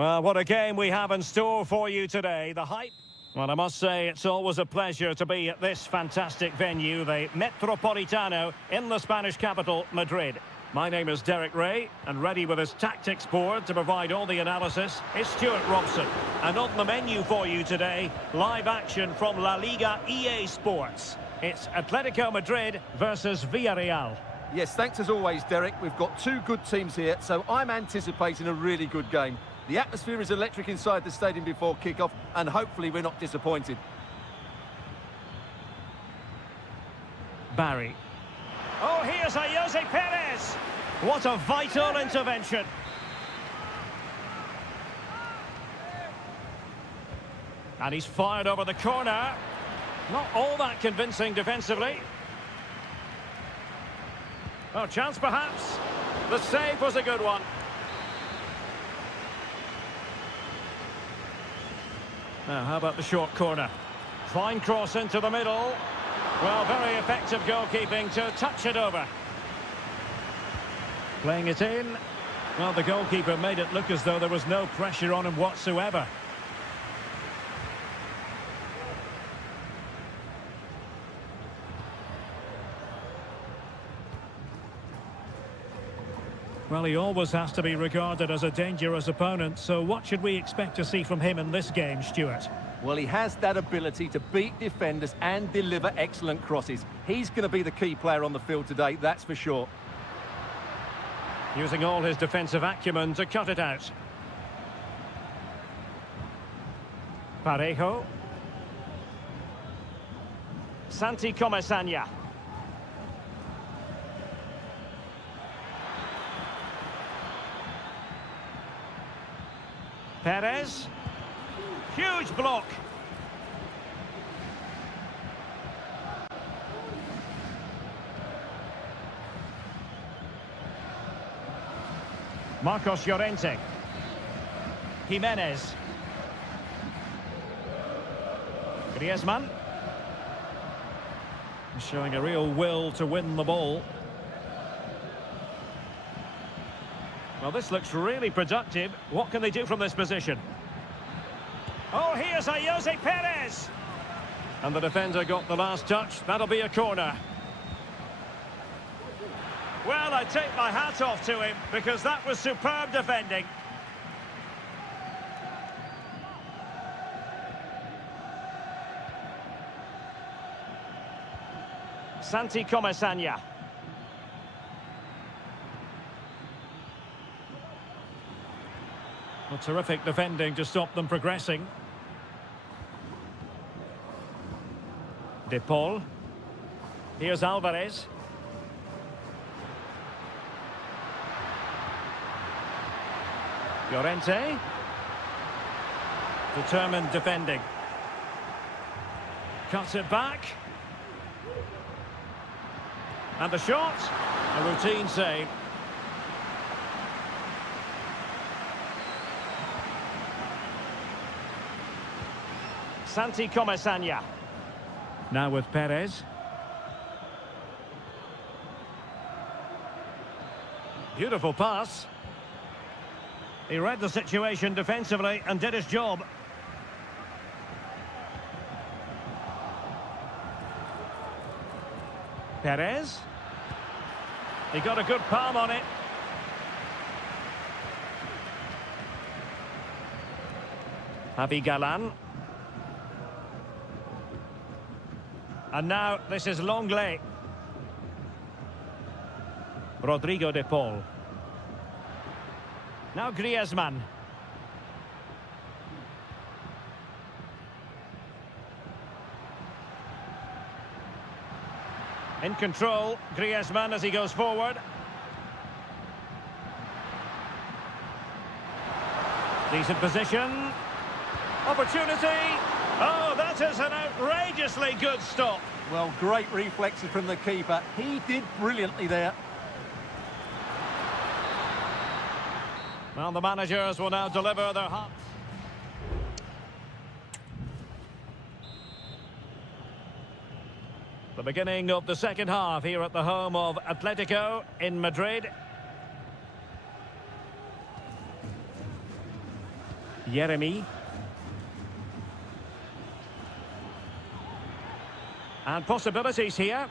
Well, what a game we have in store for you today. The hype. Well, I must say it's always a pleasure to be at this fantastic venue, the Metropolitano in the Spanish capital, Madrid. My name is Derek Ray, and ready with his tactics board to provide all the analysis is Stuart Robson. And on the menu for you today, live action from La Liga EA Sports. It's Atletico Madrid versus Villarreal. Yes, thanks as always, Derek. We've got two good teams here, so I'm anticipating a really good game. The atmosphere is electric inside the stadium before kick-off, and hopefully we're not disappointed. Barry. Oh, here's a Jose Perez. What a vital intervention. And he's fired over the corner. Not all that convincing defensively. Oh, chance perhaps. The save was a good one. Now, how about the short corner? Fine cross into the middle. Well, very effective goalkeeping to touch it over. Playing it in. Well, the goalkeeper made it look as though there was no pressure on him whatsoever. Well, he always has to be regarded as a dangerous opponent, so what should we expect to see from him in this game, Stuart? Well, he has that ability to beat defenders and deliver excellent crosses. He's going to be the key player on the field today, that's for sure. Using all his defensive acumen to cut it out. Parejo. Santi Comesaña. Perez. Huge block. Marcos Llorente. Jimenez. Griezmann. Showing a real will to win the ball. Well, this looks really productive. What can they do from this position? Oh, here's a Jose Perez. And the defender got the last touch. That'll be a corner. Well, I take my hat off to him because that was superb defending. Santi Comesaña. Well, terrific defending to stop them progressing. De Paul. Here's Alvarez. Llorente. Determined defending. Cuts it back. And the shot. A routine save. Santi Comesaña. Now with Perez. Beautiful pass. He read the situation defensively and did his job. Perez. He got a good palm on it. Javi Galan. And now this is Longley. Rodrigo de Paul. Now Griezmann. In control, Griezmann as he goes forward. Decent position. Opportunity. Oh, that is an outrageously good stop. Well, great reflexes from the keeper. He did brilliantly there. Well, the managers will now deliver their hot. The beginning of the second half here at the home of Atletico in Madrid. Jeremy. And possibilities here.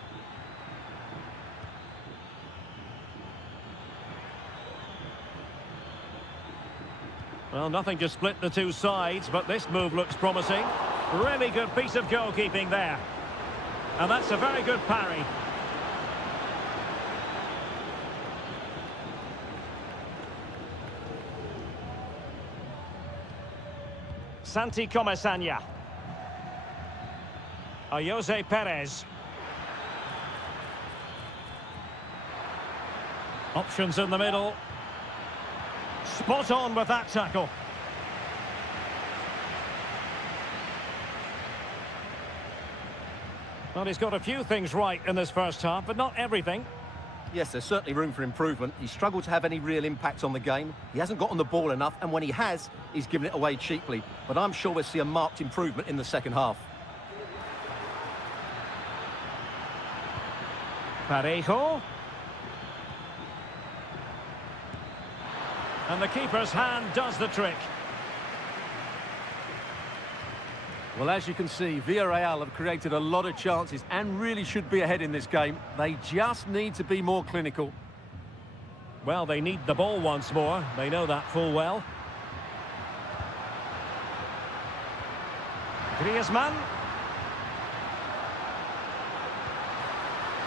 Well, nothing to split the two sides, but this move looks promising. Really good piece of goalkeeping there. And that's a very good parry. Santi Comesaña. Jose Perez. Options in the middle. Spot on with that tackle. Well, he's got a few things right in this first half, but not everything. Yes, there's certainly room for improvement. He's struggled to have any real impact on the game. He hasn't got on the ball enough, and when he has, he's given it away cheaply. But I'm sure we'll see a marked improvement in the second half. Parejo. And the keeper's hand does the trick. Well, as you can see, Villarreal have created a lot of chances and really should be ahead in this game. They just need to be more clinical. Well, they need the ball once more. They know that full well. Griezmann.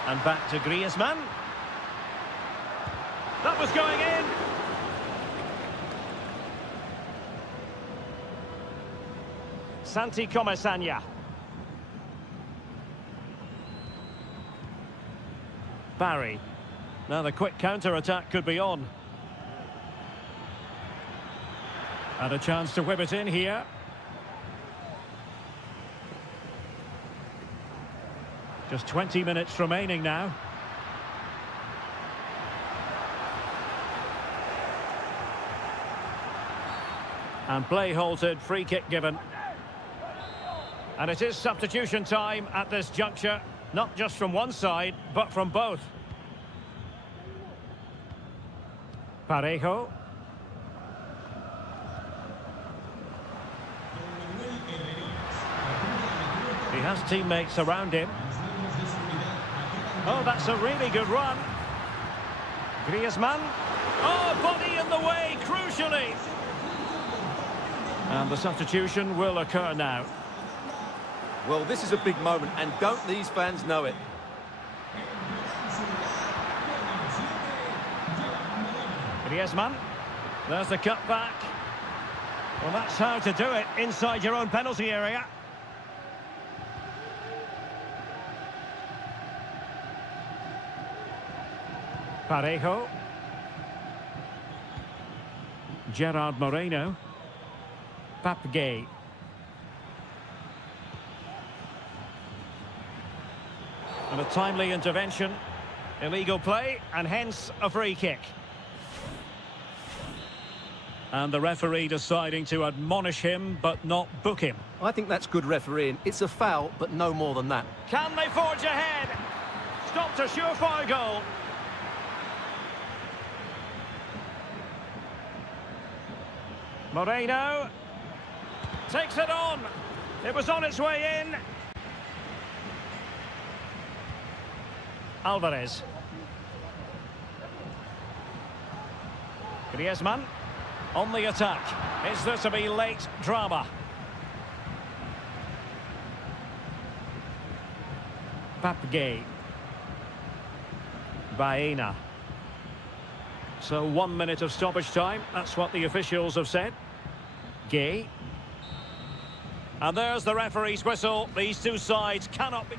And back to Griezmann. That was going in. Santi Comesaña. Barry. Now the quick counter-attack could be on. And a chance to whip it in here. Just 20 minutes remaining now. And play halted, free kick given. And it is substitution time at this juncture, not just from one side, but from both. Parejo. He has teammates around him. Oh, that's a really good run. Griezmann. Oh, body in the way, crucially. And the substitution will occur now. Well, this is a big moment, and don't these fans know it? Griezmann. There's the cut back. Well, that's how to do it inside your own penalty area. Parejo. Gerard Moreno. Papgay. And a timely intervention. Illegal play, and hence a free kick. And the referee deciding to admonish him, but not book him. I think that's good refereeing. It's a foul, but no more than that. Can they forge ahead? Stopped a surefire goal. Moreno. Takes it on. It was on its way in. Alvarez. Griezmann on the attack. Is there to be late drama? Papgay. Baena. So 1 minute of stoppage time. That's what the officials have said. Gay. And there's the referee's whistle. These two sides cannot be...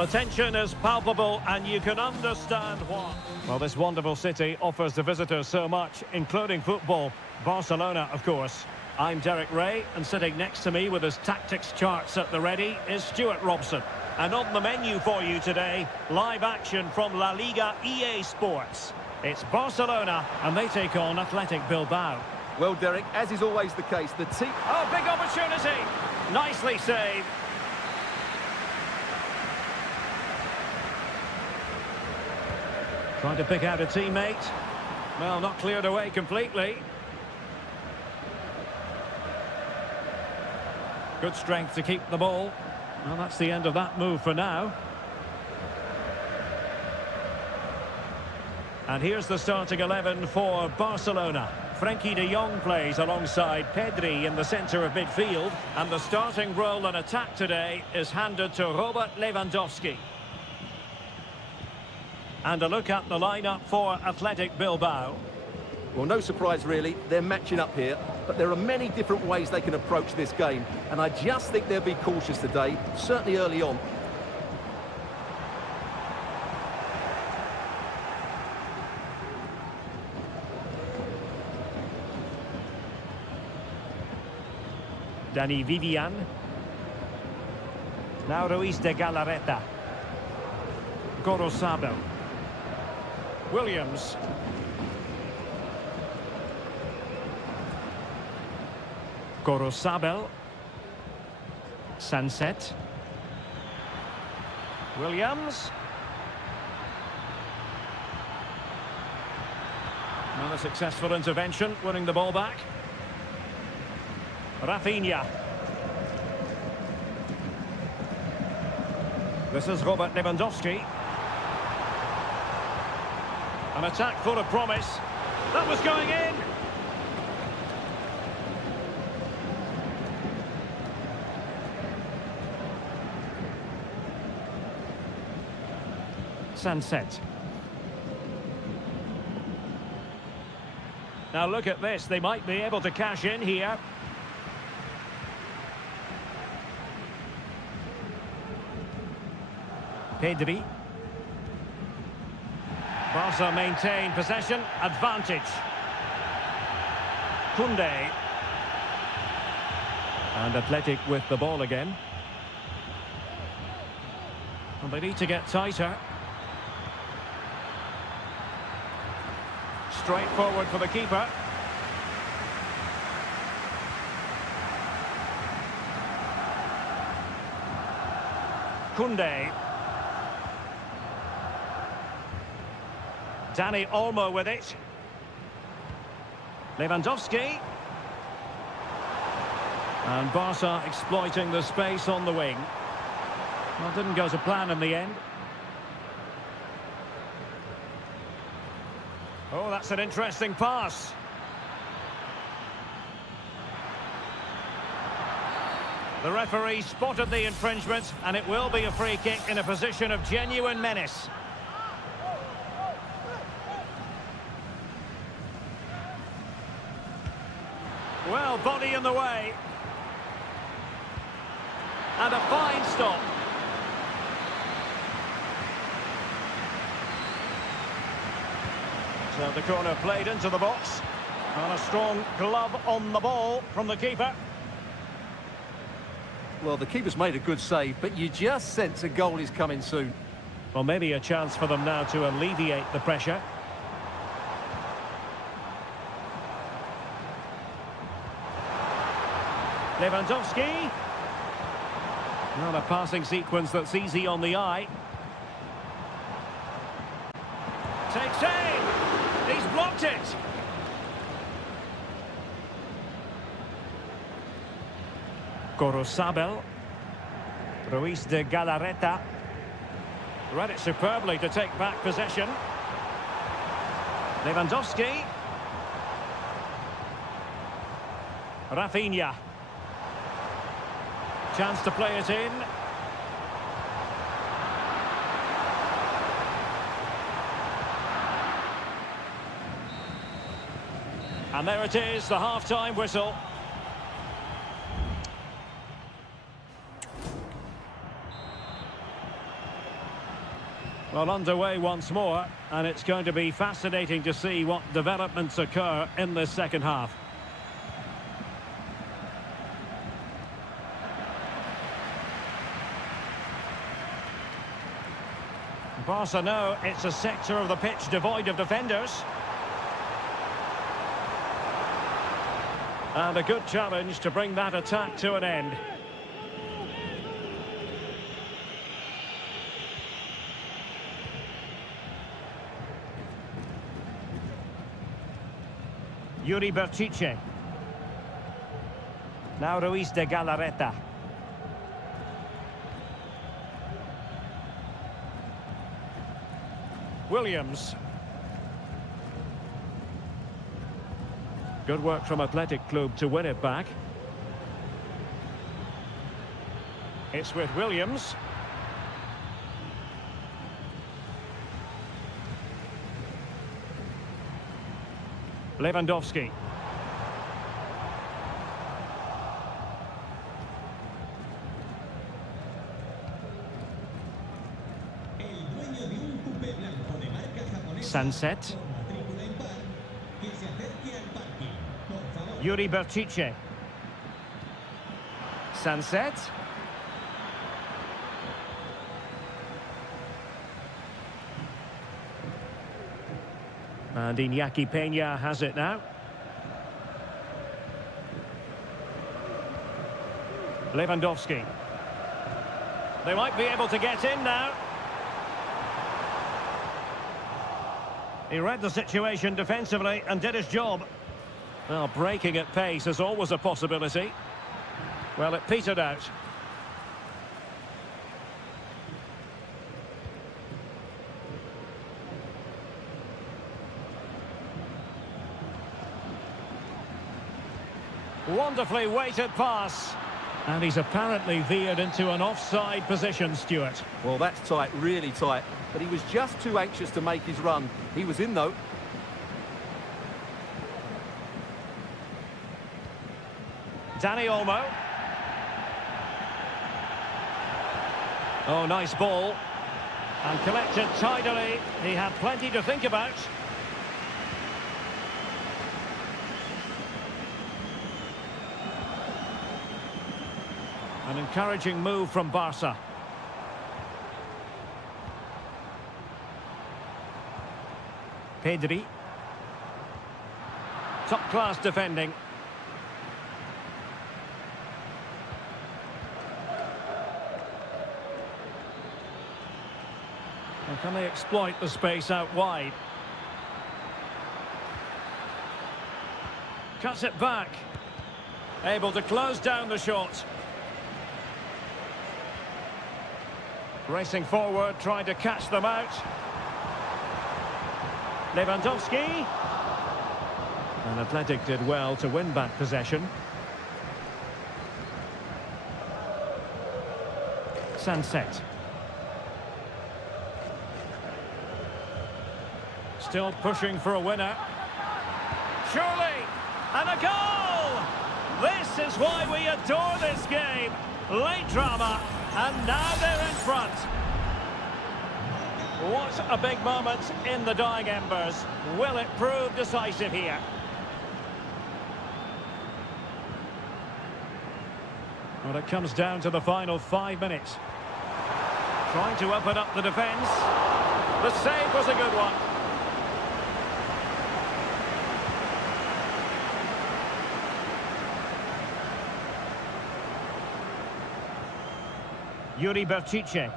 The tension is palpable and you can understand why. Well, this wonderful city offers the visitors so much, including football. Barcelona, of course. I'm Derek Ray, and sitting next to me with his tactics charts at the ready is Stuart Robson. And on the menu for you today, live action from La Liga EA Sports. It's Barcelona, and they take on Athletic Bilbao. Well, Derek, as is always the case, the team... Oh, big opportunity! Nicely saved. Trying to pick out a teammate. Well, not cleared away completely. Good strength to keep the ball. Well, that's the end of that move for now. And here's the starting 11 for Barcelona. Frenkie de Jong plays alongside Pedri in the centre of midfield. And the starting role in attack today is handed to Robert Lewandowski. And a look at the lineup for Athletic Bilbao. Well, no surprise really, they're matching up here, but there are many different ways they can approach this game, and I just think they'll be cautious today, certainly early on. Dani Vivian. Now Ruiz de Galarreta. Gorosabel. Williams. Gorosabel. Sunset. Williams. Another successful intervention, winning the ball back. Rafinha. This is Robert Lewandowski. An attack full of promise. That was going in. Sunset. Now look at this. They might be able to cash in here. Pedri. Barca maintain possession, advantage. Koundé. And Athletic with the ball again. And they need to get tighter. Straight forward for the keeper. Koundé. Dani Olmo with it. Lewandowski. And Barca exploiting the space on the wing. Well, didn't go to plan in the end. Oh, that's an interesting pass. The referee spotted the infringement, and it will be a free kick in a position of genuine menace. Well, body in the way. And a fine stop. So the corner played into the box. And a strong glove on the ball from the keeper. Well, the keeper's made a good save, but you just sense a goal is coming soon. Well, maybe a chance for them now to alleviate the pressure. Lewandowski. Not a passing sequence that's easy on the eye. Takes aim. He's blocked it. Gorosabel. Ruiz de Galarreta. Read it superbly to take back possession. Lewandowski. Rafinha. Chance to play it in. And there it is, the half-time whistle. Well, underway once more, and it's going to be fascinating to see what developments occur in this second half. Barca know it's a sector of the pitch devoid of defenders. And a good challenge to bring that attack to an end. Yuri Berchiche. Now Ruiz de Galarreta. Williams. Good work from Athletic Club to win it back. It's with Williams. Lewandowski. Sunset. Yuri Berchiche. Sunset. And Iñaki Peña has it now. Lewandowski. They might be able to get in now. He read the situation defensively and did his job. Well, breaking at pace is always a possibility. Well, it petered out. Wonderfully weighted pass. And he's apparently veered into an offside position, Stuart. Well, that's tight, really tight. But he was just too anxious to make his run. He was in, though. Danny Olmo. Oh, nice ball. And collected tidily. He had plenty to think about. An encouraging move from Barca. Pedri. Top-class defending. And can they exploit the space out wide? Cuts it back. Able to close down the shot. Racing forward, trying to catch them out. Lewandowski. And Athletic did well to win back possession. Sunset. Still pushing for a winner. Surely! And a goal! This is why we adore this game. Late drama, and now they're in front. What a big moment in the dying embers. Will it prove decisive here? Well, it comes down to the final 5 minutes. Trying to open up the defence. The save was a good one. Yuri Berchiche.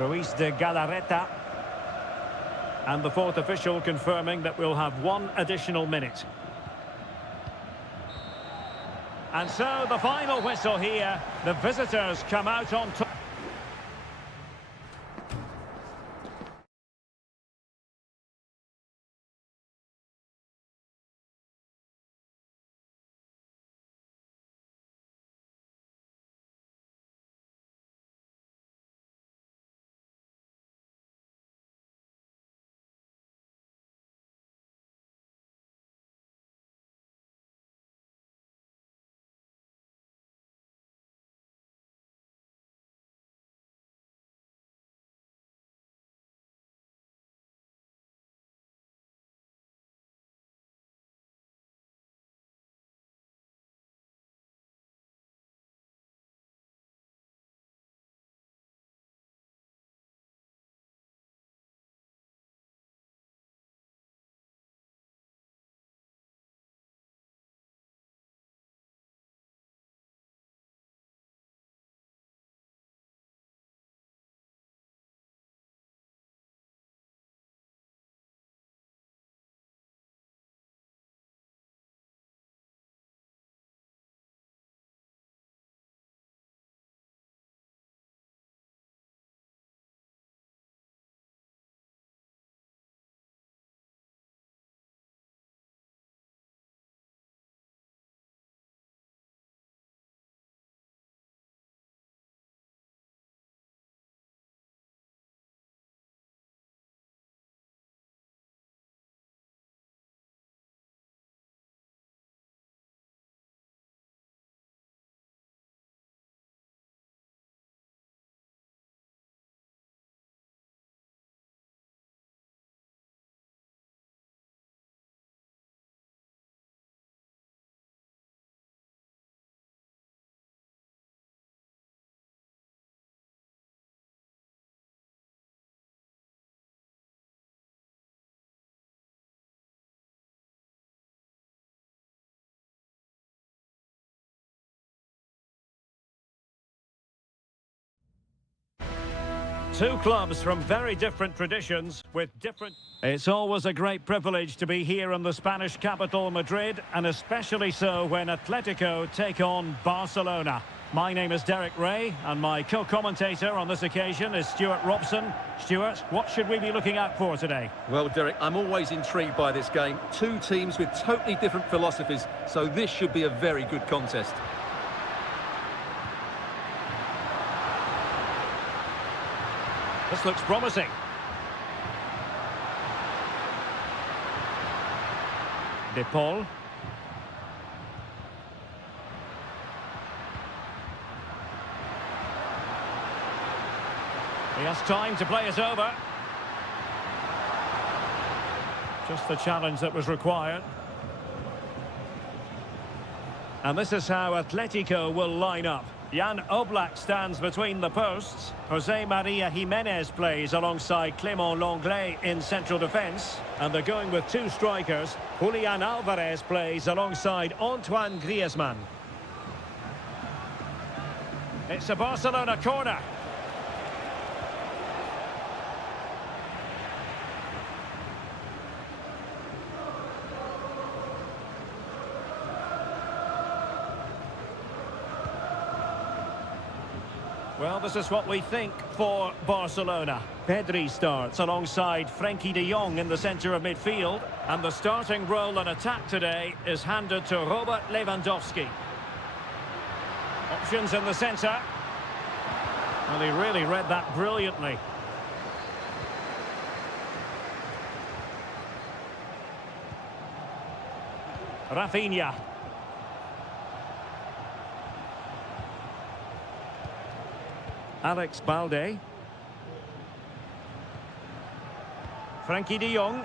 Ruiz de Galarreta. And the fourth official confirming that we'll have 1 additional minute. And so the final whistle here. The visitors come out on top. Two clubs from very different traditions with different... It's always a great privilege to be here in the Spanish capital, Madrid, and especially so when Atletico take on Barcelona. My name is Derek Ray, and my co-commentator on this occasion is Stuart Robson. Stuart, what should we be looking out for today? Well, Derek, I'm always intrigued by this game. Two teams with totally different philosophies, so this should be a very good contest. This looks promising. De Paul. He has time to play it over. Just the challenge that was required. And this is how Atletico will line up. Jan Oblak stands between the posts. Jose Maria Jimenez plays alongside Clément Lenglet in central defence. And they're going with two strikers. Julian Alvarez plays alongside Antoine Griezmann. It's a Barcelona corner. Well, this is what we think for Barcelona. Pedri starts alongside Frenkie de Jong in the centre of midfield. And the starting role in attack today is handed to Robert Lewandowski. Options in the centre. Well, he really read that brilliantly. Rafinha. Alex Balde. Frenkie de Jong.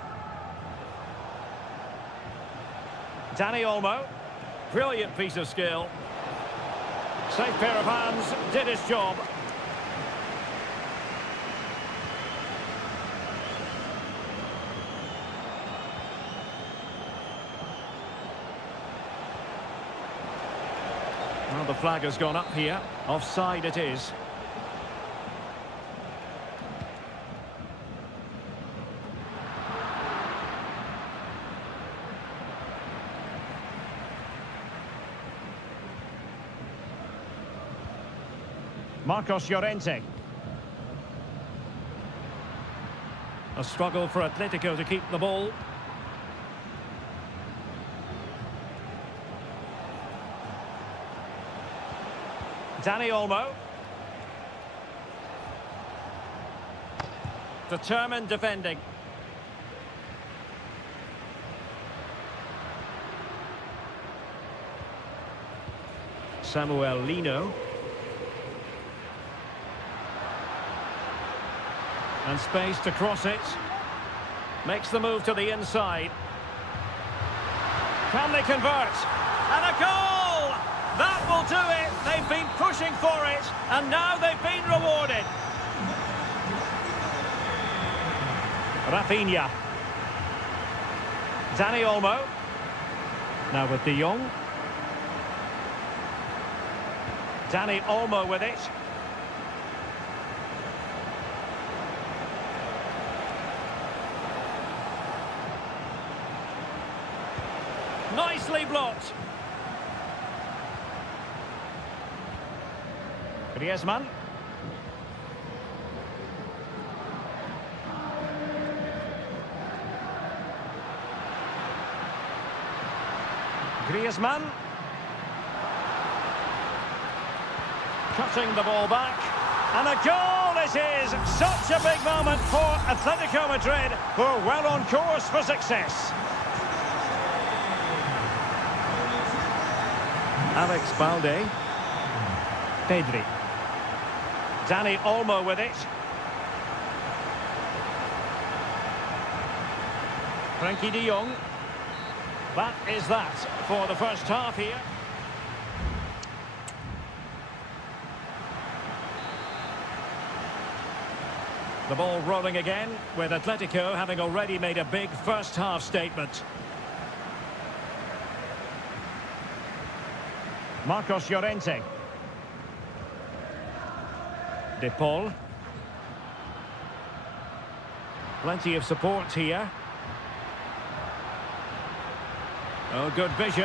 Dani Olmo. Brilliant piece of skill. Safe pair of hands, did his job. Well, the flag has gone up here. Offside it is. Marcos Llorente. A struggle for Atletico to keep the ball. Dani Olmo. Determined defending. Samuel Lino. And space to cross it. Makes the move to the inside. Can they convert? And a goal! That will do it. They've been pushing for it, and now they've been rewarded. Rafinha. Dani Olmo. Now with de Jong. Dani Olmo with it. Nicely blocked. Griezmann. Griezmann. Cutting the ball back. And a goal it is! Such a big moment for Atletico Madrid, who are well on course for success. Alex Balde. Pedri. Dani Olmo with it. Frenkie de Jong. That is that for the first half here. The ball rolling again, with Atletico having already made a big first half statement. Marcos Llorente. De Paul. Plenty of support here. Oh, good vision.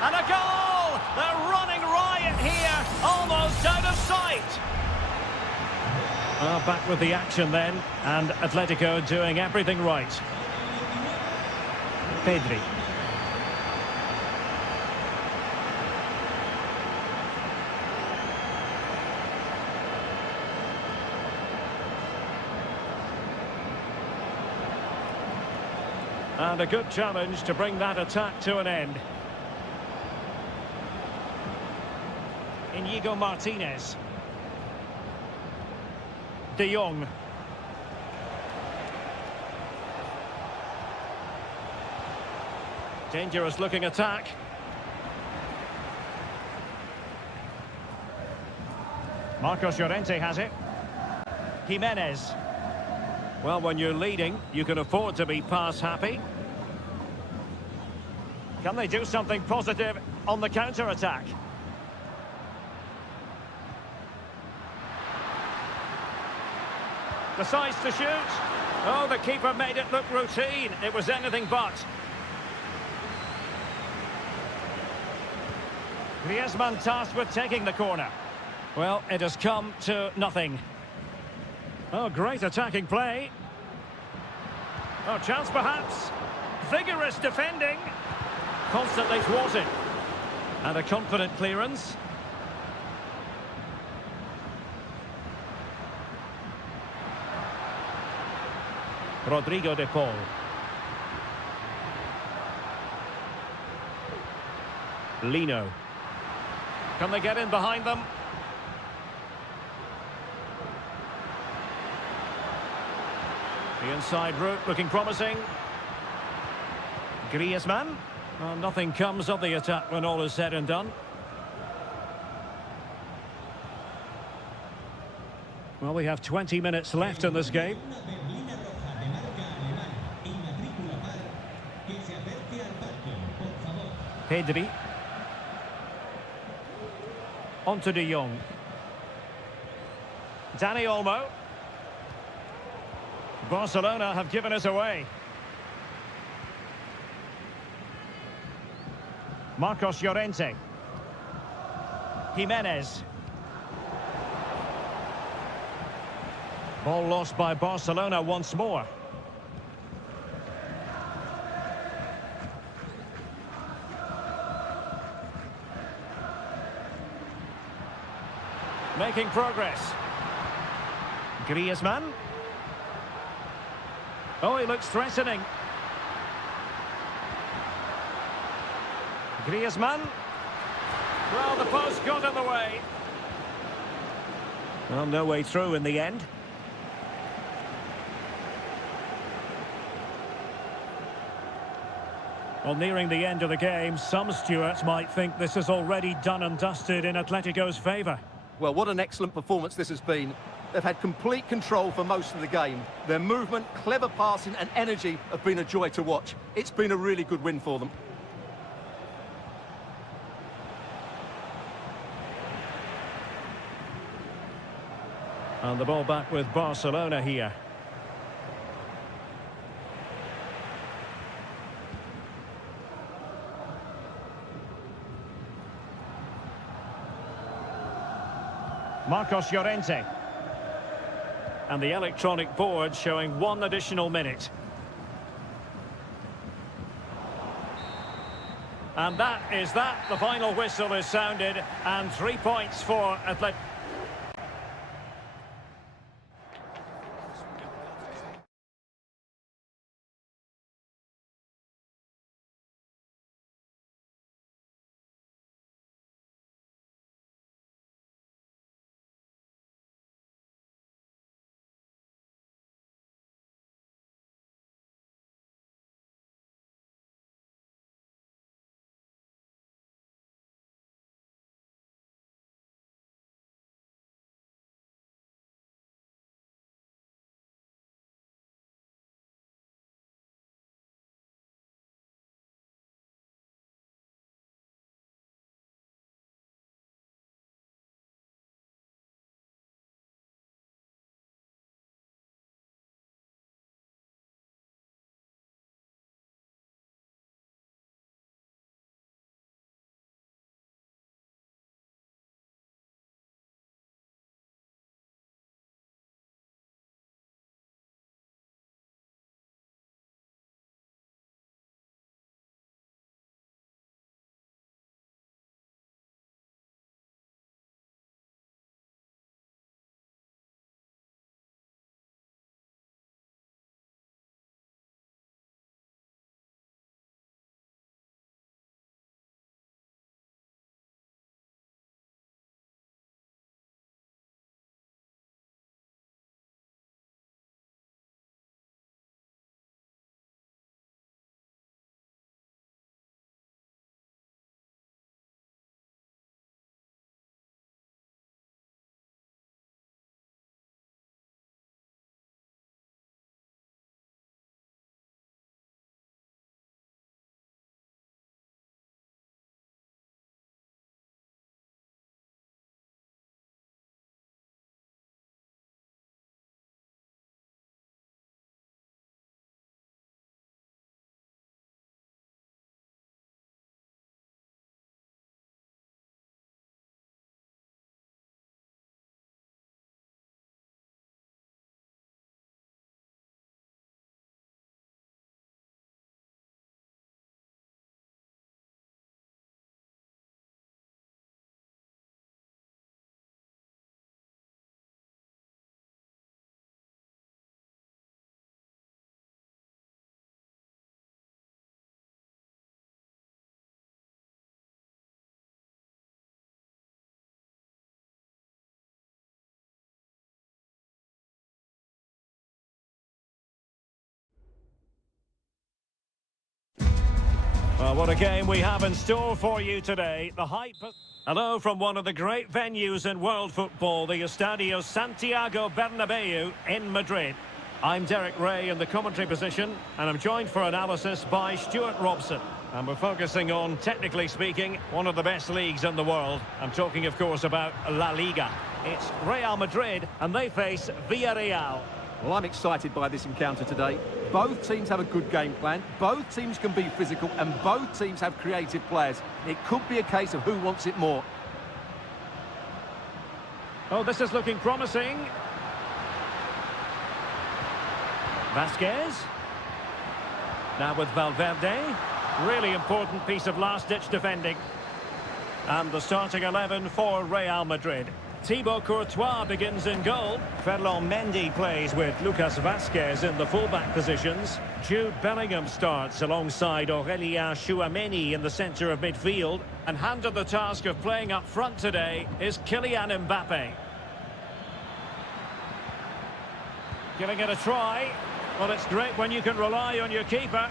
And a goal! They're running riot here, almost out of sight. Back with the action then, and Atletico doing everything right. Pedri. And a good challenge to bring that attack to an end. Inigo Martinez. De Jong. Dangerous looking attack. Marcos Llorente has it. Jimenez. Well, when you're leading, you can afford to be pass happy. Can they do something positive on the counter-attack? Decides to shoot. Oh, the keeper made it look routine. It was anything but. Griezmann tasked with taking the corner. Well, it has come to nothing. Oh, great attacking play. Oh, chance perhaps. Vigorous defending. Constantly thwarted. And a confident clearance. Rodrigo de Paul. Lino. Can they get in behind them? The inside route looking promising. Griezmann. Well, nothing comes of the attack when all is said and done. Well, we have 20 minutes left in this game. Pedri. On to De Jong. Dani Olmo. Barcelona have given us away. Marcos Llorente. Jimenez. Ball lost by Barcelona once more. Making progress. Griezmann. Oh, he looks threatening. Griezmann. Well, the post got in the way. Well, no way through in the end. Well, nearing the end of the game, some stewards might think this is already done and dusted in Atletico's favour. Well, what an excellent performance this has been. They've had complete control for most of the game. Their movement, clever passing and energy have been a joy to watch. It's been a really good win for them. And the ball back with Barcelona here. Marcos Llorente. And the electronic board showing 1 additional minute. And that is that. The final whistle is sounded. And 3 points for Atletico. Well, what a game we have in store for you today. The hype... Hello from one of the great venues in world football, the Estadio Santiago Bernabeu in Madrid. I'm Derek Ray in the commentary position, and I'm joined for analysis by Stuart Robson. And we're focusing on, technically speaking, one of the best leagues in the world. I'm talking, of course, about La Liga. It's Real Madrid, and they face Villarreal. Well, I'm excited by this encounter today. Both teams have a good game plan, both teams can be physical, and both teams have creative players. It could be a case of who wants it more. Oh, this is looking promising. Vasquez. Now with Valverde. Really important piece of last-ditch defending. And the starting 11 for Real Madrid. Thibaut Courtois begins in goal. Ferland Mendy plays with Lucas Vasquez in the fullback positions. Jude Bellingham starts alongside Aurélien Tchouameni in the centre of midfield. And handed the task of playing up front today is Kylian Mbappe. Giving it a try. Well, it's great when you can rely on your keeper.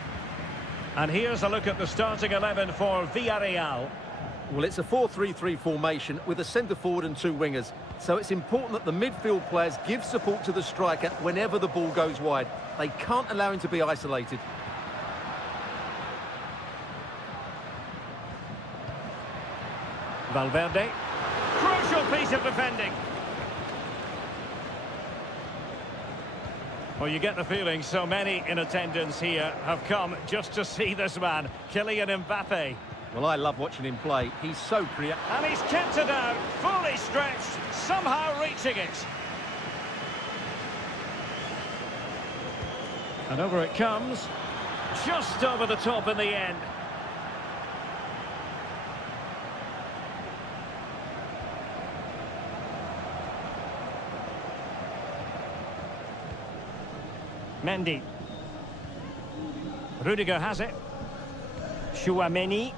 And here's a look at the starting 11 for Villarreal. Well, it's a 4-3-3 formation with a centre-forward and two wingers. So it's important that the midfield players give support to the striker whenever the ball goes wide. They can't allow him to be isolated. Valverde. Crucial piece of defending. Well, you get the feeling so many in attendance here have come just to see this man, Kylian Mbappe. Well, I love watching him play. He's so creative. And he's kept it out, fully stretched, somehow reaching it. And over it comes, just over the top in the end. Mendy. Rudiger has it. Tchouameni.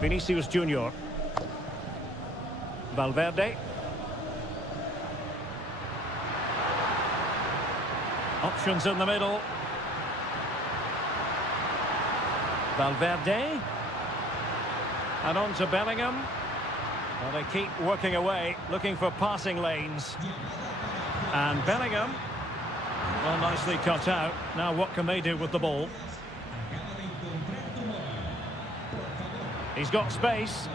Vinicius Junior. Valverde. Options in the middle. Valverde. And on to Bellingham. Well, they keep working away, looking for passing lanes. And Bellingham. Well, nicely cut out. Now what can they do with the ball? He's got space.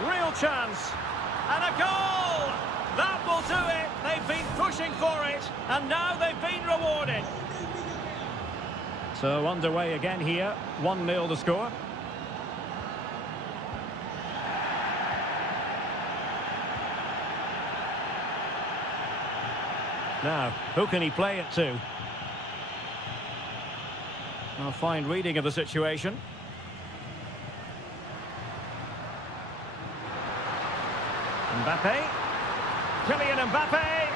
Real chance. And a goal! That will do it. They've been pushing for it. And now they've been rewarded. So underway again here. 1-0 the score. Now, who can he play it to? A fine reading of the situation. Mbappe. Kylian Mbappe.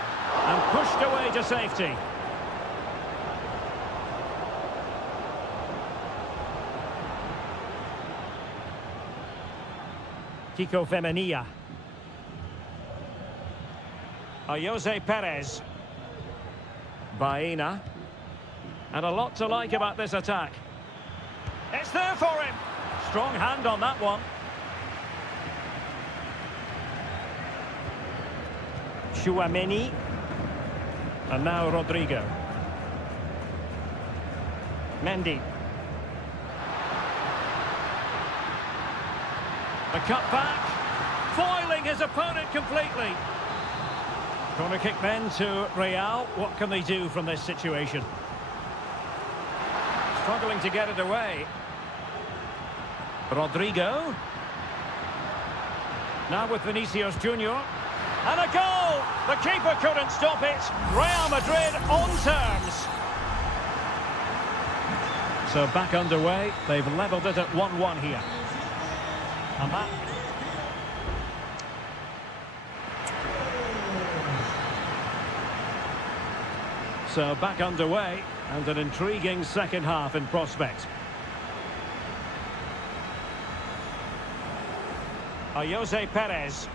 And pushed away to safety. Kiko Femenia. Jose Perez. Baena. And a lot to like about this attack. It's there for him. Strong hand on that one. Tchouameni. And now Rodrigo. Mendy. The cut back. Foiling his opponent completely. Corner kick then to Real. What can they do from this situation? Struggling to get it away. Rodrigo. Now with Vinicius Junior. And a goal! The keeper couldn't stop it. Real Madrid on terms. So back underway. They've levelled it at 1-1 here. And that... So back underway, and an intriguing second half in prospect. Jose Perez.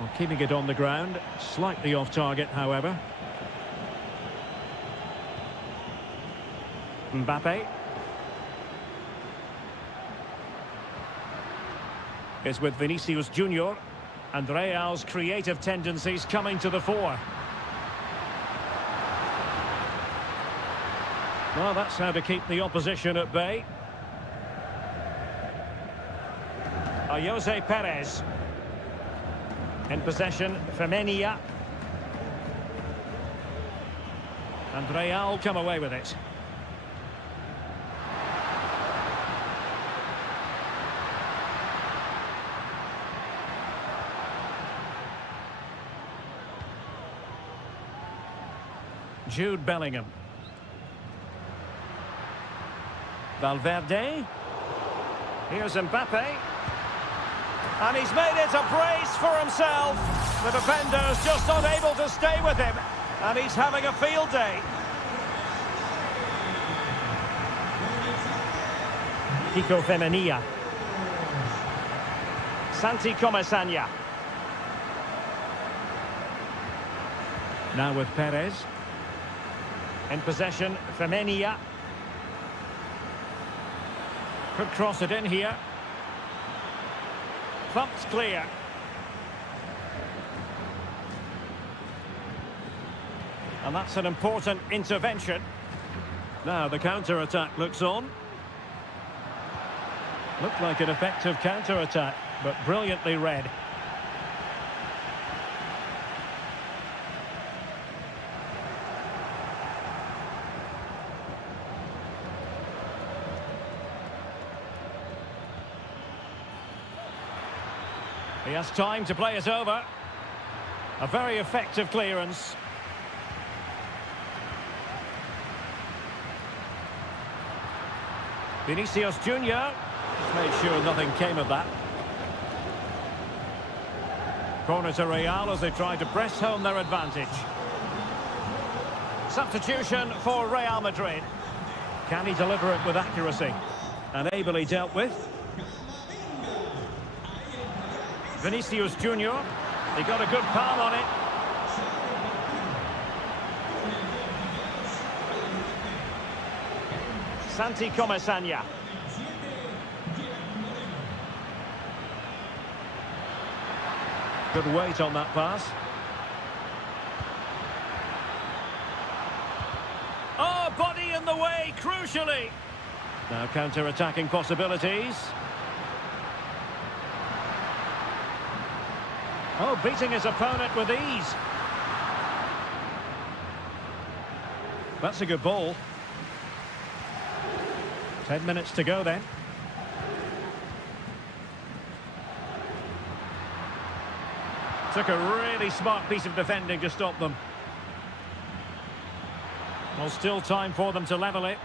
Well, keeping it on the ground, slightly off target, however. Mbappe. Is with Vinicius Junior, and Real's creative tendencies coming to the fore. Well, that's how to keep the opposition at bay. Jose Perez. In possession, Femenia. And Real come away with it. Jude Bellingham. Valverde. Here's Mbappe. And he's made it a brace for himself. The defender's just unable to stay with him. And he's having a field day. Kiko Femenia. Santi Comesaña. Now with Perez. In possession, Femenia. Could cross it in here. Thumped clear. And that's an important intervention. Now the counter-attack looks on. Looked like an effective counter-attack, but brilliantly read. He has time to play it over. A very effective clearance. Vinicius Junior just made sure nothing came of that. Corner to Real as they try to press home their advantage. Substitution for Real Madrid. Can he deliver it with accuracy? And ably dealt with. Vinicius Junior, he got a good palm on it. Santi Comesaña. Good weight on that pass. Oh, body in the way, crucially. Now counter-attacking possibilities. Oh, beating his opponent with ease. That's a good ball. 10 minutes to go then. Took a really smart piece of defending to stop them. Well, still time for them to level it.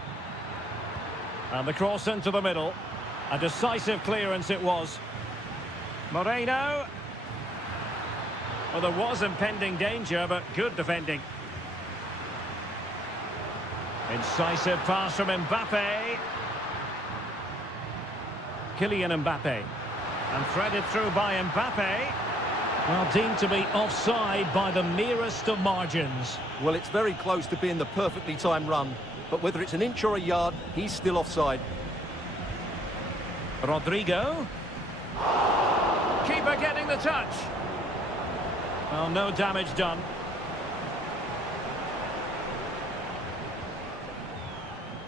And the cross into the middle. A decisive clearance it was. Moreno. Well, there was impending danger, but good defending. Incisive pass from Mbappe. Kylian Mbappe. And threaded through by Mbappe. Well, deemed to be offside by the merest of margins. Well, it's very close to being the perfectly timed run. But whether it's an inch or a yard, he's still offside. Rodrigo. Keeper getting the touch. Well, no damage done.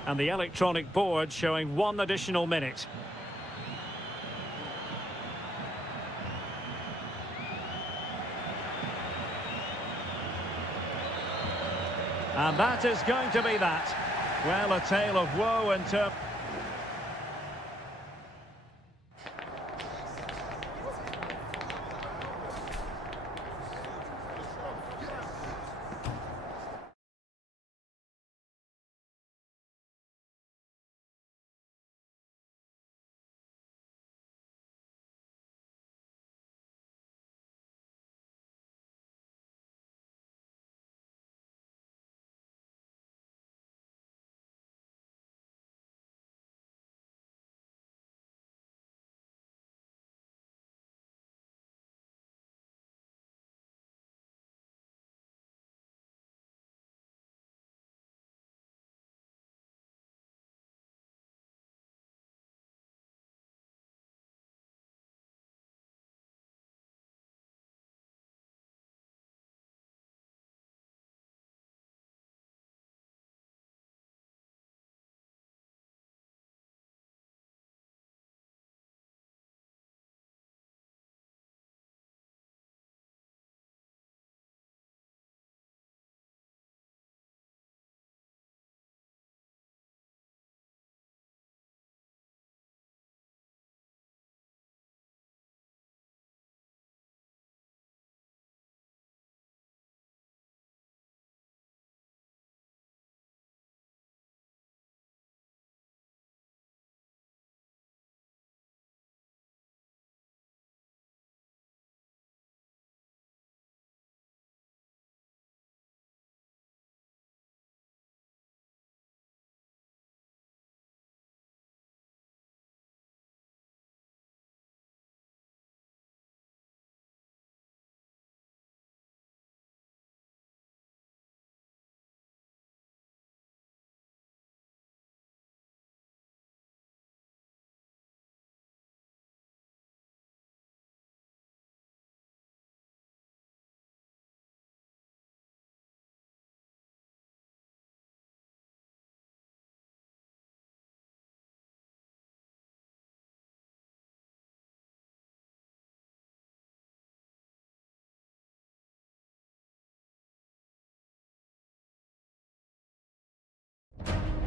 And the electronic board showing 1 additional minute. And that is going to be that. Well, a tale of woe and terror.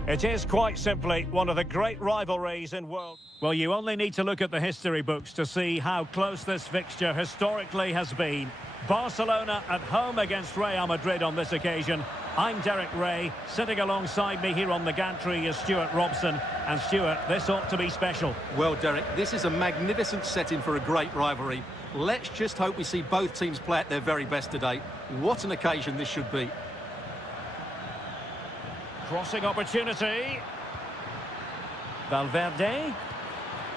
It is quite simply one of the great rivalries in world. Well, you only need to look at the history books to see how close this fixture historically has been. Barcelona at home against Real Madrid on this occasion. I'm Derek Ray. Sitting alongside me here on the gantry is Stuart Robson. And Stuart, this ought to be special. Well, Derek, this is a magnificent setting for a great rivalry. Let's just hope we see both teams play at their very best today. What an occasion this should be. Crossing opportunity. Valverde.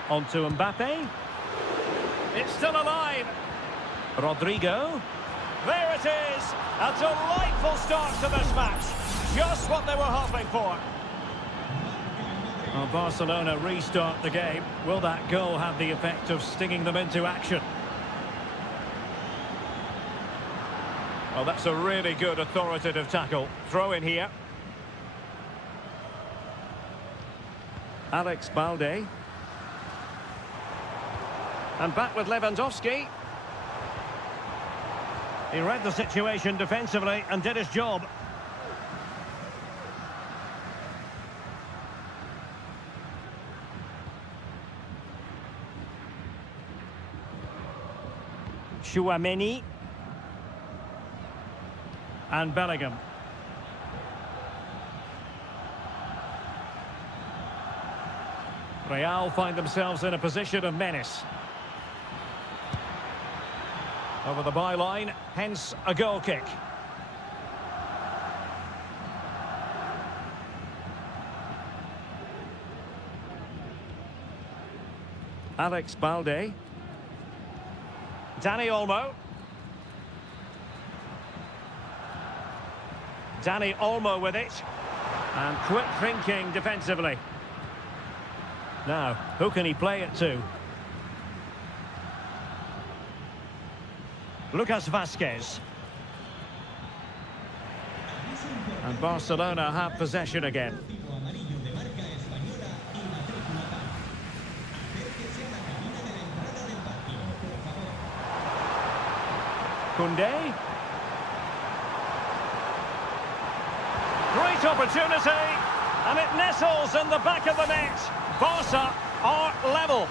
On to Mbappe. It's still alive. Rodrigo. There it is. A delightful start to this match. Just what they were hoping for. Well, Barcelona restart the game. Will that goal have the effect of stinging them into action? Well, that's a really good authoritative tackle. Throw in here. Alex Balde. And back with Lewandowski. He read the situation defensively and did his job. Chouameni. And Bellingham. Real find themselves in a position of menace. Over the byline, hence a goal kick. Alex Balde. Dani Olmo. Dani Olmo with it. And quick thinking defensively. Now, who can he play it to? Lucas Vazquez. And Barcelona have possession again. Koundé. Great opportunity, and it nestles in the back of the net. Barca are level.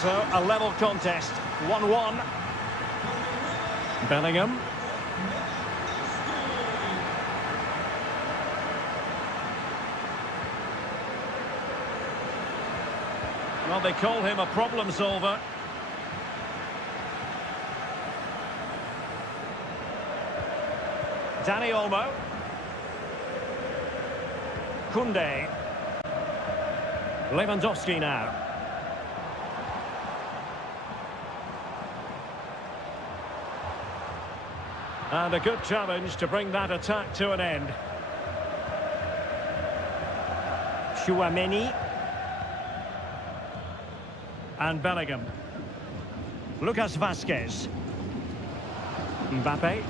So, a level contest, 1-1. Bellingham. Well, they call him a problem solver. Dani Olmo. Koundé. Lewandowski now. And a good challenge to bring that attack to an end. Chouameni. And Bellingham. Lucas Vazquez. Mbappe.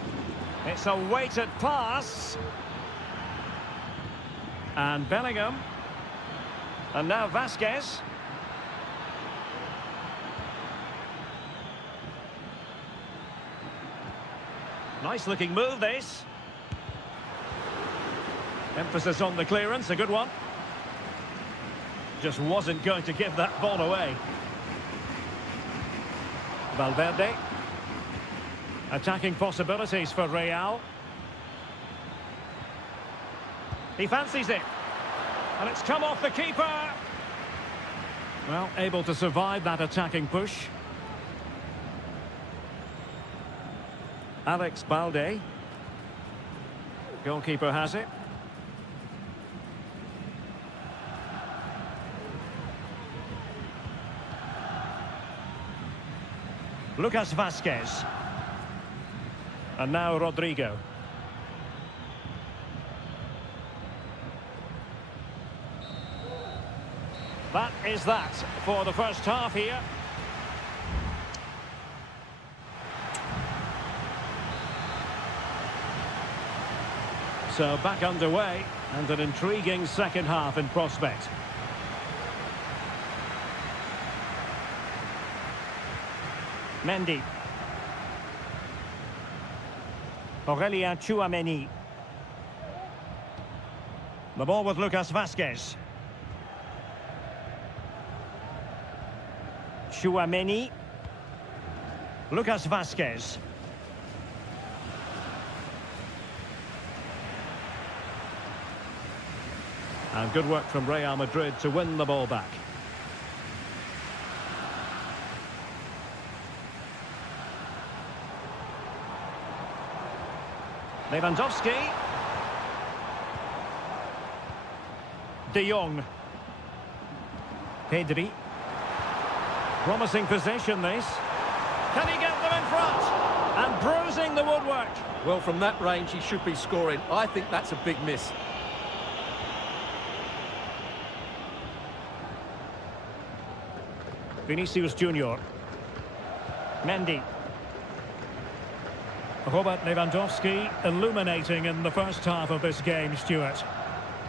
It's a weighted pass. And Bellingham. And now Vazquez. Nice looking move, this. Emphasis on the clearance, a good one. Just wasn't going to give that ball away. Valverde. Attacking possibilities for Real. He fancies it. And it's come off the keeper. Well, able to survive that attacking push. Alex Balde. Goalkeeper has it. Lucas Vazquez. And now Rodrigo. That is that for the first half here. So back underway, and an intriguing second half in prospect. Mendy. Aurélien Chouameni. The ball with Lucas Vazquez. Chouameni. Lucas Vazquez. And good work from Real Madrid to win the ball back. Lewandowski. De Jong. Pedri. Promising possession, this. Can he get them in front? And bruising the woodwork. Well, from that range, he should be scoring. I think that's a big miss. Vinicius Junior. Mendy. Robert Lewandowski illuminating in the first half of this game, Stuart.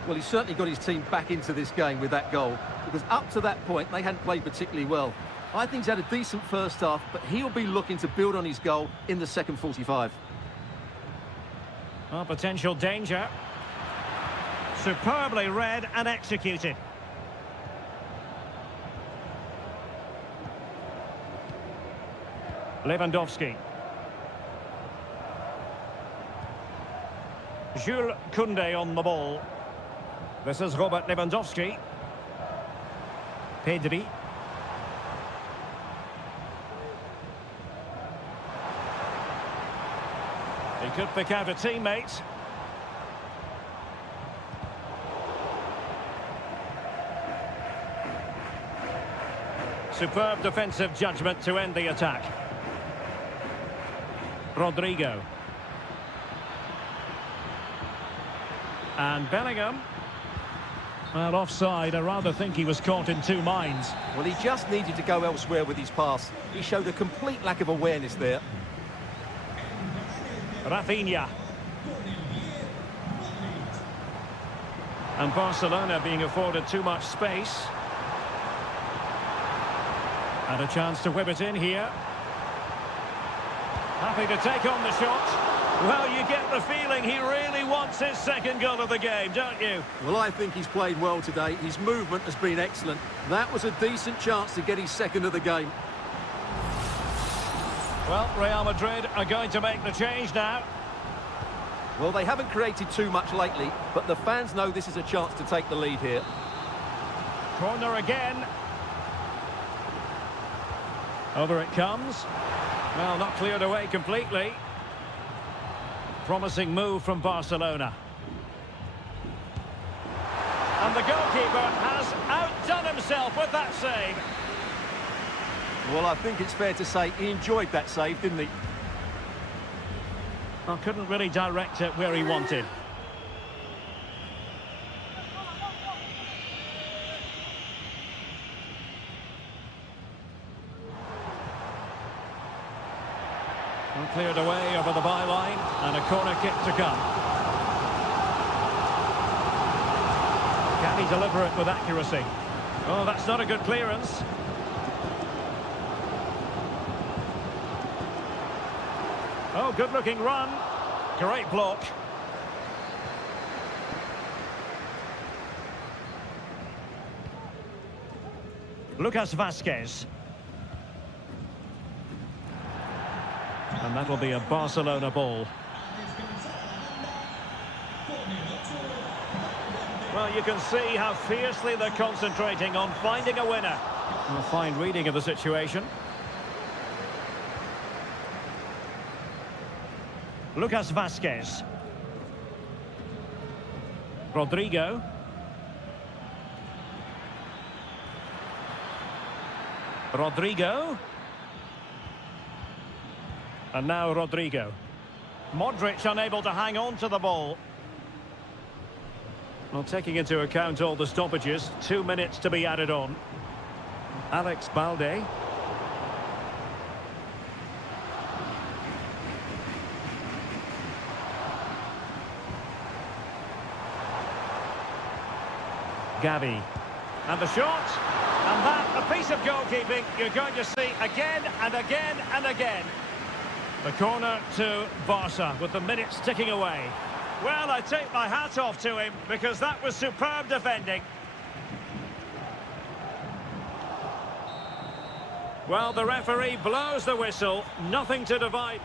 Well, he's certainly got his team back into this game with that goal, because up to that point, they hadn't played particularly well. I think he's had a decent first half, but he'll be looking to build on his goal in the second 45. Well, potential danger. Superbly read and executed. Lewandowski. Jules Koundé on the ball. This is Robert Lewandowski. Pedri. He could pick out a teammate. Superb defensive judgment to end the attack. Rodrigo. And Bellingham. Well, offside. I rather think he was caught in two minds. Well, he just needed to go elsewhere with his pass. He showed a complete lack of awareness there. Rafinha. And Barcelona being afforded too much space. And a chance to whip it in here. Happy to take on the shot. Well, you get the feeling he really wants his second goal of the game, don't you? Well, I think he's played well today. His movement has been excellent. That was a decent chance to get his second of the game. Well, Real Madrid are going to make the change now. Well, they haven't created too much lately, but the fans know this is a chance to take the lead here. Corner again. Over it comes. Well, not cleared away completely. Promising move from Barcelona. And the goalkeeper has outdone himself with that save. Well, I think it's fair to say he enjoyed that save, didn't he? Well, couldn't really direct it where he wanted. And cleared away over the byline, and a corner kick to come. Can he deliver it with accuracy? Oh, that's not a good clearance. Oh, good-looking run. Great block. Lucas Vazquez. And that'll be a Barcelona ball. Well, you can see how fiercely they're concentrating on finding a winner. A fine reading of the situation. Lucas Vazquez. Rodrigo. Rodrigo. And now Rodrigo. Modric unable to hang on to the ball. Well, taking into account all the stoppages, 2 minutes to be added on. Alex Balde. Gavi. And the shot. And that, a piece of goalkeeping you're going to see again and again and again. The corner to Barca with the minutes ticking away. Well, I take my hat off to him because that was superb defending. Well, the referee blows the whistle. Nothing to divide.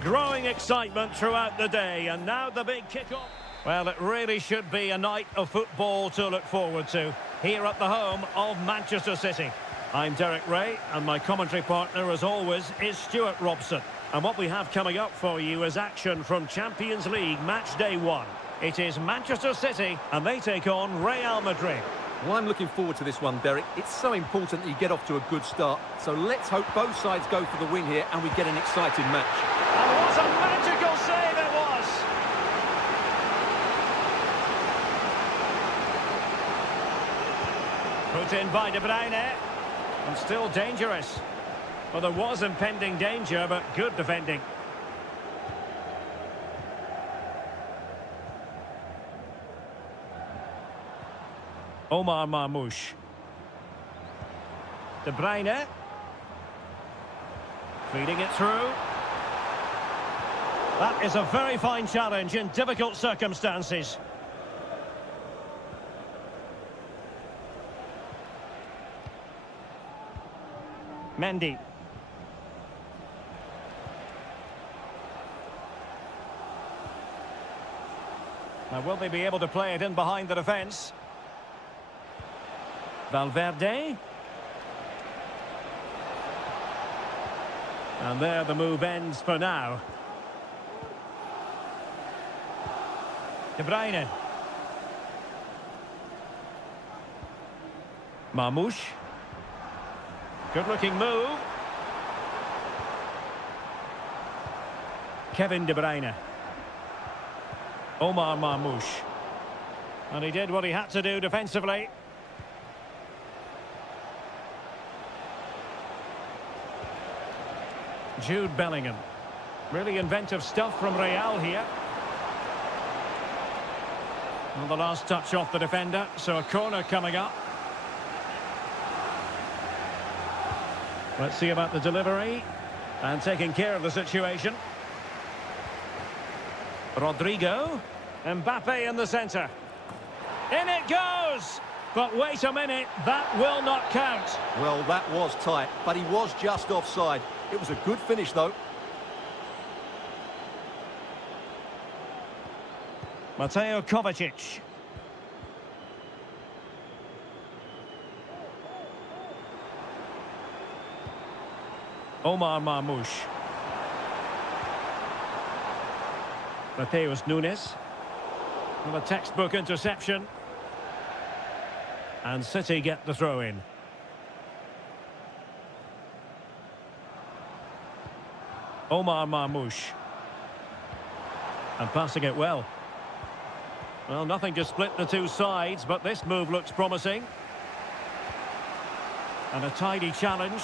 Growing excitement throughout the day, and now the big kick-off. Well, it really should be a night of football to look forward to, here at the home of Manchester City. I'm Derek Ray, and my commentary partner, as always, is Stuart Robson. And what we have coming up for you is action from Champions League Match Day 1. It is Manchester City, and they take on Real Madrid. Well, I'm looking forward to this one, Derek. It's so important that you get off to a good start. So let's hope both sides go for the win here and we get an exciting match. And what a magical save it was! Put in by De Bruyne. And still dangerous. Well, there was impending danger, but good defending. Omar Marmoush. De Bruyne. Feeding it through. That is a very fine challenge in difficult circumstances. Mendy. Now, will they be able to play it in behind the defence? Valverde. And there the move ends for now. De Bruyne. Marmoush. Good-looking move. Kevin De Bruyne. Omar Marmoush. And he did what he had to do defensively. Jude Bellingham. Really inventive stuff from Real here. Well, the last touch off the defender, so a corner coming up. Let's see about the delivery. And taking care of the situation. Rodrigo. Mbappe in the centre. In it goes! But wait a minute, that will not count. Well, that was tight, but he was just offside. It was a good finish, though. Mateo Kovacic. Omar Marmoush. Mateus Nunes. Well, a textbook interception. And City get the throw in. Omar Marmoush. And passing it well. Well, nothing to split the two sides, but this move looks promising. And a tidy challenge.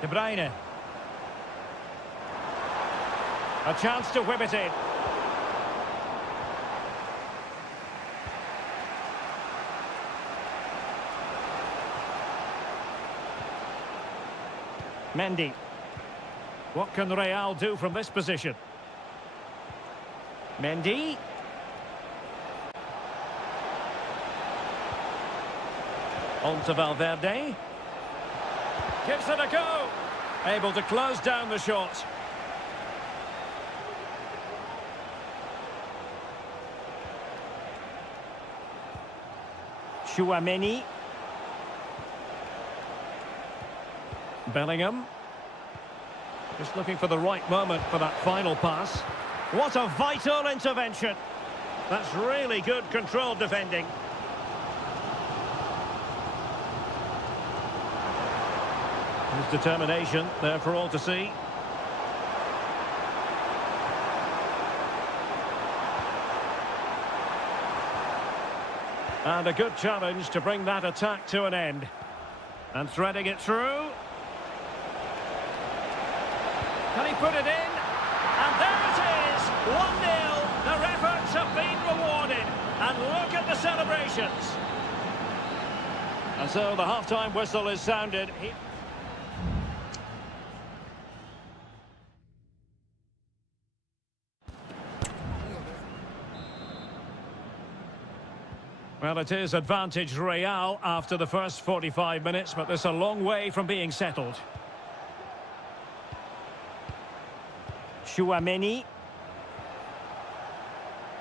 De Bruyne. A chance to whip it in. Mendy. What can Real do from this position? Mendy. On to Valverde. Gives it a go. Able to close down the shot. Tchouaméni. Bellingham. Just looking for the right moment for that final pass. What a vital intervention. That's really good controlled defending. His determination there for all to see. And a good challenge to bring that attack to an end. And threading it through. Can he put it in? And there it is! 1-0. Their efforts have been rewarded. And look at the celebrations. And so the half-time whistle is sounded. Well, it is advantage Real after the first 45 minutes, but there's a long way from being settled. Tchouaméni.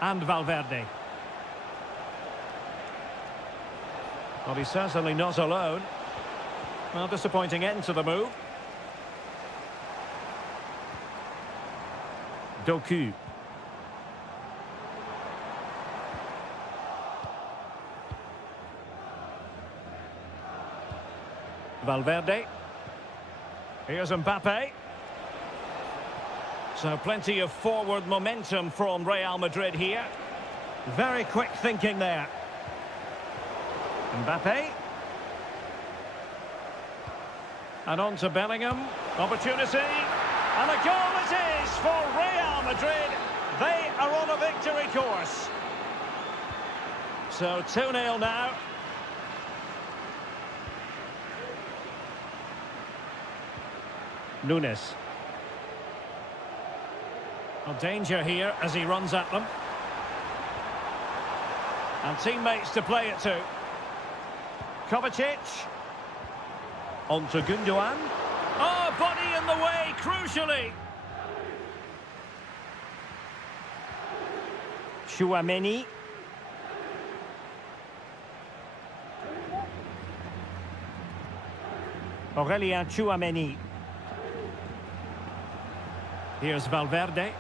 And Valverde. Well, he's certainly not alone. Well, disappointing end to the move. Doku. Valverde. Here's Mbappe. So plenty of forward momentum from Real Madrid here. Very quick thinking there. Mbappe. And on to Bellingham. Opportunity. And a goal it is for Real Madrid. They are on a victory course. So 2-0 now. Nunes. Well, danger here as he runs at them. And teammates to play it to. Kovacic. On to Gundogan. Oh, body in the way, crucially. Tchouaméni. Aurélien Tchouaméni. Here's Valverde.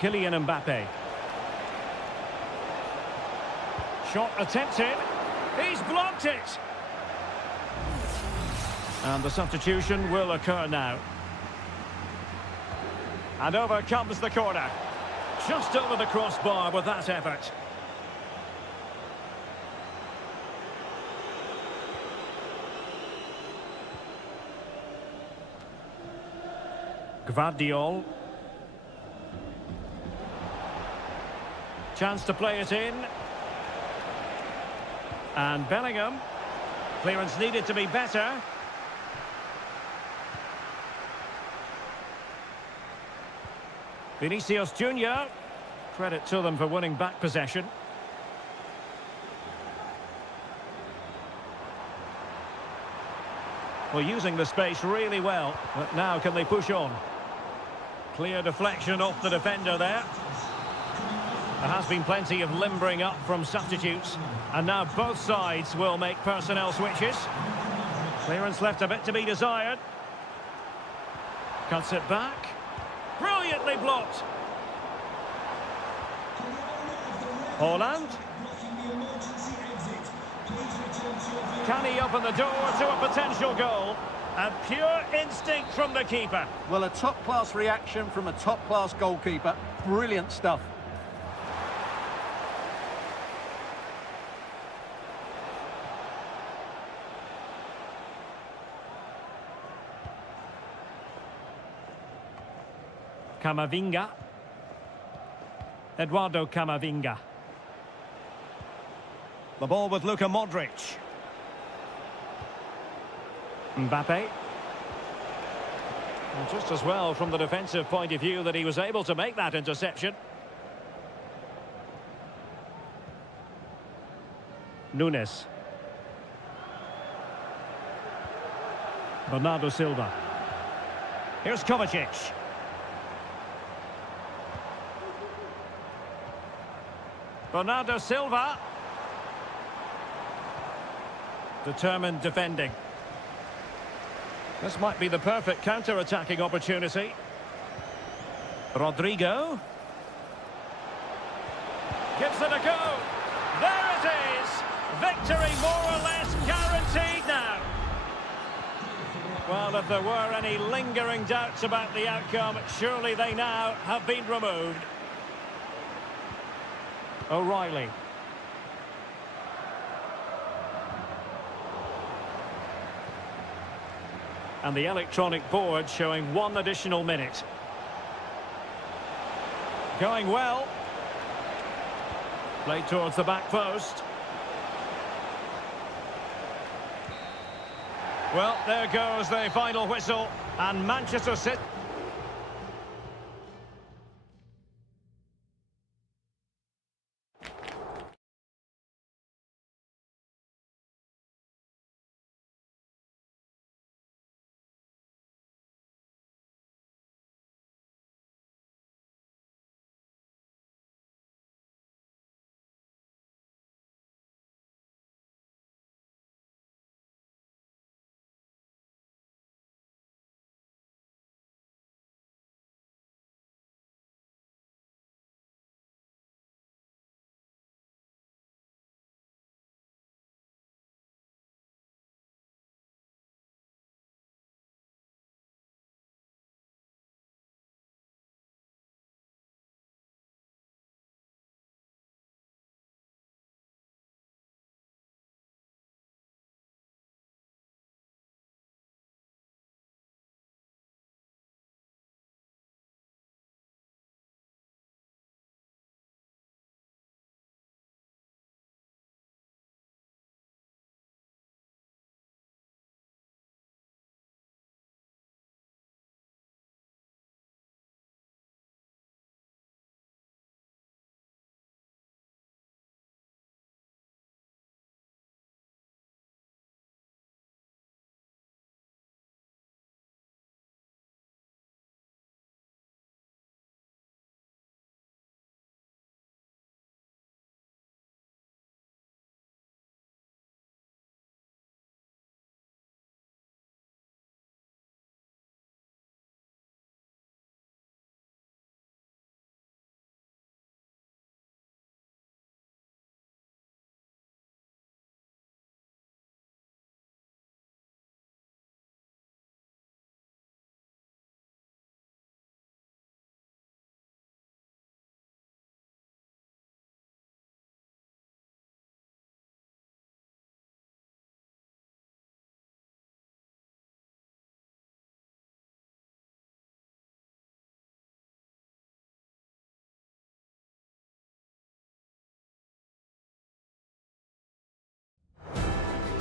Kylian Mbappe. Shot attempted. He's blocked it. And the substitution will occur now. And over comes the corner. Just over the crossbar with that effort. Gvardiol. Chance to play it in. And Bellingham. Clearance needed to be better. Vinicius Junior. Credit to them for winning back possession. Well, using the space really well. But now can they push on? Clear deflection off the defender there. There has been plenty of limbering up from substitutes. And now both sides will make personnel switches. Clearance left a bit to be desired. Cuts it back. Brilliantly blocked. Holland. Can he open the door to a potential goal? And pure instinct from the keeper. Well, a top-class reaction from a top-class goalkeeper. Brilliant stuff. Camavinga. Eduardo Camavinga. The ball with Luka Modric. Mbappe. And just as well from the defensive point of view that he was able to make that interception. Nunes. Bernardo Silva. Here's Kovacic. Bernardo Silva. Determined defending. This might be the perfect counter-attacking opportunity. Rodrigo. Gives it a go. There it is. Victory more or less guaranteed now. Well, if there were any lingering doubts about the outcome, surely they now have been removed. O'Reilly. And the electronic board showing 1 additional minute. Going well. Played towards the back post. Well, there goes the final whistle. And Manchester City...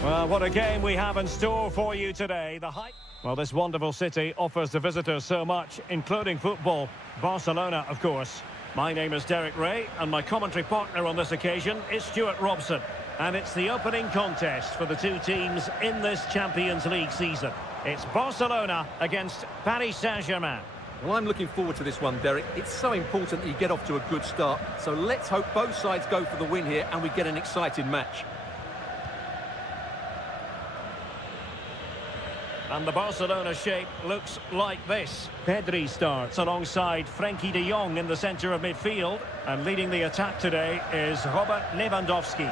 Well, what a game we have in store for you today. The hype. Well, this wonderful city offers the visitors so much, including football. Barcelona, of course. My name is Derek Ray, and my commentary partner on this occasion is Stuart Robson. And it's the opening contest for the two teams in this Champions League season. It's Barcelona against Paris Saint-Germain. Well, I'm looking forward to this one, Derek. It's so important that you get off to a good start. So let's hope both sides go for the win here and we get an exciting match. And the Barcelona shape looks like this. Pedri starts alongside Frenkie de Jong in the centre of midfield. And leading the attack today is Robert Lewandowski.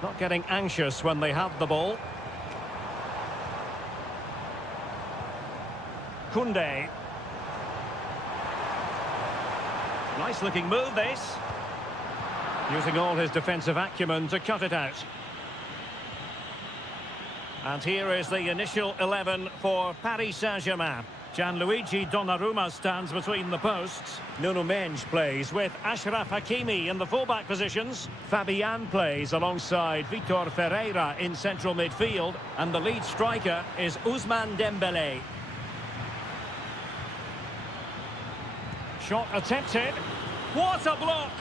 Not getting anxious when they have the ball. Koundé. Nice looking move this. Using all his defensive acumen to cut it out. And here is the initial 11 for Paris Saint-Germain. Gianluigi Donnarumma stands between the posts. Nuno Mendes plays with Achraf Hakimi in the fullback positions. Fabian plays alongside Vitor Ferreira in central midfield. And the lead striker is Ousmane Dembélé. Shot attempted. What a block!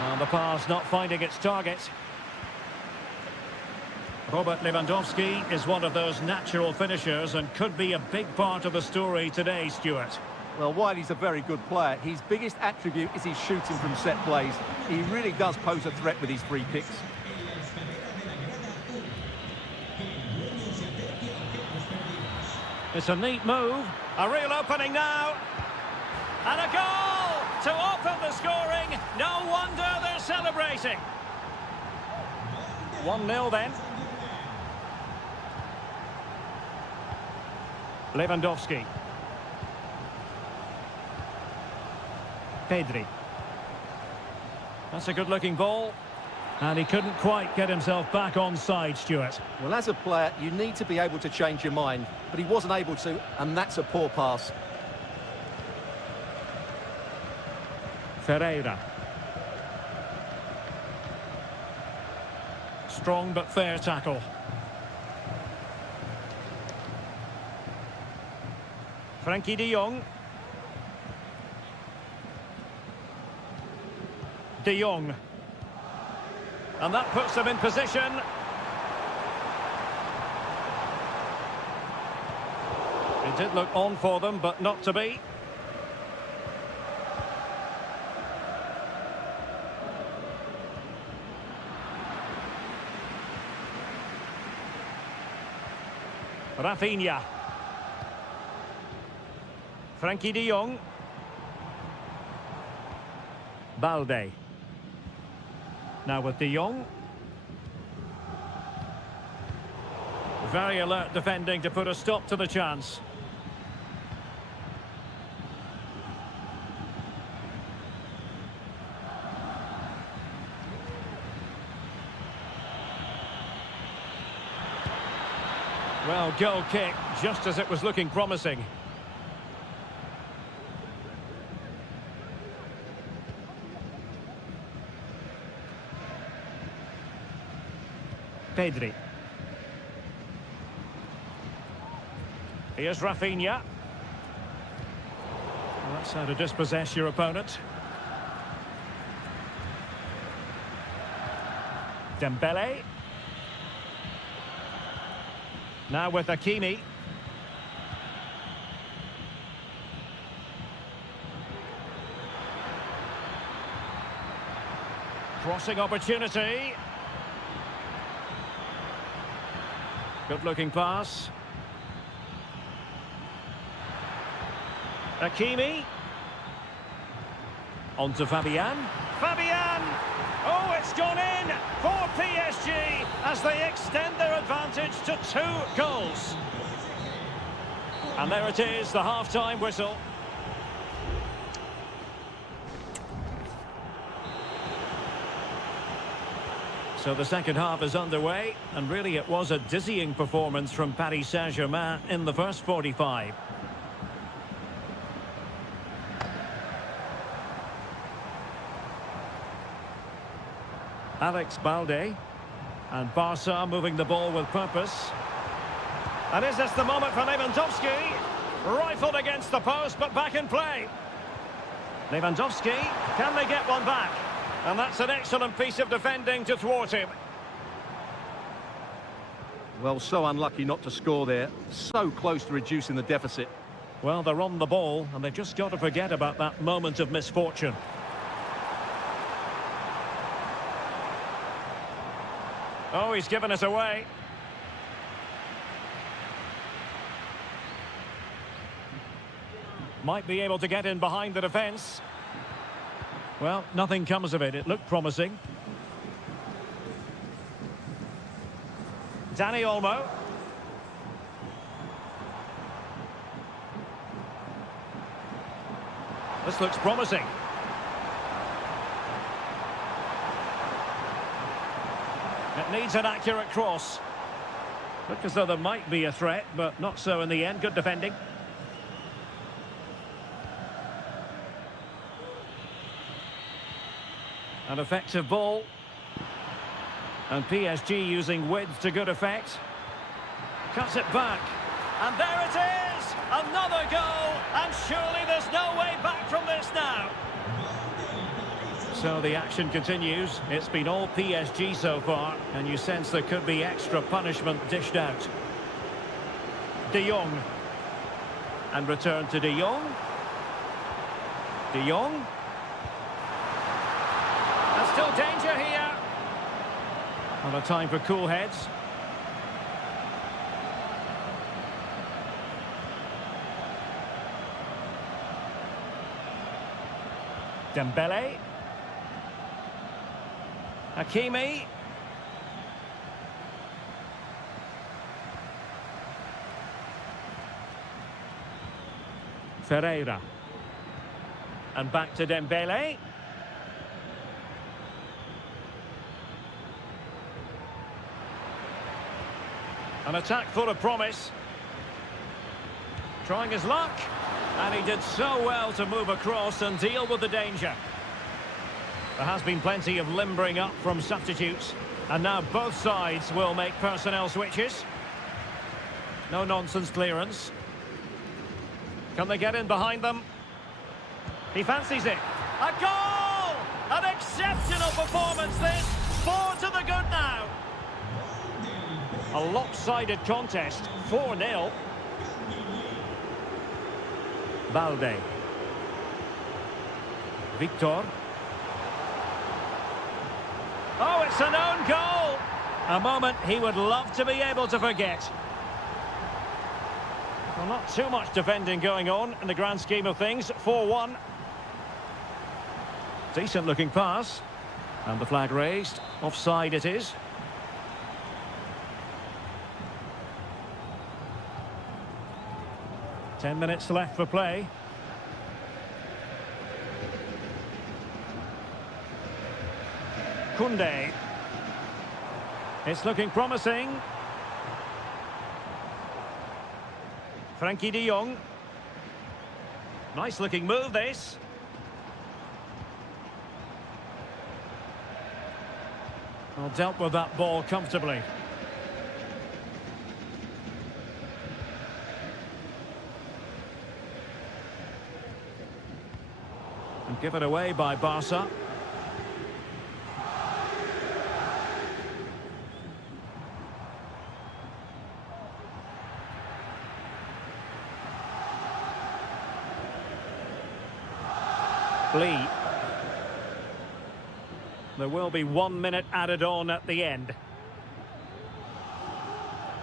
And the pass not finding its target. Robert Lewandowski is one of those natural finishers and could be a big part of the story today, Stuart. Well, while he's a very good player, his biggest attribute is his shooting from set plays. He really does pose a threat with his free kicks. It's a neat move. A real opening now. And a goal to open the scoring. No wonder they're celebrating. 1-0 then. Lewandowski. Pedri. That's a good-looking ball. And he couldn't quite get himself back on side, Stuart. Well, as a player, you need to be able to change your mind, but he wasn't able to, and that's a poor pass. Ferreira. Strong but fair tackle. Frenkie de Jong. De Jong. And that puts them in position. It did look on for them, but not to be. Rafinha. Frenkie de Jong. Balde. Now with de Jong. Very alert defending to put a stop to the chance. Well, goal kick, just as it was looking promising. Pedri. Here's Rafinha. Well, that's how to dispossess your opponent. Dembele. Now with Hakimi. Crossing opportunity. Good-looking pass. Hakimi. On to Fabian. Fabian! Oh, it's gone in for PSG as they extend their advantage to 2 goals. And there it is, the half-time whistle. So the second half is underway, and really it was a dizzying performance from Paris Saint-Germain in the first 45. Alex Balde, and Barca moving the ball with purpose. And is this the moment for Lewandowski? Rifled against the post, but back in play. Lewandowski, can they get one back? And that's an excellent piece of defending to thwart him. Well, so unlucky not to score there. So close to reducing the deficit. Well, they're on the ball, and they've just got to forget about that moment of misfortune. Oh, he's given it away. Might be able to get in behind the defence. Well, nothing comes of it. It looked promising. Danny Olmo. This looks promising. It needs an accurate cross. Look as though there might be a threat, but not so in the end. Good defending. An effective ball. And PSG using width to good effect. Cuts it back. And there it is! Another goal! And surely there's no way back from this now. So the action continues. It's been all PSG so far, and you sense there could be extra punishment dished out. De Jong. And return to De Jong. De Jong. There's still danger here. Not a time for cool heads. Dembele. Hakimi. Ferreira. And back to Dembele. An attack full of promise. Trying his luck. And he did so well to move across and deal with the danger. There has been plenty of limbering up from substitutes. And now both sides will make personnel switches. No nonsense clearance. Can they get in behind them? He fancies it. A goal! An exceptional performance this. 4 to the good now. A lopsided contest. 4-0. Balde. Victor. Oh, it's an own goal! A moment he would love to be able to forget. Well, not too much defending going on in the grand scheme of things. 4-1. Decent looking pass. And the flag raised. Offside it is. Ten minutes left for play. Koundé. It's looking promising. Frankie de Jong. Nice looking move this. Well, dealt with that ball comfortably. And given away by Barca. Lee. There will be 1 minute added on at the end.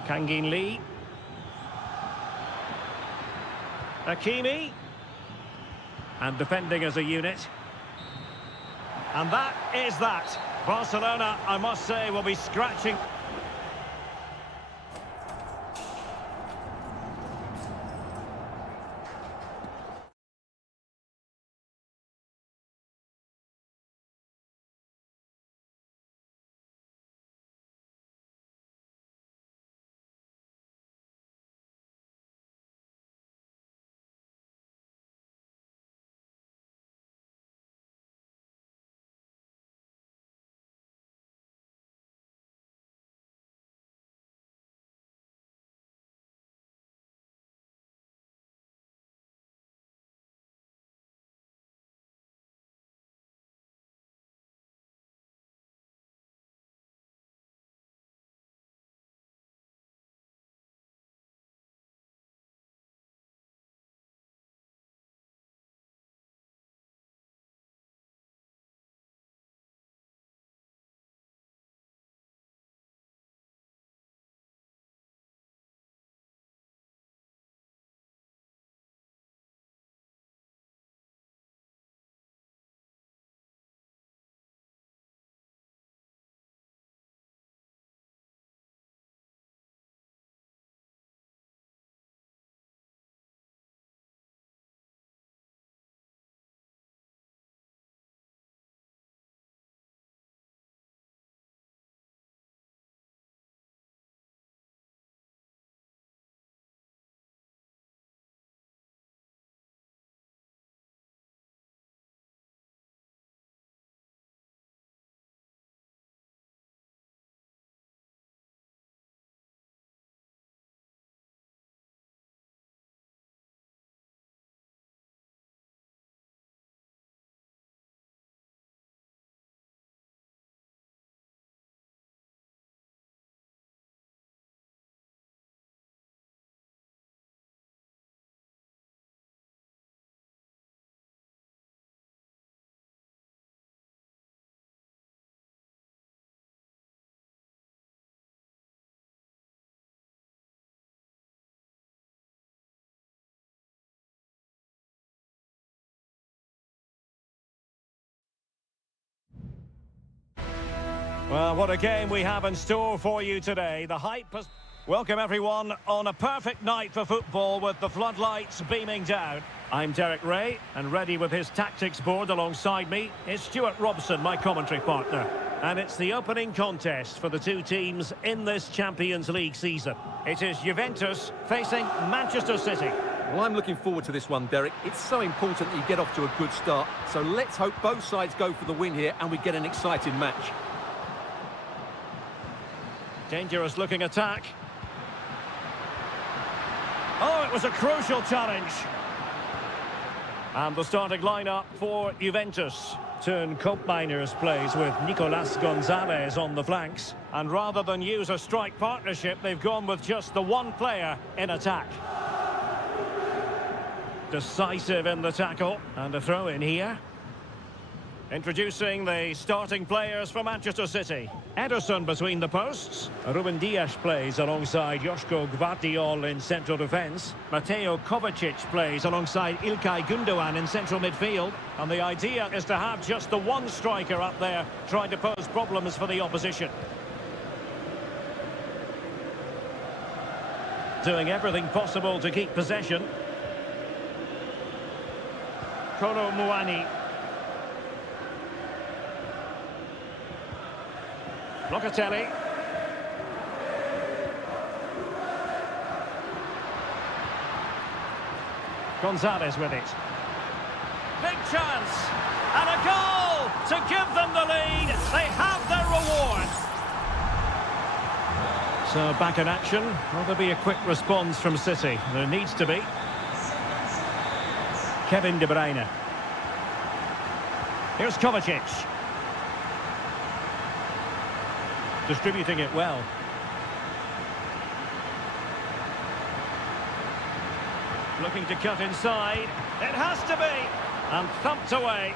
Kangin Lee. Hakimi. And defending as a unit. And that is that. Barcelona, I must say, will be scratching. Well, what a game we have in store for you today. The hype has... Welcome, everyone, on a perfect night for football with the floodlights beaming down. I'm Derek Ray, and ready with his tactics board alongside me is Stuart Robson, my commentary partner. And it's the opening contest for the two teams in this Champions League season. It is Juventus facing Manchester City. Well, I'm looking forward to this one, Derek. It's so important that you get off to a good start. So let's hope both sides go for the win here and we get an exciting match. Dangerous looking attack. Oh, it was a crucial challenge. And the starting lineup for Juventus. Turn Miners plays with Nicolas Gonzalez on the flanks. And rather than use a strike partnership, they've gone with just the one player in attack. Decisive in the tackle. And a throw in here. Introducing the starting players for Manchester City. Ederson between the posts. Ruben Dias plays alongside Joško Gvardiol in central defence. Mateo Kovacic plays alongside Ilkay Gundogan in central midfield. And the idea is to have just the one striker up there trying to pose problems for the opposition. Doing everything possible to keep possession. Kolo Muani. Locatelli. Gonzalez with it. Big chance. And a goal to give them the lead. They have their reward. So back in action. Will there be a quick response from City? There needs to be. Kevin De Bruyne. Here's Kovacic. Distributing it well. Looking to cut inside. It has to be. And thumped away.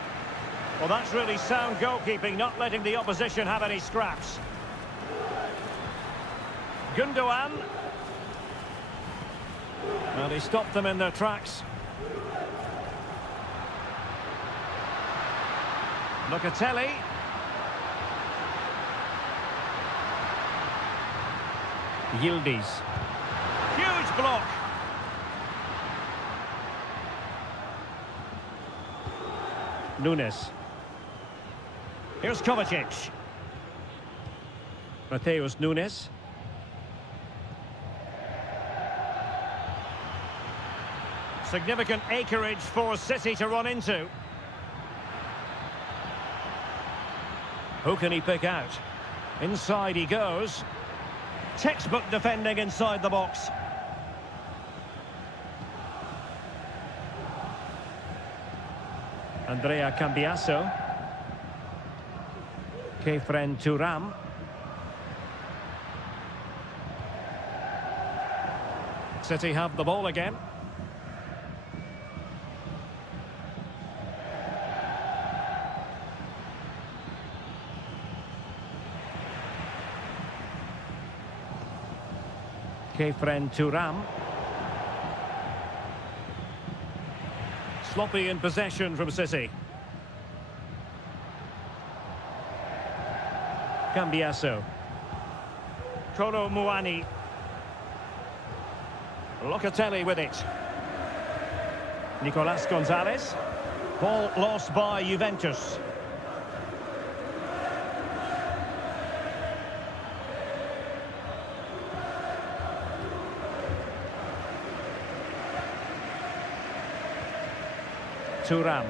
Well, that's really sound goalkeeping, not letting the opposition have any scraps. Gundogan. Well, he stopped them in their tracks. Locatelli. Yildiz. Huge block. Nunes. Here's Kovacic. Mateus Nunes. Significant acreage for City to run into. Who can he pick out? Inside he goes. Textbook defending inside the box. Andrea Cambiasso. Kefren Turam. City have the ball again. Kefren Turam. Sloppy in possession from City. Cambiasso. Kolo Muani. Locatelli with it. Nicolas Gonzalez. Ball lost by Juventus. Turam.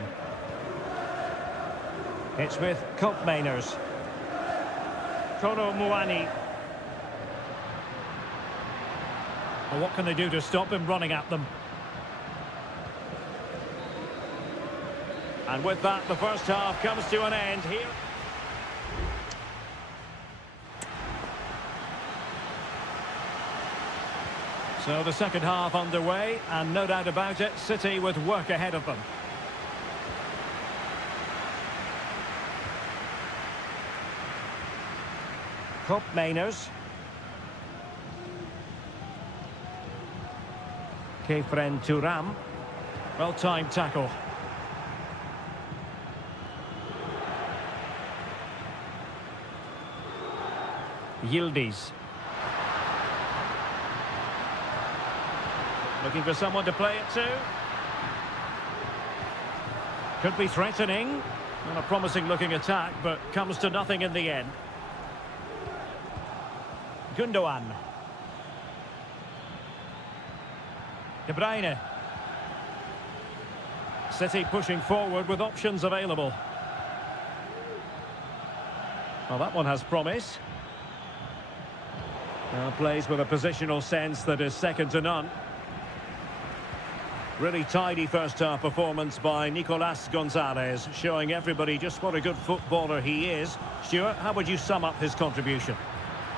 It's with Mainers. Kolo Muani. Well, what can they do to stop him running at them? And with that, the first half comes to an end here. So the second half underway, and no doubt about it, City with work ahead of them. Mainers. Kefren Turam. Well-timed tackle. Yildiz. Looking for someone to play it to. Could be threatening. Not a promising looking attack, but comes to nothing in the end. Gundogan. De Bruyne. City pushing forward with options available. Well, that one has promise. Now plays with a positional sense that is second to none. Really tidy first-half performance by Nicolas Gonzalez, showing everybody just what a good footballer he is. Stuart, how would you sum up his contribution?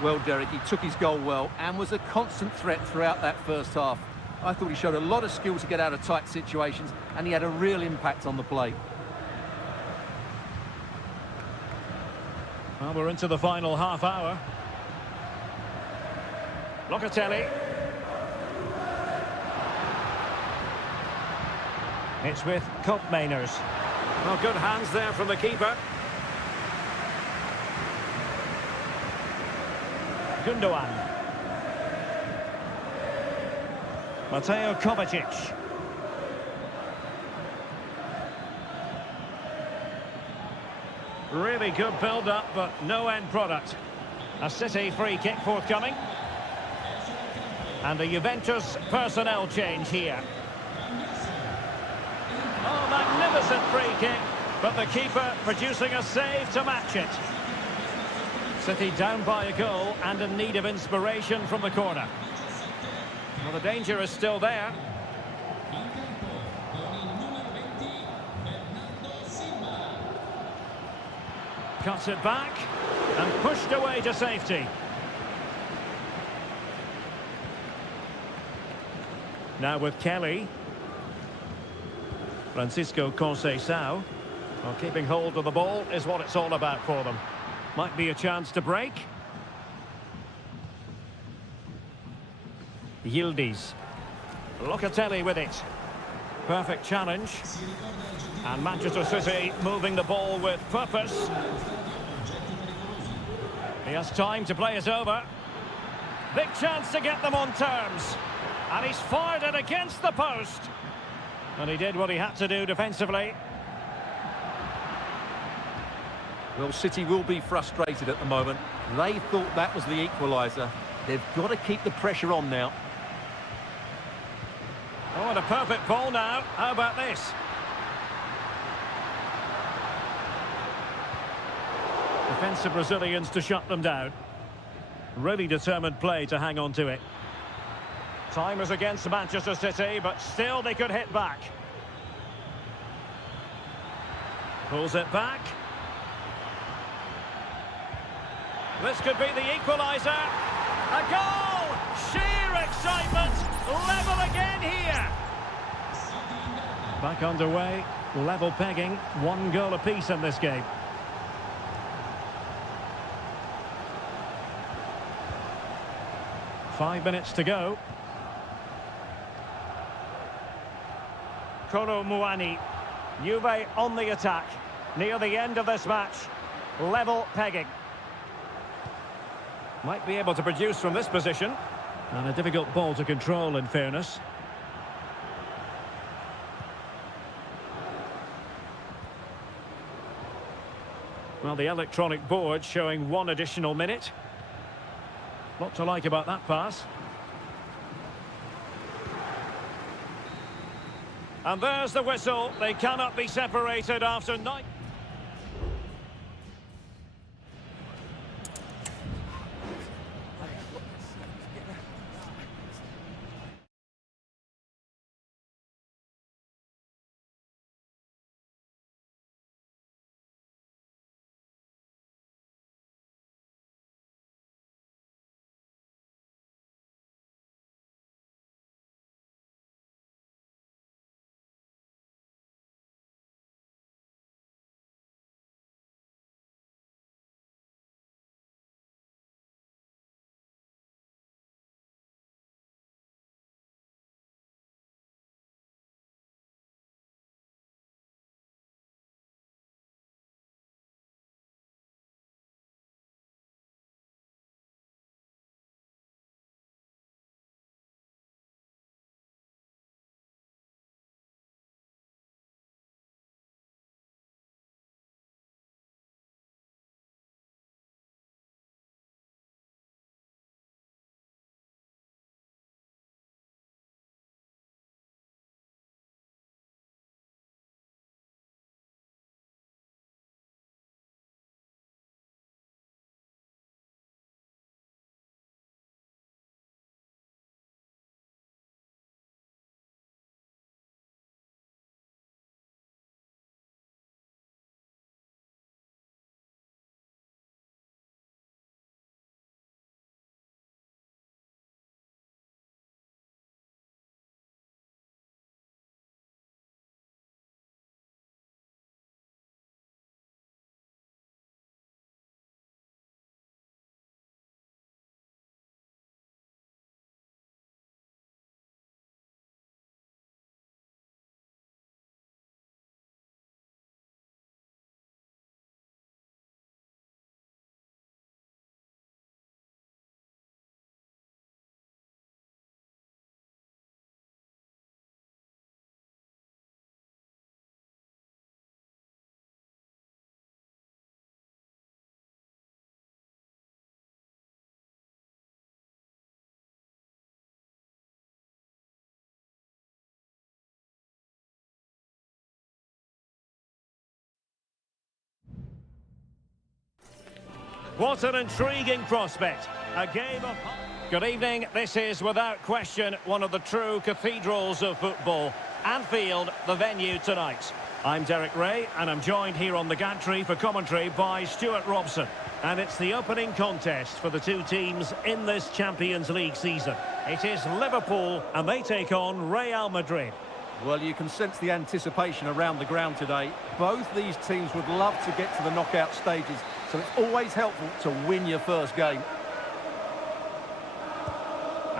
Well, Derek, he took his goal well and was a constant threat throughout that first half. I thought he showed a lot of skill to get out of tight situations, and he had a real impact on the play. Well, we're into the final half hour. Locatelli. It's with Koopmeiners. Well, good hands there from the keeper. Gundogan. Mateo Kovacic. Really good build-up, but no end product. A City free kick forthcoming. And a Juventus personnel change here. Oh, magnificent free kick, but the keeper producing a save to match it. City down by a goal and in need of inspiration from the corner. Well, the danger is still there. Cuts it back and pushed away to safety. Now with Kelly. Francisco Conceição. Well, keeping hold of the ball is what it's all about for them. Might be a chance to break. Yildiz. Locatelli with it. Perfect challenge. And Manchester City moving the ball with purpose. He has time to play it over. Big chance to get them on terms. And he's fired it against the post. And he did what he had to do defensively. Well, City will be frustrated at the moment. They thought that was the equaliser. They've got to keep the pressure on now. Oh, and a perfect ball now. How about this? Defensive Brazilians to shut them down. Really determined play to hang on to it. Time is against Manchester City, but still they could hit back. Pulls it back. This could be the equaliser. A goal! Sheer excitement! Level again here! Back underway. Level pegging. 1 goal apiece in this game. Five minutes to go. Kolo Muani. Juve on the attack. Near the end of this match. Level pegging. Might be able to produce from this position. And a difficult ball to control, in fairness. Well, the electronic board showing 1 additional minute. Lot to like about that pass. And there's the whistle. They cannot be separated after 9. What an intriguing prospect. A game of... Good evening. This is, without question, one of the true cathedrals of football. Anfield, the venue tonight. I'm Derek Ray, and I'm joined here on the gantry for commentary by Stuart Robson. And it's the opening contest for the two teams in this Champions League season. It is Liverpool, and they take on Real Madrid. Well, you can sense the anticipation around the ground today. Both these teams would love to get to the knockout stages, so it's always helpful to win your first game.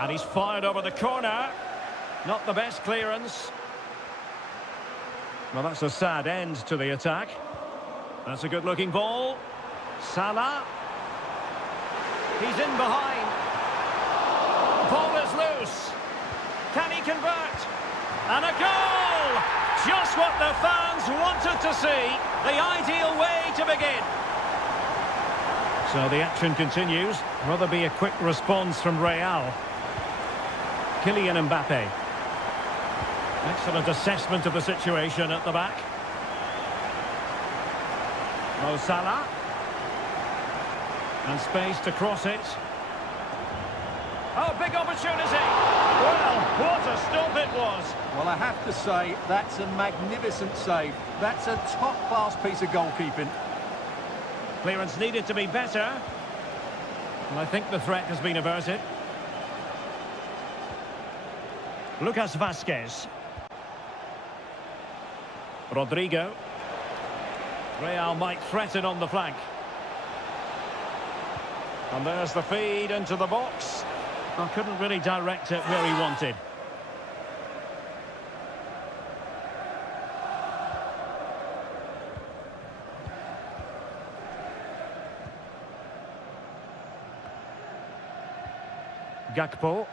And he's fired over the corner. Not the best clearance. Well, that's a sad end to the attack. That's a good-looking ball. Salah. He's in behind. Ball is loose. Can he convert? And a goal! Just what the fans wanted to see. The ideal way to begin. So the action continues. Will there be a quick response from Real? Kylian Mbappe. Excellent assessment of the situation at the back. Mo Salah. And space to cross it. Oh, big opportunity! Well, what a stop it was! Well, I have to say, that's a magnificent save. That's a top-class piece of goalkeeping. Clearance needed to be better. And I think the threat has been averted. Lucas Vazquez. Rodrigo. Real might threaten on the flank. And there's the feed into the box. I couldn't really direct it where he wanted. Gakpo.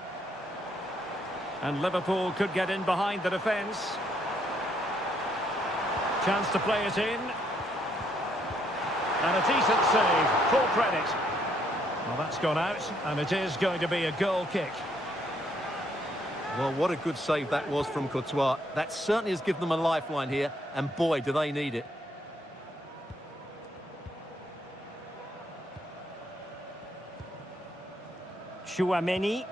And Liverpool could get in behind the defence. Chance to play it in. And a decent save. Full credit. Well, that's gone out, and it is going to be a goal kick. Well, what a good save that was from Courtois. That certainly has given them a lifeline here, and boy, do they need it. Tchouaméni.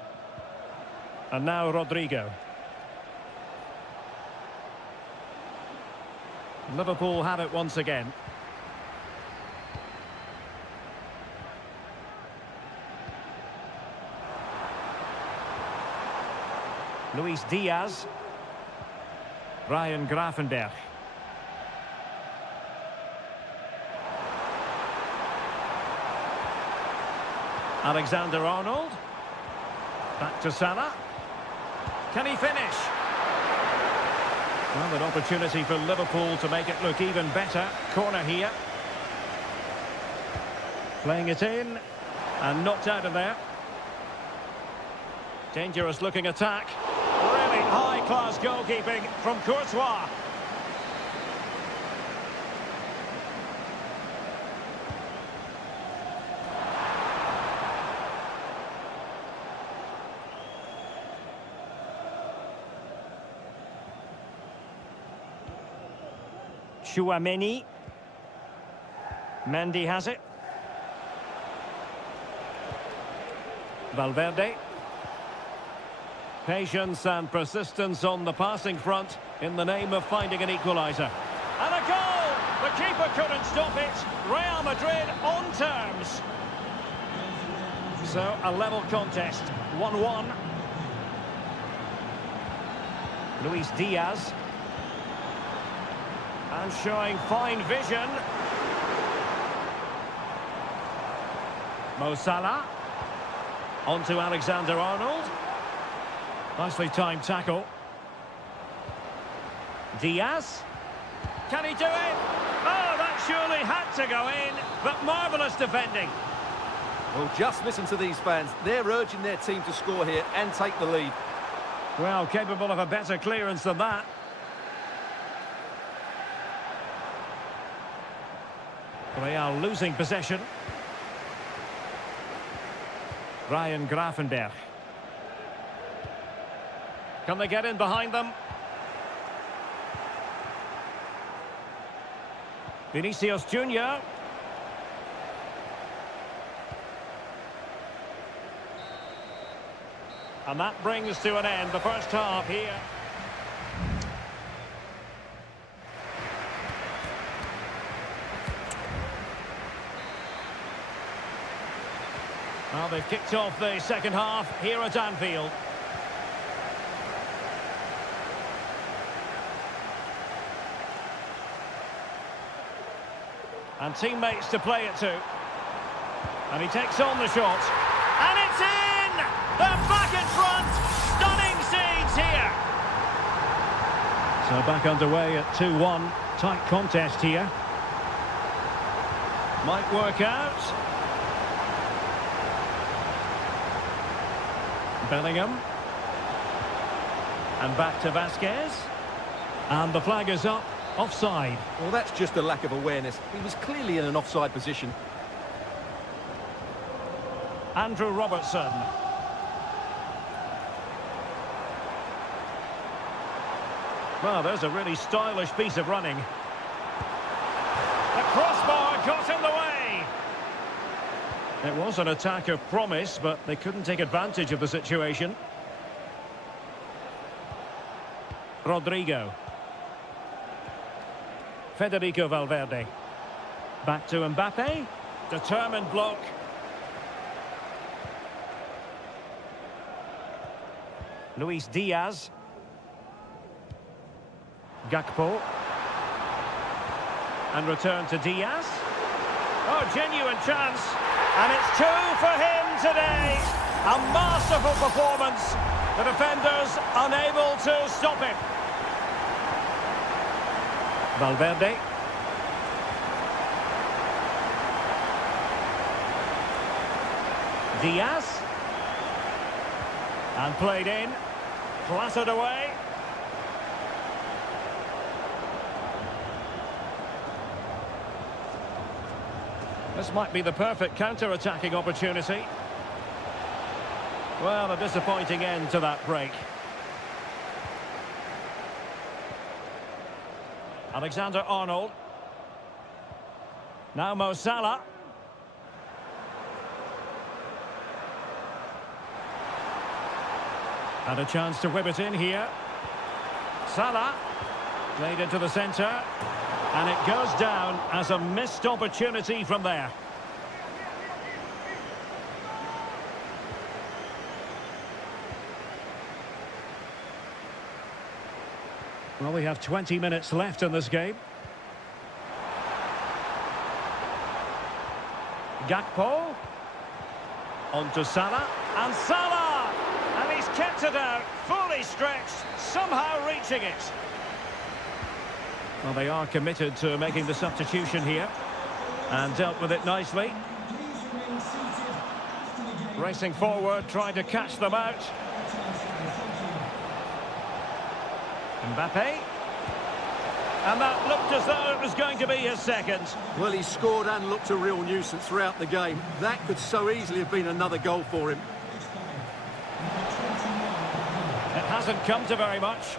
And now Rodrigo. Liverpool have it once again. Luis Diaz. Ryan Gravenberch. Alexander-Arnold. Back to Salah. Can he finish? Well, an opportunity for Liverpool to make it look even better. Corner here. Playing it in. And knocked out of there. Dangerous looking attack. Really high-class goalkeeping from Courtois. Tchouaméni. Mendy has it. Valverde. Patience and persistence on the passing front in the name of finding an equaliser. And a goal! The keeper couldn't stop it. Real Madrid on terms. So, a level contest. 1-1. Luis Diaz. And showing fine vision. Mo Salah. On to Alexander-Arnold. Nicely timed tackle. Diaz. Can he do it? Oh, that surely had to go in, but marvellous defending. Well, just listen to these fans. They're urging their team to score here and take the lead. Well, capable of a better clearance than that. Real losing possession. Ryan Gravenberch. Can they get in behind them? Vinicius Junior. And that brings to an end the first half here. Well, they've kicked off the second half here at Anfield. And teammates to play it to. And he takes on the shot. And it's in! They're back in front! Stunning scenes here! So back underway at 2-1. Tight contest here. Might work out. Bellingham. And back to Vasquez. And the flag is up. Offside. Well, that's just a lack of awareness. He was clearly in an offside position. Andrew Robertson. Well, there's a really stylish piece of running. The crossbar got in the way. It was an attack of promise, but they couldn't take advantage of the situation. Rodrigo. Federico Valverde. Back to Mbappe. Determined block. Luis Diaz. Gakpo. And return to Diaz. Oh, genuine chance. And it's 2 for him today. A masterful performance. The defenders unable to stop him. Valverde. Diaz. And played in. Clattered away. This might be the perfect counter-attacking opportunity. Well, a disappointing end to that break. Alexander-Arnold. Now Mo Salah. Had a chance to whip it in here. Salah. Played into the centre. And it goes down as a missed opportunity from there. Well, we have 20 minutes left in this game. Gakpo. On to Salah. And Salah! And he's kept it out, fully stretched, somehow reaching it. Well, they are committed to making the substitution here. And dealt with it nicely. Racing forward, trying to catch them out. Mbappe. And that looked as though it was going to be his second. Well, he scored and looked a real nuisance throughout the game. That could so easily have been another goal for him. It hasn't come to very much.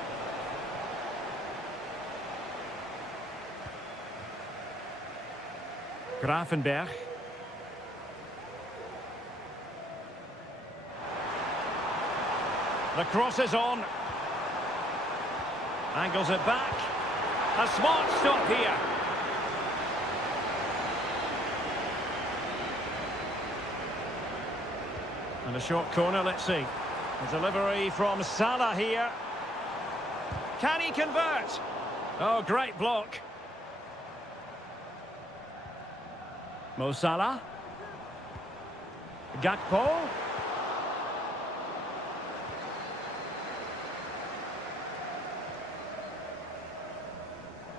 Gravenberch. The cross is on. Angles it back. A smart stop here. And a short corner, let's see. A delivery from Salah here. Can he convert? Oh, great block. Mo Salah. Gakpo.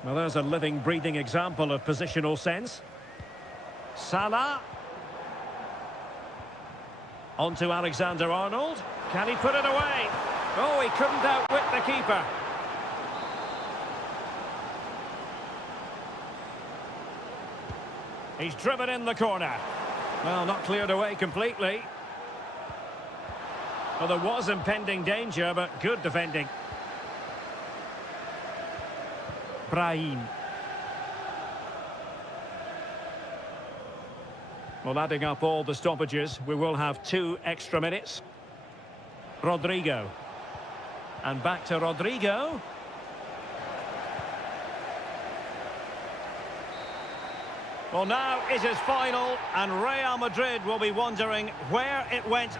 Well, there's a living, breathing example of positional sense. Salah. On to Alexander-Arnold. Can he put it away? Oh, he couldn't outwit the keeper. He's driven in the corner. Well, not cleared away completely. Well, there was impending danger, but good defending. Brahim. Well, adding up all the stoppages, we will have 2 extra minutes. Rodrigo. And back to Rodrigo. Well, now it is final, and Real Madrid will be wondering where it went.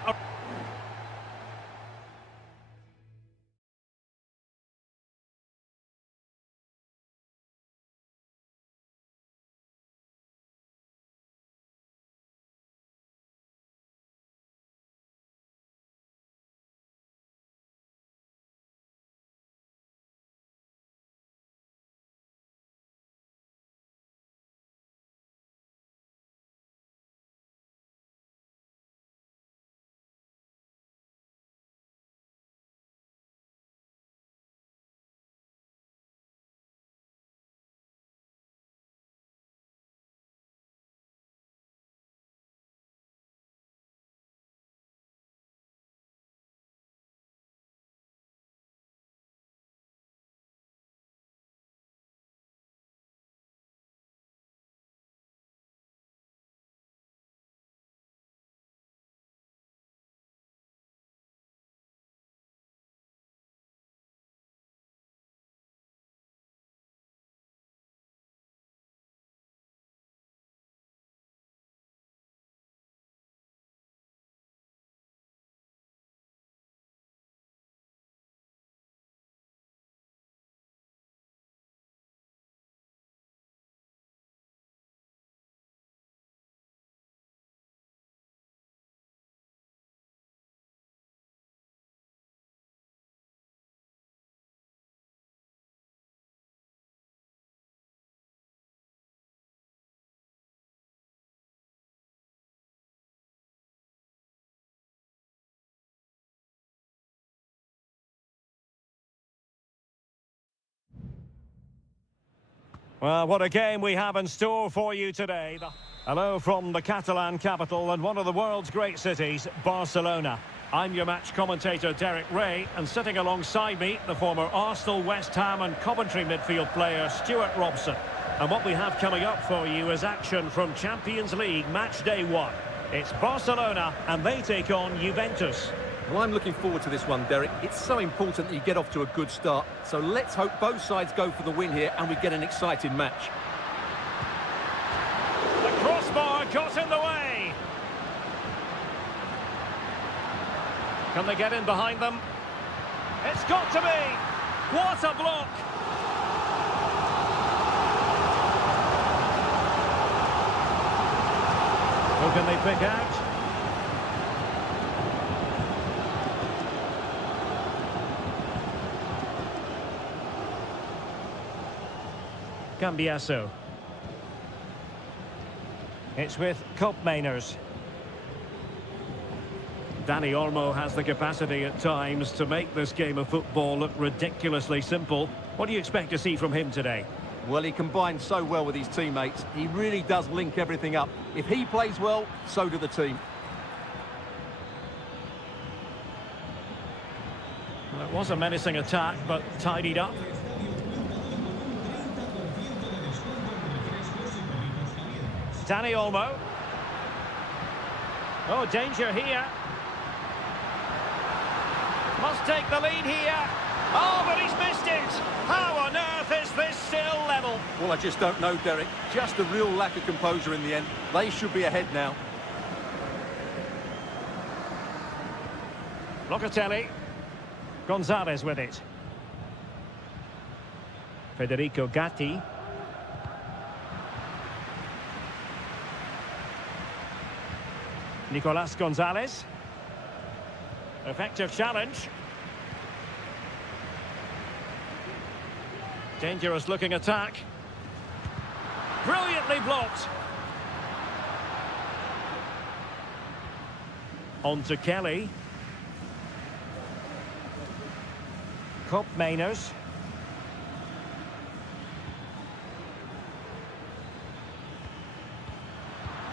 Well, what a game we have in store for you today. Hello from the Catalan capital and one of the world's great cities, Barcelona. I'm your match commentator, Derek Ray, and sitting alongside me, the former Arsenal, West Ham and Coventry midfield player, Stuart Robson. And what we have coming up for you is action from Champions League match day 1. It's Barcelona and they take on Juventus. Well, I'm looking forward to this one, Derek. It's so important that you get off to a good start. So let's hope both sides go for the win here and we get an exciting match. The crossbar got in the way. Can they get in behind them? It's got to be. What a block. Who can they pick out? Cambiasso. It's with Koopmeiners. Dani Olmo has the capacity at times to make this game of football look ridiculously simple. What do you expect to see from him today? Well, he combines so well with his teammates. He really does link everything up. If he plays well, so do the team. Well, it was a menacing attack, but tidied up. Dani Olmo. Oh, danger here. Must take the lead here. Oh, but he's missed it. How on earth is this still level? Well, I just don't know, Derek. Just a real lack of composure in the end. They should be ahead now. Locatelli. Gonzalez with it. Federico Gatti. Nicolas Gonzalez. Effective challenge. Dangerous looking attack. Brilliantly blocked. On to Kelly. Koopmeiners.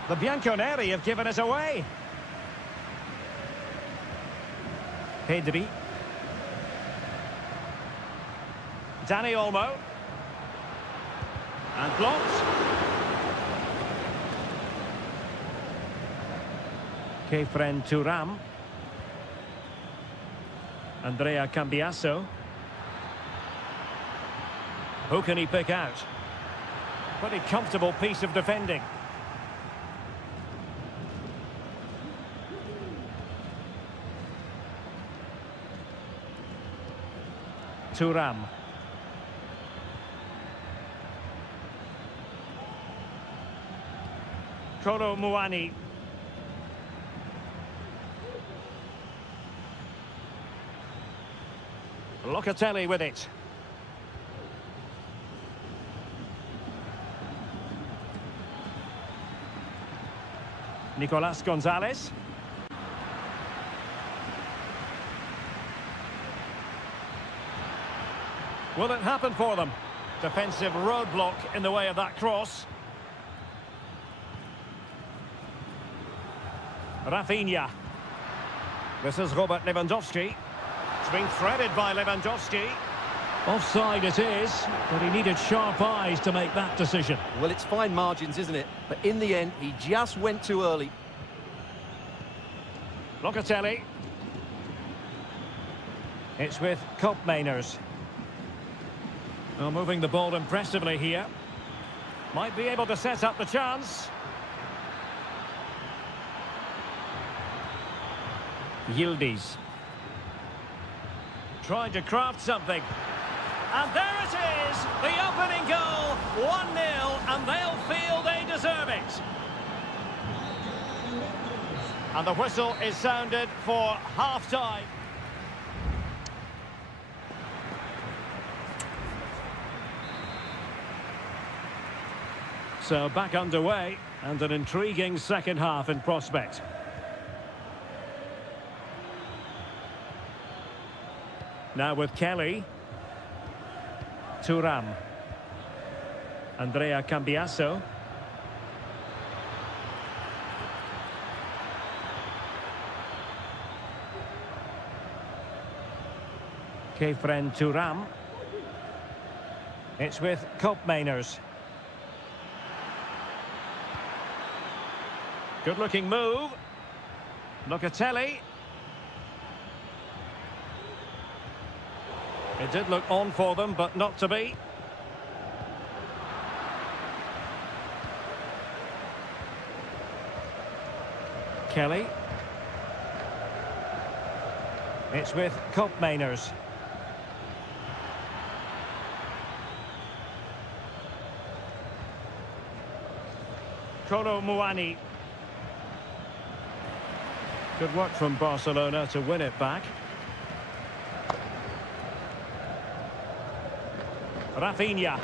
The Bianconeri have given us away. Pedri. Dani Olmo. And blocked. Kefren Thuram. Andrea Cambiasso. Who can he pick out? Pretty comfortable piece of defending. Thuram. Kolo Muani. Locatelli with it. Nicolas Gonzalez. Will it happen for them? Defensive roadblock in the way of that cross. Rafinha. This is Robert Lewandowski. It's been threaded by Lewandowski. Offside it is, but he needed sharp eyes to make that decision. Well, it's fine margins, isn't it? But in the end, he just went too early. Locatelli. It's with Koopmeiners. Well, moving the ball impressively here. Might be able to set up the chance. Yildiz. Trying to craft something. And there it is, the opening goal, 1-0, and they'll feel they deserve it. And the whistle is sounded for half-time. So back underway, and an intriguing second half in prospect. Now with Kelly. Thuram. Andrea Cambiasso. Kefren Thuram. It's with Koopmeiners. Good-looking move. Locatelli. It did look on for them, but not to be. Kelly. It's with Koopmeiners. Kolo Muani. Good work from Barcelona to win it back. Rafinha.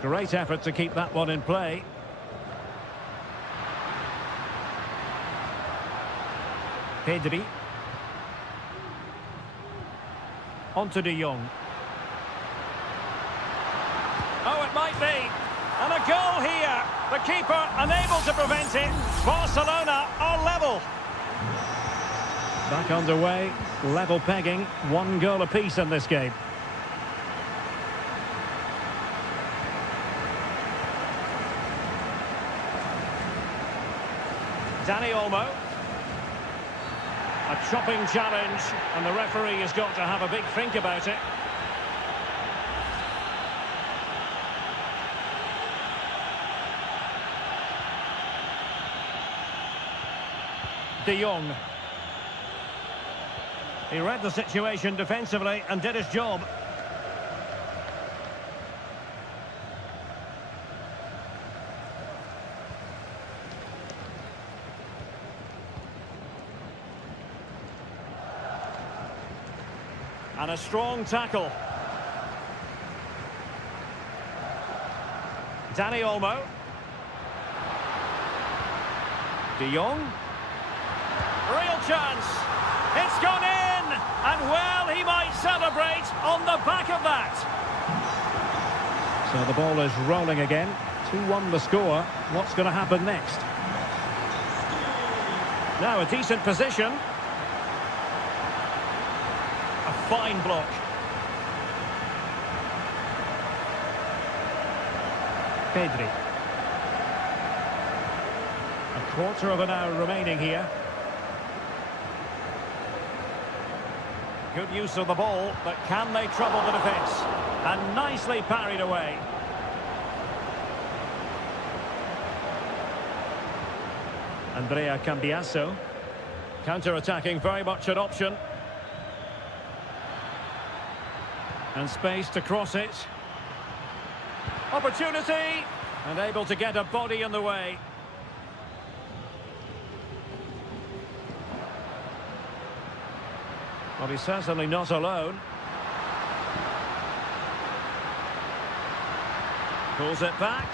Great effort to keep that one in play. Pedri. On to De Jong. Oh, it might be. And a goal here. The keeper unable to prevent it. Barcelona are level. Back underway. Level pegging. 1 goal apiece in this game. Dani Olmo. A chopping challenge, and the referee has got to have a big think about it. De Jong. He read the situation defensively and did his job. And a strong tackle. Dani Olmo. De Jong. Real chance. It's gone in. And well, he might celebrate on the back of that. So the ball is rolling again. 2-1 the score. What's going to happen next? Now a decent position. Fine block. Pedri. A quarter of an hour remaining here. Good use of the ball, but can they trouble the defence? And nicely parried away. Andrea Cambiasso. Counter-attacking, very much an option. And space to cross it. Opportunity! And able to get a body in the way. Well, he's certainly not alone. Pulls it back.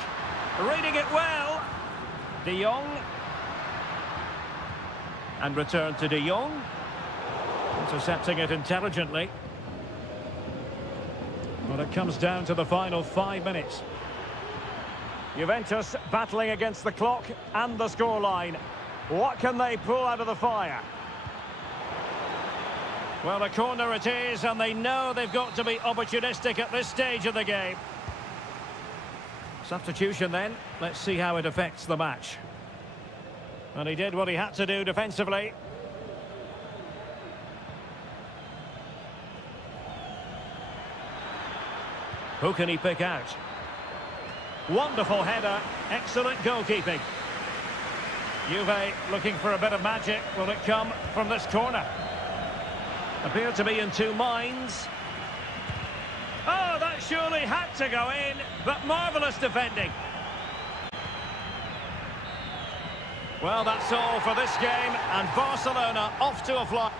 Reading it well. De Jong. And return to De Jong. Intercepting it intelligently. Well, it comes down to the final 5 minutes. Juventus battling against the clock and the scoreline. What can they pull out of the fire? Well, a corner it is, and they know they've got to be opportunistic at this stage of the game. Substitution then. Let's see how it affects the match. And he did what he had to do defensively. Who can he pick out? Wonderful header, excellent goalkeeping. Juve looking for a bit of magic. Will it come from this corner? Appear to be in two minds. Oh, that surely had to go in, but marvellous defending. Well, that's all for this game, and Barcelona off to a fly.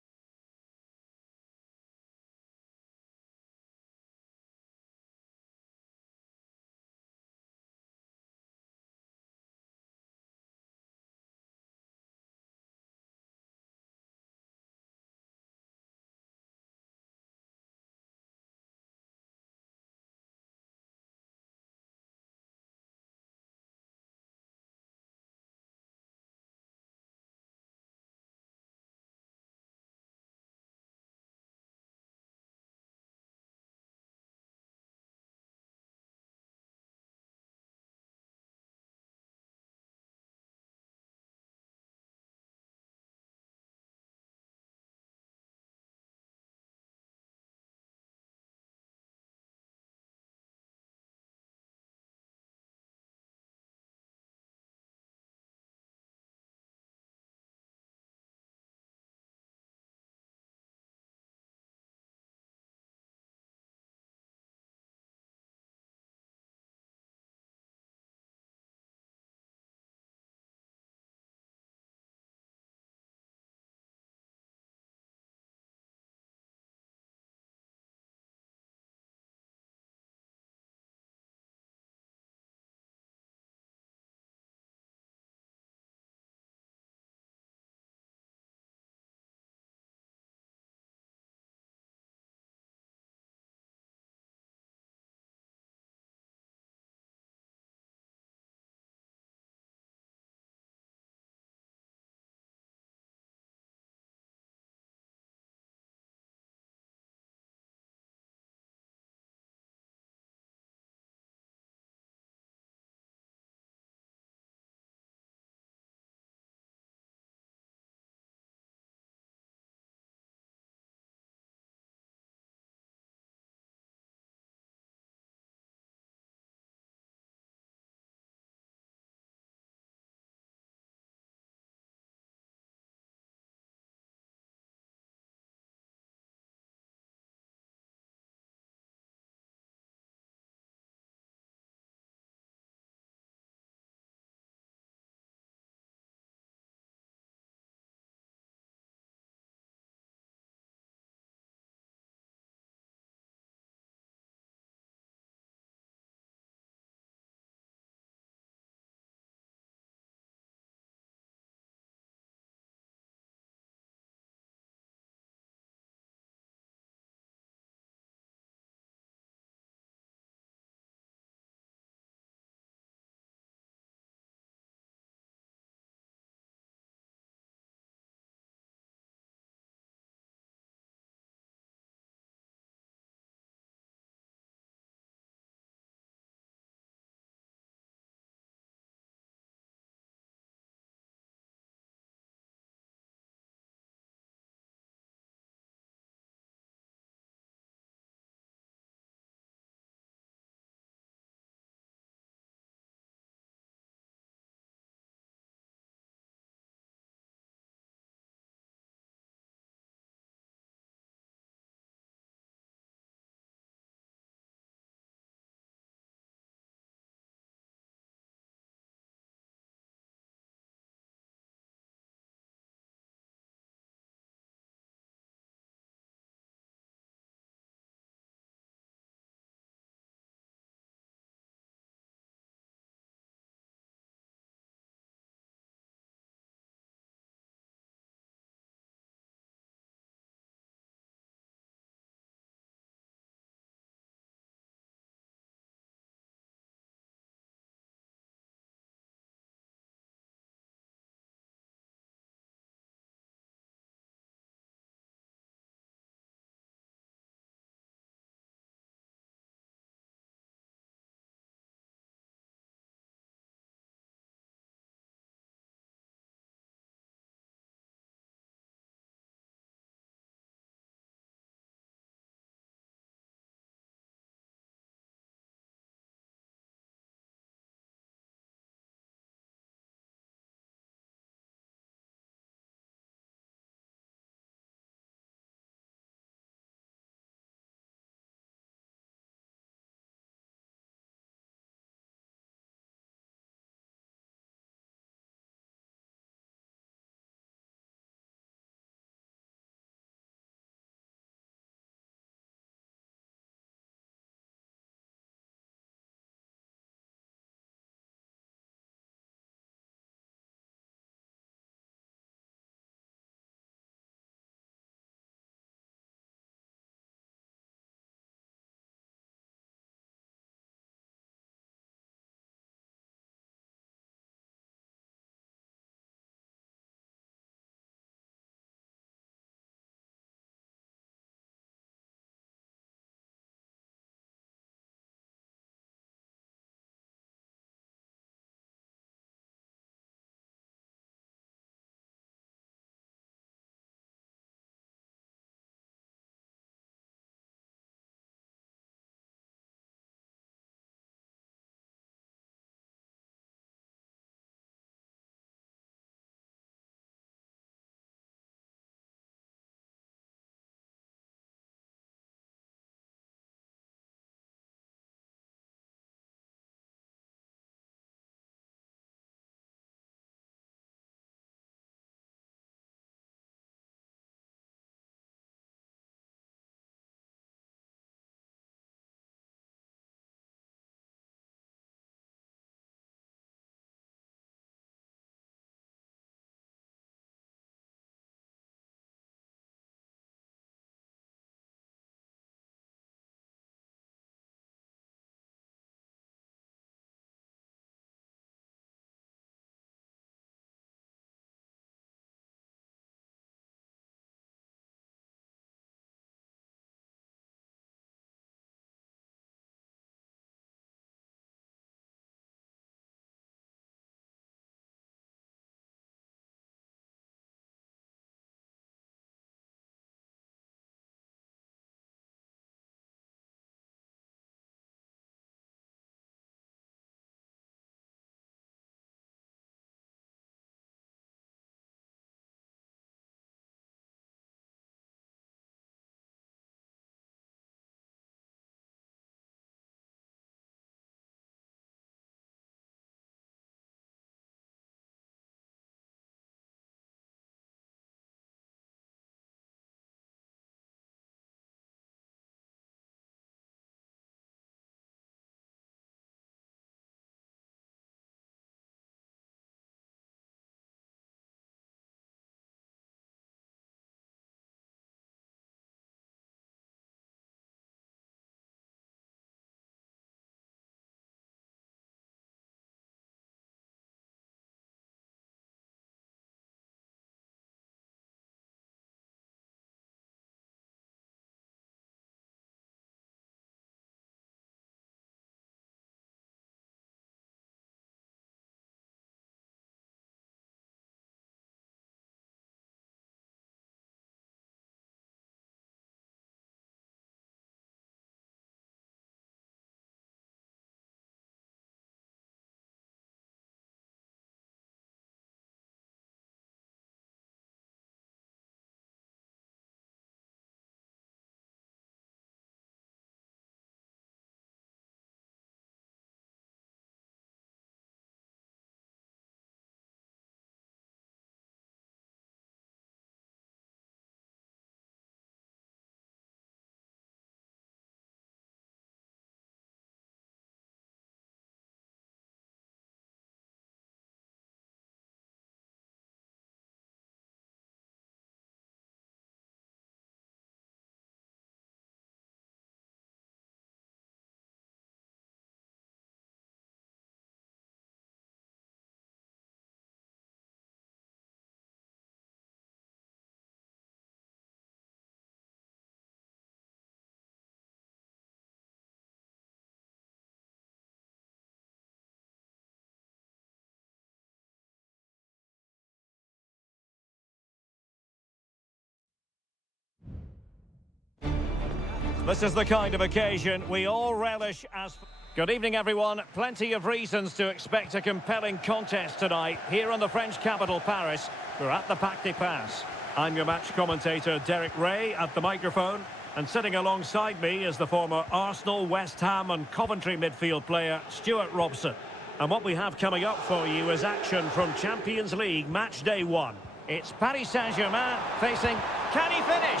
This is the kind of occasion we all relish as... Good evening, everyone. Plenty of reasons to expect a compelling contest tonight here in the French capital, Paris. We're at the Parc des Princes. I'm your match commentator, Derek Ray, at the microphone. And sitting alongside me is the former Arsenal, West Ham and Coventry midfield player, Stuart Robson. And what we have coming up for you is action from Champions League match day 1. It's Paris Saint-Germain facing... Can he finish?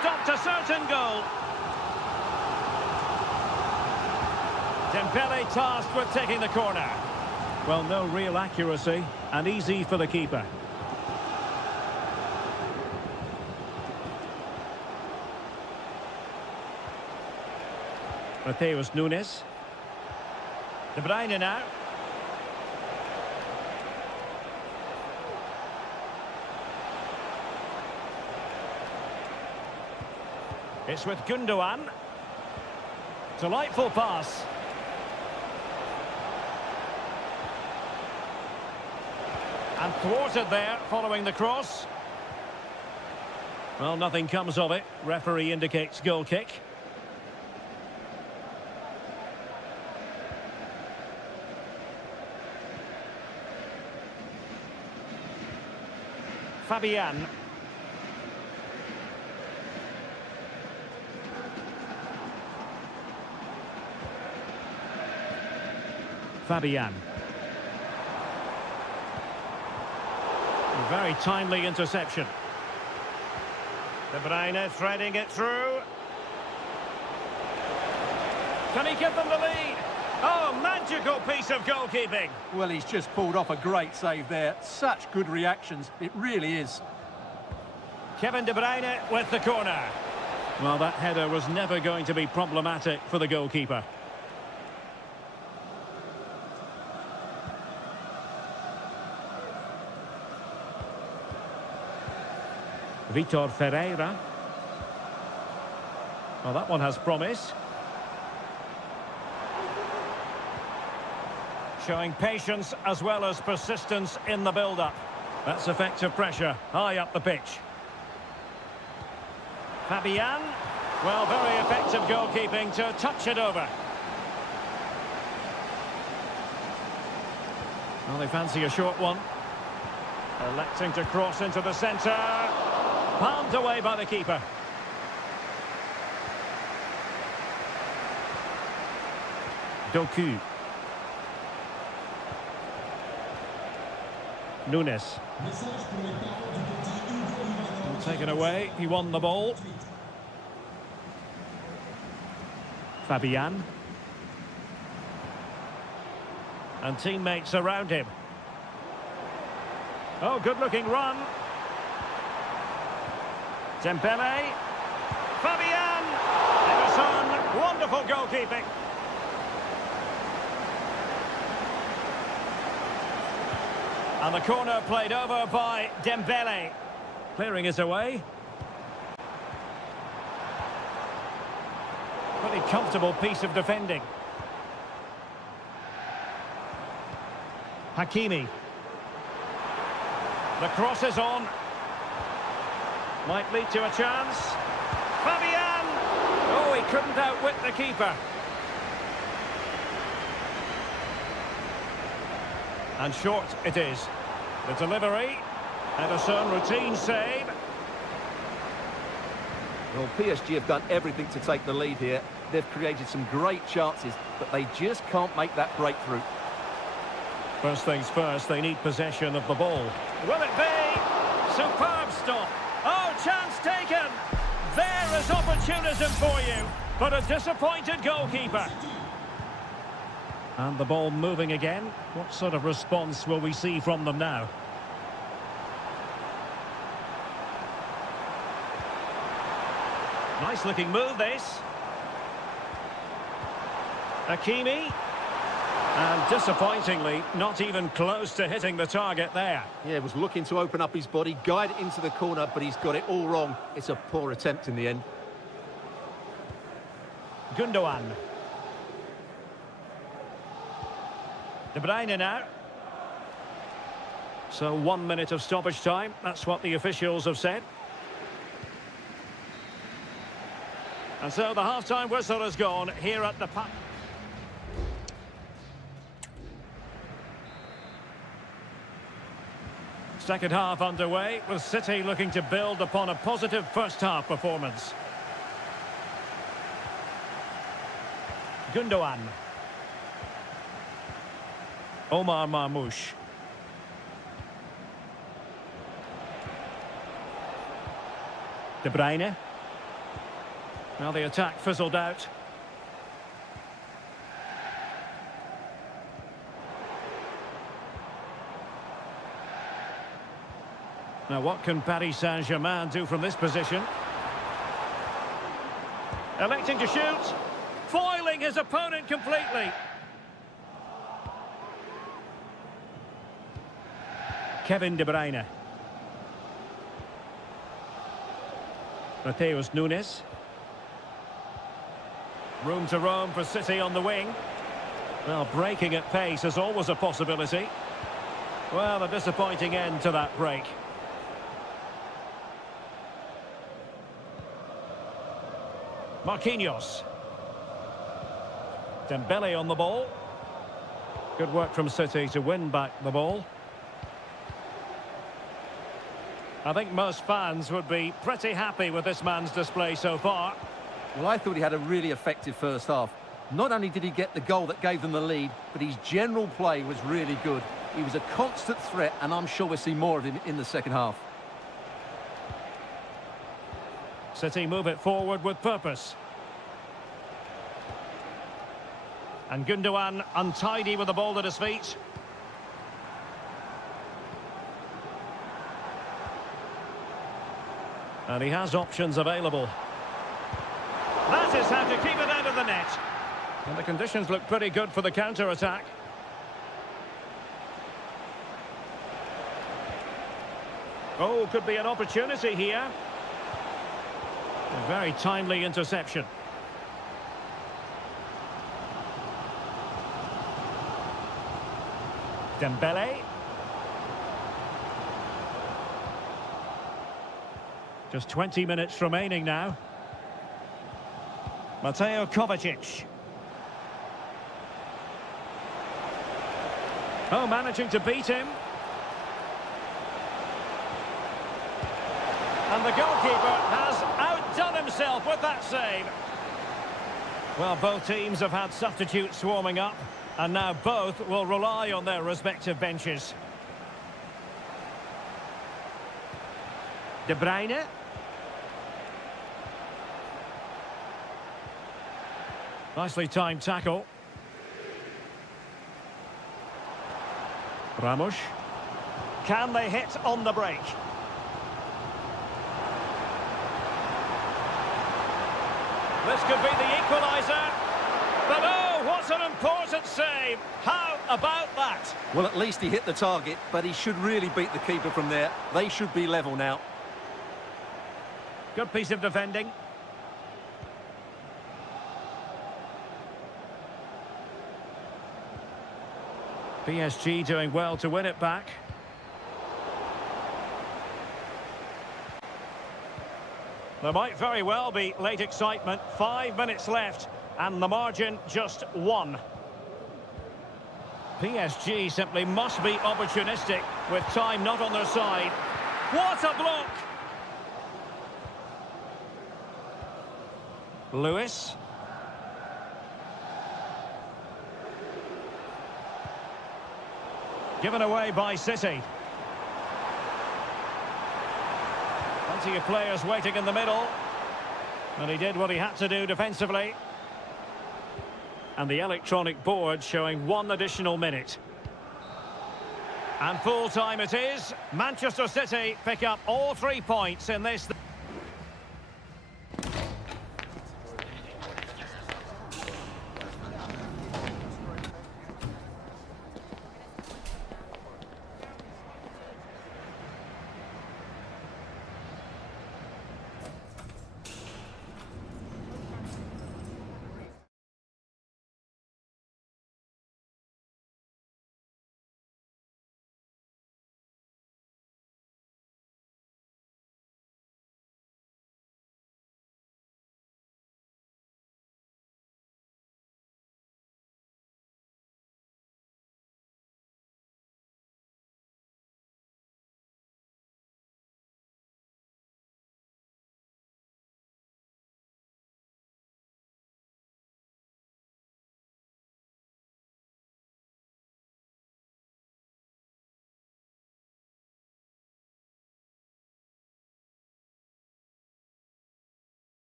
Stopped a certain goal. Dembele tasked with taking the corner. Well, no real accuracy, and easy for the keeper. Mateus Nunes. De Bruyne now. It's with Gundogan. Delightful pass. And thwarted there, following the cross. Well, nothing comes of it. Referee indicates goal kick. Fabian. Fabian. Very timely interception. De Bruyne threading it through. Can he give them the lead? Oh, magical piece of goalkeeping. Well, he's just pulled off a great save there. Such good reactions. It really is. Kevin De Bruyne with the corner. Well, that header was never going to be problematic for the goalkeeper. Vitor Ferreira. Well, that one has promise. Showing patience as well as persistence in the build-up. That's effective pressure, high up the pitch. Fabian. Well, very effective goalkeeping to touch it over. Well, they fancy a short one. Electing to cross into the centre. Palmed away by the keeper. Doku. Nunes. Taken away. He won the ball. Fabian. And teammates around him. Oh, good-looking run. Dembele. Fabian. Ederson. Wonderful goalkeeping. And the corner played over by Dembele. Clearing it away. Pretty comfortable piece of defending. Hakimi. The cross is on. Might lead to a chance. Fabian! Oh, he couldn't outwit the keeper. And short it is. The delivery. Ederson, routine save. Well, PSG have done everything to take the lead here. They've created some great chances, but they just can't make that breakthrough. First things first, they need possession of the ball. Will it be? Superb stop. Oh, chance taken. There is opportunism for you, but a disappointed goalkeeper. And the ball moving again. What sort of response will we see from them now? Nice looking move, this. Hakimi. And disappointingly, not even close to hitting the target there. Yeah, was looking to open up his body, guide it into the corner, but he's got it all wrong. It's a poor attempt in the end. Gundogan. De Bruyne now. So 1 minute of stoppage time. That's what the officials have said. And so the half-time whistle has gone here at the pub. Second half underway, with City looking to build upon a positive first-half performance. Gundogan. Omar Marmoush. De Bruyne. Well, the attack fizzled out. Now, what can Paris Saint-Germain do from this position? Electing to shoot. Foiling his opponent completely. Kevin De Bruyne. Mateus Nunes. Room to roam for City on the wing. Well, breaking at pace is always a possibility. Well, a disappointing end to that break. Marquinhos. Dembele on the ball. Good work from City to win back the ball. I think most fans would be pretty happy with this man's display so far. Well, I thought he had a really effective first half. Not only did he get the goal that gave them the lead, but his general play was really good. He was a constant threat, and I'm sure we'll see more of him in the second half. City move it forward with purpose. And Gundogan untidy with the ball at his feet. And he has options available. That is how to keep it out of the net. And the conditions look pretty good for the counter-attack. Oh, could be an opportunity here. A very timely interception. Dembele. Just 20 minutes remaining now. Mateo Kovacic. Oh, managing to beat him. And the goalkeeper has outdone himself with that save. Well, both teams have had substitutes warming up, and now both will rely on their respective benches. De Bruyne. Nicely timed tackle. Ramos. Can they hit on the break? This could be the equaliser. But oh, what an important save. How about that? Well, at least he hit the target, but he should really beat the keeper from there. They should be level now. Good piece of defending. PSG doing well to win it back. There might very well be late excitement. 5 minutes left, and the margin just 1. PSG simply must be opportunistic with time not on their side. What a block! Lewis. Given away by City. Plenty of players waiting in the middle. And he did what he had to do defensively. And the electronic board showing 1 additional minute. And full time it is. Manchester City pick up all 3 points in this.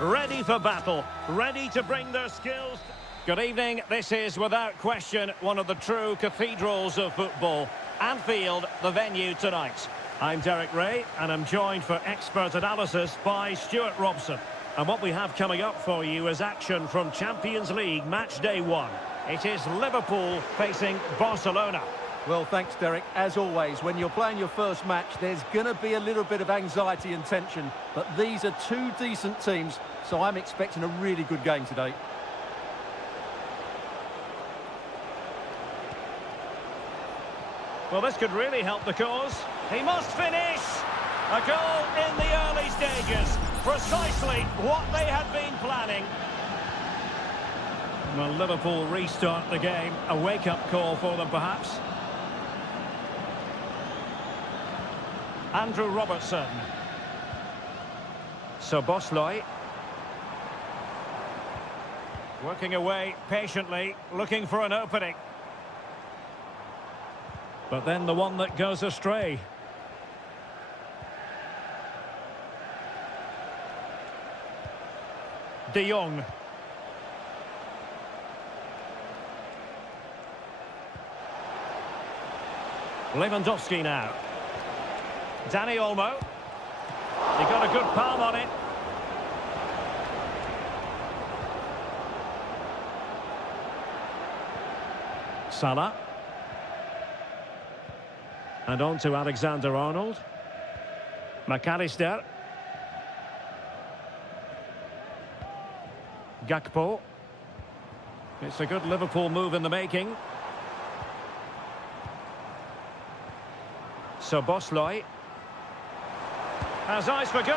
ready for battle, ready to bring their skills. Good evening. This is, without question, one of the true cathedrals of football. Anfield, the venue tonight. I'm Derek Ray, and I'm joined for expert analysis by Stuart Robson. And what we have coming up for you is action from Champions League match day 1. It is Liverpool facing Barcelona. Well, thanks, Derek. As always, when you're playing your first match, there's going to be a little bit of anxiety and tension. But these are two decent teams, so I'm expecting a really good game today. Well, this could really help the cause. He must finish! A goal in the early stages. Precisely what they had been planning. Well, Liverpool restart the game. A wake-up call for them, perhaps. Andrew Robertson. Szoboszlai. Working away patiently, looking for an opening. But then the one that goes astray. De Jong. Lewandowski now. Dani Olmo. He got a good palm on it. Salah. And on to Alexander-Arnold. McAllister. Gakpo. It's a good Liverpool move in the making. Szoboszlai. Has eyes for goal.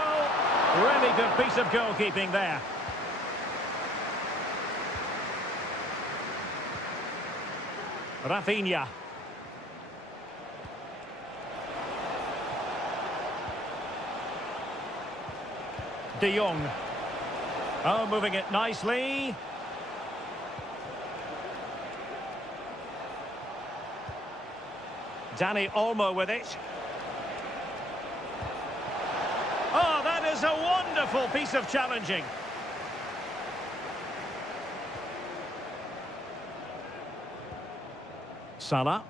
Really good piece of goalkeeping there. Rafinha. De Jong. Oh, moving it nicely. Dani Olmo with it. Oh, that is a wonderful piece of challenging. Salah.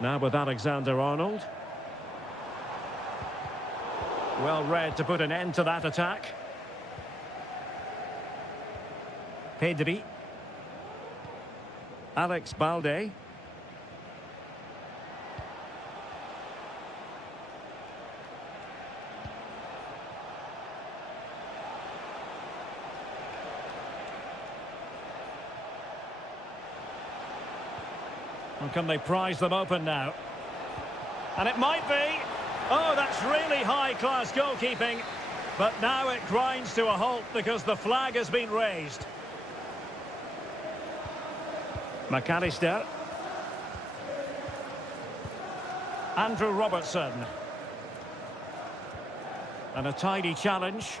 Now with Alexander-Arnold. Well read to put an end to that attack. Pedri. Alex Balde. Well, can they prise them open now? And it might be. Oh, that's really high-class goalkeeping. But now it grinds to a halt because the flag has been raised. McAllister. Andrew Robertson. And a tidy challenge.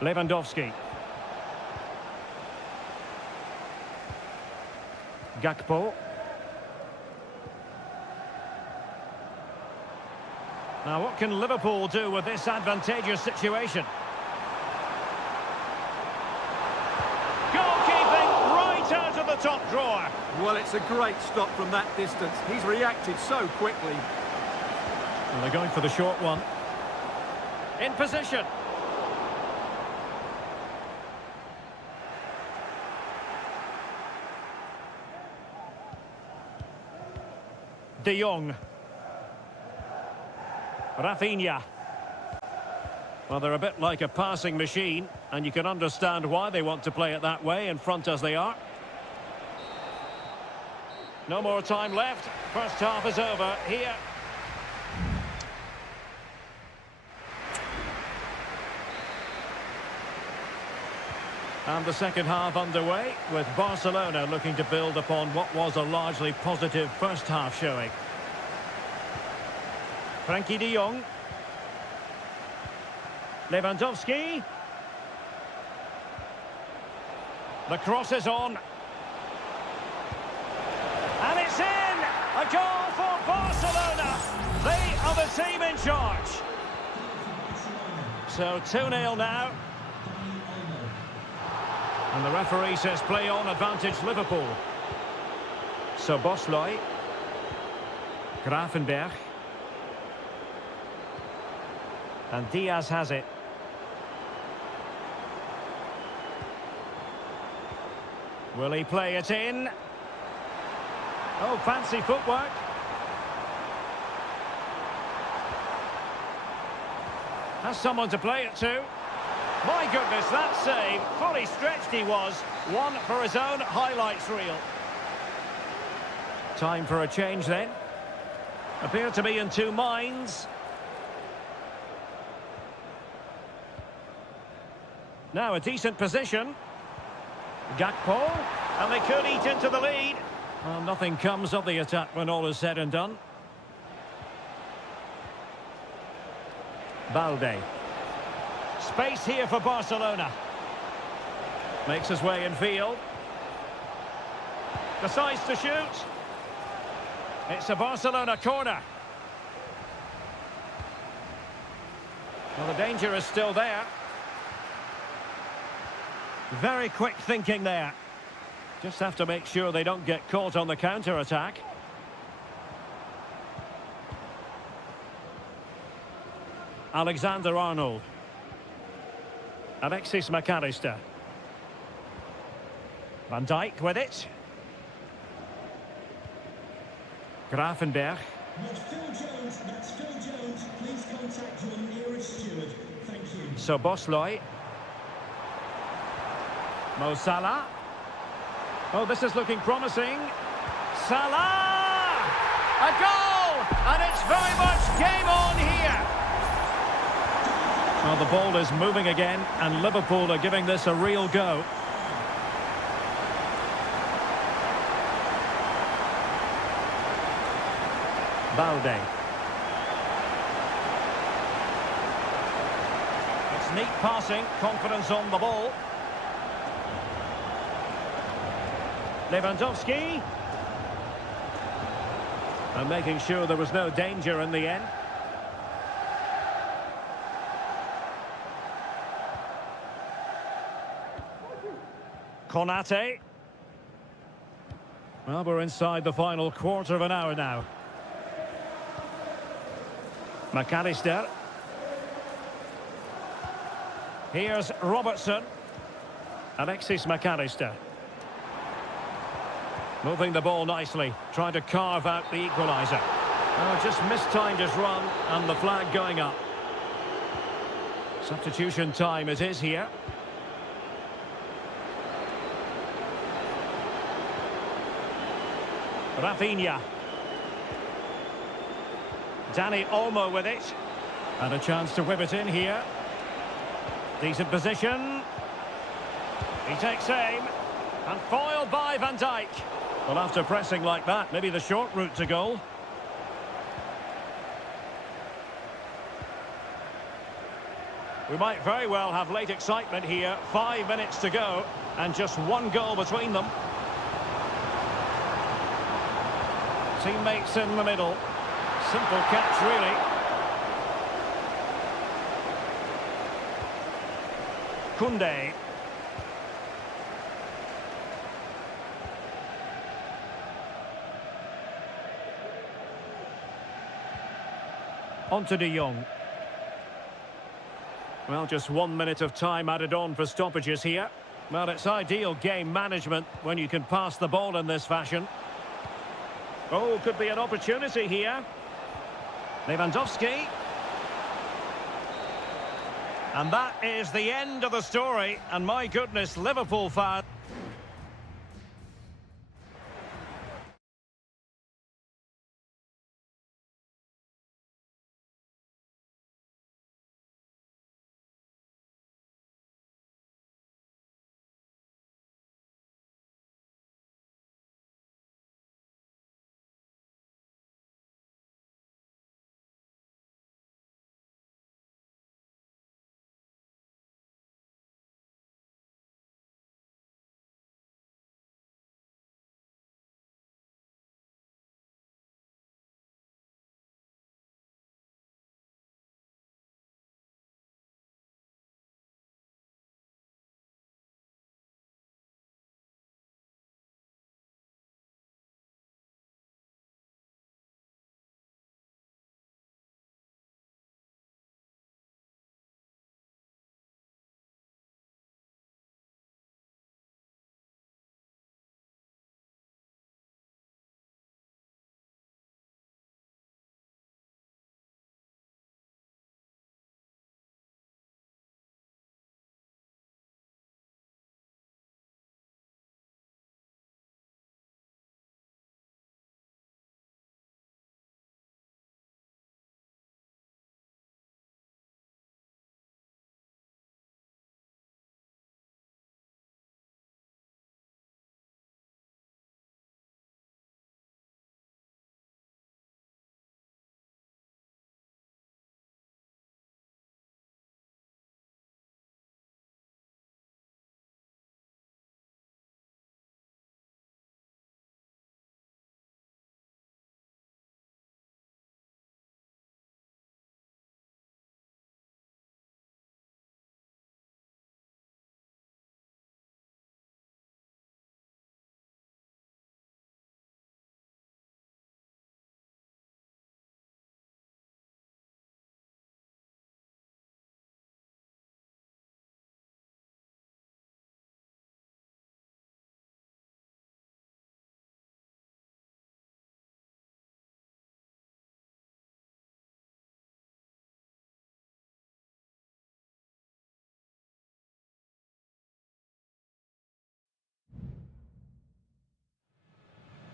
Lewandowski. Gakpo. Now, what can Liverpool do with this advantageous situation? Goalkeeping right out of the top drawer. Well, it's a great stop from that distance. He's reacted so quickly. And they're going for the short one. In position. De Jong. Rafinha. Well, they're a bit like a passing machine, and you can understand why they want to play it that way, in front as they are. No more time left. First half is over here. And the second half underway, with Barcelona looking to build upon what was a largely positive first half showing. Frankie de Jong. Lewandowski. The cross is on. And it's in! A goal for Barcelona! of the team in charge. So 2-0 now. And the referee says play on, advantage Liverpool. So Bosley. Grafenberg. And Diaz has it. Will he play it in? Oh, fancy footwork. Has someone to play it to. My goodness, that save. Fully stretched he was. One for his own highlights reel. Time for a change then. Appear to be in two minds. Now a decent position. Gakpo. And they could eat into the lead. Well, nothing comes of the attack when all is said and done. Balde. Space here for Barcelona. Makes his way in field. Decides to shoot. It's a Barcelona corner. Well, the danger is still there. Very quick thinking there. Just have to make sure they don't get caught on the counter-attack. Alexander-Arnold. Alexis McAllister. Van Dijk with it. Grafenberg. That's Phil Jones. Please contact your nearest steward. Thank you. So Bosley. Mo Salah. Oh, this is looking promising. Salah! A goal! And it's very much game on here. Well, the ball is moving again, and Liverpool are giving this a real go. Balde. It's neat passing, confidence on the ball. Lewandowski. And making sure there was no danger in the end. Konate. Well, we're inside the final quarter of an hour now. McAllister. Here's Robertson. Alexis McAllister. Moving the ball nicely, trying to carve out the equaliser. Oh, just mistimed his run, and the flag going up. Substitution time it is here. Rafinha. Dani Olmo with it. And a chance to whip it in here. Decent position. He takes aim. And foiled by Van Dijk. Well, after pressing like that, maybe the short route to goal. We might very well have late excitement here. 5 minutes to go, and just one goal between them. Teammates in the middle. Simple catch, really. Koundé. On to De Jong. Well, just 1 minute of time added on for stoppages here. Well, it's ideal game management when you can pass the ball in this fashion. Oh, could be an opportunity here. Lewandowski. And that is the end of the story. And my goodness, Liverpool fans.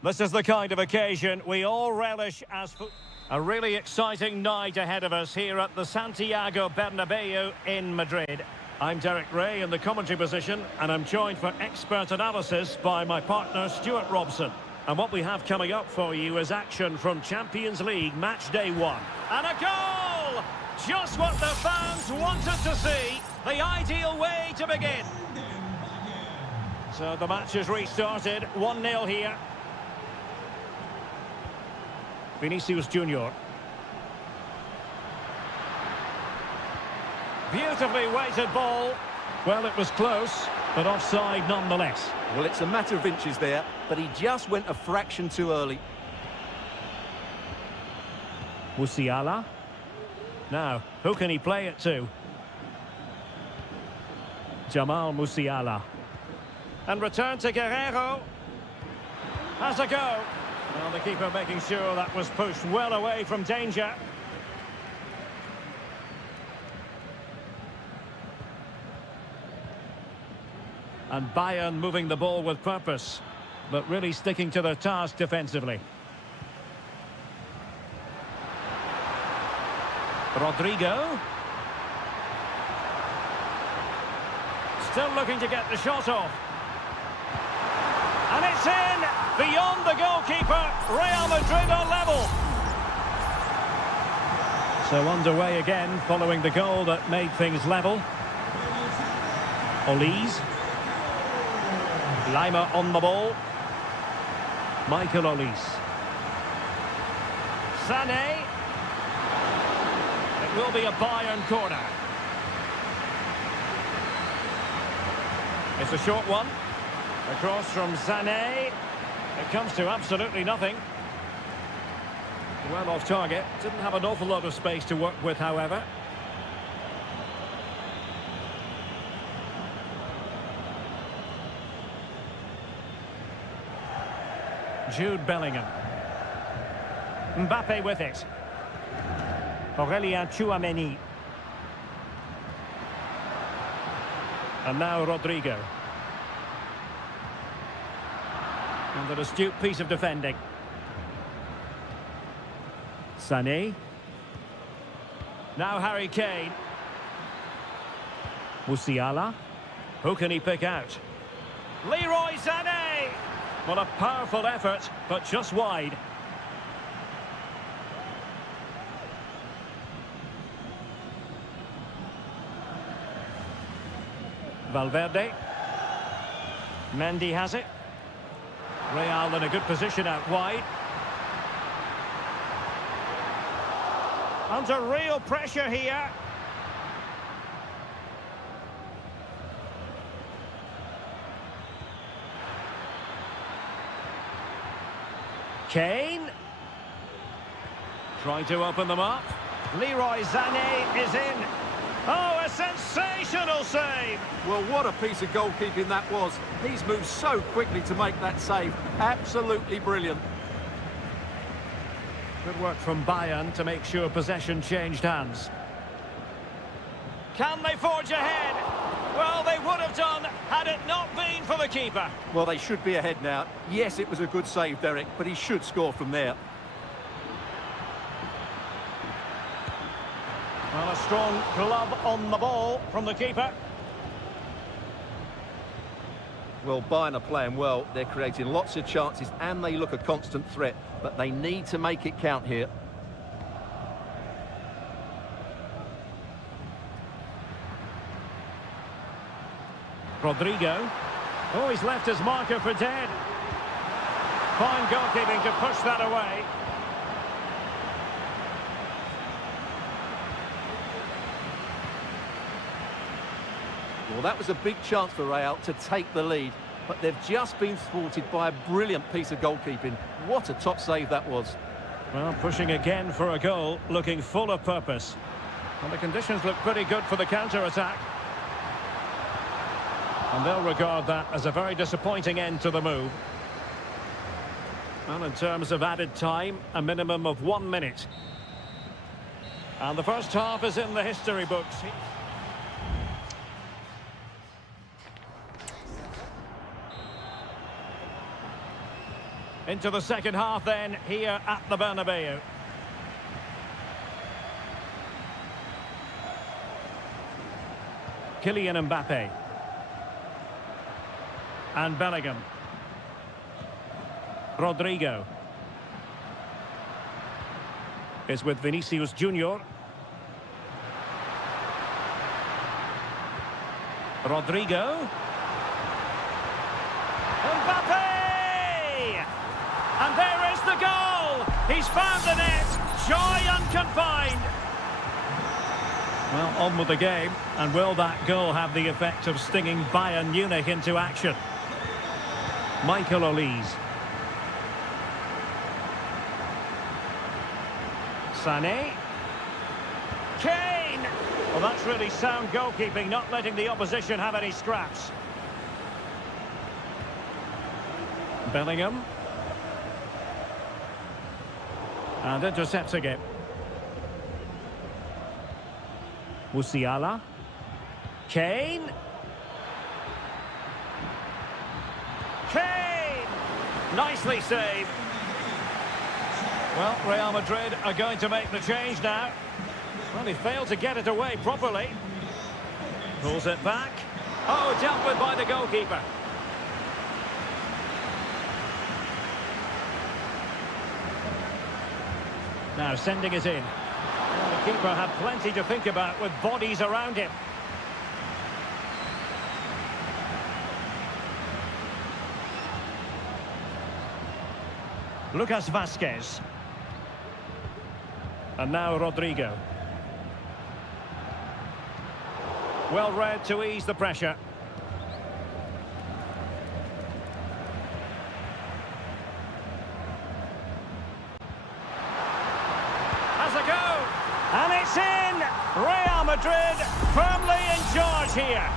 This is the kind of occasion we all relish as a really exciting night ahead of us here at the Santiago Bernabeu in Madrid. I'm Derek Ray in the commentary position, and I'm joined for expert analysis by my partner Stuart Robson. And what we have coming up for you is action from Champions League match day 1. And a goal! Just what the fans wanted to see. The ideal way to begin. So the match has restarted. 1-0 here. Vinicius Junior. Beautifully weighted ball. Well, it was close, but offside nonetheless. Well, it's a matter of inches there, but he just went a fraction too early. Musiala. Now, who can he play it to? Jamal Musiala. And return to Guerrero. Has a go. Well, the keeper making sure that was pushed well away from danger. And Bayern moving the ball with purpose, but really sticking to their task defensively. Rodrigo. Still looking to get the shot off. And it's in! Beyond the goalkeeper, Real Madrid are level. So underway again, following the goal that made things level. Olise. Lima on the ball. Michael Olise. Sané. It will be a Bayern corner. It's a short one. Across from Sané. It comes to absolutely nothing. Well off target. Didn't have an awful lot of space to work with, however. Jude Bellingham. Mbappe with it. Aurélien Tchouameni. And now Rodrigo. And an astute piece of defending. Sané. Now Harry Kane. Musiala. Who can he pick out? Leroy Sané! Well, a powerful effort, but just wide. Valverde. Mendy has it. Real in a good position out wide. Under real pressure here. Kane. Trying to open them up. Leroy Sané is in. Oh, a sensational save! Well, what a piece of goalkeeping that was. He's moved so quickly to make that save. Absolutely brilliant. Good work from Bayern to make sure possession changed hands. Can they forge ahead? Well, they would have done had it not been for the keeper. Well, they should be ahead now. Yes, it was a good save, Derek, but he should score from there. Well, a strong glove on the ball from the keeper. Well, Bayern are playing well. They're creating lots of chances and they look a constant threat, but they need to make it count here. Rodrigo. Oh, he's left his marker for dead. Fine goalkeeping to push that away. Well, that was a big chance for Real to take the lead, but they've just been thwarted by a brilliant piece of goalkeeping. What a top save that was. Well, pushing again for a goal, looking full of purpose. And the conditions look pretty good for the counter-attack. And they'll regard that as a very disappointing end to the move. Well, in terms of added time, a minimum of 1 minute. And the first half is in the history books. Into the second half then, here at the Bernabeu. Kylian Mbappe. And Bellingham. Rodrigo. Is with Vinicius Junior. Rodrigo. Mbappe! And there is the goal! He's found the net! Joy unconfined! Well, on with the game. And will that goal have the effect of stinging Bayern Munich into action? Michael Olise. Sané. Kane! Well, that's really sound goalkeeping, not letting the opposition have any scraps. Bellingham. And intercepting it. Musiala. Kane. Kane! Nicely saved. Well, Real Madrid are going to make the change now. Well, he failed to get it away properly. Pulls it back. Oh, dealt with by the goalkeeper. Now sending it in. Well, the keeper had plenty to think about with bodies around him. Lucas Vazquez. And now Rodrigo. Well read to ease the pressure. Has a go! And it's in! Real Madrid firmly in charge here.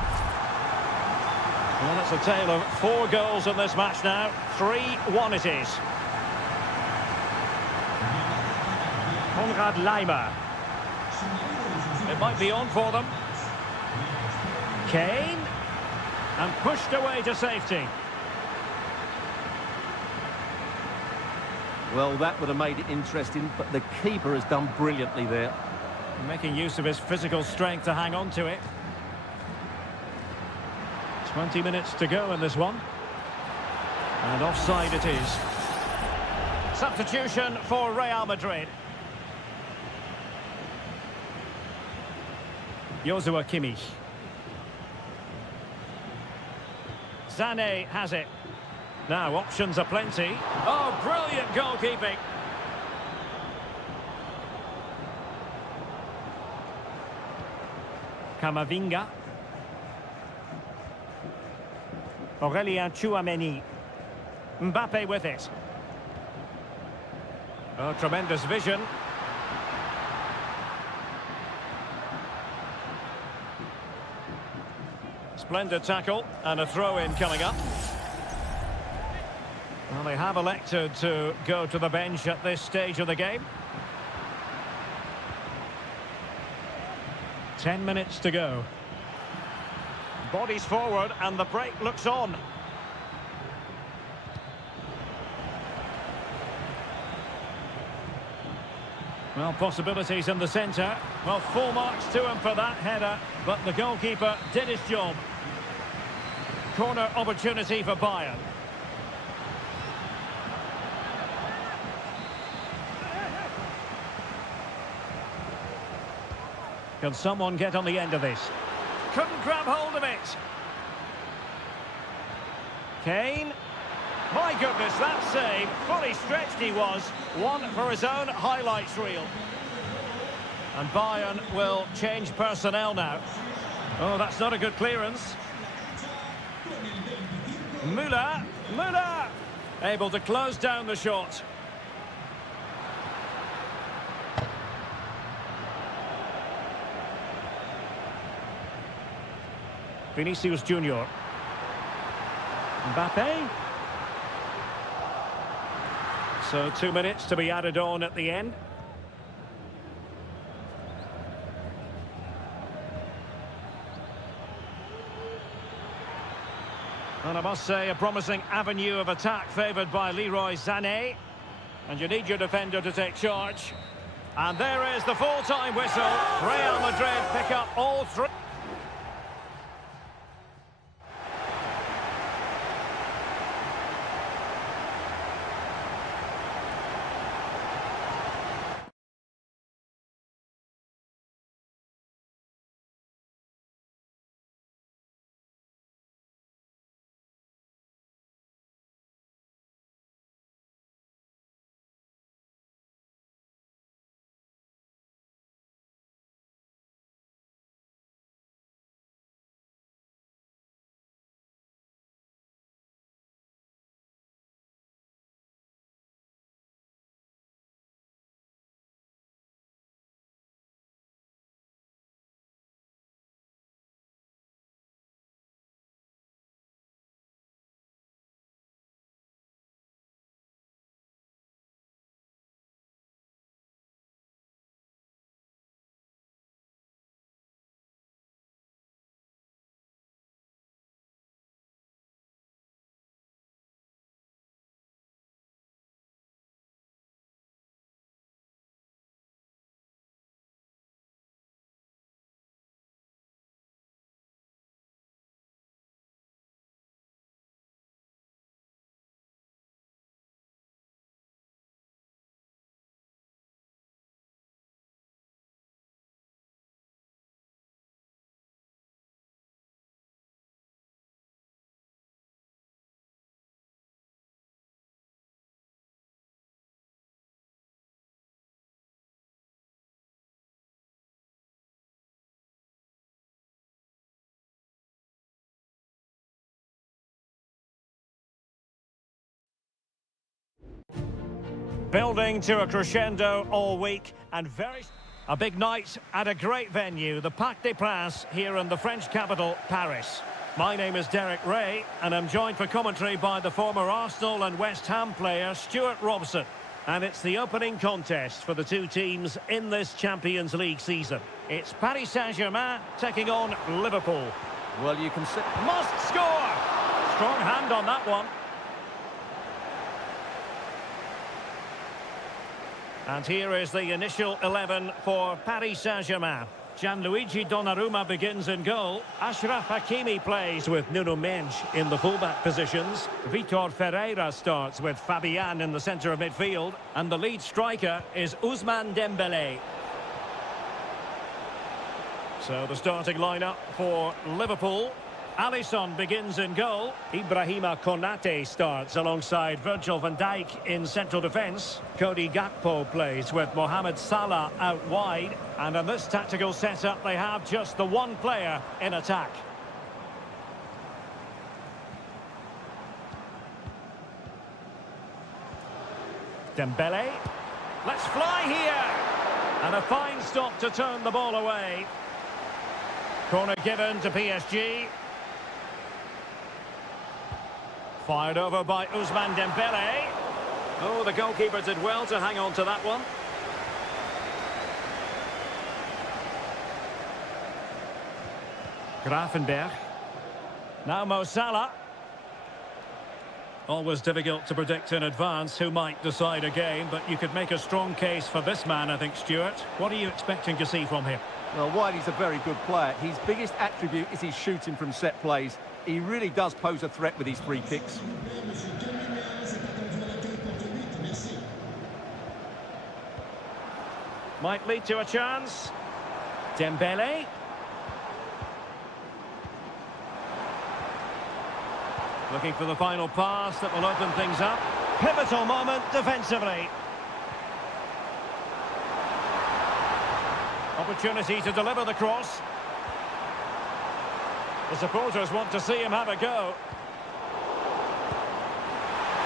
Well, that's a tale of 4 goals in this match now. 3-1 it is. Konrad Laimer. It might be on for them. Kane. And pushed away to safety. Well, that would have made it interesting, but the keeper has done brilliantly there. Making use of his physical strength to hang on to it. 20 minutes to go in this one. And offside it is. Substitution for Real Madrid. Joshua Kimmich. Sané has it. Now options are plenty. Oh, brilliant goalkeeping. Camavinga. Aurélien Tchouameni. Mbappe with it. Oh, tremendous vision. Splendid tackle and a throw-in coming up. Well, they have elected to go to the bench at this stage of the game. 10 minutes to go. Bodies forward and the break looks on. Well, possibilities in the centre. Well, full marks to him for that header, but the goalkeeper did his job. Corner opportunity for Bayern. Can someone get on the end of this? Couldn't grab hold of it. Kane. My goodness, that save. Fully stretched he was. One for his own highlights reel. And Bayern will change personnel now. Oh, that's not a good clearance. Müller. Able to close down the shot. Vinicius Junior. Mbappe. So 2 minutes to be added on at the end. And I must say, a promising avenue of attack favoured by Leroy Sané. And you need your defender to take charge. And there is the full-time whistle. Real Madrid pick up all three. Building to a crescendo all week and a big night at a great venue, the Parc des Princes here in the French capital, Paris. My name is Derek Ray and I'm joined for commentary by the former Arsenal and West Ham player Stuart Robson. And it's the opening contest for the two teams in this Champions League season. It's Paris Saint-Germain taking on Liverpool. Well, you can see... Must score! Strong hand on that one. And here is the initial 11 for Paris Saint-Germain. Gianluigi Donnarumma begins in goal. Achraf Hakimi plays with Nuno Mendes in the fullback positions. Vitor Ferreira starts with Fabian in the centre of midfield. And the lead striker is Ousmane Dembélé. So the starting lineup for Liverpool. Alisson begins in goal. Ibrahima Konate starts alongside Virgil van Dijk in central defence. Cody Gakpo plays with Mohamed Salah out wide. And in this tactical setup, they have just the one player in attack. Dembele. Let's fly here! And a fine stop to turn the ball away. Corner given to PSG. Fired over by Ousmane Dembélé. Oh, the goalkeeper did well to hang on to that one. Gravenberch. Now Mo Salah. Always difficult to predict in advance who might decide a game, but you could make a strong case for this man, I think, Stuart. What are you expecting to see from him? Well, while he's a very good player, his biggest attribute is his shooting from set plays. He really does pose a threat with his free kicks. Might lead to a chance. Dembele. Looking for the final pass that will open things up. Pivotal moment defensively. Opportunity to deliver the cross. The supporters want to see him have a go.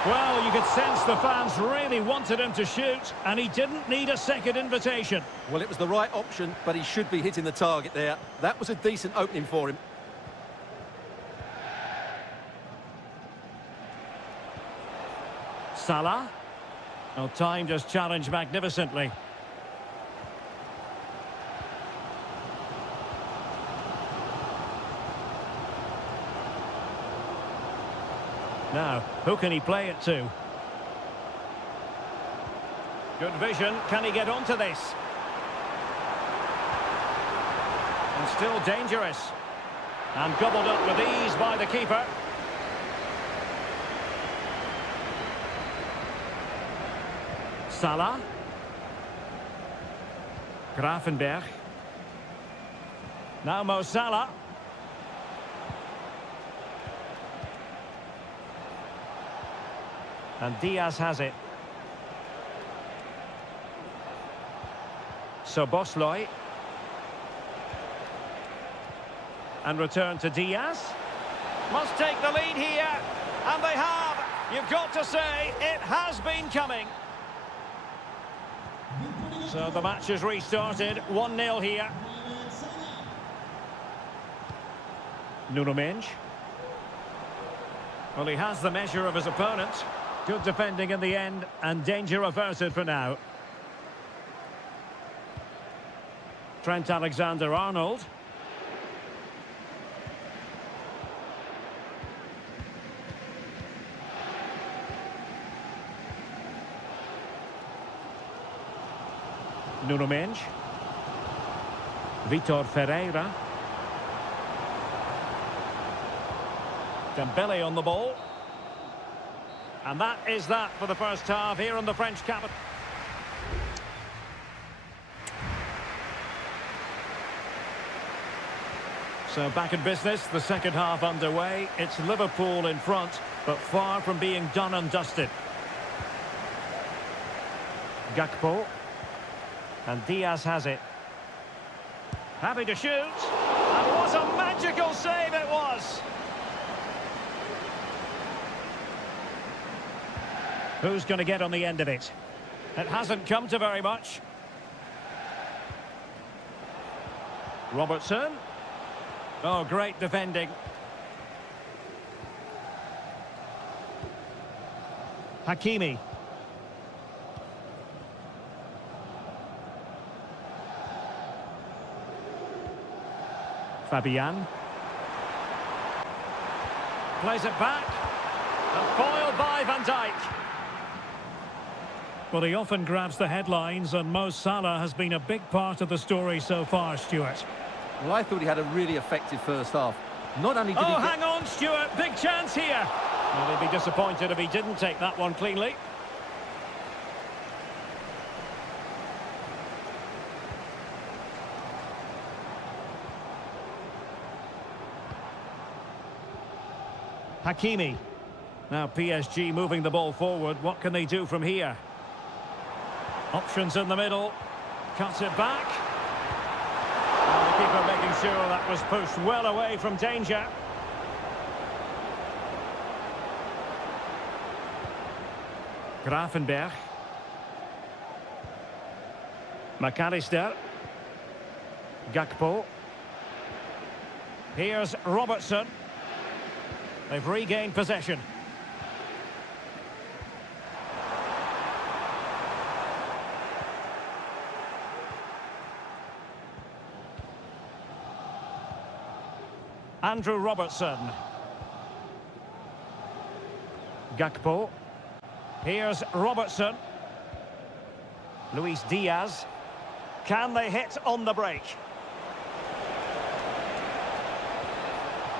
Well, you could sense the fans really wanted him to shoot, and he didn't need a second invitation. Well, it was the right option, but he should be hitting the target there. That was a decent opening for him. Salah. Well, timed his challenge magnificently. Now, who can he play it to? Good vision. Can he get onto this? And still dangerous. And gobbled up with ease by the keeper. Salah. Gravenberg. Now Mo Salah. And Diaz has it. So Bosley. And return to Diaz. Must take the lead here. And they have. You've got to say, it has been coming. So the match has restarted. 1-0 here. Nuno Mendes. Well, he has the measure of his opponent. Good defending in the end, and danger averted for now. Trent Alexander-Arnold. Nuno Mendes. Vitor Ferreira. Dembele on the ball. And that is that for the first half here in the French capital. So back in business, the second half underway. It's Liverpool in front, but far from being done and dusted. Gakpo. And Diaz has it. Happy to shoot. And what a magical save it was! Who's going to get on the end of it? It hasn't come to very much. Robertson. Oh, great defending. Hakimi. Fabian. Plays it back. And foiled by Van Dijk. Well, he often grabs the headlines, and Mo Salah has been a big part of the story so far, Stuart. Well, I thought he had a really effective first half. Not only did he hang on, Stuart. Big chance here. Well, he'd be disappointed if he didn't take that one cleanly. Hakimi. Now PSG moving the ball forward. What can they do from here? Options in the middle. Cuts it back. And the keeper making sure that was pushed well away from danger. Gravenberg. McAllister. Gakpo. Here's Robertson. They've regained possession. Andrew Robertson. Gakpo. Here's Robertson. Luis Diaz. Can they hit on the break?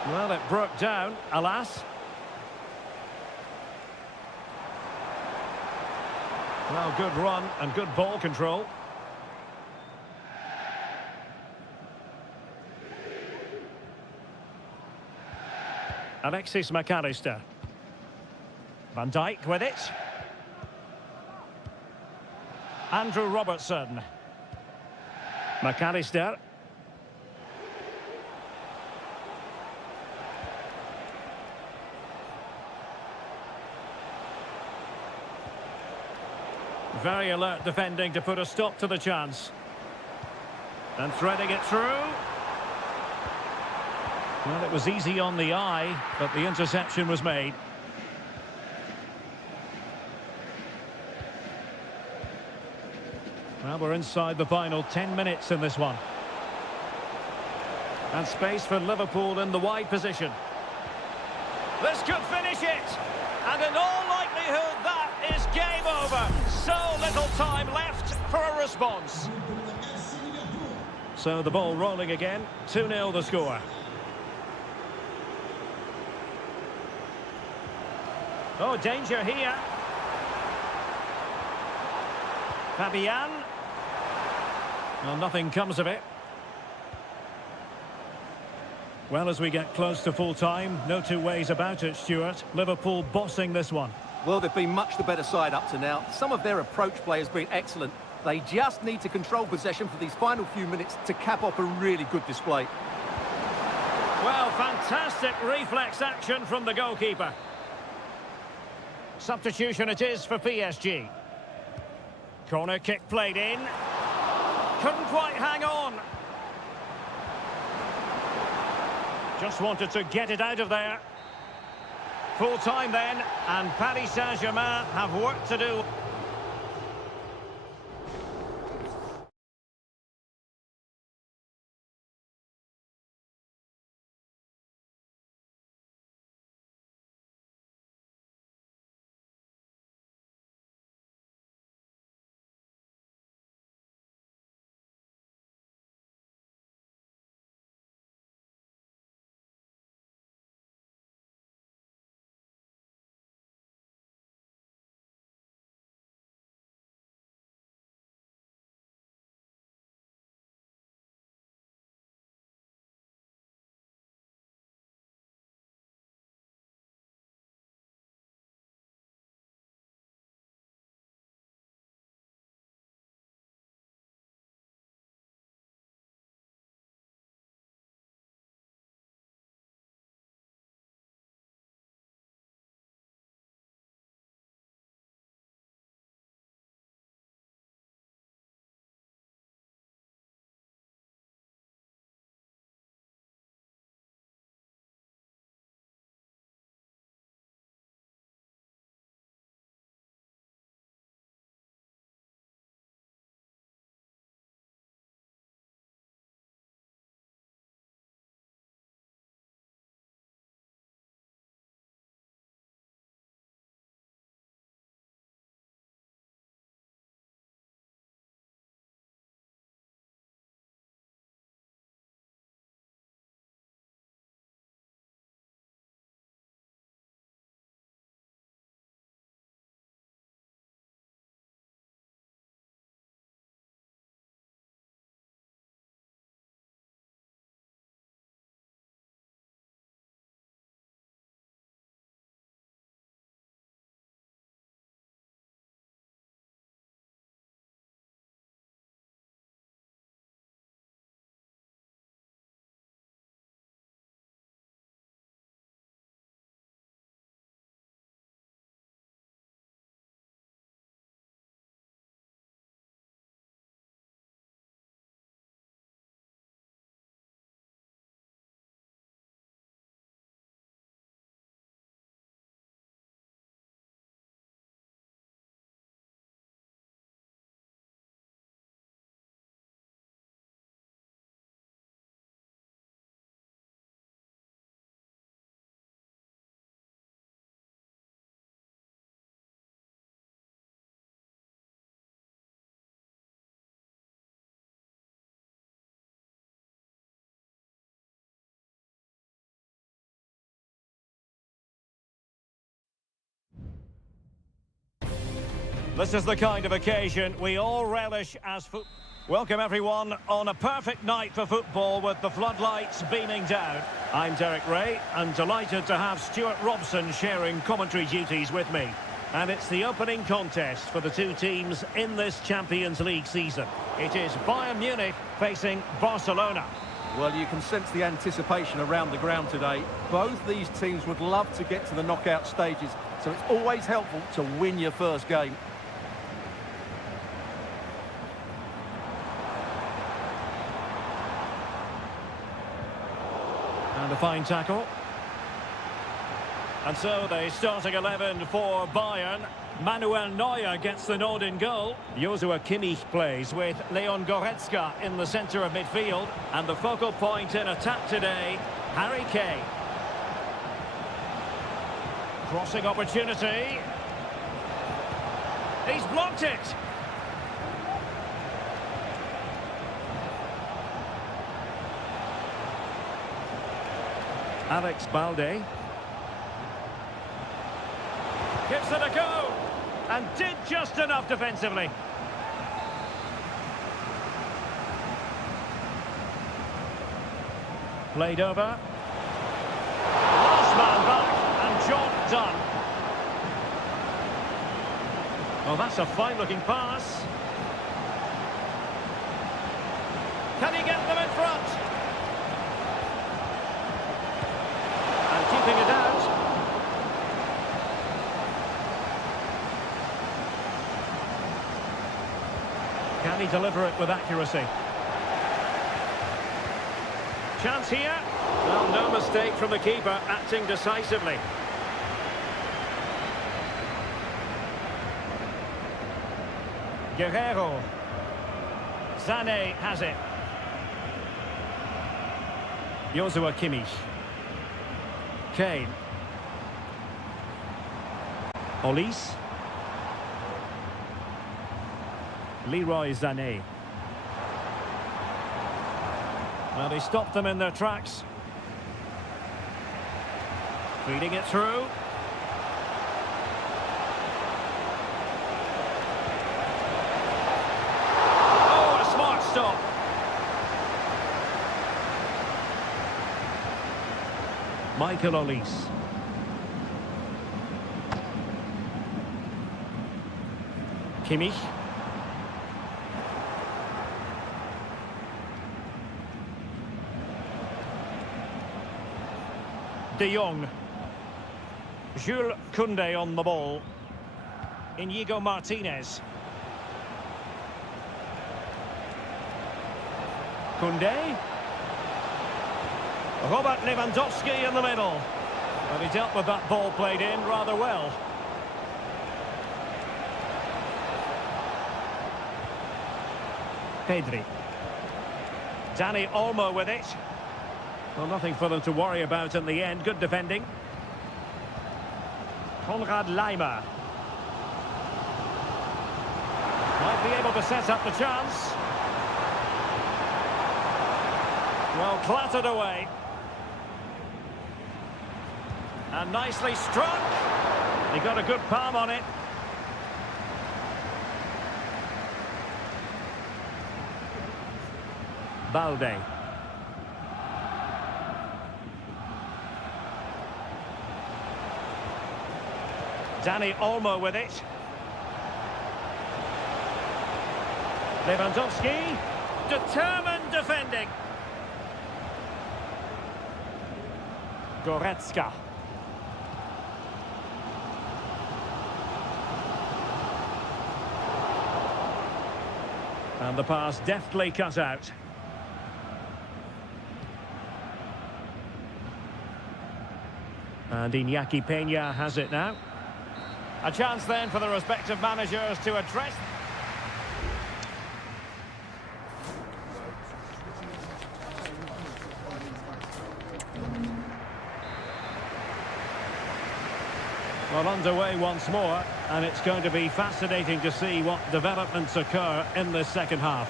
Well, it broke down, alas. Well, good run and good ball control. Alexis McAllister. Van Dijk with it. Andrew Robertson. McAllister. Very alert defending to put a stop to the chance. And threading it through. Well, it was easy on the eye, but the interception was made. Well, we're inside the final 10 minutes in this one. And space for Liverpool in the wide position. This could finish it. little time left for a response. So the ball rolling again. 2-0 the score. Oh, danger here. Fabian. Well, nothing comes of it. Well, as we get close to full time, no two ways about it, Stuart. Liverpool bossing this one. Well, they've been much the better side up to now. Some of their approach play has been excellent. They just need to control possession for these final few minutes to cap off a really good display. Well, fantastic reflex action from the goalkeeper. Substitution it is for PSG. Corner kick played in. Couldn't quite hang on. Just wanted to get it out of there. Full time then, and Paris Saint-Germain have work to do. This is the kind of occasion we all relish as football. Welcome everyone on a perfect night for football with the floodlights beaming down. I'm Derek Ray and delighted to have Stuart Robson sharing commentary duties with me. And it's the opening contest for the two teams in this Champions League season. It is Bayern Munich facing Barcelona. Well, you can sense the anticipation around the ground today. Both these teams would love to get to the knockout stages, so it's always helpful to win your first game. And a fine tackle. And so the starting 11 for Bayern. Manuel Neuer gets the nod in goal. Joshua Kimmich plays with Leon Goretzka in the centre of midfield. And the focal point in attack today, Harry Kane. Crossing opportunity. He's blocked it. Alex Balde. Gives it a go. And did just enough defensively. Played over. Last man back. And job done. Well, that's a fine-looking pass. Can he get them in front? And keeping it out. Can he deliver it with accuracy? Chance here. Well, no mistake from the keeper, acting decisively. Guerrero. Sané has it. Joshua Kimmich. Kane. Olise. Leroy Sané. Well, he stopped them in their tracks. Feeding it through. Oh, a smart stop. Michael Olise. Kimmich. De Jong. Jules Koundé on the ball. Inigo Martinez. Koundé. Robert Lewandowski in the middle. But he dealt with that ball played in rather well. Pedri. Dani Olmo with it. Well, nothing for them to worry about in the end. Good defending. Konrad Laimer. Might be able to set up the chance. Well, clattered away. And nicely struck. He got a good palm on it. Balde. Dani Olmo with it. Lewandowski. Determined defending. Goretzka. And the pass deftly cut out. And Iñaki Peña has it now. A chance then for the respective managers to address. Well, underway once more, and it's going to be fascinating to see what developments occur in this second half.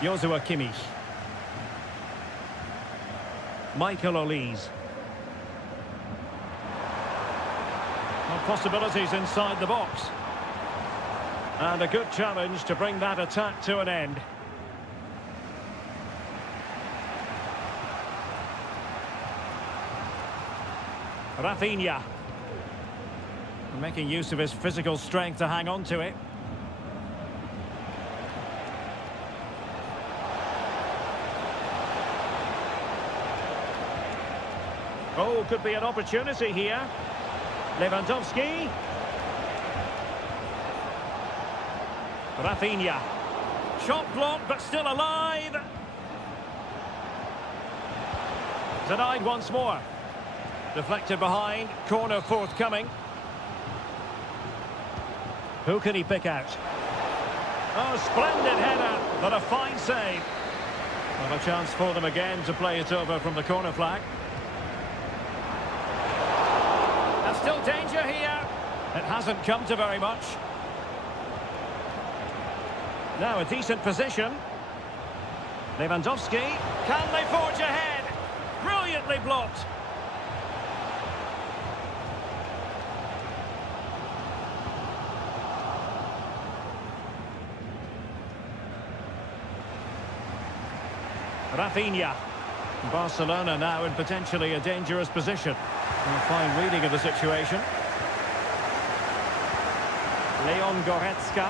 Joshua Kimmich. Michael Olise. Well, possibilities inside the box. And a good challenge to bring that attack to an end. Rafinha. Making use of his physical strength to hang on to it. Oh, could be an opportunity here. Lewandowski. Rafinha. Shot blocked, but still alive. Denied once more. Deflected behind. Corner forthcoming. Who can he pick out? Oh, splendid header, but a fine save. Well, a chance for them again to play it over from the corner flag. And still danger here. It hasn't come to very much. Now a decent position. Lewandowski, can they forge ahead? Brilliantly blocked. Rafinha. Barcelona now in potentially a dangerous position. A fine reading of the situation. Leon Goretzka.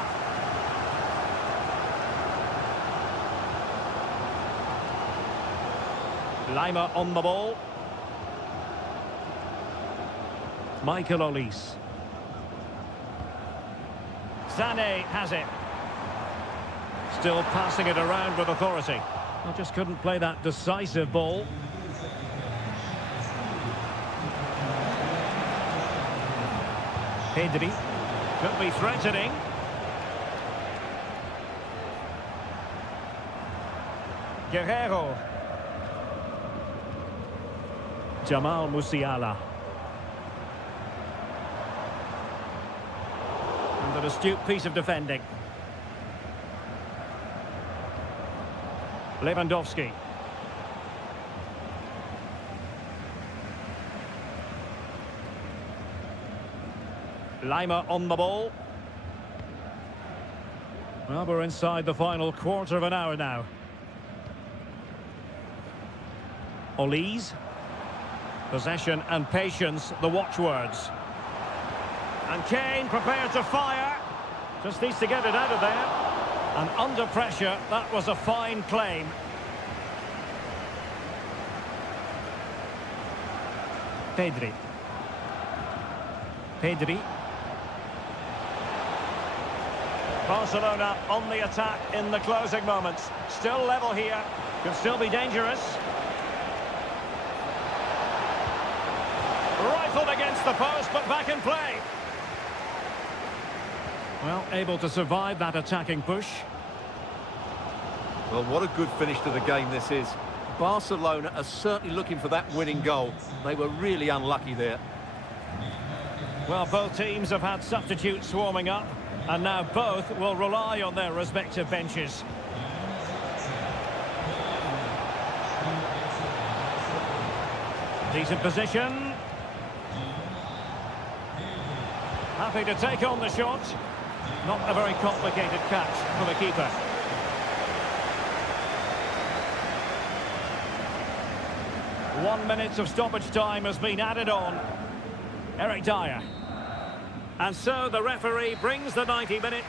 Lima on the ball. Michael Olise. Sané has it. Still passing it around with authority. I just couldn't play that decisive ball. Pedri. Could be threatening. Guerrero. Jamal Musiala. And an astute piece of defending. Lewandowski. Lima on the ball. Well, we're inside the final quarter of an hour now. Olise. Possession and patience, the watchwords. And Kane prepared to fire. Just needs to get it out of there. And under pressure, that was a fine claim. Pedri. Pedri. Barcelona on the attack in the closing moments. Still level here. Could still be dangerous. Rifled against the post, but back in play. Well, able to survive that attacking push. Well, what a good finish to the game this is. Barcelona are certainly looking for that winning goal. They were really unlucky there. Well, both teams have had substitutes swarming up, and now both will rely on their respective benches. Decent position. Happy to take on the shot. Not a very complicated catch for the keeper. One minute of stoppage time has been added on. Eric Dyer. And so the referee brings the 90 minutes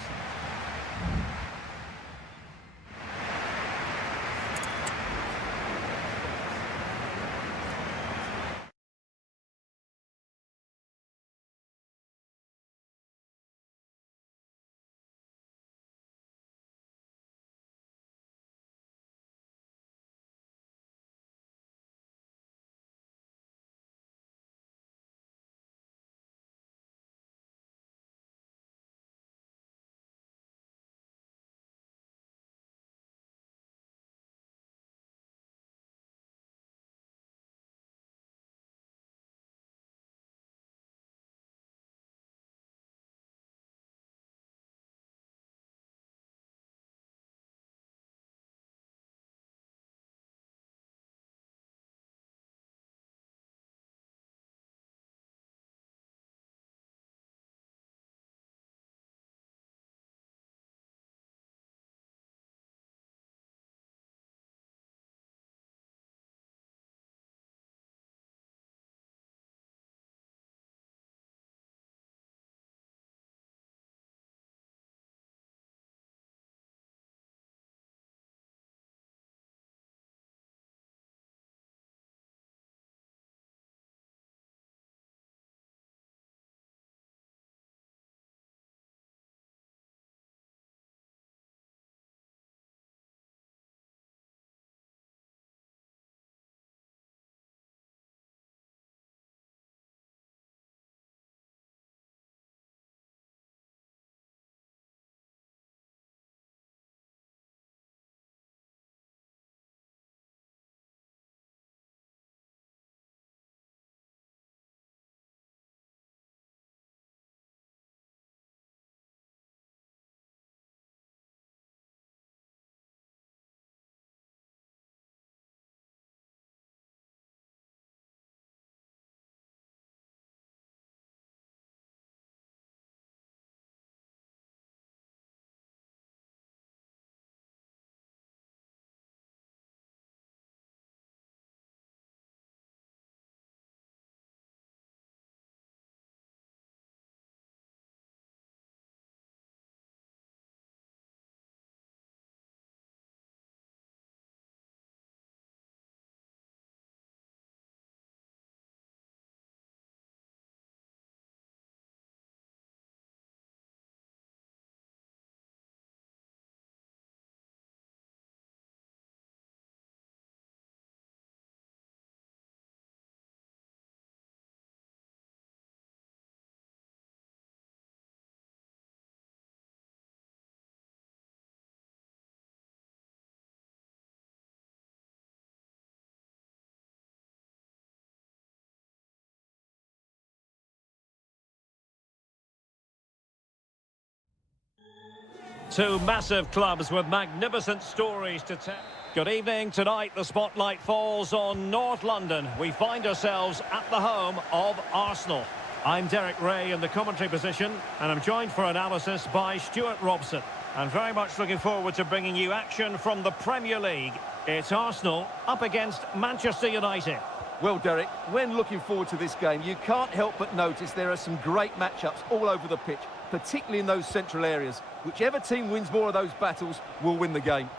Two massive clubs with magnificent stories to tell. Good evening. Tonight the spotlight falls on North London. We find ourselves at the home of Arsenal. I'm Derek Ray in the commentary position, and I'm joined for analysis by Stuart Robson. And very much looking forward to bringing you action from the Premier League. It's Arsenal up against Manchester United. Well, Derek, when looking forward to this game, you can't help but notice there are some great matchups all over the pitch, particularly in those central areas. Whichever team wins more of those battles will win the game.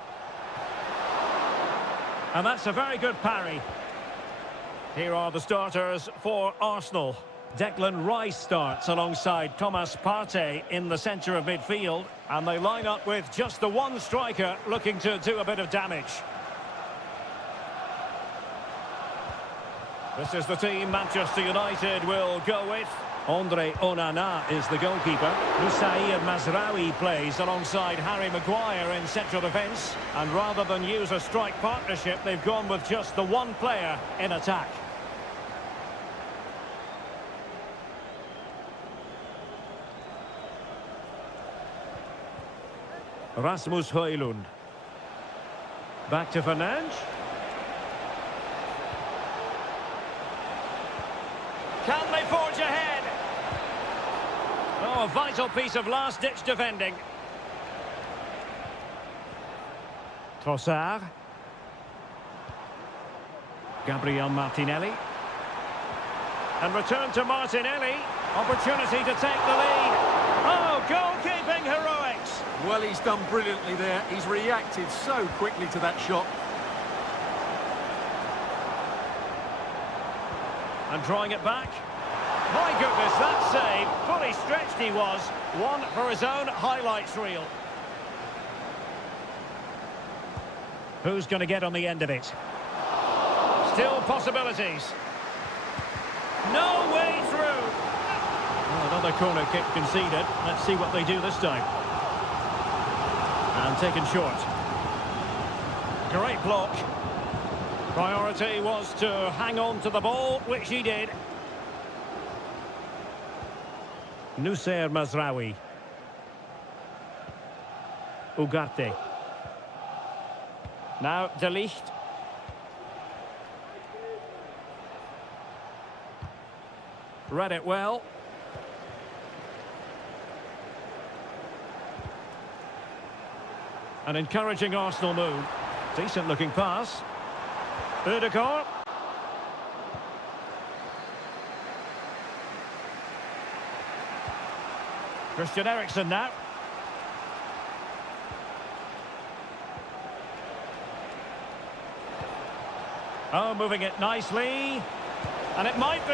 And that's a very good parry. Here are the starters for Arsenal. Declan Rice starts alongside Thomas Partey in the centre of midfield. And they line up with just the one striker looking to do a bit of damage. This is the team Manchester United will go with. Andre Onana is the goalkeeper. Hussein Mazraoui plays alongside Harry Maguire in central defence. And rather than use a strike partnership, they've gone with just the one player in attack. Rasmus Højlund. Back to Fernandes. Can they forge ahead? Oh, a vital piece of last-ditch defending. Trossard. Gabriel Martinelli. And return to Martinelli. Opportunity to take the lead. Oh, goalkeeping heroics. Well, he's done brilliantly there. He's reacted so quickly to that shot. And drawing it back. My goodness, that save. Fully stretched he was. One for his own highlights reel. Who's going to get on the end of it? Still possibilities. No way through. Oh, another corner kick conceded. Let's see what they do this time. And taken short. Great block. Priority was to hang on to the ball, which he did. Nusser Mazraoui. Ugarte. Now De Ligt. Read it well. An encouraging Arsenal move. Decent looking pass. Ødegaard. Christian Eriksen now. Oh, moving it nicely. And it might be.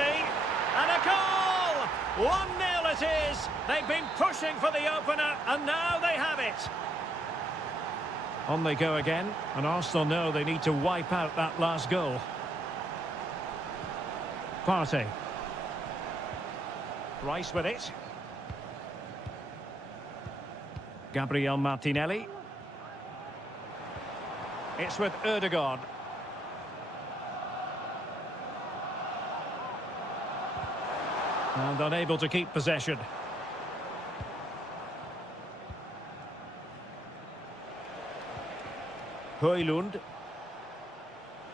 And a goal! 1-0 it is. They've been pushing for the opener, and now they have it. On they go again, and Arsenal know they need to wipe out that last goal. Partey. Rice with it. Gabriel Martinelli. It's with Ødegaard. And unable to keep possession. Højlund.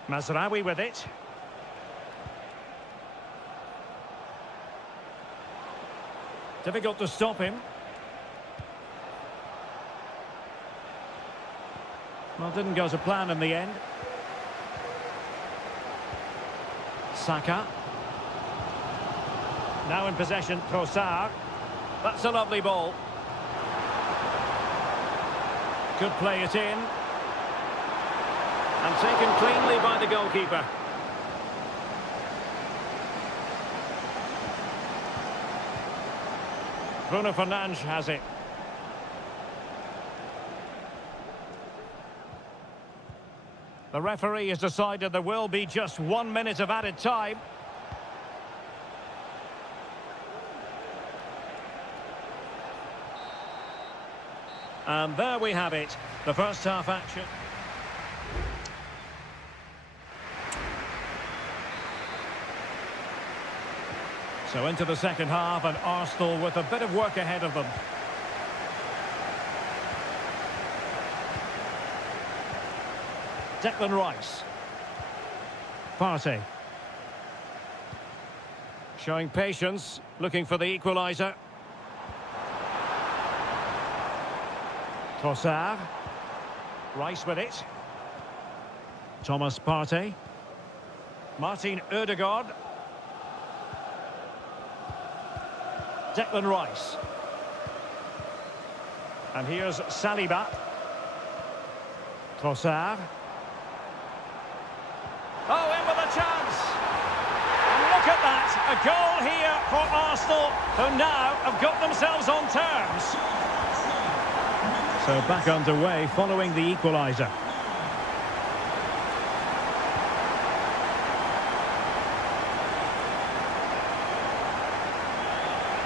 Mazraoui with it. Difficult to stop him. Well, didn't go to plan in the end. Saka. Now in possession, Trossard. That's a lovely ball. Could play it in. And taken cleanly by the goalkeeper. Bruno Fernandes has it. The referee has decided there will be just 1 minute of added time. And there we have it, the first half action. So into the second half, and Arsenal with a bit of work ahead of them. Declan Rice. Partey. Showing patience, looking for the equaliser. Trossard. Rice with it. Thomas Partey. Martin Ødegaard. Declan Rice. And here's Saliba. Trossard. Oh, in with a chance. And look at that. A goal here for Arsenal, who now have got themselves on terms. So back underway following the equaliser.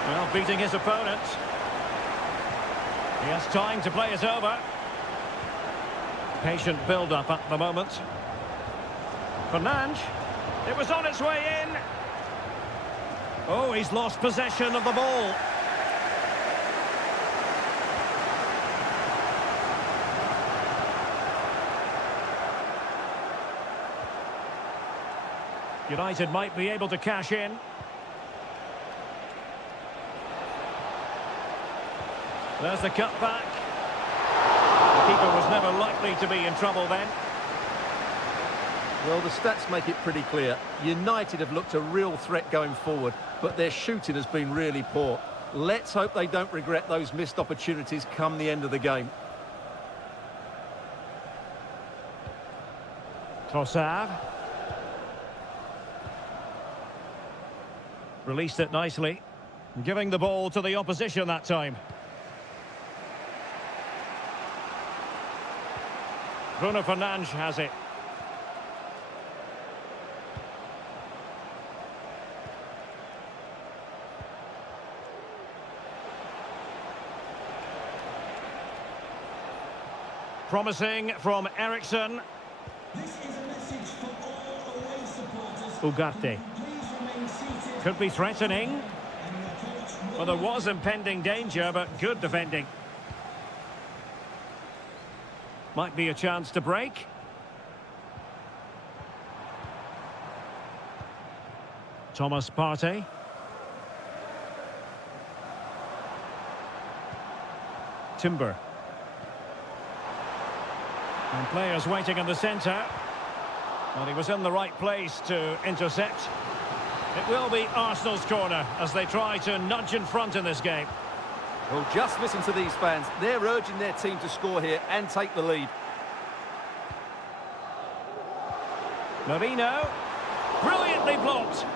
Well, beating his opponent. He has time to play it over. Patient build-up at the moment. Fernandes. It was on its way in. Oh, he's lost possession of the ball. United might be able to cash in. There's the cutback. The keeper was never likely to be in trouble then. Well, the stats make it pretty clear. United have looked a real threat going forward, but their shooting has been really poor. Let's hope they don't regret those missed opportunities come the end of the game. Trossard. Released it nicely. Giving the ball to the opposition that time. Bruno Fernandes has it. Promising from Ericsson. This is a message for all away supporters. Ugarte. Please remain seated. Could be threatening. And your coach will Well, there was impending danger, but good defending. Might be a chance to break. Thomas Partey. Timber. And players waiting in the centre. Well, he was in the right place to intercept. It will be Arsenal's corner as they try to nudge in front in this game. Well, just listen to these fans. They're urging their team to score here and take the lead. Marino. Brilliantly blocked.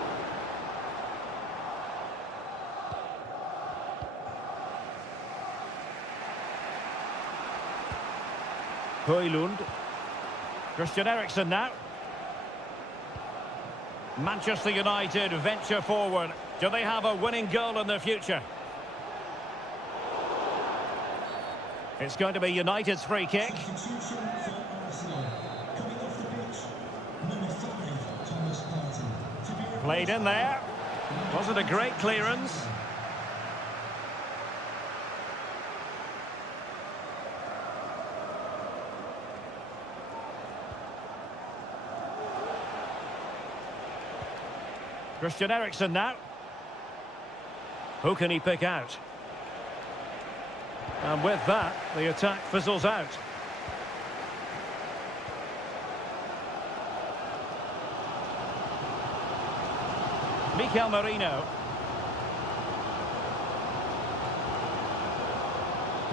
Højlund. Christian Eriksen now. Manchester United venture forward. Do they have a winning goal in their future? It's going to be United's free kick. substitution for Arsenal. Coming off the pitch, number 5, Thomas Partey. To be replaced Played in there. Wasn't a great clearance. Christian Eriksen now. Who can he pick out? And with that, the attack fizzles out. Mikel Merino.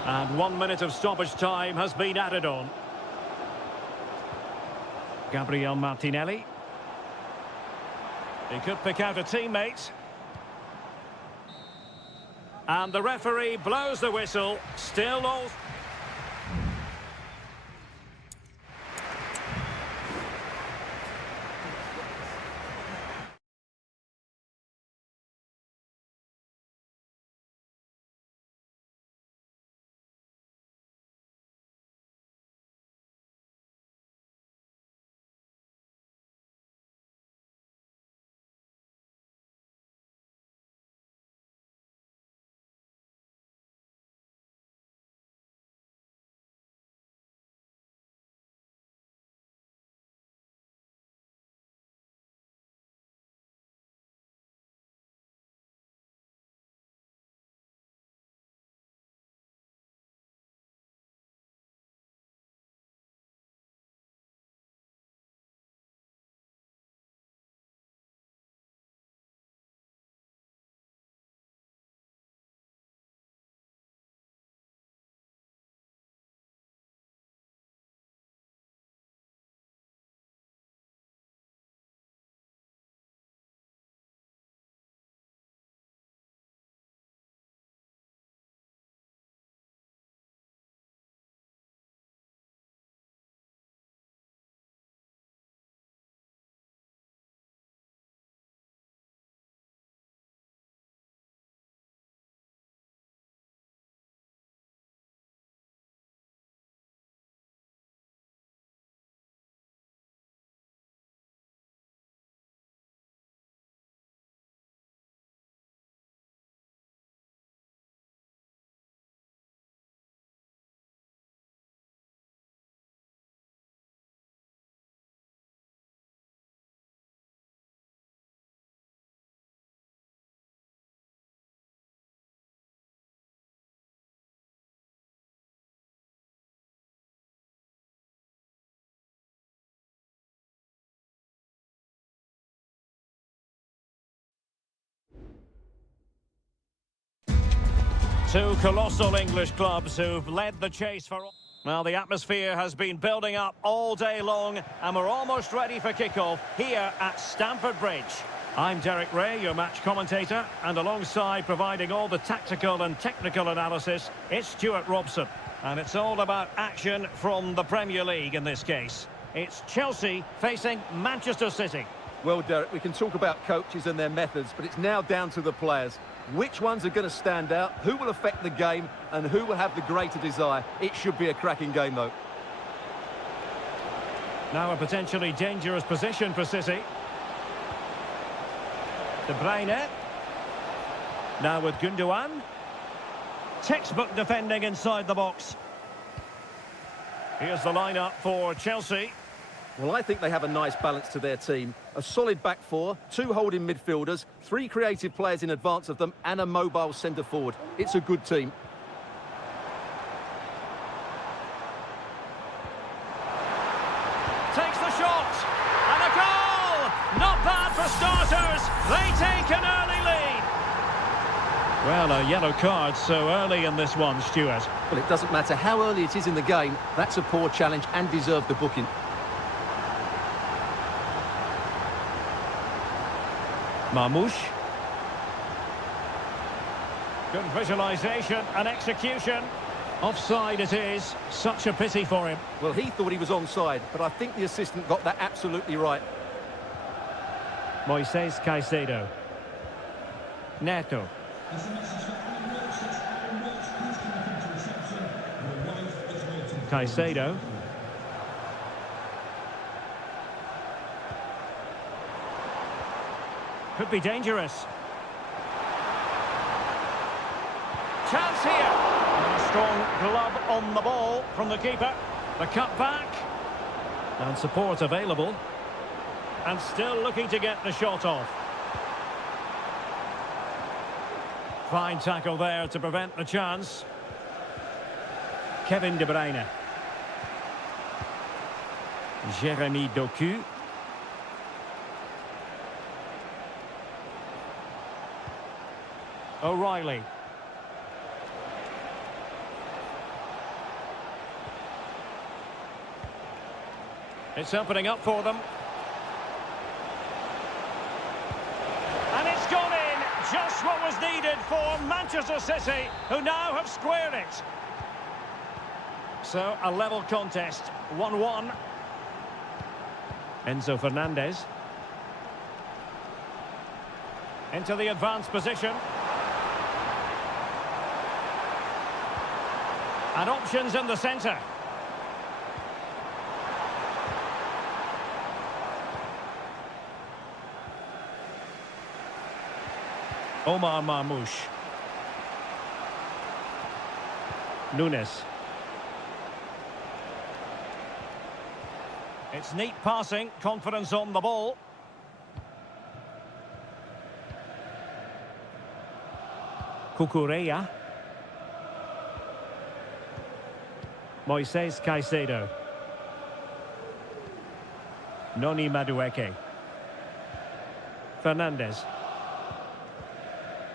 And 1 minute of stoppage time has been added on. Gabriel Martinelli. He could pick out a teammate. And the referee blows the whistle. Still all... Two colossal English clubs who've led the chase for... Well, the atmosphere has been building up all day long, and we're almost ready for kickoff here at Stamford Bridge. I'm Derek Ray, your match commentator, and alongside providing all the tactical and technical analysis, it's Stuart Robson. And it's all about action from the Premier League in this case. It's Chelsea facing Manchester City. Well, Derek, we can talk about coaches and their methods, but it's now down to the players. Which ones are going to stand out, who will affect the game, and who will have the greater desire? It should be a cracking game, though. Now a potentially dangerous position for City. De Bruyne. Now with Gundogan. Textbook defending inside the box. Here's the lineup for Chelsea. Well, I think they have a nice balance to their team. A solid back four, two holding midfielders, three creative players in advance of them, and a mobile centre-forward. It's a good team. Takes the shot, and a goal! Not bad for starters. They take an early lead. Well, a yellow card so early in this one, Stuart. Well, it doesn't matter how early it is in the game. That's a poor challenge and deserved the booking. Marmoush. Good visualisation and execution. Offside it is. Such a pity for him. Well, he thought he was onside, but I think the assistant got that absolutely right. Moises Caicedo. Neto. There's a message for Aaron Wiltshire. Aaron Wiltshire, please come up into reception. Your wife is waiting. Caicedo. Could be dangerous. Chance here. And a strong glove on the ball from the keeper. The cut back. And support available. And still looking to get the shot off. Fine tackle there to prevent the chance. Kevin De Bruyne. Jeremy Doku. O'Reilly. It's opening up for them. And it's gone in. Just what was needed for Manchester City, who now have squared it. So, a level contest. 1-1. Enzo Fernandez. Into the advanced position. And options in the centre. Omar Marmoush. Nunes. It's neat passing, confidence on the ball. Cucurella. Moises Caicedo. Noni Madueke. Fernandez.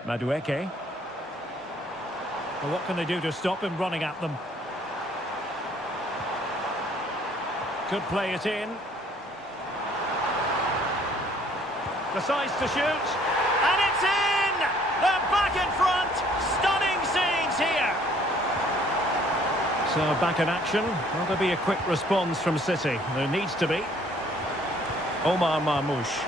Madueke. Well, what can they do to stop him running at them? Could play it in. Decides to shoot. And it's in! They're back in front! Stunning scenes here! So back in action. Will there be a quick response from City? There needs to be. Omar Marmoush.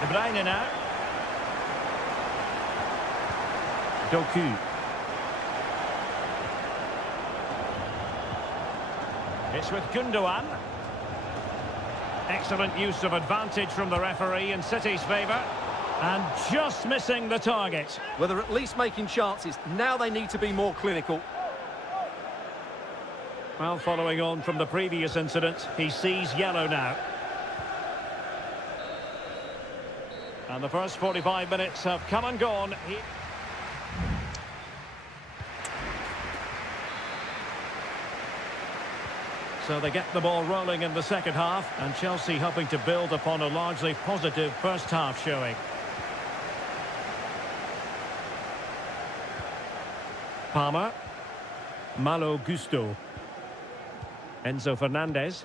De Bruyne now. Doku. It's with Gundogan. Excellent use of advantage from the referee in City's favour. And just missing the target. Well, they're at least making chances. Now they need to be more clinical. Well, following on from the previous incident, he sees yellow now. And the first 45 minutes have come and gone. So they get the ball rolling in the second half, and Chelsea hoping to build upon a largely positive first half showing. Palmer. Malo Gusto. Enzo Fernandez.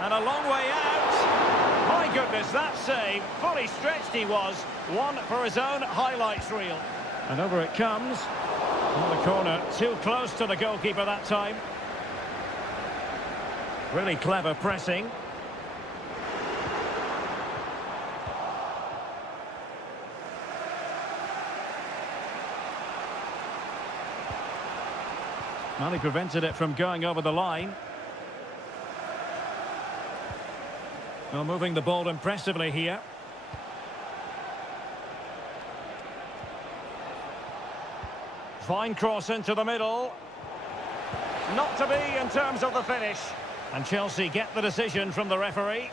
And a long way out. My goodness, that save. Fully stretched he was. One for his own highlights reel. And over it comes. On the corner, too close to the goalkeeper that time. Really clever pressing. Well, he prevented it from going over the line. Well, moving the ball impressively here. Fine cross into the middle. Not to be in terms of the finish. And Chelsea get the decision from the referee.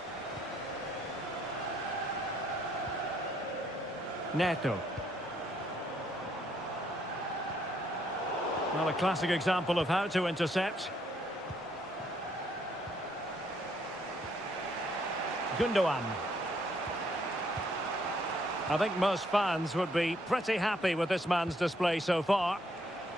Neto. Well, a classic example of how to intercept. Gundogan. I think most fans would be pretty happy with this man's display so far.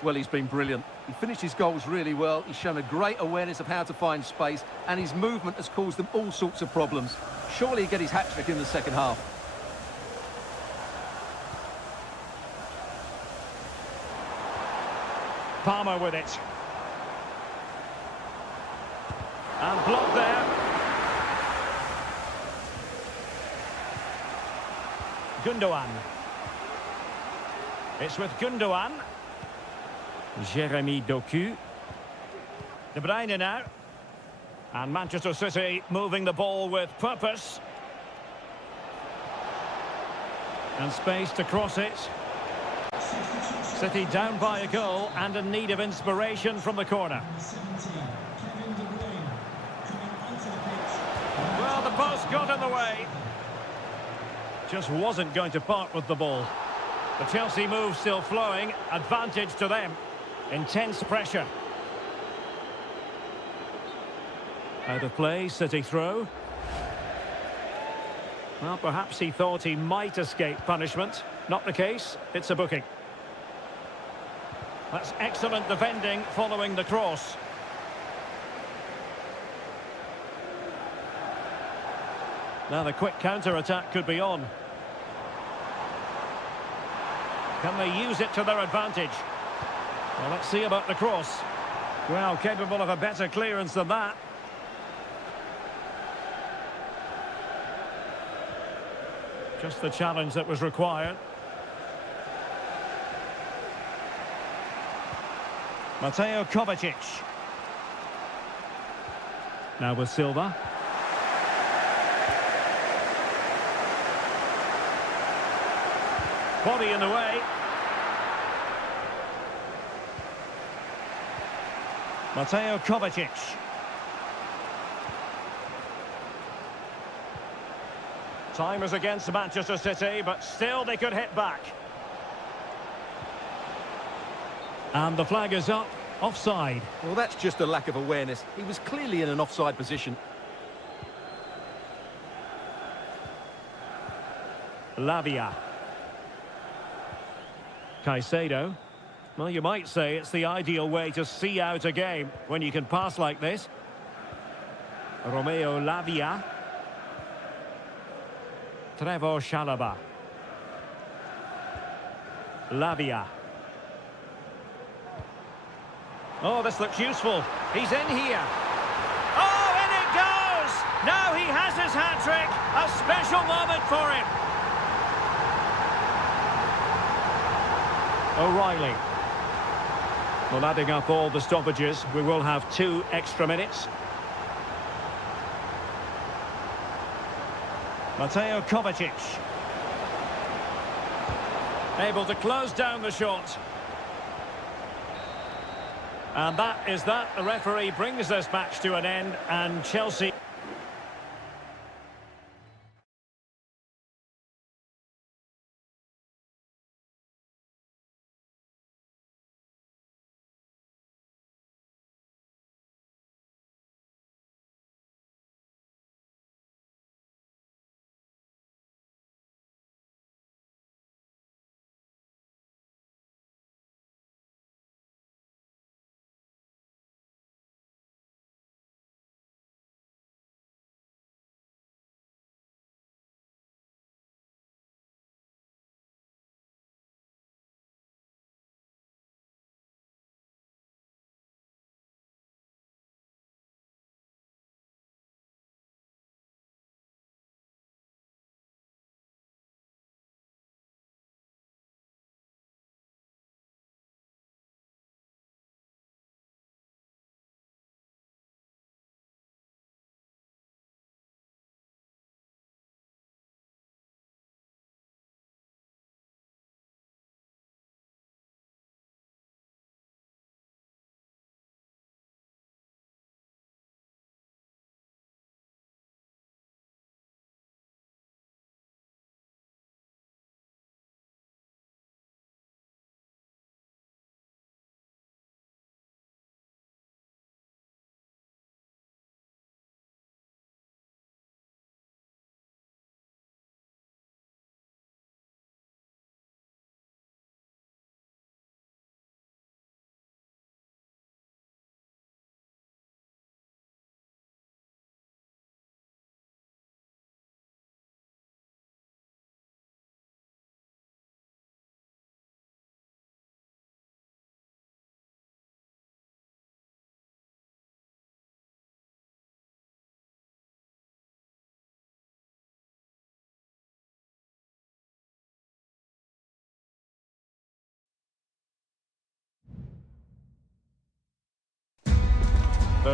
Well, he's been brilliant. He finished his goals really well. He's shown a great awareness of how to find space, and his movement has caused them all sorts of problems. Surely he'll get his hat-trick in the second half. Palmer with it. And blocked there. Gundogan. It's with Gundogan. Jeremy Doku. De Bruyne now. And Manchester City moving the ball with purpose. And space to cross it. City down by a goal and in need of inspiration from the corner. Well, the post got in the way. Just wasn't going to part with the ball. The Chelsea move still flowing. Advantage to them. Intense pressure. Out of play, City throw. Well, perhaps he thought he might escape punishment. Not the case. It's a booking. That's excellent defending following the cross. Now the quick counter-attack could be on. Can they use it to their advantage? Well, let's see about the cross. Well, capable of a better clearance than that. Just the challenge that was required. Mateo Kovacic. Now with Silva. Body in the way. Mateo Kovacic. Time is against Manchester City, but still they could hit back. And the flag is up. Offside. Well, that's just a lack of awareness. He was clearly in an offside position. Lavia. Caicedo. Well, you might say it's the ideal way to see out a game when you can pass like this. Romeo Lavia. Trevor Chalobah. Lavia. Oh, this looks useful. He's in here. Oh, in it goes! Now he has his hat-trick. A special moment for him. O'Reilly. Well, adding up all the stoppages, we will have 2 extra minutes. Mateo Kovacic. Able to close down the shot. And that is that. The referee brings this match to an end, and Chelsea...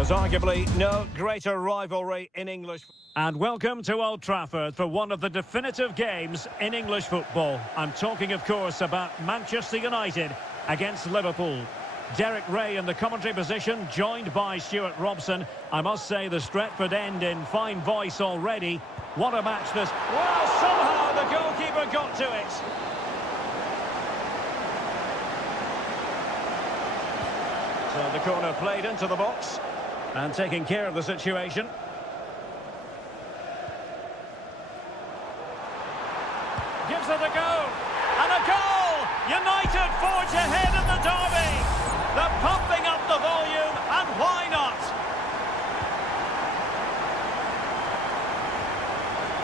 There's arguably no greater rivalry in English. And welcome to Old Trafford for one of the definitive games in English football. I'm talking, of course, about Manchester United against Liverpool. Derek Ray in the commentary position, joined by Stuart Robson. I must say the Stretford end in fine voice already. What a match this... Well, somehow the goalkeeper got to it. So the corner played into the box and taking care of the situation. Gives it a go. And a goal! United forge ahead in the derby. They're pumping up the volume, and why not?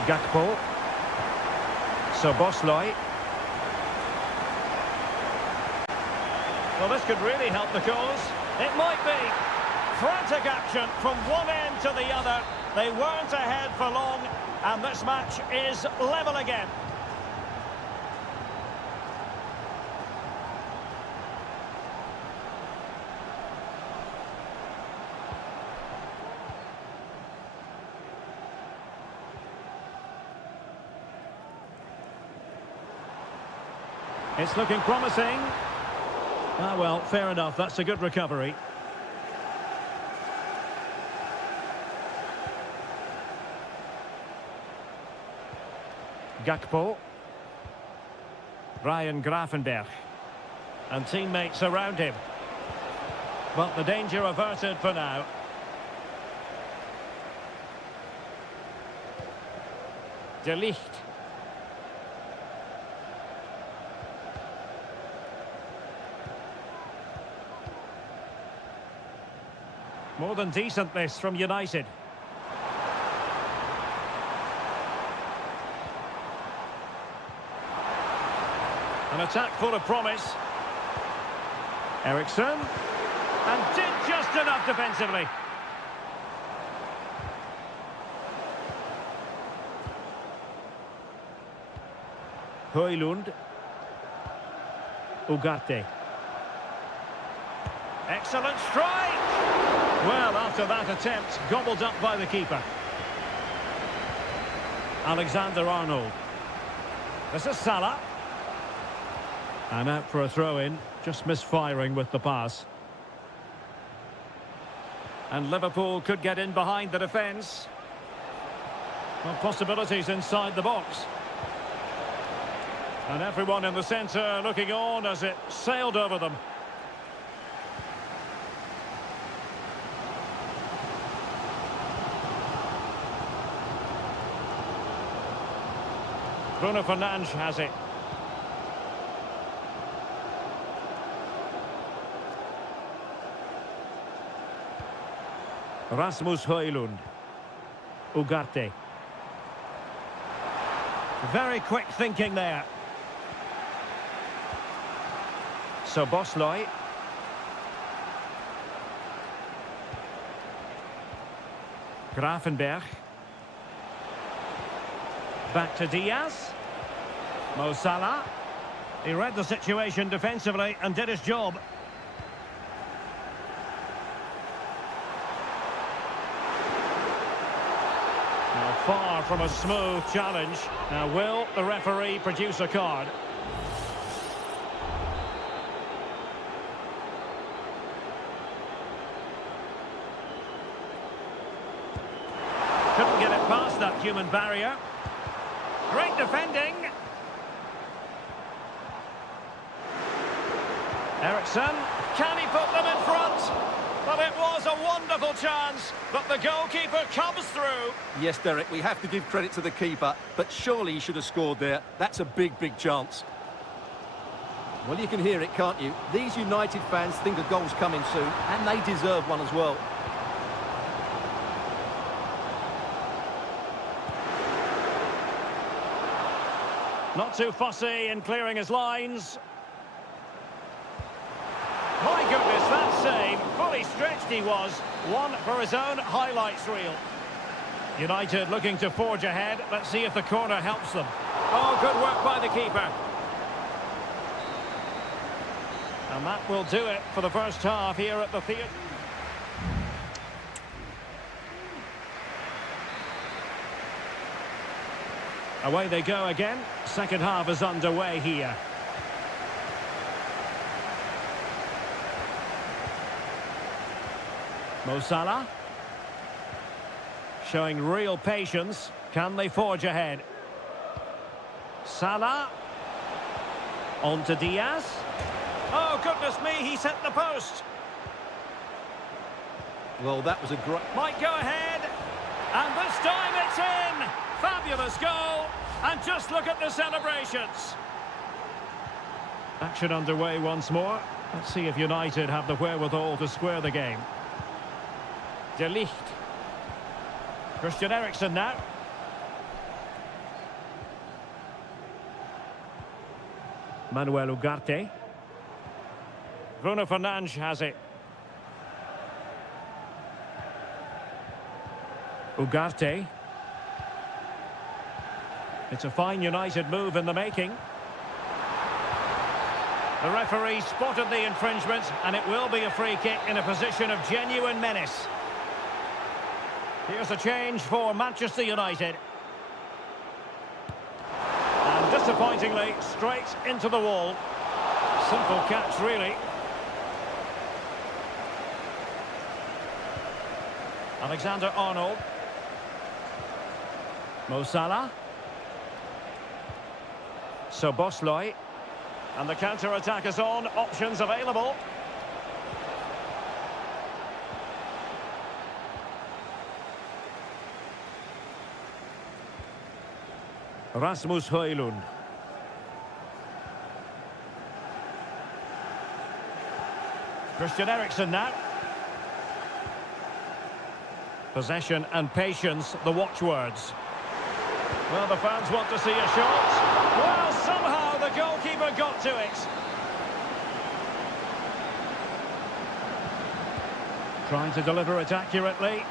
Gakpo. Szoboszlai. Well, this could really help the cause. It might be. Frantic action from one end to the other. They weren't ahead for long, and this match is level again. It's looking promising. Ah, well, fair enough. That's a good recovery. Gakpo. Ryan Gravenberch. And teammates around him. But the danger averted for now. De Ligt. More than decent this from United. An attack full of promise. Eriksson. And did just enough defensively. Højlund. Ugarte. Excellent strike! Well, after that attempt, gobbled up by the keeper. Alexander-Arnold. This is Salah. And out for a throw-in, just misfiring with the pass. And Liverpool could get in behind the defence. Well, possibilities inside the box. And everyone in the centre looking on as it sailed over them. Bruno Fernandes has it. Rasmus Højlund. Ugarte. Very quick thinking there. Szoboszlai. Gravenberch. Back to Diaz. Mo Salah. He read the situation defensively and did his job. Now, far from a smooth challenge. Now, will the referee produce a card? Couldn't get it past that human barrier. Great defending. Eriksson, can he put them in front? Well, it was a wonderful chance, but the goalkeeper comes through. Yes, Derek, we have to give credit to the keeper, but surely he should have scored there. That's a big, big chance. Well, you can hear it, can't you? These United fans think a goal's coming soon, and they deserve one as well. Not too fussy in clearing his lines. My goodness, that save, fully stretched he was. One for his own highlights reel. United looking to forge ahead. Let's see if the corner helps them. Oh, good work by the keeper. And that will do it for the first half here at the theatre. Away they go again. Second half is underway here. Mo Salah. Showing real patience. Can they forge ahead? Salah. On to Diaz. Oh, goodness me, he's hit the post. Well, that was a great... Might go ahead. And this time it's in. Fabulous goal. And just look at the celebrations. Action underway once more. Let's see if United have the wherewithal to square the game. De Ligt. Christian Eriksen now. Manuel Ugarte. Bruno Fernandes has it. Ugarte. It's a fine United move in the making. The referee spotted the infringement, and it will be a free kick in a position of genuine menace. Here's a change for Manchester United. And disappointingly, straight into the wall. Simple catch, really. Alexander-Arnold. Mo Salah. Szoboszlai. And the counter-attack is on. Options available. Rasmus Højlund. Christian Eriksen now. Possession and patience, the watchwords. Well, the fans want to see a shot. Well, somehow the goalkeeper got to it. Trying to deliver it accurately.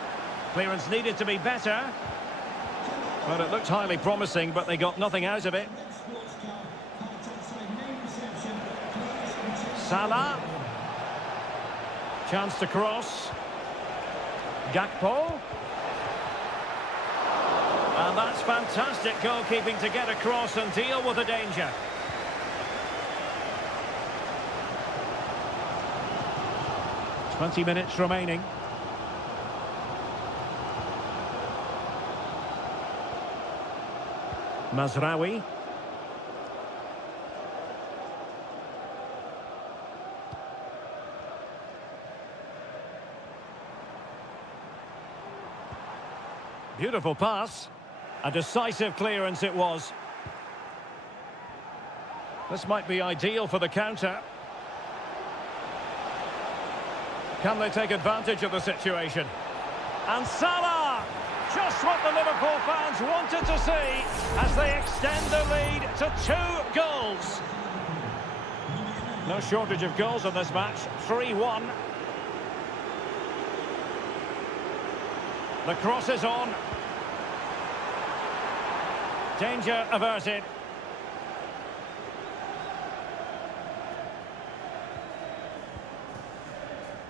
Clearance needed to be better. Well, it looked highly promising, but they got nothing out of it. Salah. Chance to cross. Gakpo. And that's fantastic goalkeeping to get across and deal with the danger. "20 minutes remaining. Mazraoui. Beautiful pass. A decisive clearance it was. This might be ideal for the counter. Can they take advantage of the situation? And Salah! Just what the Liverpool fans wanted to see as they extend the lead to 2 goals. No shortage of goals in this match. 3-1. The cross is on. Danger averted.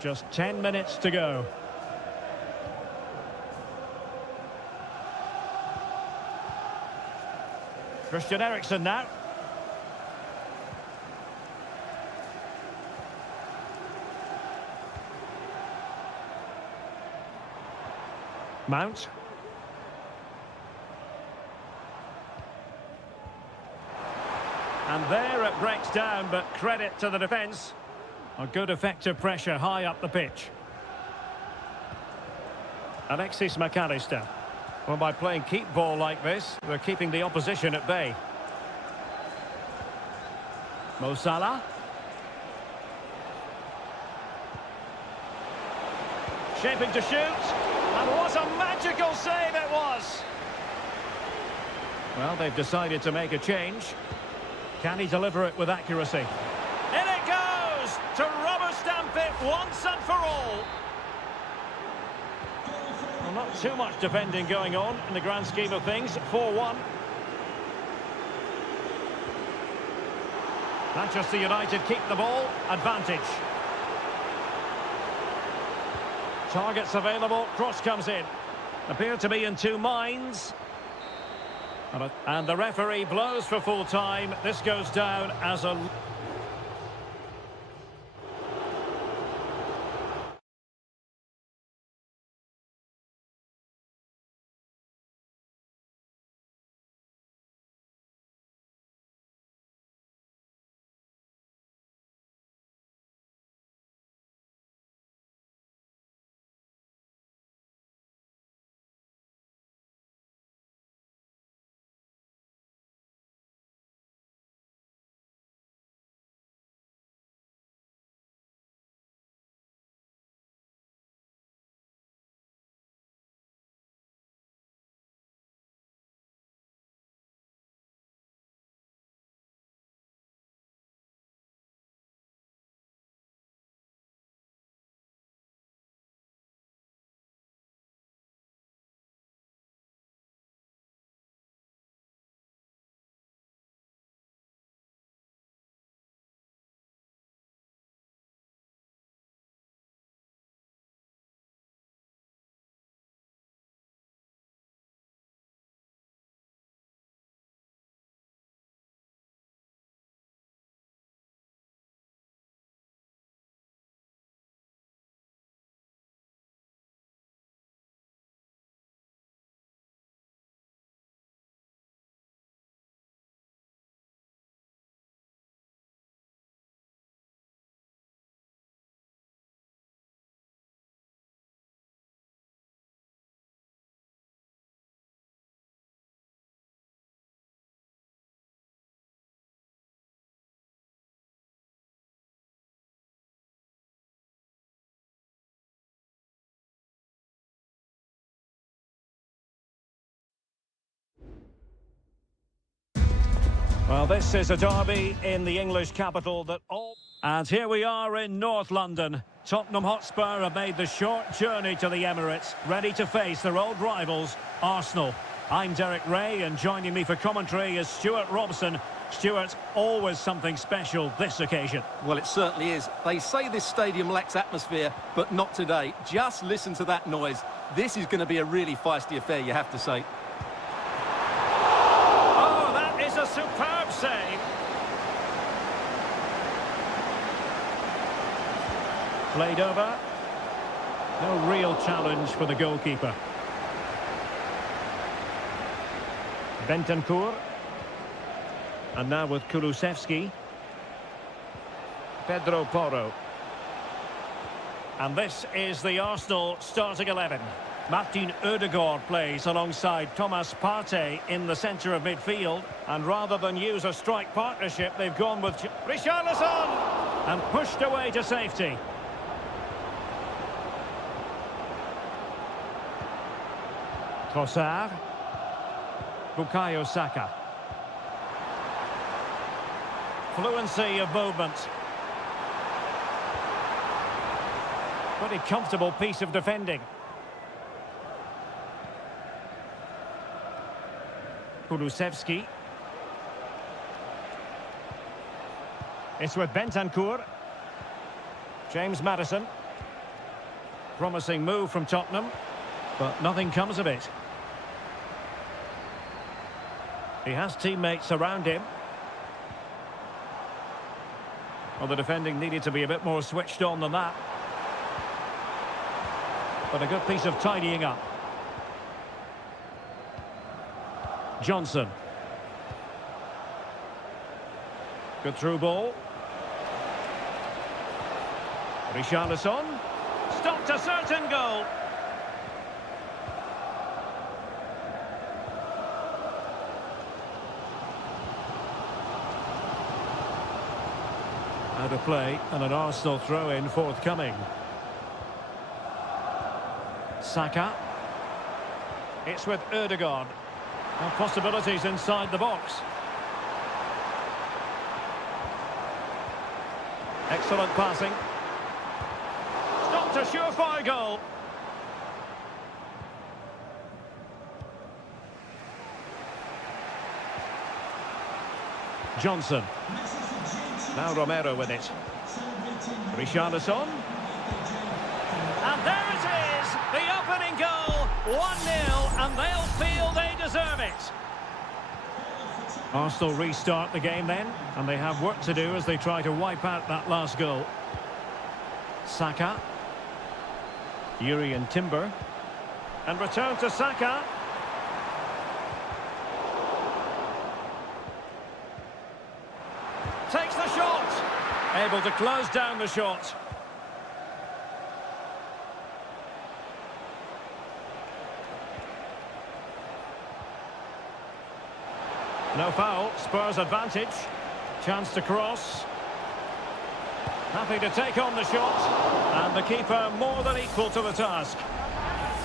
Just 10 minutes to go. Christian Eriksen now. Mount. And there it breaks down, but credit to the defence. A good effective pressure high up the pitch. Alexis McAllister. Well, by playing keep ball like this, they're keeping the opposition at bay. Mo Salah. Shaping to shoot. And what a magical save it was! Well, they've decided to make a change. Can he deliver it with accuracy? In it goes! To rubber stamp it once and for all. Well, not too much defending going on in the grand scheme of things. 4-1. Manchester United keep the ball. Advantage. Targets available. Cross comes in. Appear to be in two minds. And the referee blows for full time. This goes down as a... Well, this is a derby in the English capital that all... And here we are in North London. Tottenham Hotspur have made the short journey to the Emirates, ready to face their old rivals, Arsenal. I'm Derek Ray, and joining me for commentary is Stuart Robson. Stuart, always something special this occasion. Well, it certainly is. They say this stadium lacks atmosphere, but not today. Just listen to that noise. This is going to be a really feisty affair, you have to say. Oh, that is a superb save. Played over. No real challenge for the goalkeeper. Bentancur. And now with Kulusevski. Pedro Porro. And this is the Arsenal starting 11. Martin Ødegaard plays alongside Thomas Partey in the centre of midfield. And rather than use a strike partnership, they've gone with Richarlison and pushed away to safety. Trossard. Bukayo Saka. Fluency of movement. Pretty comfortable piece of defending. Kulusevski. It's with Bentancur. James Maddison. Promising move from Tottenham, but nothing comes of it. He has teammates around him. Well, the defending needed to be a bit more switched on than that. But a good piece of tidying up. Johnson. Good through ball. Richarlison. Stopped a certain goal. Out of play, and an Arsenal throw-in forthcoming. Saka. It's with Ødegaard. Now possibilities inside the box. Excellent passing. Stopped a surefire goal. Johnson. Now Romero with it. Richarlison. And there it is, the opening goal. 1-0, and they'll feel they deserve it. Arsenal restart the game then, and they have work to do as they try to wipe out that last goal. Saka. Yuri and Timber. And return to Saka. Takes the shot. Able to close down the shot. No foul, Spurs advantage. Chance to cross. Happy to take on the shot. And the keeper more than equal to the task.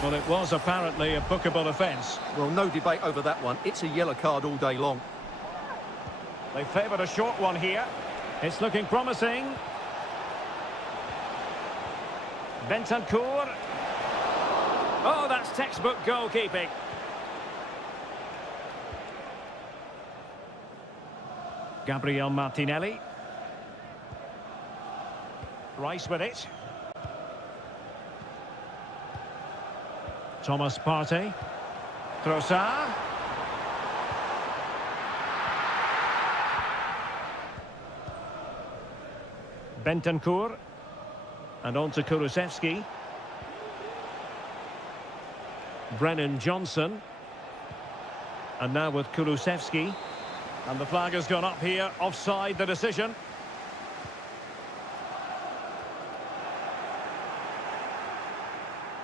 Well, it was apparently a bookable offence. Well, no debate over that one. It's a yellow card all day long. They favoured a short one here. It's looking promising. Bentancur. Oh, that's textbook goalkeeping. Gabriel Martinelli. Rice with it. Thomas Partey. Trossard. Bentancur. And on to Kulusevski. Brennan Johnson. And now with Kulusevski. And the flag has gone up here. Offside the decision.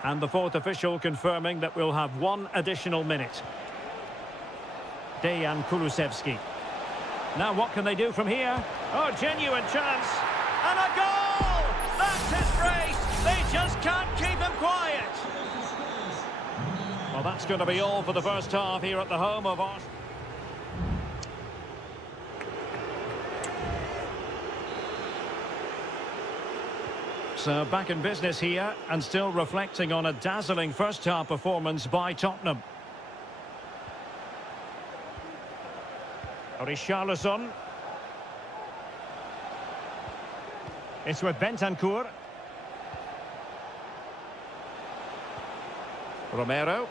And the fourth official confirming that we'll have one additional minute. Dejan Kulusevski. Now what can they do from here? Oh, genuine chance. And a goal! That's his brace! They just can't keep him quiet. Well, that's going to be all for the first half here at the home of Arsenal. So back in business here and still reflecting on a dazzling first-half performance by Tottenham. Richarlison. It's with Bentancur. Romero.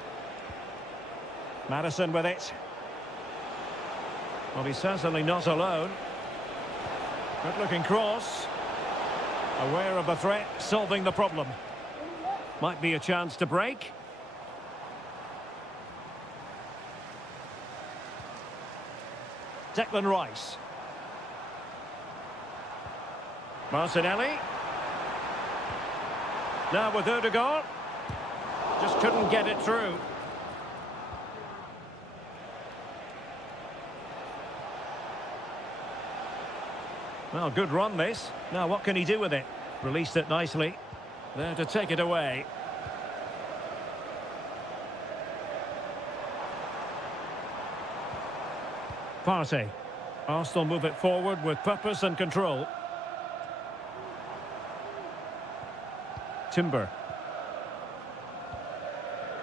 Maddison with it. Well, he's certainly not alone. Good-looking cross. Aware of the threat, solving the problem. Might be a chance to break. Declan Rice. Martinelli. Now with Odegaard. Just couldn't get it through. Well, good run this. Now what can he do with it? Released it nicely. There to take it away. Partey. Arsenal move it forward with purpose and control. Timber.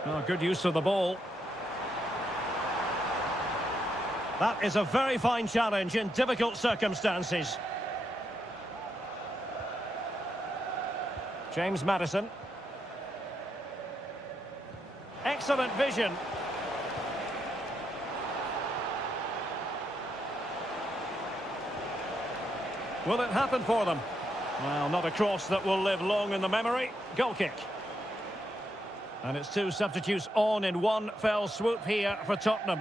Oh, good use of the ball. That is a very fine challenge in difficult circumstances. James Maddison. Excellent vision. Will it happen for them? Well, not a cross that will live long in the memory. Goal kick. And it's two substitutes on in one fell swoop here for Tottenham.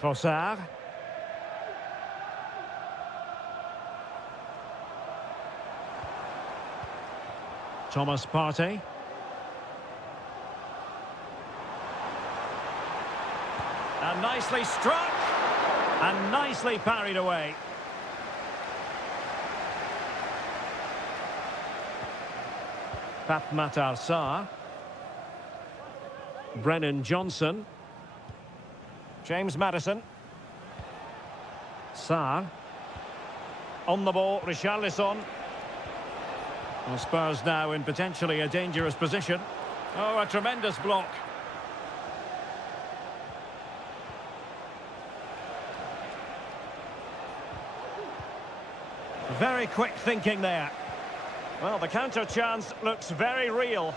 Trossard. Thomas Partey. And nicely struck. And nicely parried away. Pape Matar Sarr. Brennan Johnson. James Maddison. Sarr. On the ball, Richarlison. Well, Spurs now in potentially a dangerous position. Oh, a tremendous block. Very quick thinking there. Well, the counter chance looks very real.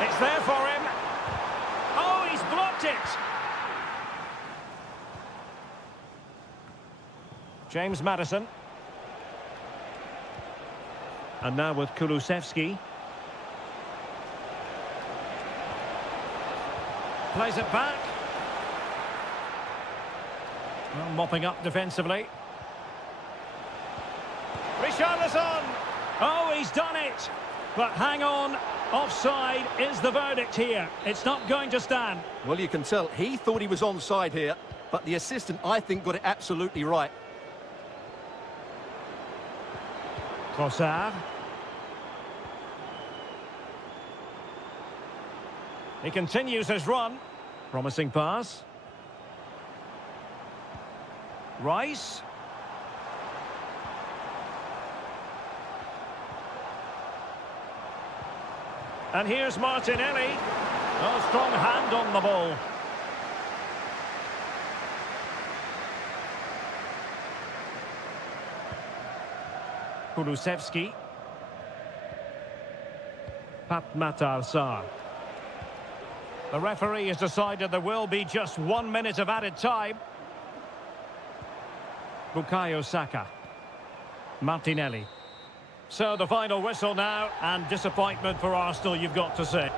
It's there for him. Oh, he's blocked it. James Maddison. And now with Kulusevski. Plays it back. Well, mopping up defensively. Richarlison! Oh, he's done it! But hang on, offside is the verdict here. It's not going to stand. Well, you can tell he thought he was onside here, but the assistant, I think, got it absolutely right. Trossard. He continues his run. Promising pass. Rice. And here's Martinelli. Oh, strong hand on the ball. Kulusevski. Matar Sarr. The referee has decided there will be just 1 minute of added time. Bukayo Saka. Martinelli. So the final whistle now, and disappointment for Arsenal, you've got to say.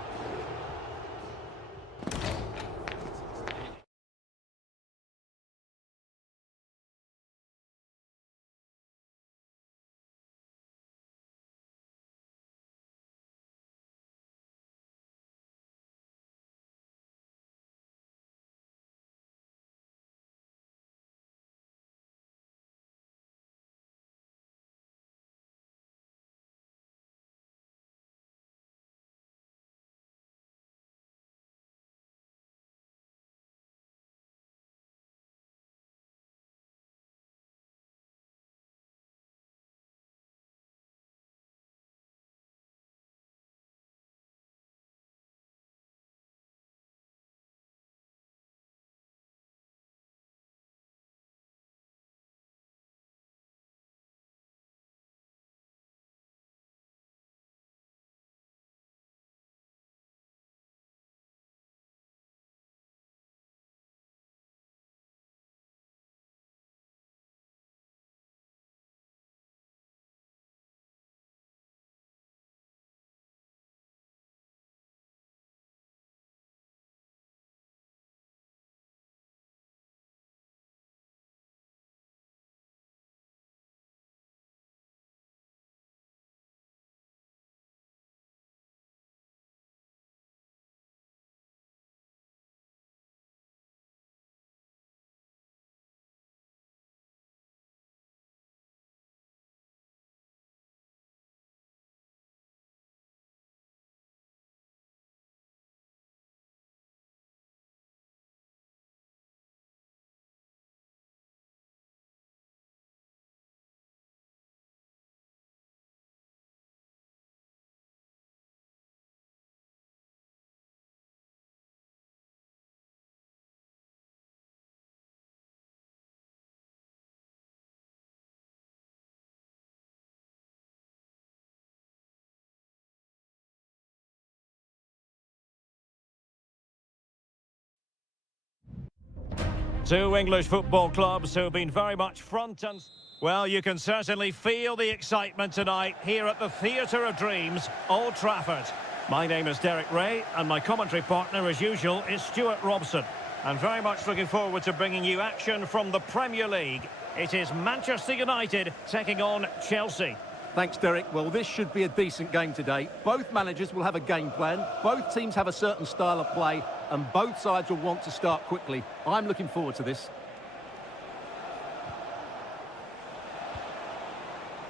Two English football clubs who've been very much front and... Well, you can certainly feel the excitement tonight here at the Theatre of Dreams, Old Trafford. My name is Derek Ray, and my commentary partner, as usual, is Stuart Robson. I'm very much looking forward to bringing you action from the Premier League. It is Manchester United taking on Chelsea. Thanks, Derek. Well, this should be a decent game today. Both managers will have a game plan. Both teams have a certain style of play, and both sides will want to start quickly. I'm looking forward to this.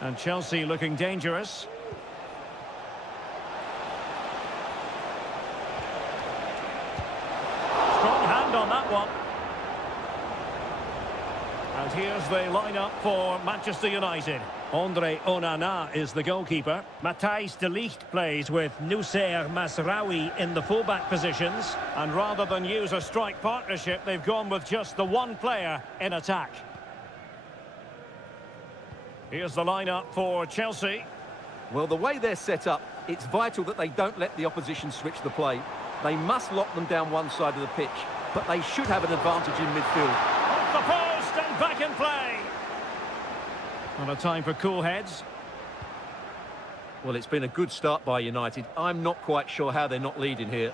And Chelsea looking dangerous. Strong hand on that one. And here's the lineup for Manchester United. Andre Onana is the goalkeeper. Matthijs de Ligt plays with Noussair Masraoui in the fullback positions. And rather than use a strike partnership, they've gone with just the one player in attack. Here's the lineup for Chelsea. Well, the way they're set up, it's vital that they don't let the opposition switch the play. They must lock them down one side of the pitch, but they should have an advantage in midfield. Off the post and back in play. Not a time for cool heads. Well, it's been a good start by United. I'm not quite sure how they're not leading here.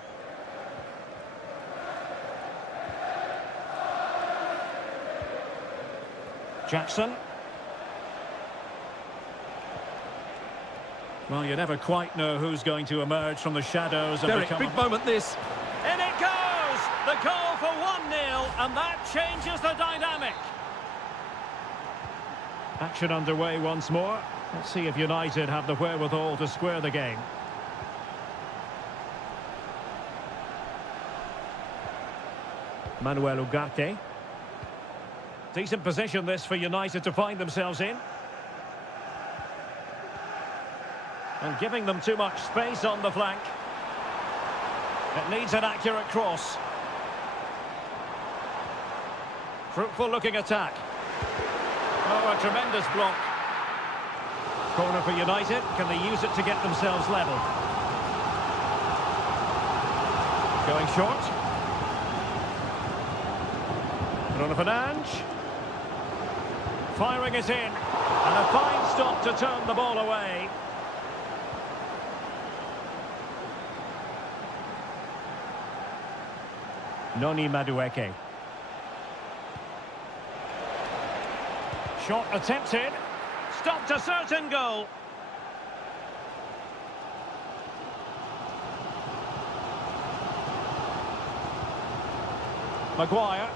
Jackson. Well, you never quite know who's going to emerge from the shadows. Derek, big moment this. In it goes! The goal for 1-0, and that changes the dynamic. Action underway once more. Let's see if United have the wherewithal to square the game. Manuel Ugarte. Decent position this for United to find themselves in. And giving them too much space on the flank. It needs an accurate cross. Fruitful looking attack. Oh, a tremendous block. Corner for United. Can they use it to get themselves level? Going short. Bruno Fernandes. Firing it in. And a fine stop to turn the ball away. Noni Madueke. Shot attempted. Stopped a certain goal. Maguire.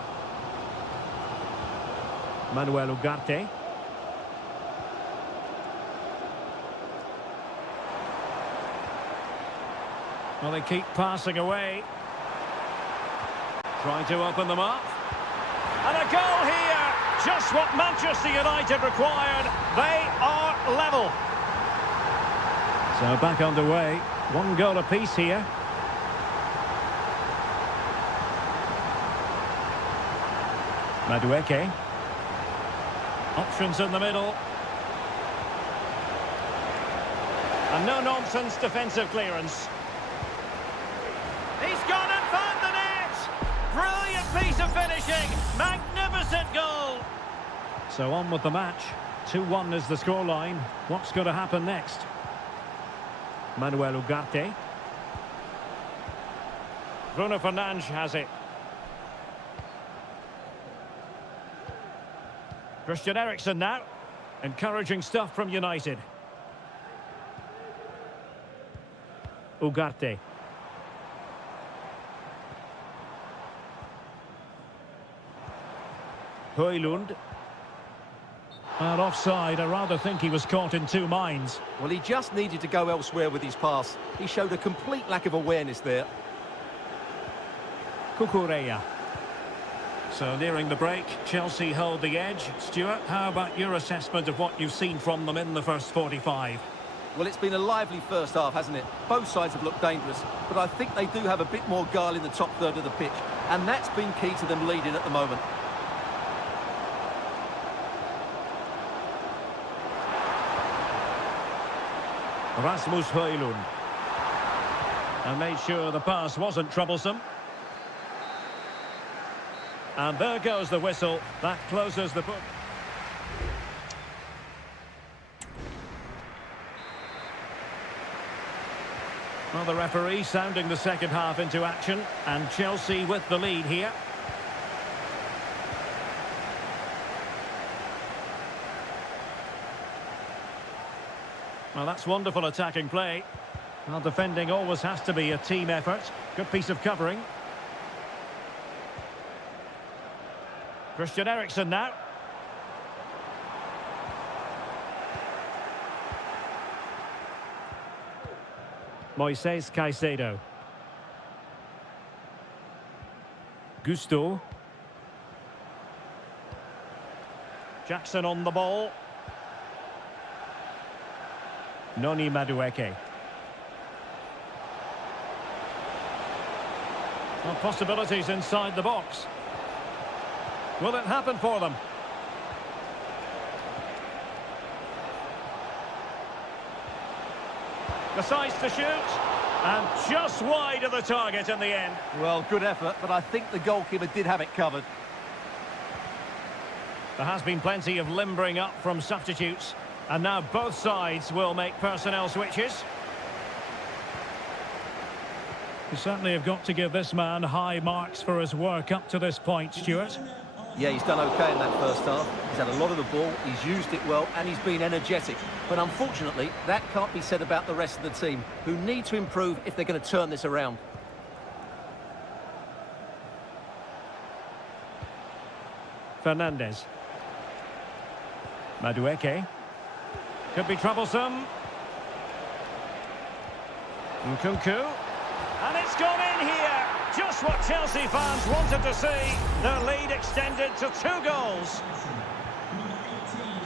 Manuel Ugarte. Well, they keep passing away. Trying to open them up. And a goal here. Just what Manchester United required. They are level. So back underway. One goal apiece here. Madueke. Options in the middle. And no-nonsense defensive clearance. He's gone and found the net! Brilliant piece of finishing! Magnificent goal! So on with the match. 2-1 is the scoreline. What's going to happen next? Manuel Ugarte. Bruno Fernandes has it. Christian Eriksen now. Encouraging stuff from United. Ugarte. Højlund. And offside. I rather think he was caught in two minds. Well, he just needed to go elsewhere with his pass. He showed a complete lack of awareness there. Cucurella. So nearing the break, Chelsea hold the edge. Stuart, how about your assessment of what you've seen from them in the first 45? Well, it's been a lively first half, hasn't it? Both sides have looked dangerous, but I think they do have a bit more guile in the top third of the pitch, and that's been key to them leading at the moment. Rasmus Højlund. And made sure the pass wasn't troublesome. And there goes the whistle. That closes the book. Well, the referee sounding the second half into action. And Chelsea with the lead here. Well, that's wonderful attacking play. Well, defending always has to be a team effort. Good piece of covering. Christian Eriksen now. Moises Caicedo. Gusto. Jackson on the ball. Noni Madueke. Well, possibilities inside the box. Will it happen for them? Decides to shoot. And just wide of the target in the end. Well, good effort, but I think the goalkeeper did have it covered. There has been plenty of limbering up from substitutes. And now both sides will make personnel switches. You certainly have got to give this man high marks for his work up to this point, Stuart. Yeah, he's done okay in that first half. He's had a lot of the ball, he's used it well, and he's been energetic. But unfortunately, that can't be said about the rest of the team, who need to improve if they're going to turn this around. Fernandez. Madueke. Could be troublesome. Nkunku. And it's gone in here. Just what Chelsea fans wanted to see. Their lead extended to 2 goals.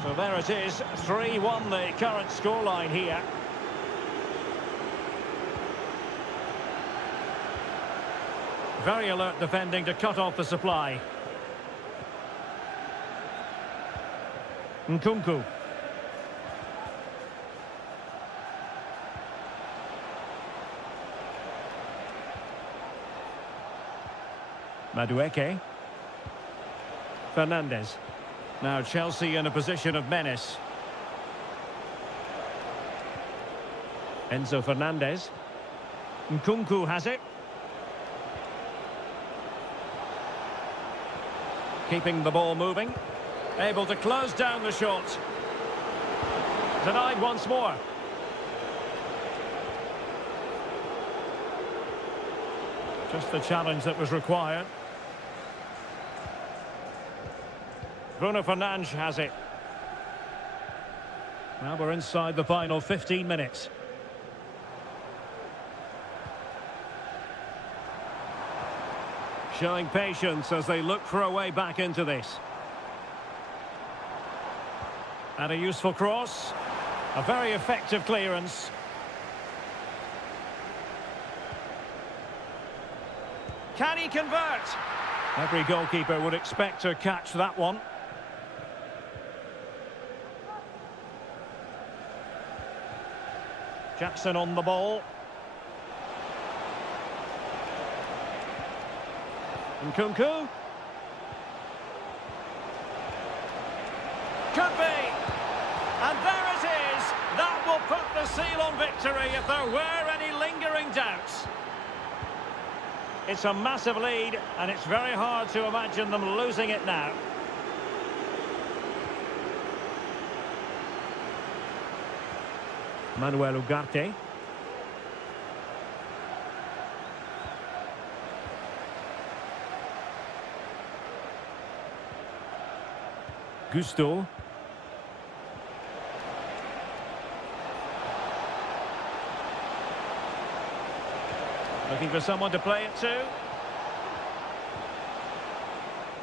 So there it is, 3-1 the current scoreline here. Very alert defending to cut off the supply. Nkunku. Madueke. Fernandez. Now Chelsea in a position of menace. Enzo Fernandez. Nkunku has it. Keeping the ball moving. Able to close down the shot. Denied once more. Just the challenge that was required. Bruno Fernandes has it. Now we're inside the final 15 minutes. Showing patience as they look for a way back into this. And a useful cross. A very effective clearance. Can he convert? Every goalkeeper would expect to catch that one. Jackson on the ball. Nkunku. Could be. And there it is. That will put the seal on victory if there were any lingering doubts. It's a massive lead, and it's very hard to imagine them losing it now. Manuel Ugarte. Gusto. Looking for someone to play it to.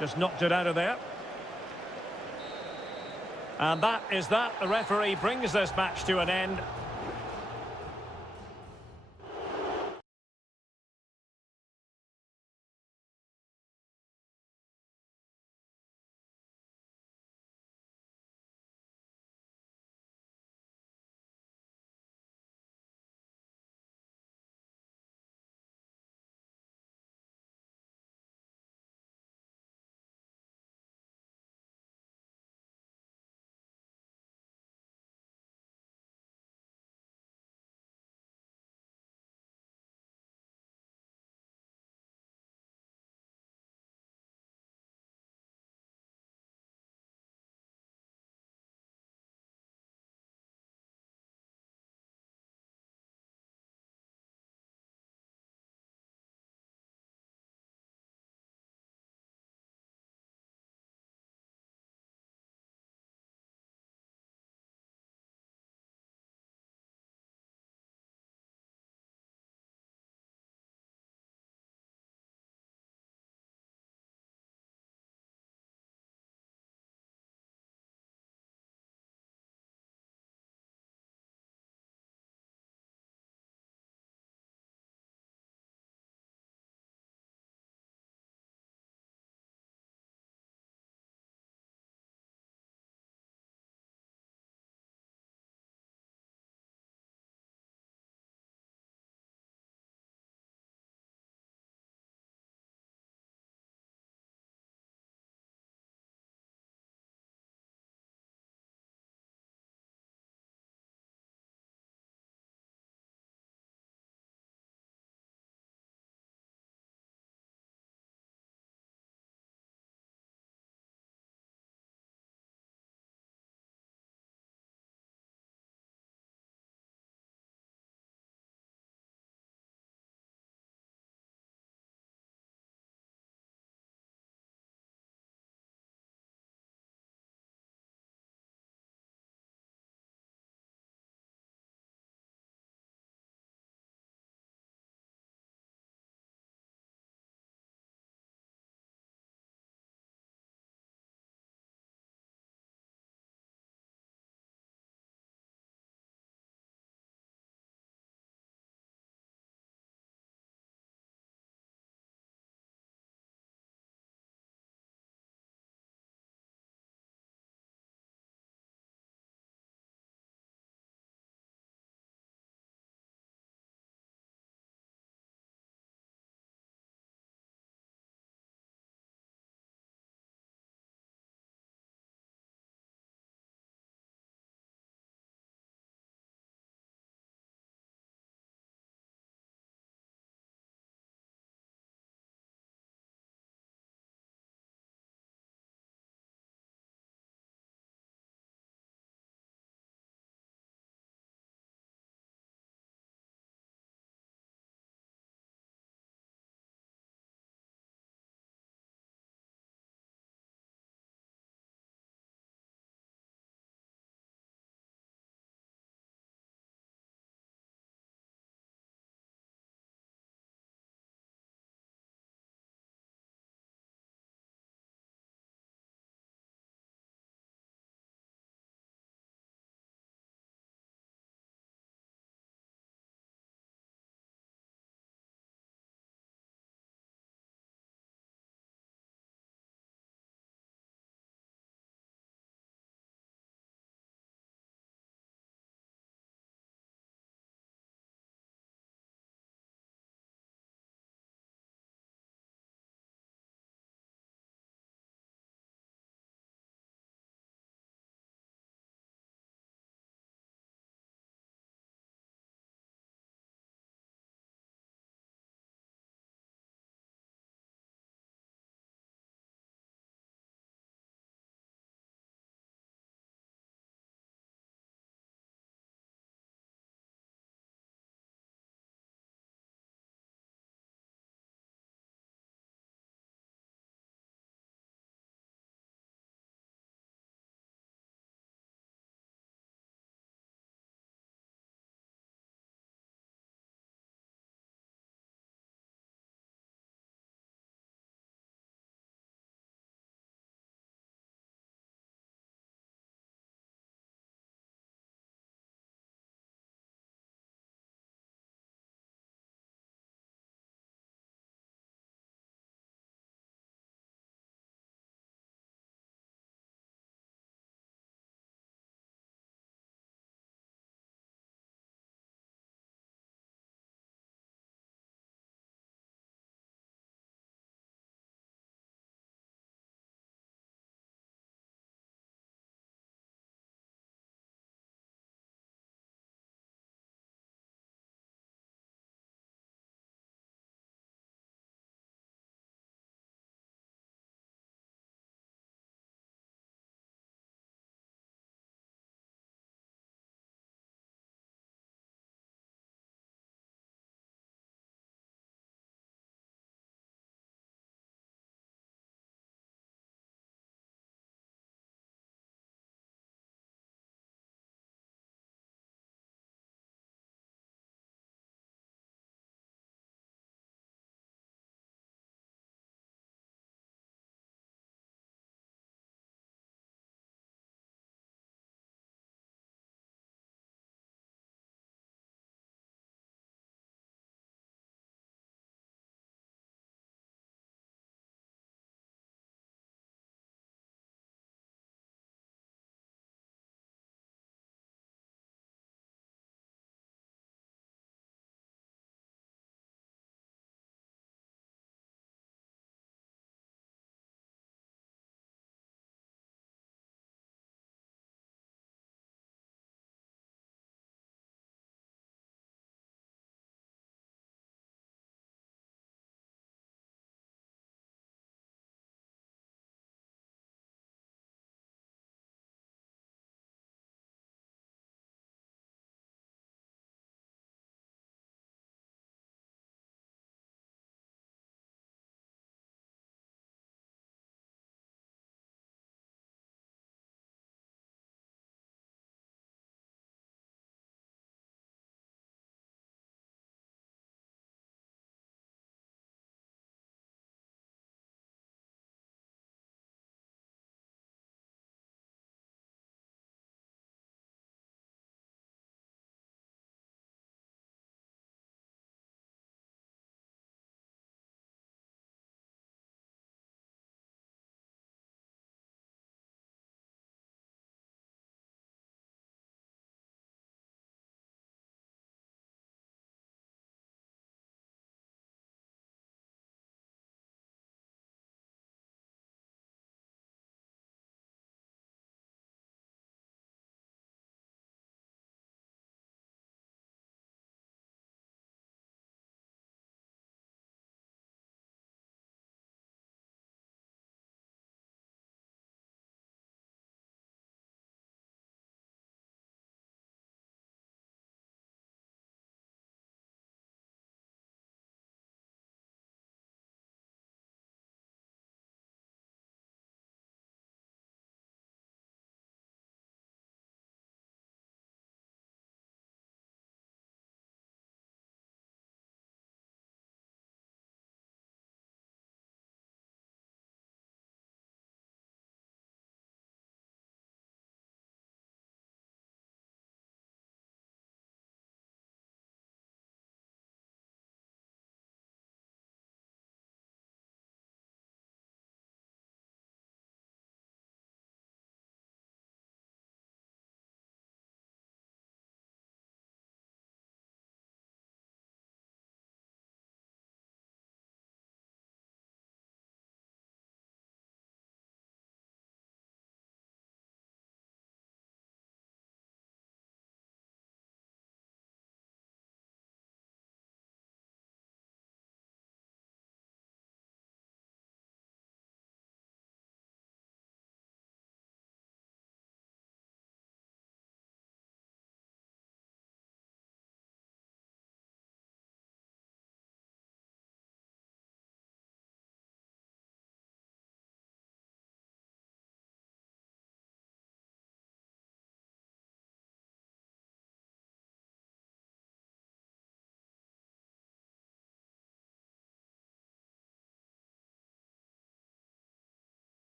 Just knocked it out of there. And that is that. The referee brings this match to an end.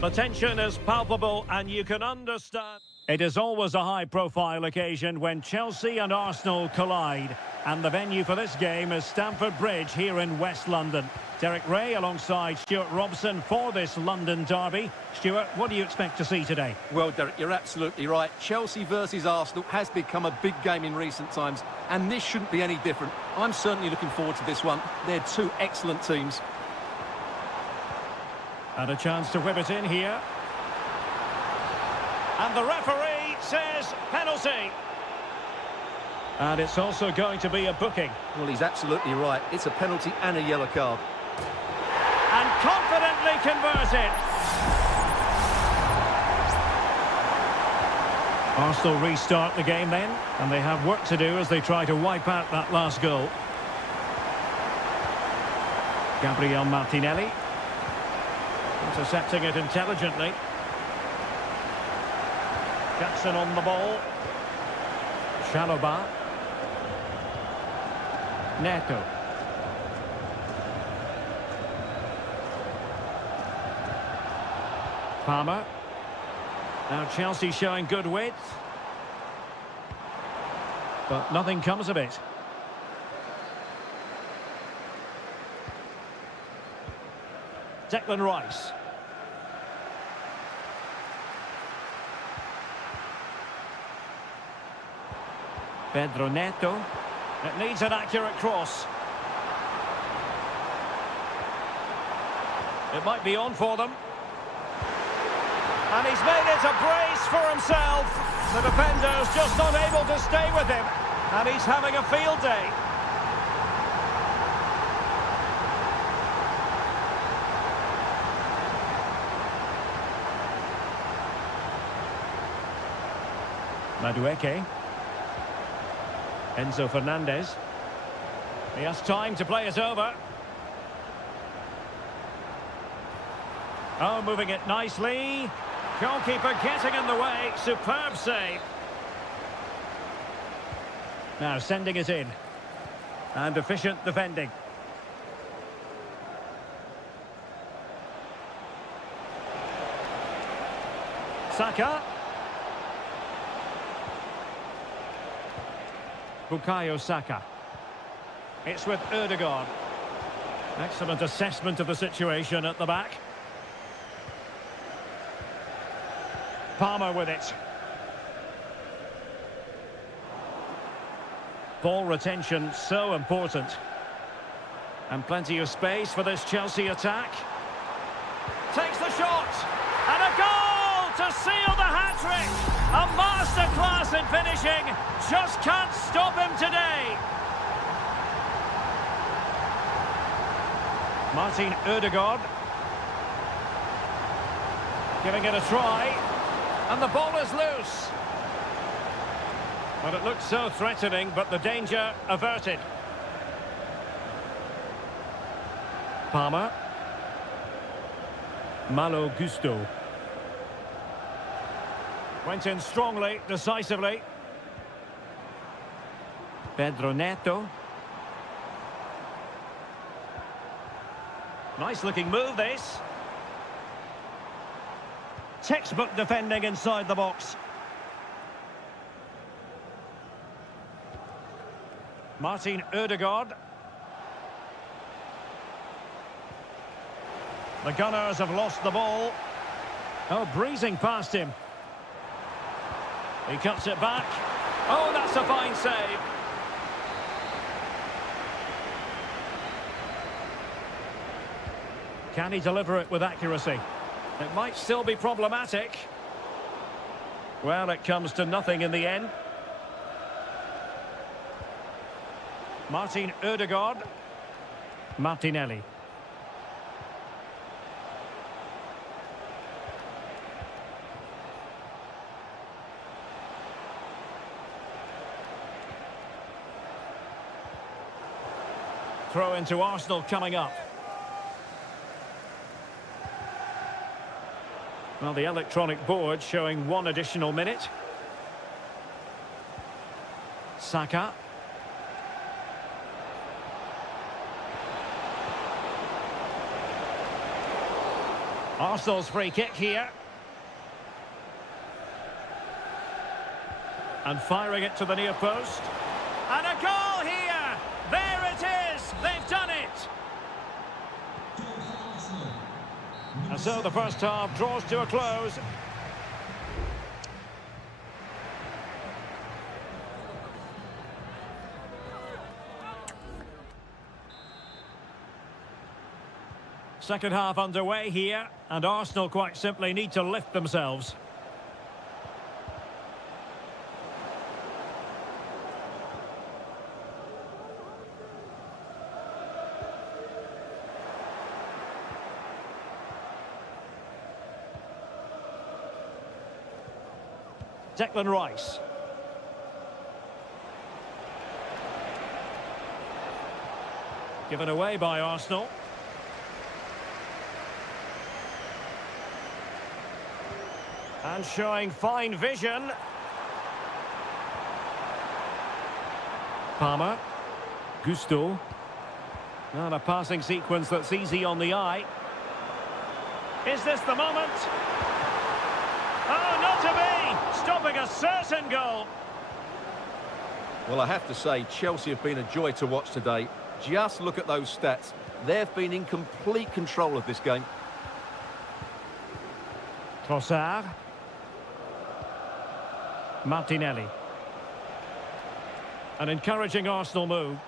The tension is palpable and you can understand. It is always a high-profile occasion when Chelsea and Arsenal collide. And the venue for this game is Stamford Bridge here in West London. Derek Ray alongside Stuart Robson for this London derby. Stuart, what do you expect to see today? Well, Derek, you're absolutely right. Chelsea versus Arsenal has become a big game in recent times, and this shouldn't be any different. I'm certainly looking forward to this one. They're two excellent teams. And a chance to whip it in here. And the referee says penalty. And it's also going to be a booking. Well, he's absolutely right. It's a penalty and a yellow card. And confidently converted. Arsenal restart the game then, and they have work to do as they try to wipe out that last goal. Gabriel Martinelli. Intercepting it intelligently. Jackson on the ball. Chalobah. Neto. Palmer. Now Chelsea showing good width. But nothing comes of it. Declan Rice. Pedro Neto. It needs an accurate cross. It might be on for them. And he's made it a brace for himself. The defender's just not able to stay with him. And he's having a field day. Madueke. Enzo Fernandez. He has time to play it over. Oh, moving it nicely. Goalkeeper getting in the way. Superb save. Now sending it in. And efficient defending. Saka. Bukayo Saka. It's with Ødegaard. Excellent assessment of the situation at the back. Palmer with it. Ball retention so important. And plenty of space for this Chelsea attack. Takes the shot. And a goal to seal the hat-trick. A masterclass in finishing. Just can't stop him today. Martin Ødegaard. Giving it a try. And the ball is loose. But it looked so threatening, but the danger averted. Palmer. Malo Gusto. Went in strongly, decisively. Pedro Neto. Nice looking move, this. Textbook defending inside the box. Martin Ødegaard. The Gunners have lost the ball. Oh, breezing past him. He cuts it back. Oh, that's a fine save. Can he deliver it with accuracy? It might still be problematic. Well, it comes to nothing in the end. Martin Ødegaard. Martinelli. Throw into Arsenal coming up. Well, the electronic board showing one additional minute. Saka. Arsenal's free kick here. And firing it to the near post. And a goal here! There it is! They've done it! And so the first half draws to a close. Second half underway here, and Arsenal quite simply need to lift themselves. Declan Rice. Given away by Arsenal. And showing fine vision. Palmer. Gusto. And a passing sequence that's easy on the eye. Is this the moment? Oh, not to be! Stopping a certain goal. Well, I have to say, Chelsea have been a joy to watch today. Just look at those stats. They've been in complete control of this game. Trossard. Martinelli. An encouraging Arsenal move.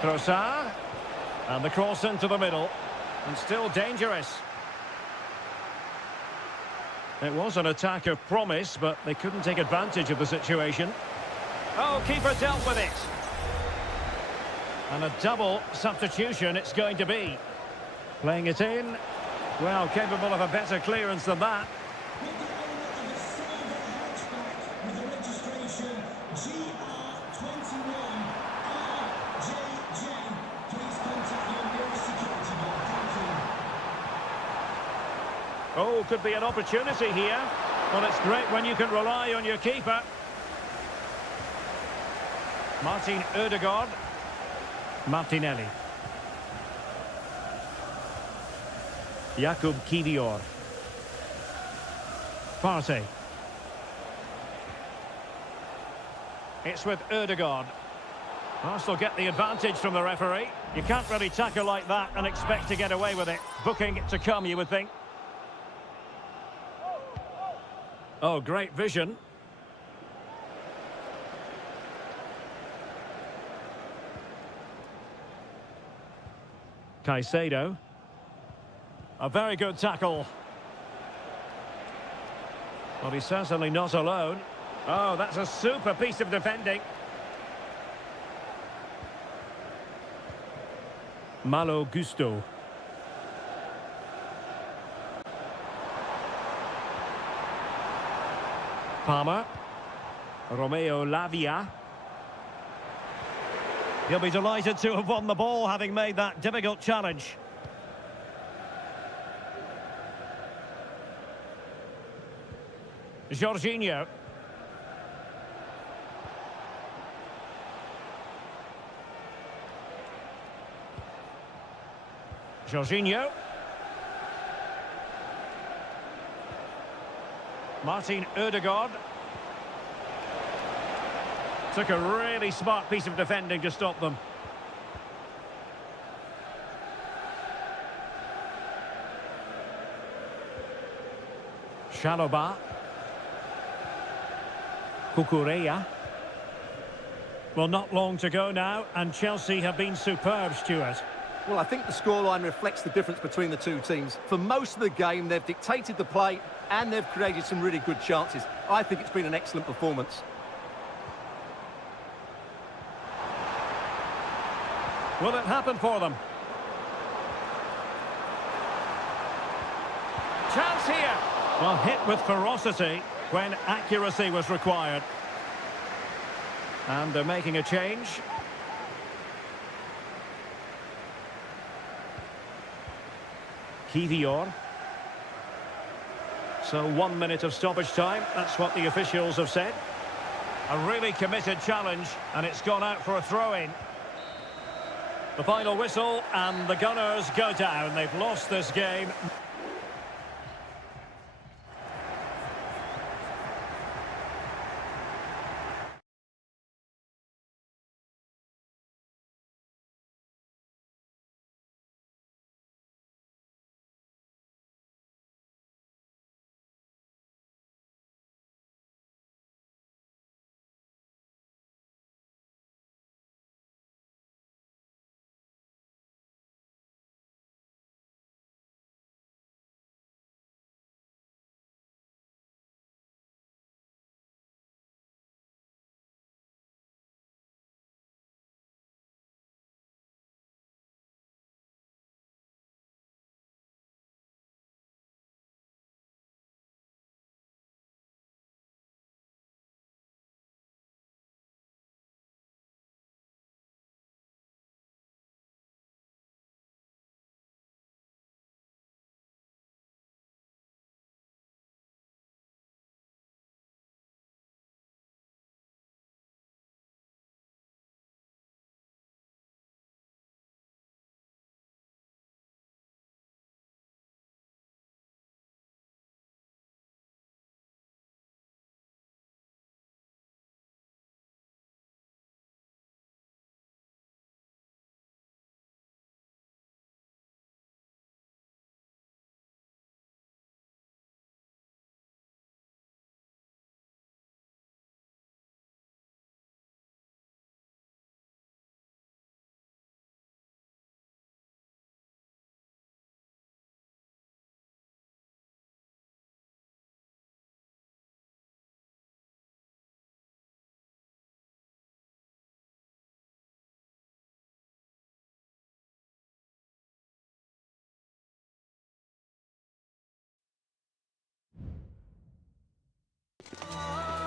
Trossard. And the cross into the middle. And still dangerous. It was an attack of promise, but they couldn't take advantage of the situation. Oh, keeper dealt with it. And a double substitution it's going to be. Playing it in. Well, capable of a better clearance than that. With the registration GR21RJJ. Please contact your nearest security guard. Thank you. Oh, could be an opportunity here. Well, it's great when you can rely on your keeper. Martin Ødegaard. Martinelli. Jakub Kivior. Partey. It's with Ødegaard. Arsenal get the advantage from the referee. You can't really tackle like that and expect to get away with it. Booking to come, you would think. Oh, great vision. Caicedo. A very good tackle. Well, he's certainly not alone. Oh, that's a super piece of defending. Malo Gusto. Palmer. Romeo Lavia. He'll be delighted to have won the ball, having made that difficult challenge. Jorginho. Jorginho. Martin Ødegaard. Took a really smart piece of defending to stop them. Chalobah. Cucurella. Well, not long to go now, and Chelsea have been superb, Stuart. Well, I think the scoreline reflects the difference between the two teams. For most of the game, they've dictated the play and they've created some really good chances. I think it's been an excellent performance. Will it happen for them? Chance here. Well, hit with ferocity when accuracy was required. And they're making a change. Kivior. So 1 minute of stoppage time, that's what the officials have said. A really committed challenge, and it's gone out for a throw-in. The final whistle and the Gunners go down. They've lost this game.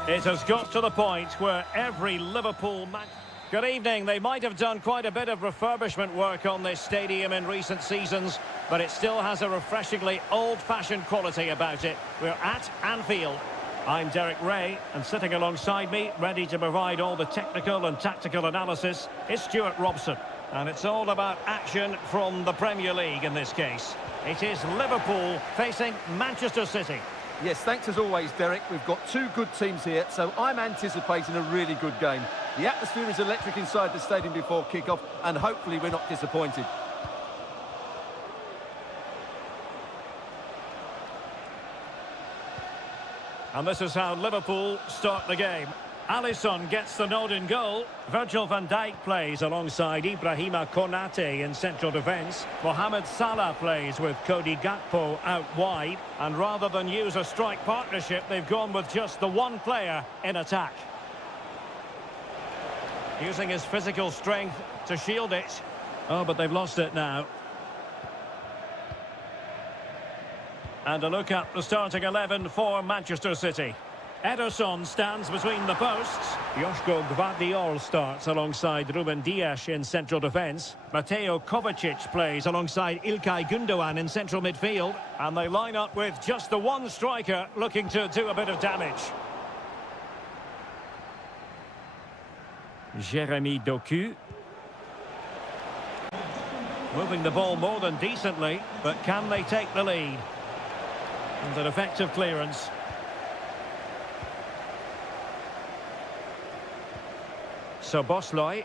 It has got to the point where every Liverpool match... Good evening. They might have done quite a bit of refurbishment work on this stadium in recent seasons, but it still has a refreshingly old-fashioned quality about it. We're at Anfield. I'm Derek Ray, and sitting alongside me, ready to provide all the technical and tactical analysis, is Stuart Robson. And it's all about action from the Premier League in this case. It is Liverpool facing Manchester City. Yes, thanks as always, Derek. We've got two good teams here, so I'm anticipating a really good game. The atmosphere is electric inside the stadium before kick-off, and hopefully we're not disappointed. And this is how Liverpool start the game. Alisson gets the nod in goal. Virgil van Dijk plays alongside Ibrahima Konate in central defence. Mohamed Salah plays with Cody Gakpo out wide. And rather than use a strike partnership, they've gone with just the one player in attack. Using his physical strength to shield it. Oh, but they've lost it now. And a look at the starting 11 for Manchester City. Ederson stands between the posts. Joško Gvardiol starts alongside Ruben Dias in central defence. Mateo Kovacic plays alongside Ilkay Gundogan in central midfield. And they line up with just the one striker looking to do a bit of damage. Jeremy Doku. Moving the ball more than decently, but can they take the lead? And an effective clearance. Szoboszlai.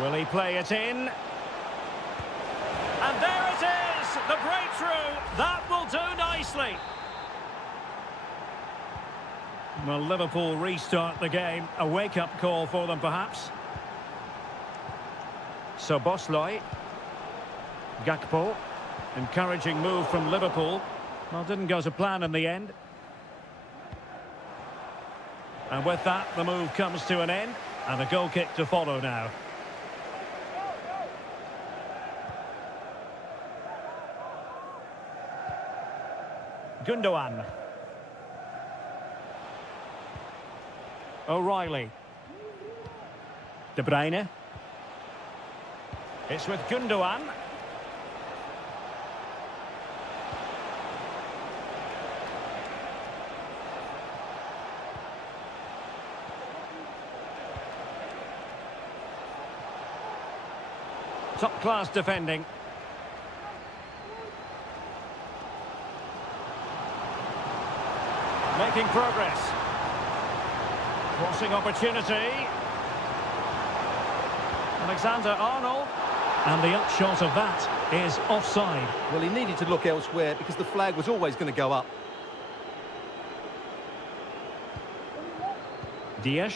Will he play it in? And there it is! The breakthrough! That will do nicely! Well, Liverpool restart the game. A wake-up call for them, perhaps. Szoboszlai. Gakpo. Encouraging move from Liverpool. Well, didn't go to plan in the end. And with that, the move comes to an end. And a goal kick to follow now. Gundogan. O'Reilly. De Bruyne. It's with Gundogan. Top-class defending. Making progress. Crossing opportunity. Alexander-Arnold. And the upshot of that is offside. Well, he needed to look elsewhere because the flag was always going to go up. Dias.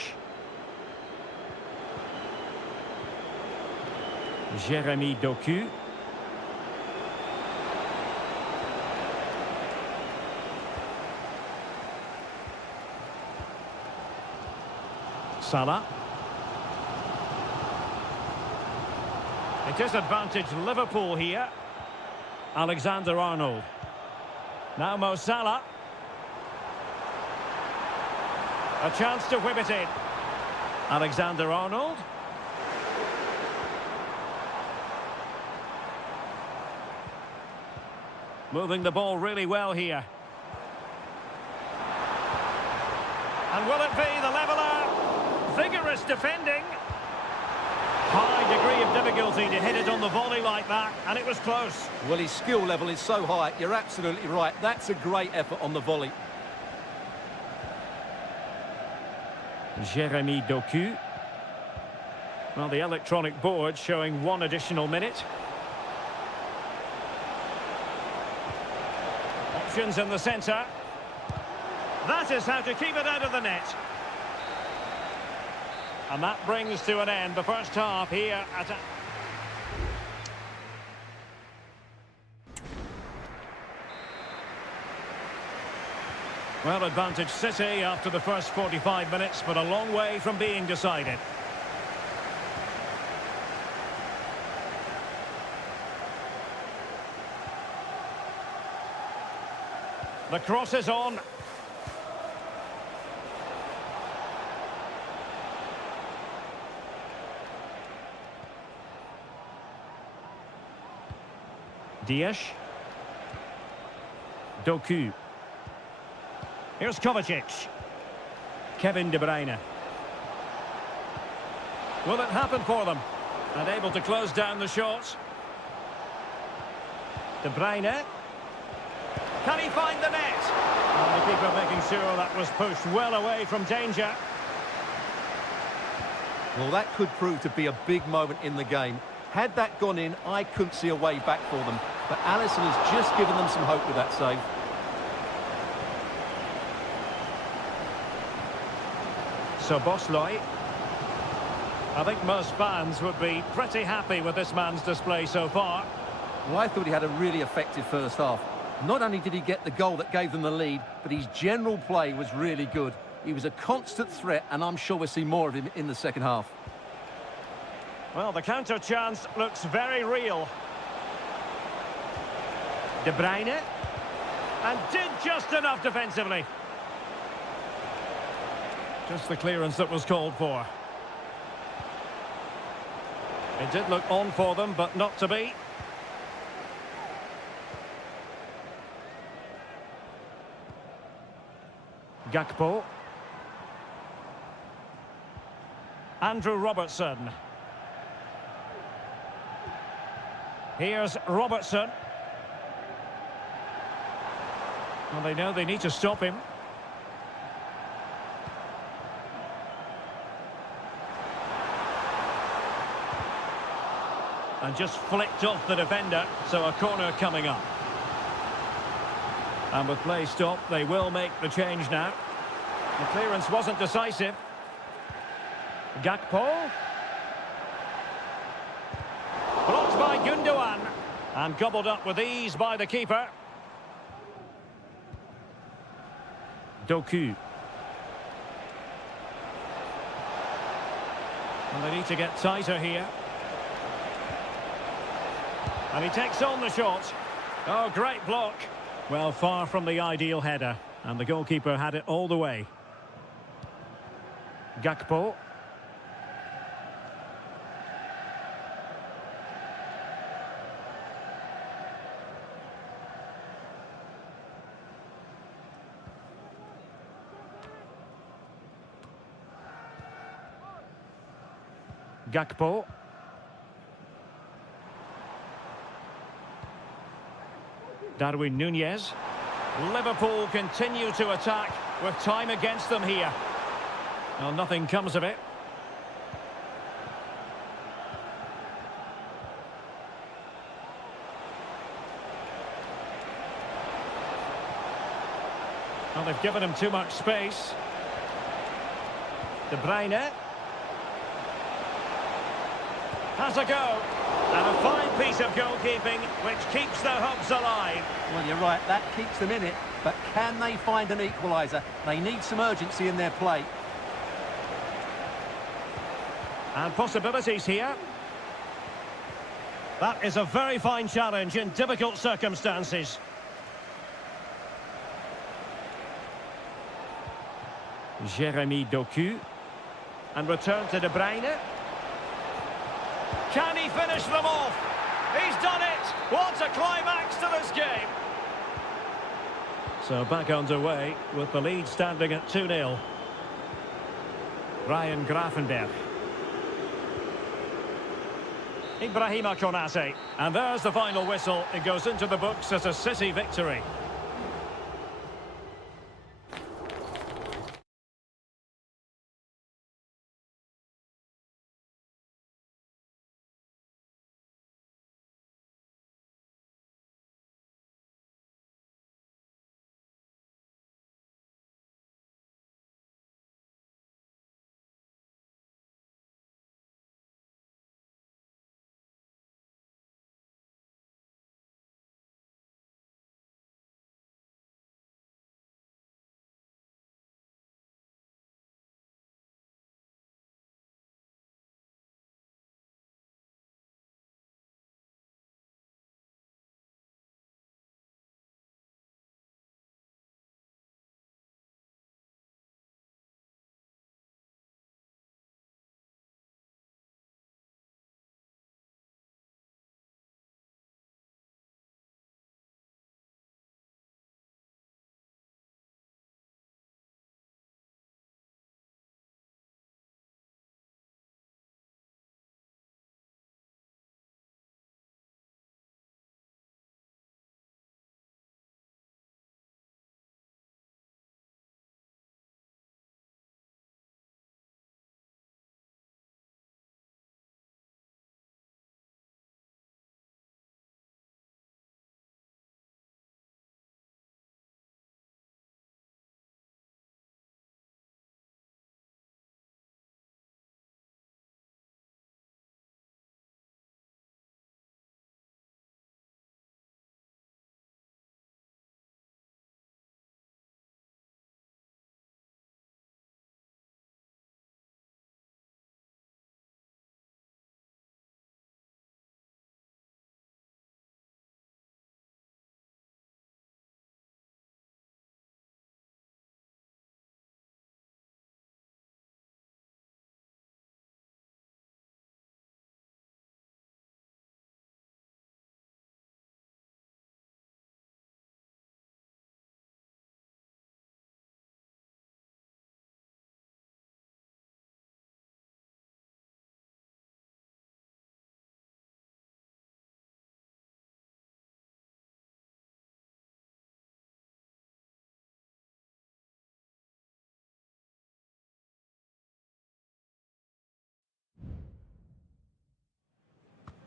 Jérémy Doku. Salah. It is advantage Liverpool here. Alexander-Arnold. Now Mo Salah. A chance to whip it in. Alexander-Arnold. Moving the ball really well here. And will it be the leveller? Vigorous defending. High degree of difficulty to hit it on the volley like that, and it was close. Well, his skill level is so high, you're absolutely right. That's a great effort on the volley. Jérémy Doku. Well, the electronic board showing 1 additional minute. Options in the centre. That is how to keep it out of the net. And that brings to an end the first half here at... Well, advantage City after the first 45 minutes, but a long way from being decided. The cross is on. Dias. Doku. Here's Kovacic. Kevin De Bruyne. Will it happen for them? And able to close down the shots. De Bruyne. Can he find the net? And the keeper making sure that was pushed well away from danger. Well, that could prove to be a big moment in the game. Had that gone in, I couldn't see a way back for them. But Alisson has just given them some hope with that save. So Bosley. I think most fans would be pretty happy with this man's display so far. Well, I thought he had a really effective first half. Not only did he get the goal that gave them the lead, but his general play was really good. He was a constant threat, and I'm sure we'll see more of him in the second half. Well, the counter chance looks very real. De Bruyne. And did just enough defensively. Just the clearance that was called for. It did look on for them, but not to be. Gakpo. Andrew Robertson. Here's Robertson. Well, they know they need to stop him. And just flicked off the defender, so a corner coming up. And with play stopped, they will make the change now. The clearance wasn't decisive. Gakpo. Blocked by Gundogan. And gobbled up with ease by the keeper. Doku. And they need to get tighter here. And he takes on the shot. Oh, great block. Well, far from the ideal header. And the goalkeeper had it all the way. Gakpo. Gakpo. Darwin Núñez. Liverpool continue to attack with time against them here. Well, nothing comes of it. Well, they've given him too much space. De Bruyne. Has a go. And a fine piece of goalkeeping which keeps their hopes alive. Well, you're right, that keeps them in it. But can they find an equaliser? They need some urgency in their play. And possibilities here. That is a very fine challenge in difficult circumstances. Jeremy Doku. And return to De Bruyne. Can he finish them off? He's done it! What a climax to this game! So back underway with the lead standing at 2-0. Ryan Gravenberch. Ibrahima Konate. And there's the final whistle. It goes into the books as a City victory.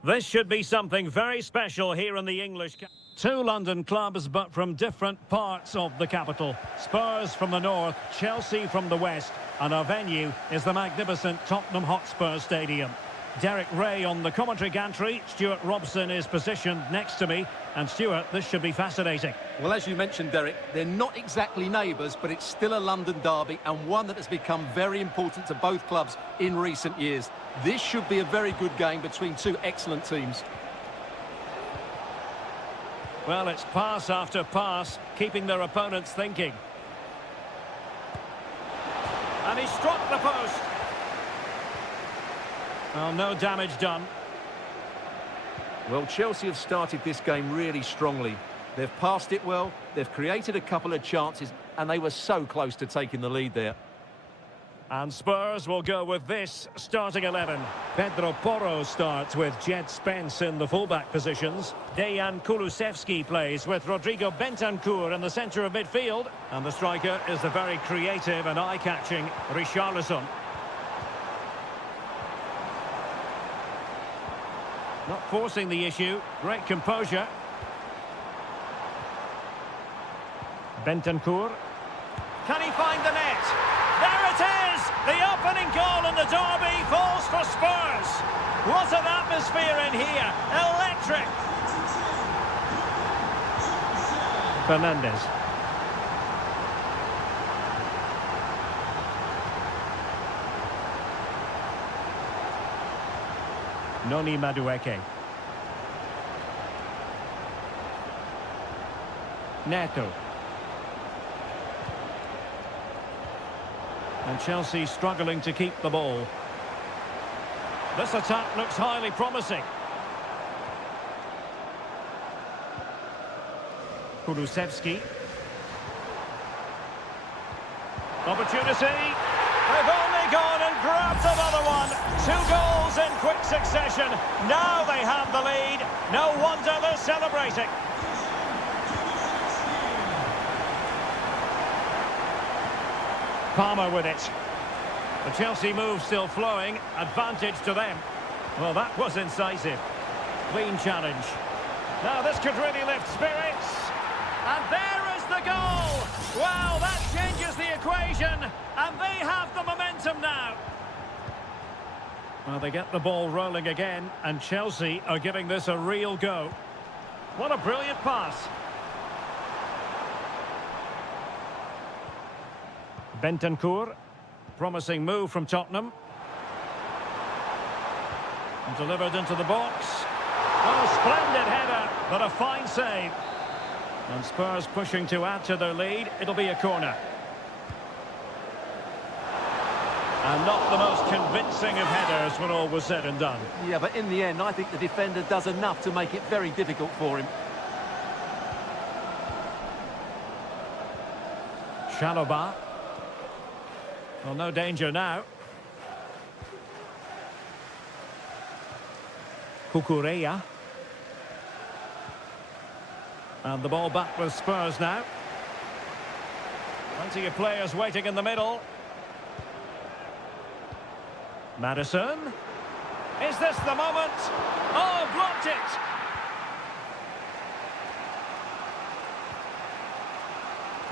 This should be something very special here in the English. Two London clubs, but from different parts of the capital. Spurs from the north, Chelsea from the west, and our venue is the magnificent Tottenham Hotspur Stadium. Derek Ray on the commentary gantry. Stuart Robson is positioned next to me. And Stuart, this should be fascinating. Well, as you mentioned, Derek, they're not exactly neighbours, but it's still a London derby and one that has become very important to both clubs in recent years. This should be a very good game between two excellent teams. Well, it's pass after pass, keeping their opponents thinking. And he struck the post. Well, no damage done. Well, Chelsea have started this game really strongly. They've passed it well, they've created a couple of chances, and they were so close to taking the lead there. And Spurs will go with this starting 11. Pedro Porro starts with Jed Spence in the fullback positions. Dejan Kulusevski plays with Rodrigo Bentancur in the centre of midfield. And the striker is the very creative and eye-catching Richarlison. Not forcing the issue, great composure. Bentancur. Can he find the net? There it is! The opening goal in the derby falls for Spurs. What an atmosphere in here. Electric. Fernandes. Noni Madueke. Neto. And Chelsea struggling to keep the ball. This attack looks highly promising. Kulusevski. Opportunity. They've only gone and grabbed another one. 2 goals in quick succession. Now they have the lead. No wonder they're celebrating. Palmer with it. The Chelsea move still flowing. Advantage to them. Well, that was incisive. Clean challenge. Now this could really lift spirits. And there is the goal. Wow, that changes the equation. And they have the momentum now. Well, they get the ball rolling again. And Chelsea are giving this a real go. What a brilliant pass. Bentancur, promising move from Tottenham. And delivered into the box. Oh, splendid header, but a fine save. And Spurs pushing to add to their lead. It'll be a corner. And not the most convincing of headers when all was said and done. Yeah, but in the end, I think the defender does enough to make it very difficult for him. Chalobah. Well, no danger now. Kukureya. And the ball back with Spurs now. Plenty of players waiting in the middle. Maddison. Is this the moment? Oh, blocked it!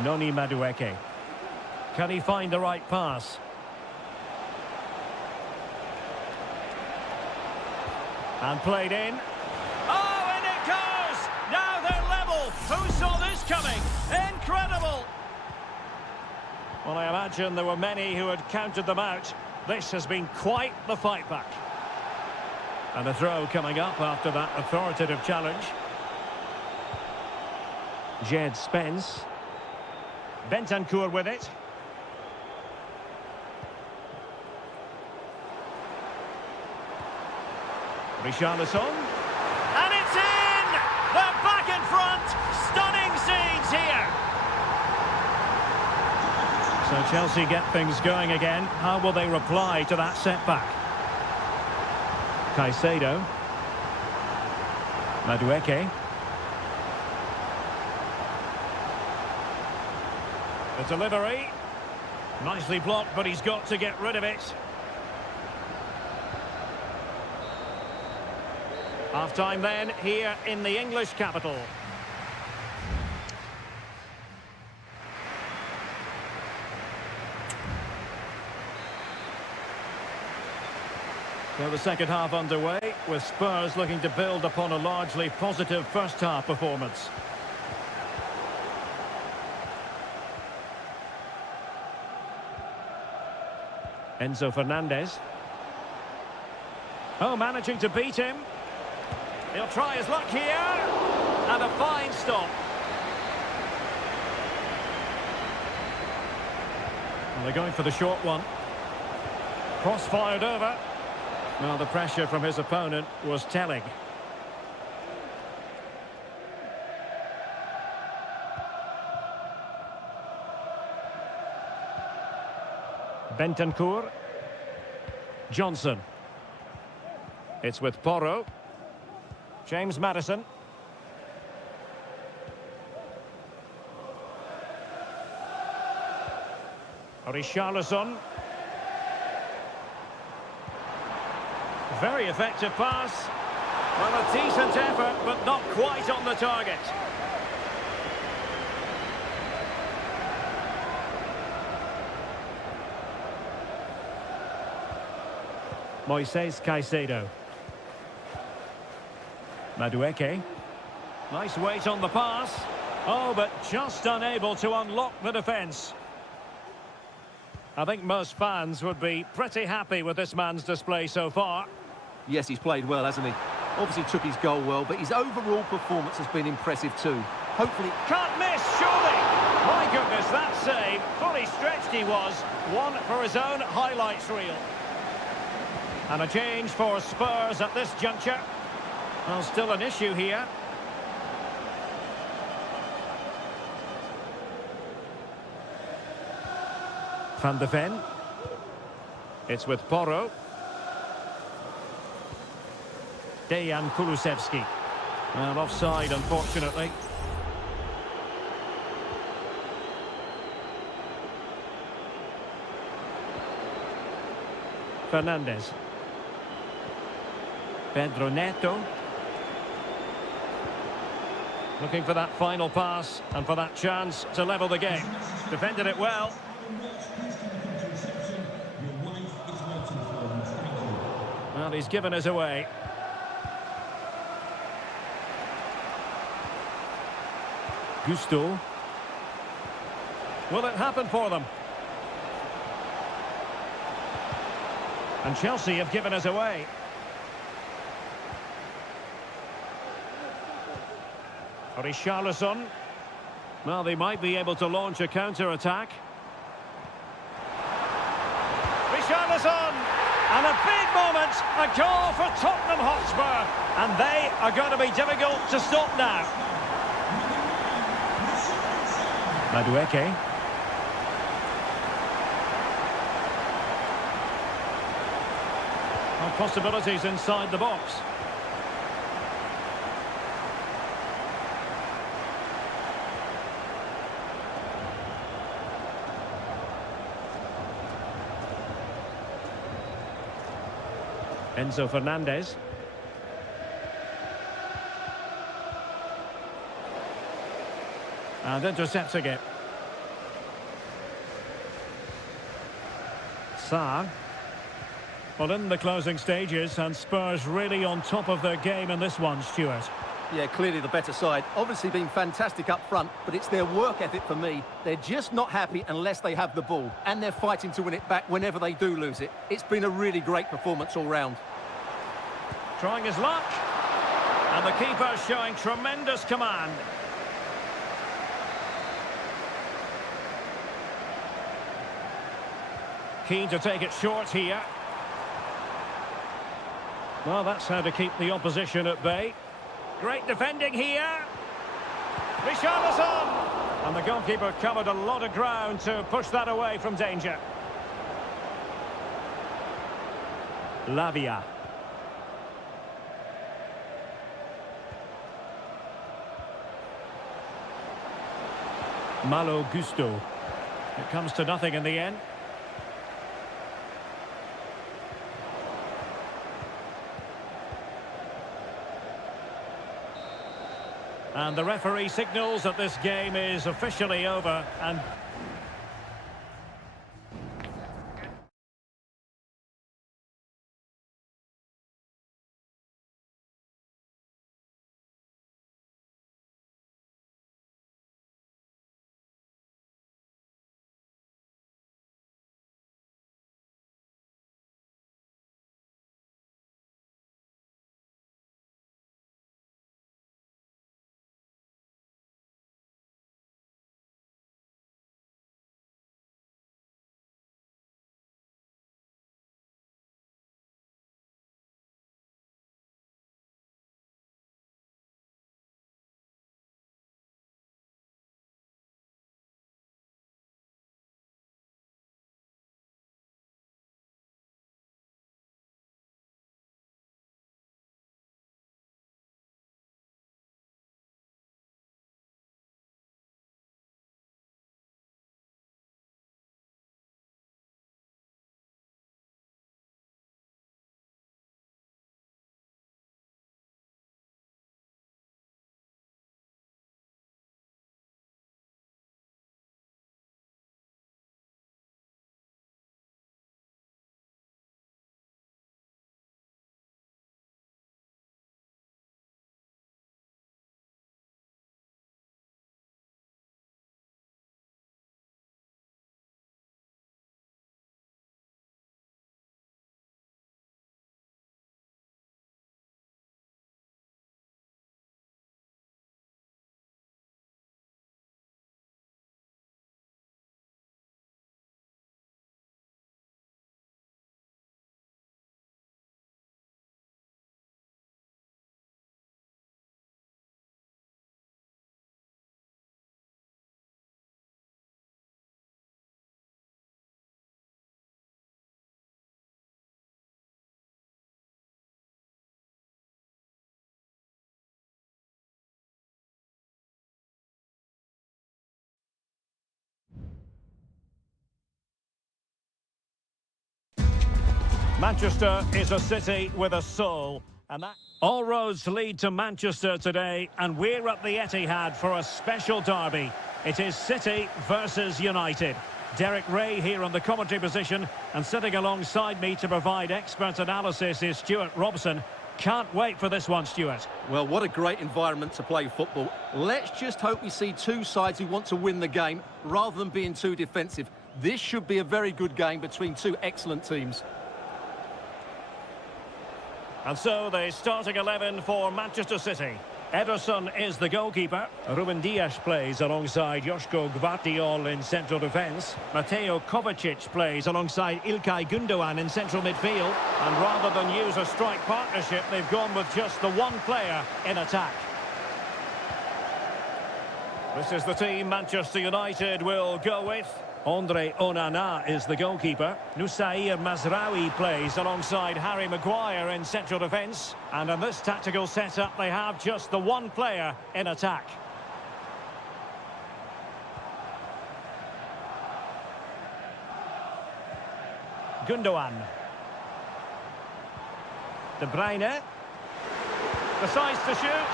Noni Madueke. Can he find the right pass? And played in. Oh, and it goes! Now they're level. Who saw this coming? Incredible! Well, I imagine there were many who had counted them out. This has been quite the fight back. And a throw coming up after that authoritative challenge. Jed Spence. Bentancur with it. Richarlison. And it's in! They're back in front! Stunning scenes here! So Chelsea get things going again. How will they reply to that setback? Caicedo. Madueke. The delivery. Nicely blocked, but he's got to get rid of it. Half-time then, here in the English capital. So the second half underway, with Spurs looking to build upon a largely positive first-half performance. Enzo Fernandez. Oh, managing to beat him. He'll try his luck here. And a fine stop. Well, they're going for the short one. Cross fired over. Well, the pressure from his opponent was telling. Bentancur. Johnson. It's with Porro. James Maddison. Richarlison. Very effective pass. Well, a decent effort, but not quite on the target. Moises Caicedo. Madueke. Nice weight on the pass. Oh, but just unable to unlock the defence. I think most fans would be pretty happy with this man's display so far. Yes, he's played well, hasn't he? Obviously took his goal well, but his overall performance has been impressive too. Hopefully... Can't miss, surely! My goodness, that save. Fully stretched he was. One for his own highlights reel. And a change for Spurs at this juncture. Well, still an issue here. Van de Ven. It's with Porro. Dejan Kulusevski. Well, offside, unfortunately. Fernandez. Pedro Neto. Looking for that final pass and for that chance to level the game. Defended it well. Well, he's given us away. Gusto. Will it happen for them? And Chelsea have given us away. Richarlison. Well, they might be able to launch a counter-attack. Richarlison! And a big moment, a goal for Tottenham Hotspur. And they are going to be difficult to stop now. Madueke. Well, possibilities inside the box. Enzo Fernandez. And intercepting it. Sarr. Well, in the closing stages, and Spurs really on top of their game in this one, Stuart. Yeah, clearly the better side. Obviously been fantastic up front, but it's their work ethic for me. They're just not happy unless they have the ball, and they're fighting to win it back whenever they do lose it. It's been a really great performance all round. Trying his luck. And the keeper showing tremendous command. Keen to take it short here. Well, that's how to keep the opposition at bay. Great defending here. Richarlison! And the goalkeeper covered a lot of ground to push that away from danger. Lavia. Malo Gusto. It comes to nothing in the end. And the referee signals that this game is officially over and Manchester is a city with a soul, and that all roads lead to Manchester today, and we're at the Etihad for a special derby. It is City versus United. Derek Ray here on the commentary position, and sitting alongside me to provide expert analysis is Stuart Robson. Can't wait for this one, Stuart. Well, what a great environment to play football. Let's just hope we see two sides who want to win the game rather than being too defensive. This should be a very good game between two excellent teams. And so the starting 11 for Manchester City. Ederson is the goalkeeper. Ruben Dias plays alongside Joško Gvardiol in central defence. Mateo Kovacic plays alongside İlkay Gündoğan in central midfield. And rather than use a strike partnership, they've gone with just the one player in attack. This is the team Manchester United will go with. Andre Onana is the goalkeeper. Nusair Mazraoui plays alongside Harry Maguire in central defence. And in this tactical setup, they have just the one player in attack. Gündoğan. De Bruyne. Decides to shoot.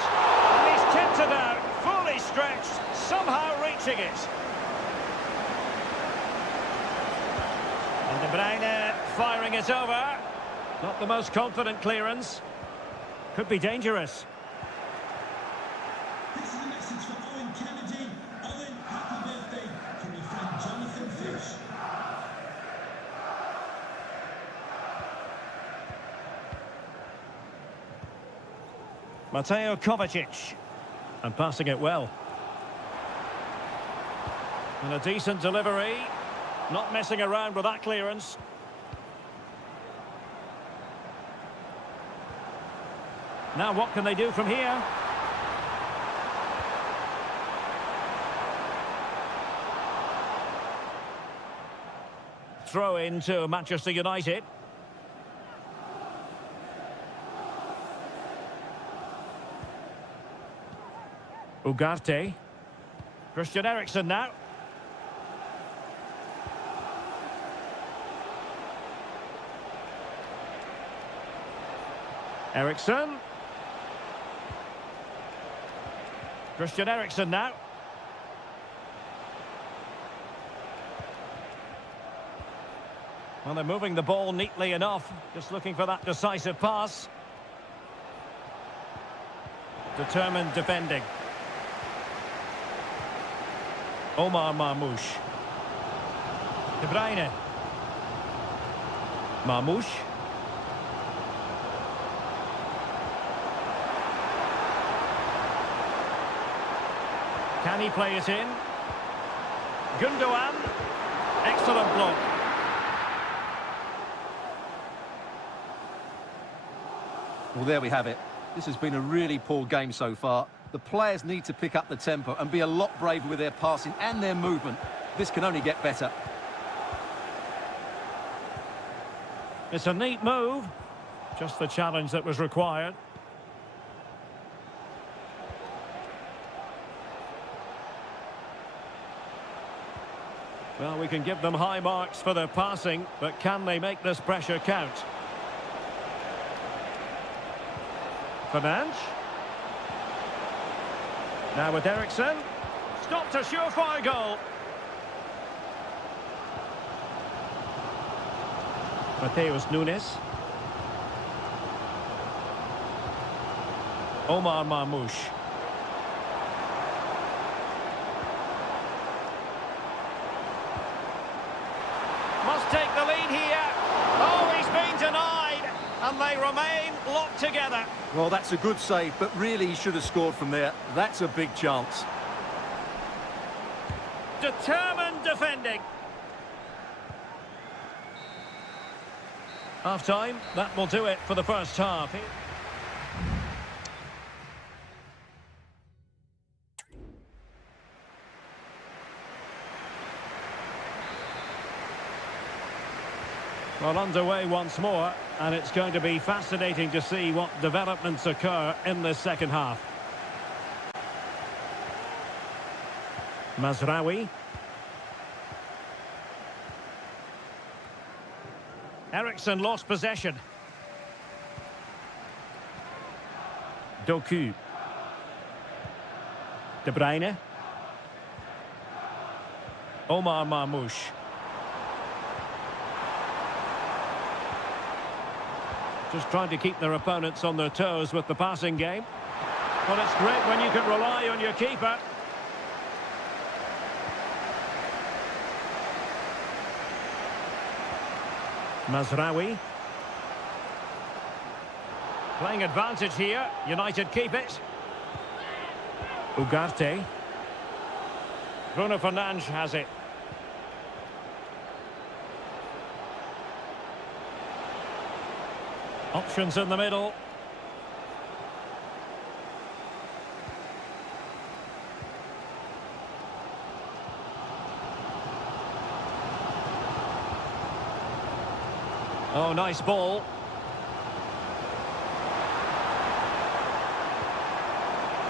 And he's tipped it out, fully stretched, somehow reaching it. And De Bruyne firing it over. Not the most confident clearance. Could be dangerous. This is a message for Owen Kennedy. Owen, happy birthday from your friend Jonathan Fish. Mateo Kovacic. And passing it well. And a decent delivery. Not messing around with that clearance. Now what can they do from here? Throw in to Manchester United. Ugarte. Christian Eriksen now. Eriksen. Christian Eriksen now. Well, they're moving the ball neatly enough. Just looking for that decisive pass. Determined defending. Omar Marmoush. De Bruyne. Marmoush. Can he play it in? Gündoğan. Excellent block. Well, there we have it. This has been a really poor game so far. The players need to pick up the tempo and be a lot braver with their passing and their movement. This can only get better. It's a neat move. Just the challenge that was required. Well, we can give them high marks for their passing, but can they make this pressure count? Fernandes. Now with Eriksen. Stopped a surefire goal. Mateus Nunes. Omar Marmoush. Must take the lead here. Oh, he's been denied. And they remain locked together. Well, that's a good save, but really he should have scored from there. That's a big chance. Determined defending. Half-time, that will do it for the first half. Well, underway once more, and it's going to be fascinating to see what developments occur in this second half. Mazraoui. Ericsson lost possession. Doku. De Bruyne. Omar Marmoush. Just trying to keep their opponents on their toes with the passing game. But it's great when you can rely on your keeper. Mazraoui. Playing advantage here. United keep it. Ugarte. Bruno Fernandes has it. Options in the middle. Oh, nice ball.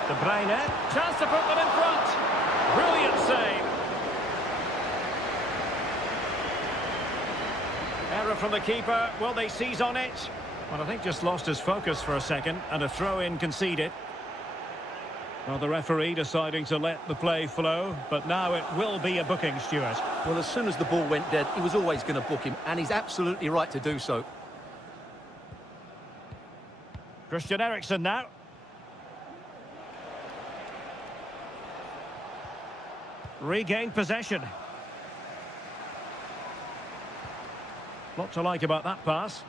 De Bruyne. Chance to put them in front. Brilliant save. Error from the keeper. Will they seize on it? Well, I think just lost his focus for a second, and a throw-in conceded. Well, the referee deciding to let the play flow, but now it will be a booking, Stuart. Well, as soon as the ball went dead, he was always going to book him, and he's absolutely right to do so. Christian Eriksen now. Regained possession. Lot to like about that pass.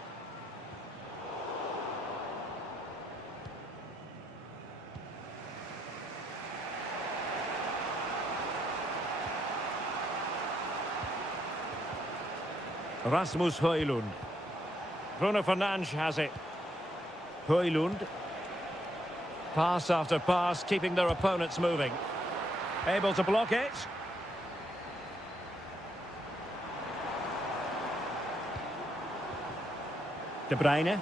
Rasmus Højlund. Bruno Fernandes has it. Højlund. Pass after pass, keeping their opponents moving. Able to block it. De Bruyne.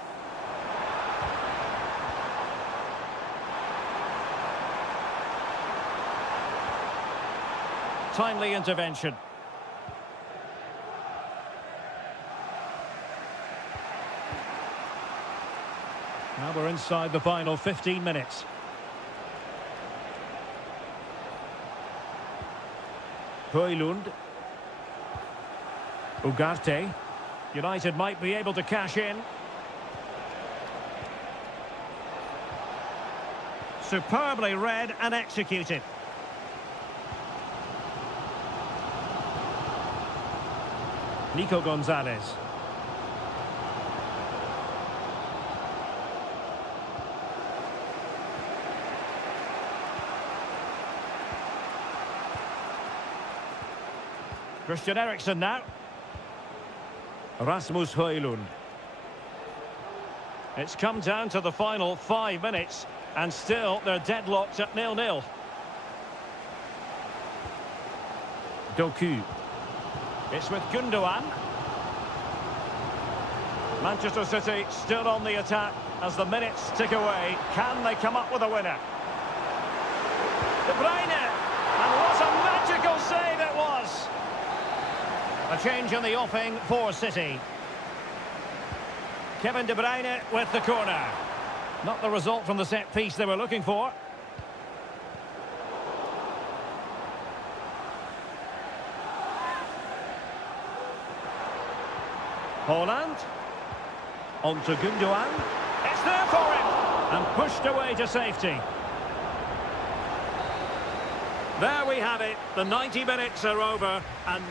Timely intervention. Now we're inside the final 15 minutes. Højlund. Ugarte. United might be able to cash in. Superbly read and executed. Nico Gonzalez. Christian Eriksen now. Rasmus Højlund. It's come down to the final 5 minutes, and still they're deadlocked at 0-0. Doku. It's with Gundogan. Manchester City still on the attack as the minutes tick away. Can they come up with a winner? De Bruyne! And what a magical save it was! A change in the offing for City. Kevin De Bruyne with the corner. Not the result from the set piece they were looking for. Haaland. On to Gundogan. It's there for him. And pushed away to safety. There we have it. The 90 minutes are over and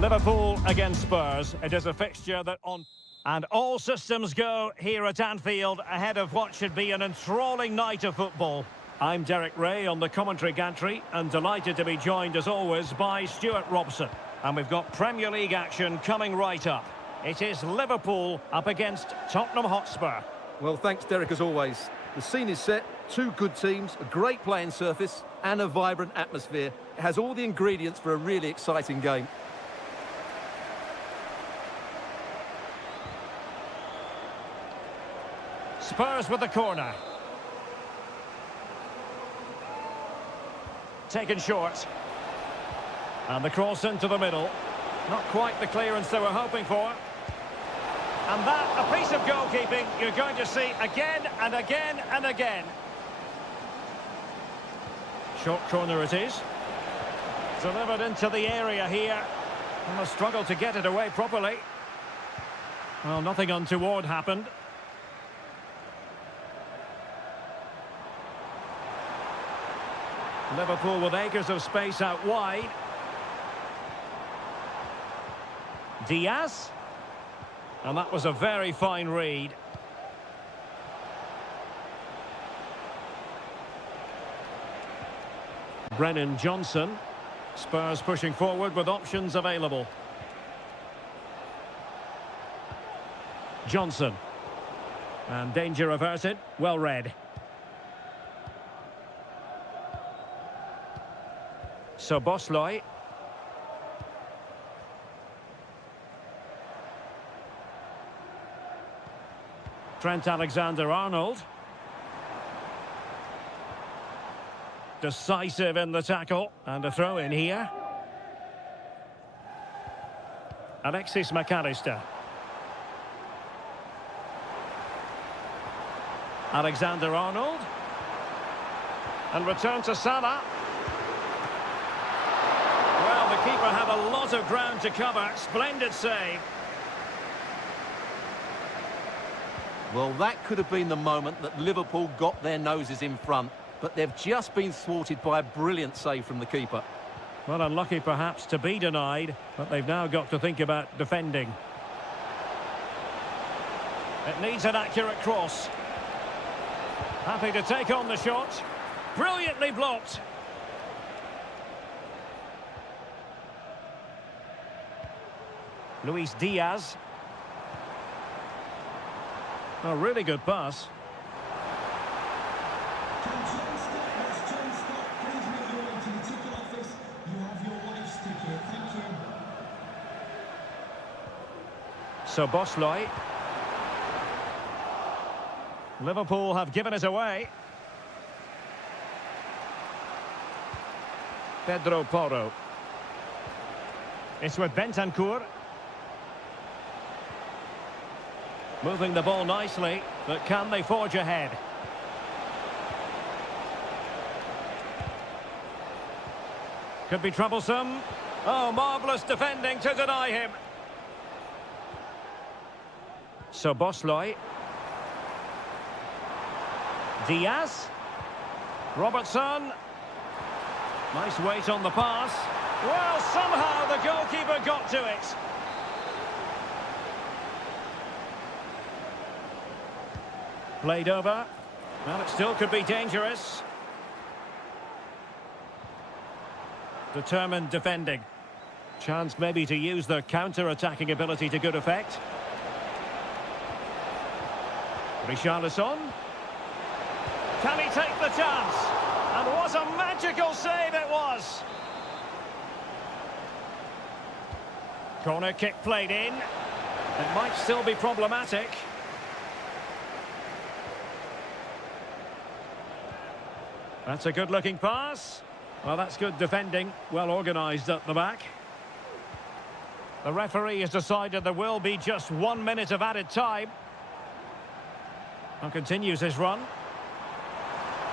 Liverpool against Spurs. It is a fixture that on... And all systems go here at Anfield ahead of what should be an enthralling night of football. I'm Derek Ray on the commentary gantry and delighted to be joined as always by Stuart Robson. And we've got Premier League action coming right up. It is Liverpool up against Tottenham Hotspur. Well, thanks, Derek, as always. The scene is set, two good teams, a great playing surface and a vibrant atmosphere. It has all the ingredients for a really exciting game. Spurs with the corner. Taken short. And the cross into the middle. Not quite the clearance they were hoping for. And that, a piece of goalkeeping you're going to see again and again and again. Short corner it is. Delivered into the area here. And a struggle to get it away properly. Well, nothing untoward happened. Liverpool with acres of space out wide. Diaz. And that was a very fine read. Brennan Johnson. Spurs pushing forward with options available. Johnson. And danger averted. Well read. Szoboszlai. Trent Alexander-Arnold. Decisive in the tackle. And a throw in here. Alexis McAllister. Alexander-Arnold. And return to Salah. Well, the keeper had a lot of ground to cover. Splendid save. Well, that could have been the moment that Liverpool got their noses in front, but they've just been thwarted by a brilliant save from the keeper. Well, unlucky perhaps to be denied, but they've now got to think about defending. It needs an accurate cross. Happy to take on the shot. Brilliantly blocked. Luis Diaz. A really good pass. John Scott, please make your way to the ticket office. You have your wife's ticket. Thank you. Szoboszlai. Liverpool have given it away. Pedro Porro. It's with Bentancur. Moving the ball nicely, but can they forge ahead? Could be troublesome. Oh, marvellous defending to deny him. Szoboszlai. Diaz. Robertson. Nice weight on the pass. Well, somehow the goalkeeper got to it. Played over. Well, it still could be dangerous. Determined defending. Chance maybe to use their counter-attacking ability to good effect. Richarlison. Can he take the chance? And what a magical save it was! Corner kick played in. It might still be problematic. That's a good-looking pass. Well, that's good defending. Well organised at the back. The referee has decided there will be just 1 minute of added time. And continues his run.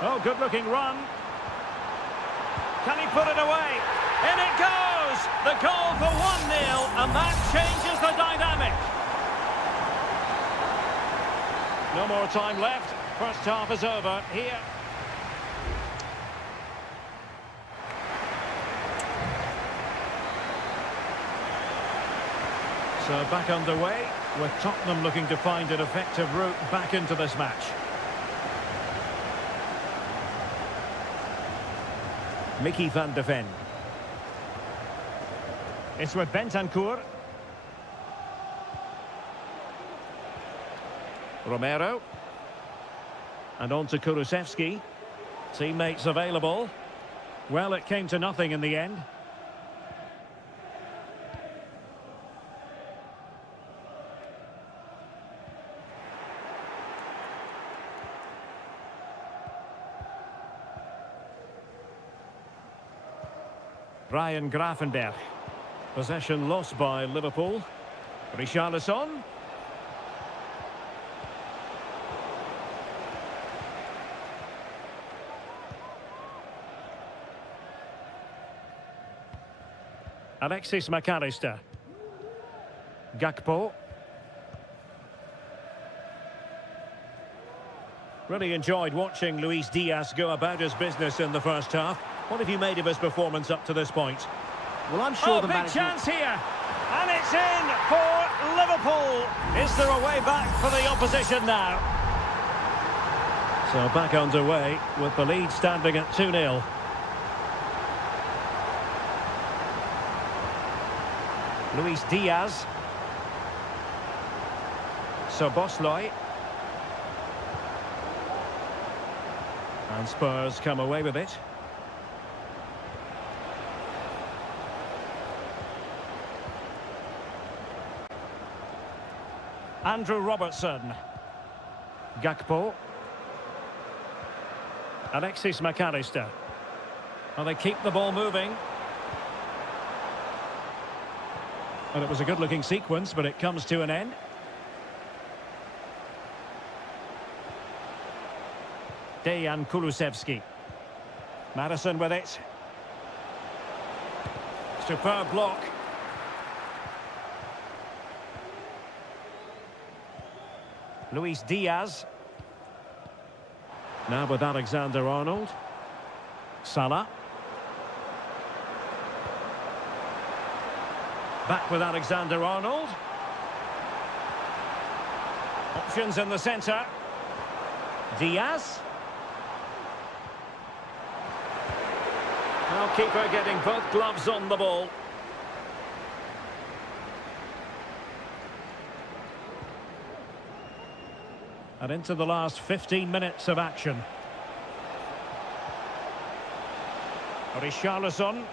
Oh, good-looking run. Can he put it away? In it goes! The goal for 1-0, and that changes the dynamic. No more time left. First half is over here. So back underway, with Tottenham looking to find an effective route back into this match. Mickey van de Ven. It's with Bentancur. Romero. And on to Kulusevski. Teammates available. Well, it came to nothing in the end. Ryan Gravenberch. Possession lost by Liverpool. Richarlison. Alexis McAllister. Gakpo. Really enjoyed watching Luis Diaz go about his business in the first half. What have you made of his performance up to this point? Well, I'm sure the big manager... chance here. And it's in for Liverpool. Is there a way back for the opposition now? So back underway with the lead standing at 2-0. Luis Diaz. Szoboszlai. And Spurs come away with it. Andrew Robertson. Gakpo. Alexis McAllister. Well, they keep the ball moving. Well, it was a good-looking sequence, but it comes to an end. Dejan Kulusevski. Madison with it. Superb block. Luis Diaz. Now with Alexander-Arnold. Salah. Back with Alexander-Arnold. Options in the centre. Diaz. Now keeper getting both gloves on the ball. And into the last 15 minutes of action. Richarlison.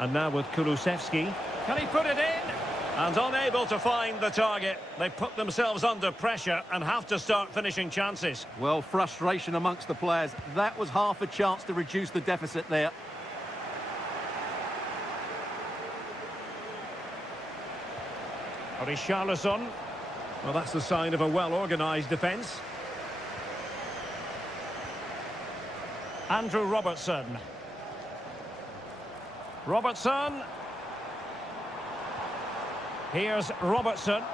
And now with Kulusevski. Can he put it in? And unable to find the target. They put themselves under pressure and have to start finishing chances. Well, frustration amongst the players. That was half a chance to reduce the deficit there. Richarlison. Well, that's the sign of a well-organised defence. Andrew Robertson. Robertson. Here's Robertson.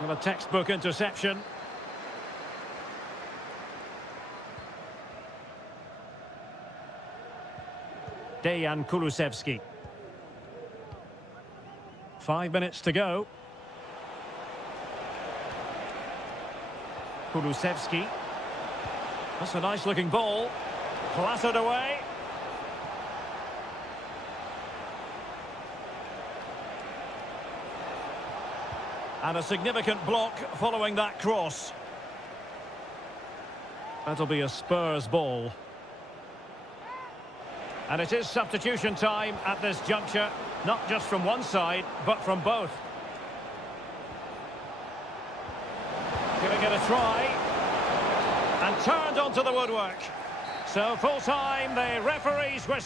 Well, a textbook interception. Dejan Kulusevski. 5 minutes to go. Kulusevski. That's a nice-looking ball. Clattered away. And a significant block following that cross. That'll be a Spurs ball. And it is substitution time at this juncture, not just from one side, but from both. Giving it a try. And turned onto the woodwork. So full time, the referees were...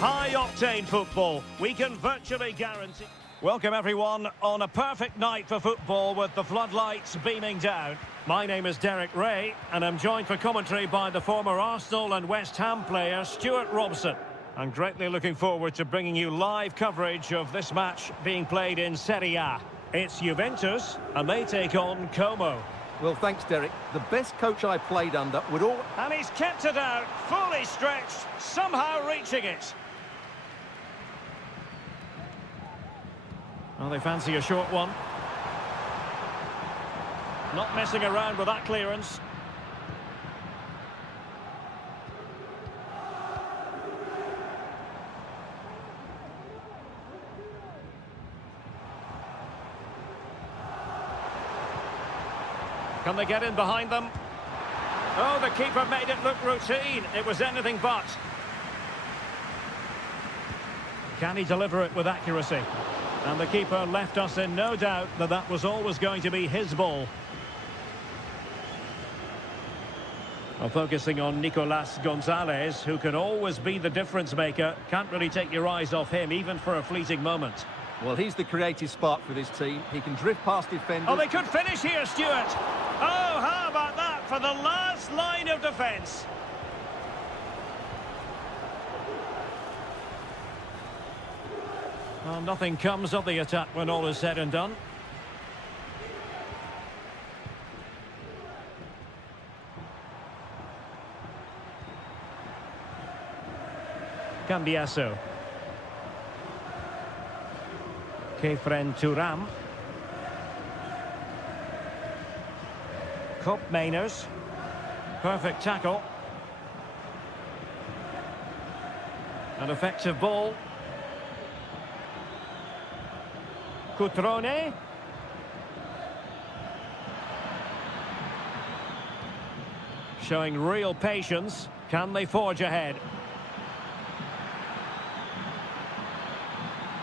High-octane football, we can virtually guarantee... Welcome everyone on a perfect night for football with the floodlights beaming down. My name is Derek Ray and I'm joined for commentary by the former Arsenal and West Ham player Stuart Robson. I'm greatly looking forward to bringing you live coverage of this match being played in Seria. It's Juventus and they take on Como. Well, thanks, Derek. The best coach I played under would all... And he's kept it out, fully stretched, somehow reaching it. Well, they fancy a short one. Not messing around with that clearance. Can they get in behind them? Oh, the keeper made it look routine. It was anything but. Can he deliver it with accuracy? And the keeper left us in no doubt that that was always going to be his ball. Well, focusing on Nicolas Gonzalez, who can always be the difference maker. Can't really take your eyes off him, even for a fleeting moment. Well, he's the creative spark for this team. He can drift past defenders. Oh, they could finish here, Stuart. Oh, how about that for the last line of defence? Well, nothing comes of the attack when all is said and done. Cambiasso. Kefren Turam. Kopp Mainers. Perfect tackle. An effective ball. Cutrone. Showing real patience. Can they forge ahead?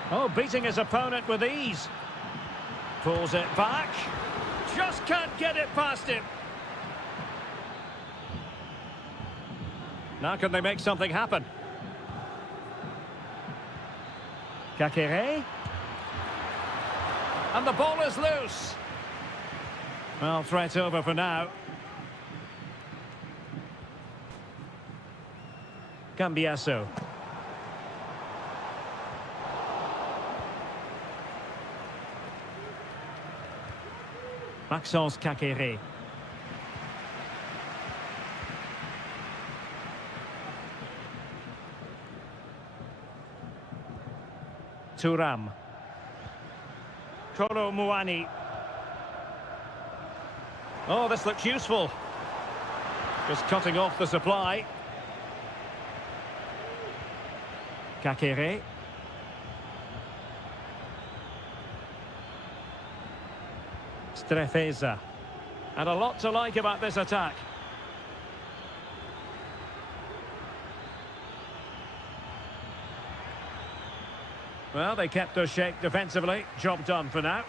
Oh, beating his opponent with ease. Pulls it back. Just can't get it past him. Now can they make something happen? Kakere. And the ball is loose. Well, threat over for now. Cambiasso. Maxence Kakere. Turam. Kolo Muani. Oh, this looks useful. Just cutting off the supply. Kakere. Strefeza. And a lot to like about this attack. Well, they kept their shape defensively. Job done for now.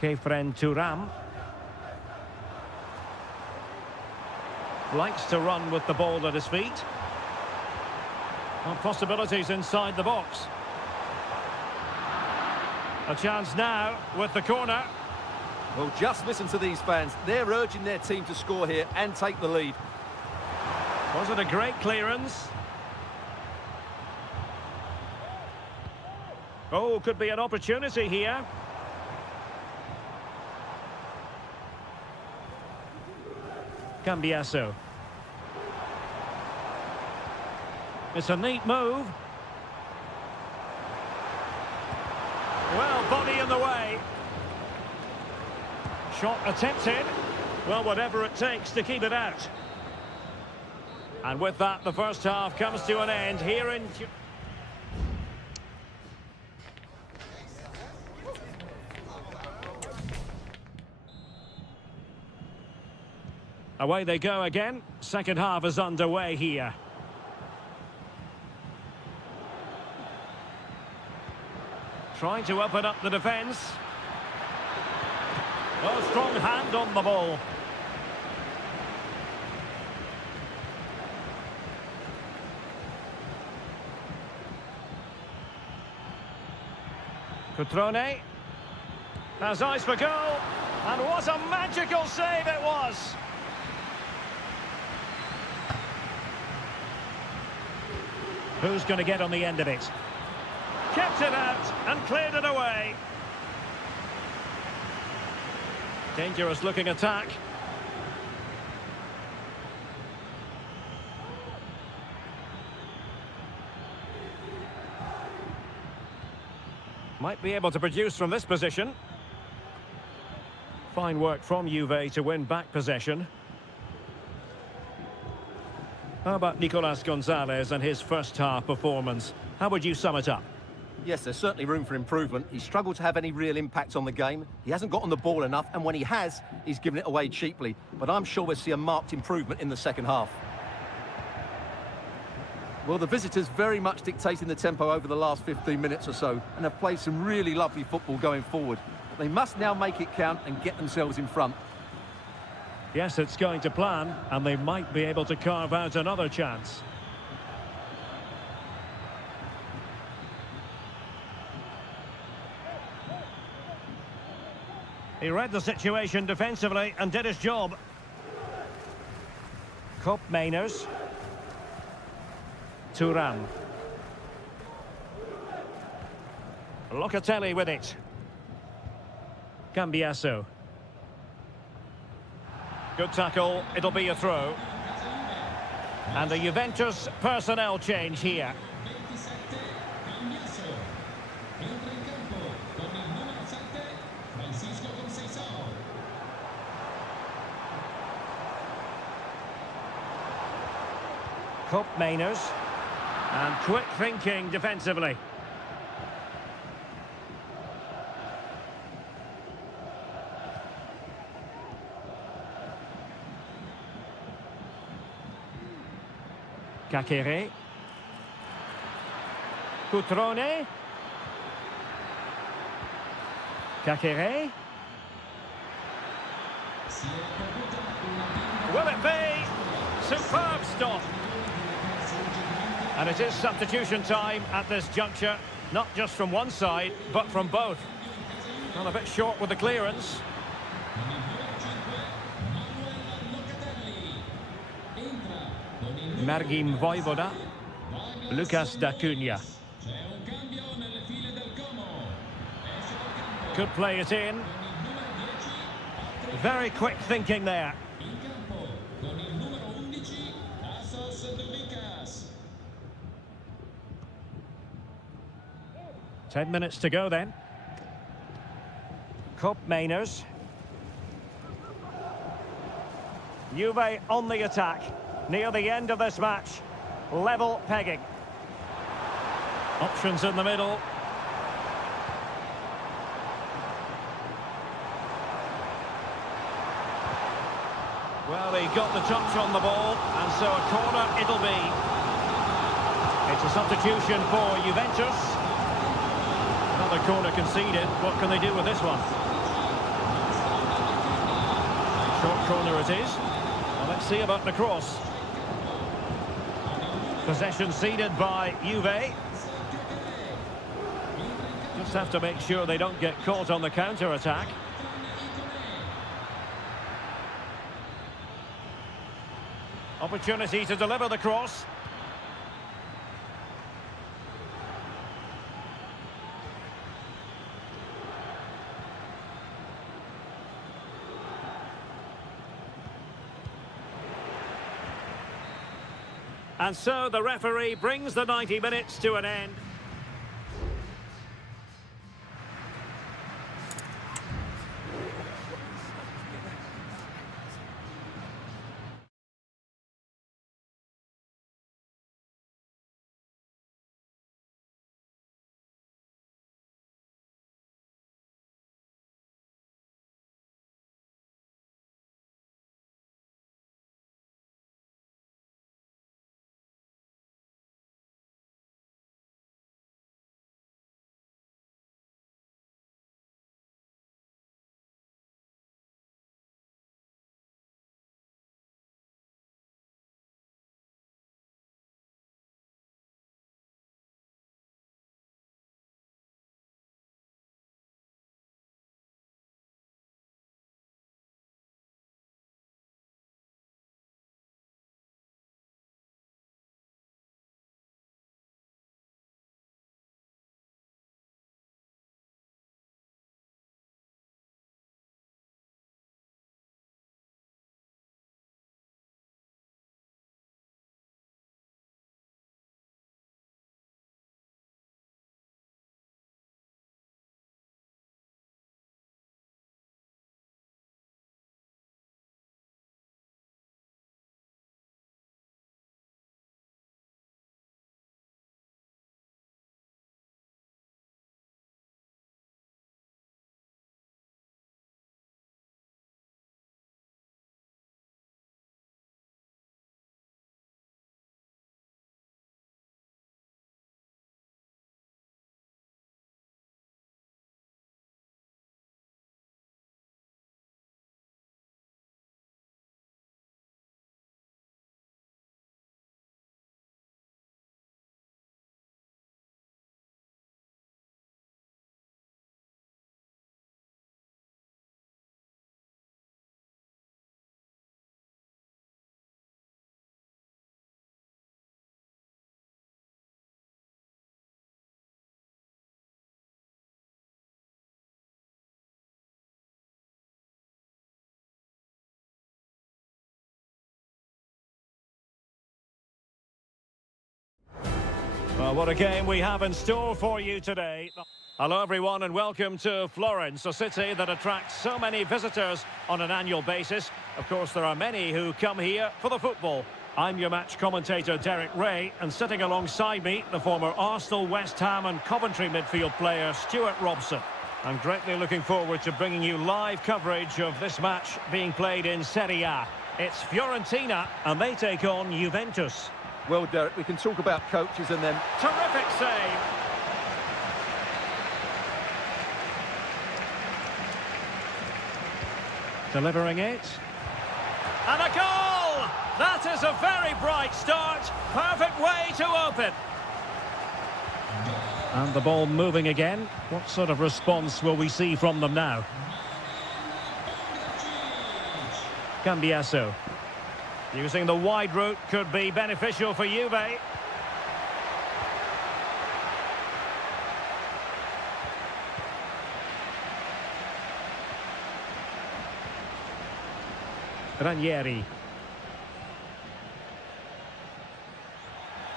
Kefren Turam. Likes to run with the ball at his feet. Well, possibilities inside the box. A chance now with the corner. Well, just listen to these fans. They're urging their team to score here and take the lead. Was it a great clearance? Oh, could be an opportunity here. Cambiasso. It's a neat move. Well, body in the way. Shot attempted. Well, whatever it takes to keep it out. And with that, the first half comes to an end here in... Away they go again. Second half is underway here. Trying to open up the defence. Oh, strong hand on the ball. Cutrone has eyes for goal, and what a magical save it was! Who's going to get on the end of it? Kept it out and cleared it away. Dangerous looking attack. Might be able to produce from this position. Fine work from Juve to win back possession. How about Nicolas Gonzalez and his first half performance? How would you sum it up? Yes, there's certainly room for improvement. He's struggled to have any real impact on the game. He hasn't got on the ball enough, and when he has, he's given it away cheaply. But I'm sure we'll see a marked improvement in the second half. Well, the visitors very much dictating the tempo over the last 15 minutes or so and have played some really lovely football going forward. They must now make it count and get themselves in front. Yes, it's going to plan, and they might be able to carve out another chance. He read the situation defensively and did his job. Kopp Mainers. Thuram. Locatelli with it. Cambiasso. Good tackle, it'll be a throw. And the Juventus personnel change here. Kopp Mainers. And quick thinking defensively. Kakere. Cutrone. Kakere. Will it be? Superb stop. And it is substitution time at this juncture, not just from one side, but from both. Well, a bit short with the clearance. Margim Voivoda. Lucas D'Acunha. Could play it in. Very quick thinking there. 10 minutes to go then. Kopp Mainers. Juve on the attack. Near the end of this match. Level pegging. Options in the middle. Well, he got the touch on the ball, and so a corner it'll be. It's a substitution for Juventus. Another corner conceded. What can they do with this one? Short corner it is. Well, let's see about the cross. Possession ceded by Juve. Just have to make sure they don't get caught on the counter-attack. Opportunity to deliver the cross. And so the referee brings the 90 minutes to an end. Well, what a game we have in store for you today. Hello everyone and welcome to Florence, a city that attracts so many visitors on an annual basis. Of course, there are many who come here for the football. I'm your match commentator Derek Ray, and sitting alongside me, the former Arsenal, West Ham and Coventry midfield player Stuart Robson. I'm greatly looking forward to bringing you live coverage of this match being played in Seria. It's Fiorentina and they take on Juventus. Well, Derek, we can talk about coaches and then... Terrific save! Delivering it. And a goal! That is a very bright start. Perfect way to open. And the ball moving again. What sort of response will we see from them now? Cambiasso. Using the wide route could be beneficial for Juve. Ranieri.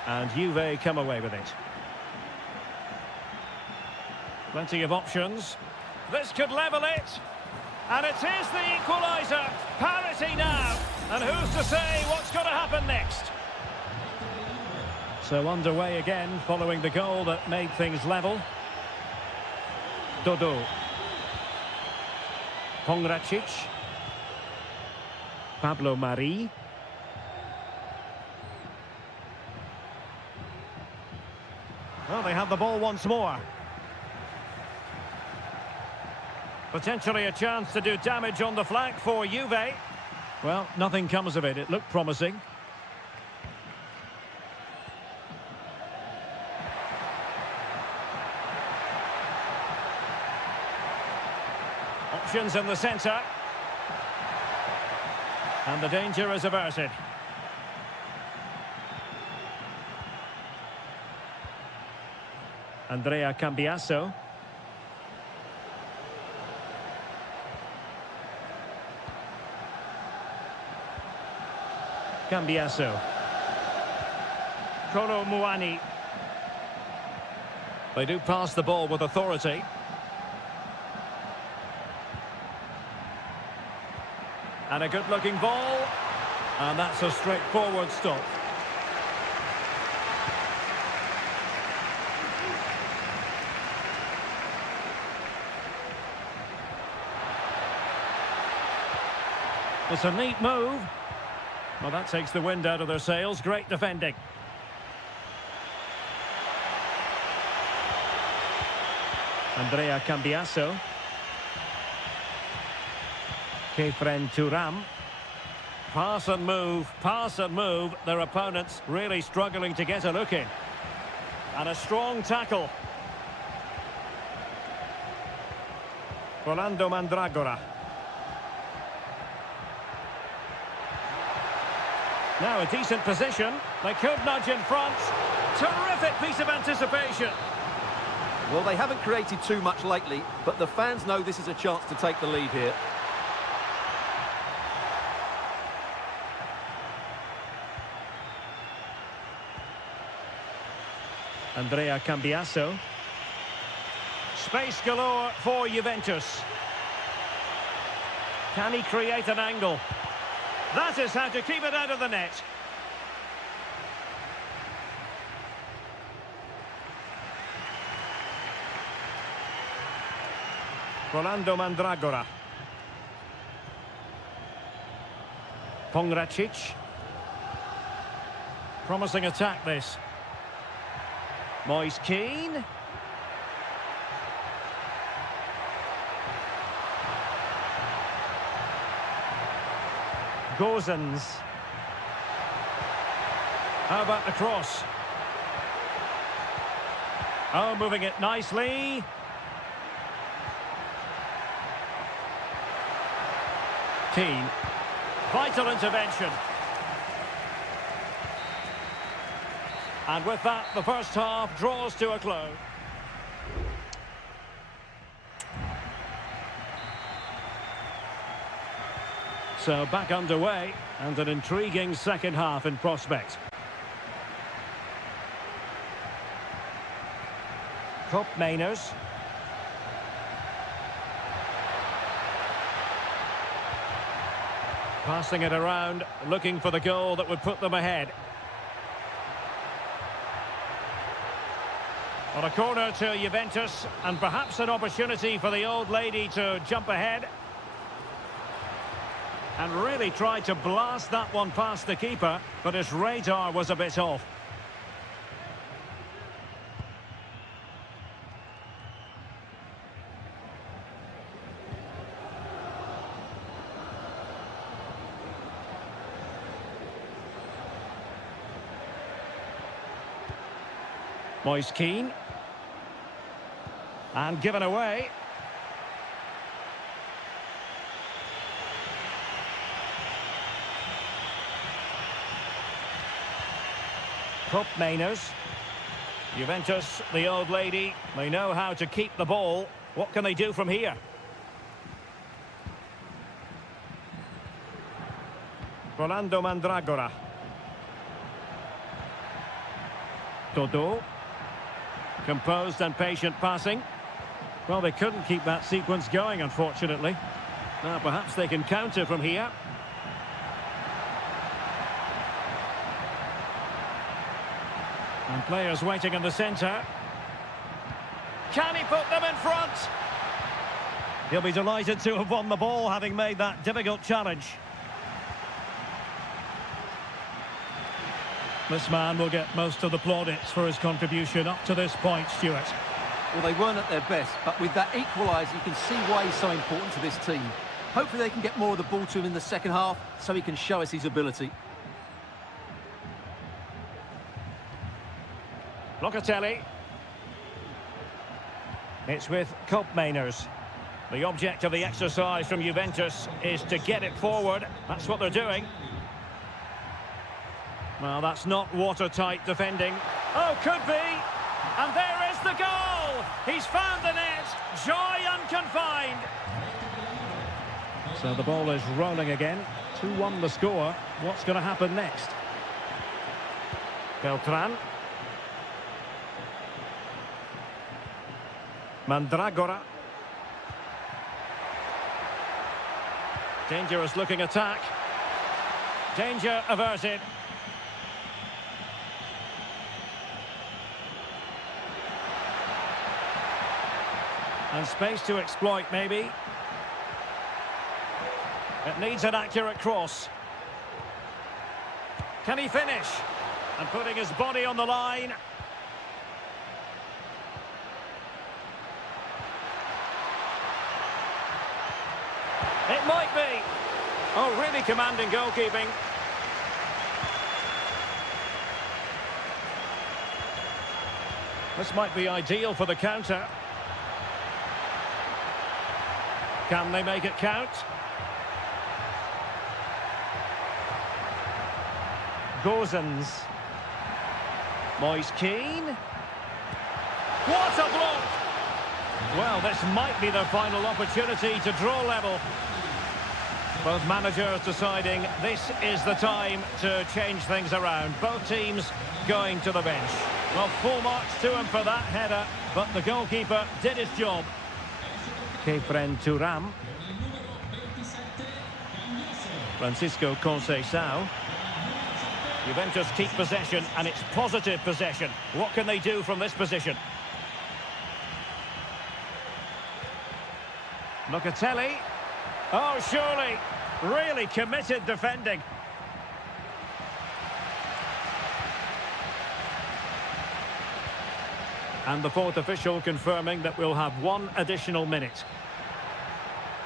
And Juve come away with it. Plenty of options. This could level it. And it is the equaliser. Parity now. And who's to say what's going to happen next? So underway again following the goal that made things level. Dodo. Pongracic. Pablo Mari. Well, they have the ball once more. Potentially a chance to do damage on the flank for Juve. Well, nothing comes of it. It looked promising. Options in the centre. And the danger is averted. Andrea Cambiasso. Cambiasso. Kolo Muani. They do pass the ball with authority. And a good-looking ball. And that's a straightforward stop. It's a neat move. Well, that takes the wind out of their sails. Great defending. Andrea Cambiasso. Kefren Turam. Pass and move, pass and move. Their opponents really struggling to get a look in. And a strong tackle. Rolando Mandragora. Now a decent position. They could nudge in front. Terrific piece of anticipation. Well, they haven't created too much lately, but the fans know this is a chance to take the lead here. Andrea Cambiasso. Space galore for Juventus. Can he create an angle? That is how to keep it out of the net. Rolando Mandragora. Pongracic. Promising attack this. Moise Keane. Gozens. How about the cross? Oh, moving it nicely. Keane. Vital intervention. And with that, the first half draws to a close. So back underway, and an intriguing second half in prospect. Mainers. Passing it around, looking for the goal that would put them ahead. On a corner to Juventus, and perhaps an opportunity for the old lady to jump ahead. And really tried to blast that one past the keeper, but his radar was a bit off. Moise Keane. And given away. Mainers. Juventus, the old lady, they know how to keep the ball. What can they do from here? Rolando Mandragora. Todo. Composed and patient passing. Well, they couldn't keep that sequence going, unfortunately. Now, perhaps they can counter from here. And players waiting in the centre. Can he put them in front? He'll be delighted to have won the ball, having made that difficult challenge. This man will get most of the plaudits for his contribution up to this point, Stuart. Well, they weren't at their best, but with that equaliser, you can see why he's so important to this team. Hopefully they can get more of the ball to him in the second half, so he can show us his ability. Locatelli. It's with Mainers. The object of the exercise from Juventus is to get it forward. That's what they're doing. Well, that's not watertight defending. Oh, could be! And there is the goal! He's found the net! Joy unconfined! So the ball is rolling again. 2-1 the score. What's going to happen next? Beltran. Mandragora. Dangerous looking attack. Danger averted. And space to exploit, maybe. It needs an accurate cross. Can he finish? And putting his body on the line. It might be. Oh, really commanding goalkeeping. This might be ideal for the counter. Can they make it count? Gozens. Moise Keane. What a block! Well, this might be their final opportunity to draw level. Both managers deciding this is the time to change things around. Both teams going to the bench. Well, full marks to him for that header, but the goalkeeper did his job. Kefren Turam. Francisco Conceição. Juventus keep possession, and it's positive possession. What can they do from this position? Locatelli. Oh, surely. Really committed defending. And the fourth official confirming that we'll have one additional minute.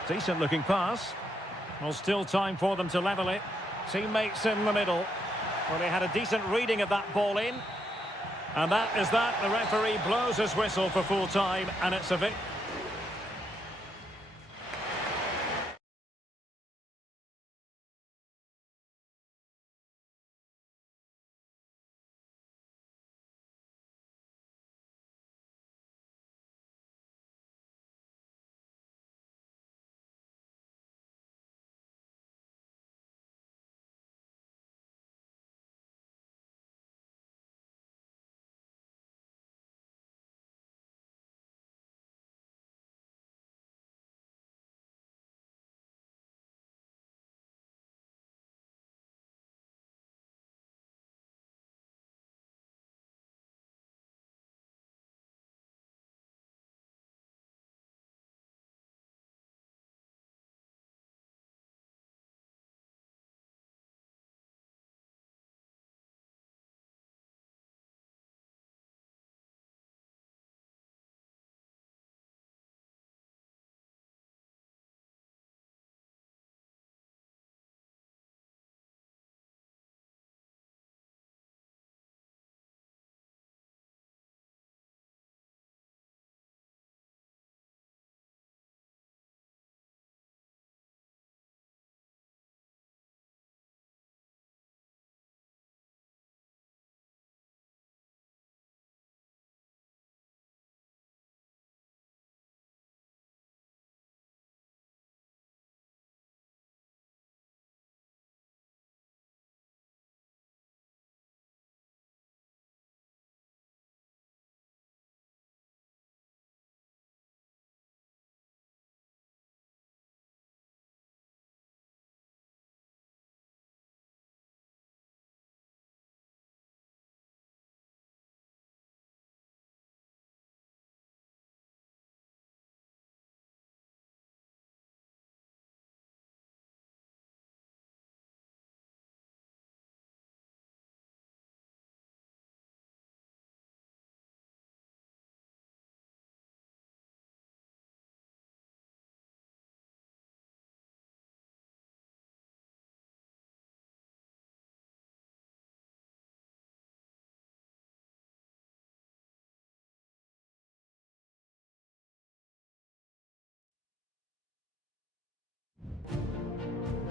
Decent looking pass. Well, still time for them to level it. Teammates in the middle. Well, they had a decent reading of that ball in. And that is that. The referee blows his whistle for full time, and it's a victory.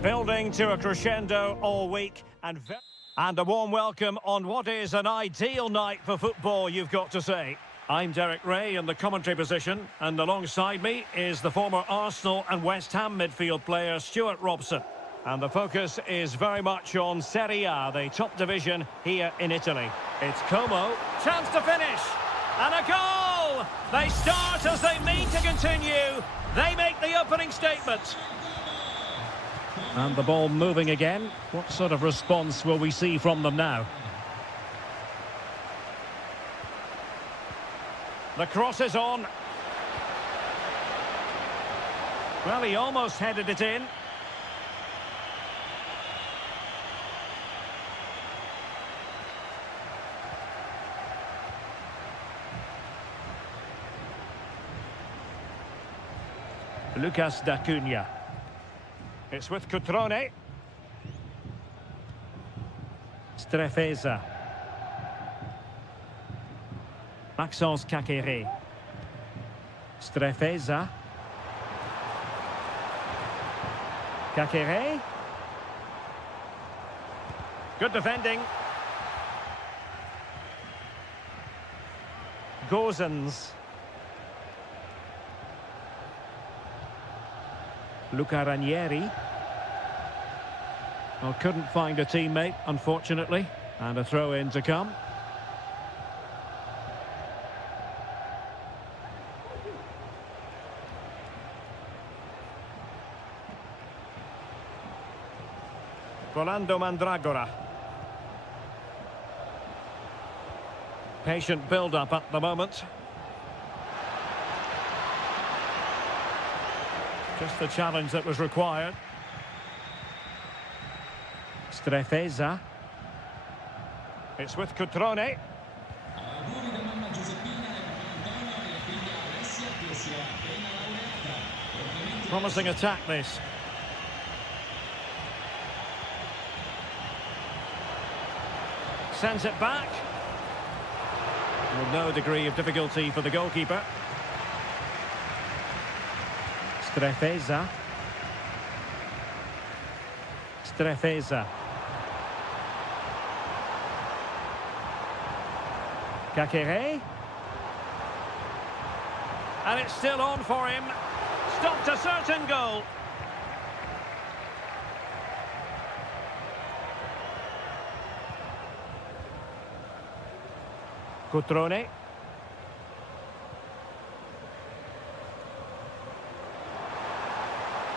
Building to a crescendo all week and a warm welcome on what is an ideal night for football, you've got to say. I'm Derek Ray in the commentary position, and alongside me is the former Arsenal and West Ham midfield player Stuart Robson. And the focus is very much on Seria, the top division here in Italy. It's Como, chance to finish, and a goal! They start as they mean to continue. They make the opening statement. And the ball moving again. What sort of response will we see from them now? The cross is on. Well, he almost headed it in. Lucas d'Acunha. It's with Cutrone. Strefeza. Maxence Caqueret. Strefeza. Caqueret. Good defending. Gozens. Luca Ranieri. Well, couldn't find a teammate, unfortunately. And a throw-in to come. Rolando Mandragora. Patient build-up at the moment. Just the challenge that was required. Strefeza. It's with Cutrone. Promising attack, this. Sends it back. With no degree of difficulty for the goalkeeper. Strefeza. Strefeza. Caqueret. And it's still on for him. Stopped a certain goal. Cutrone.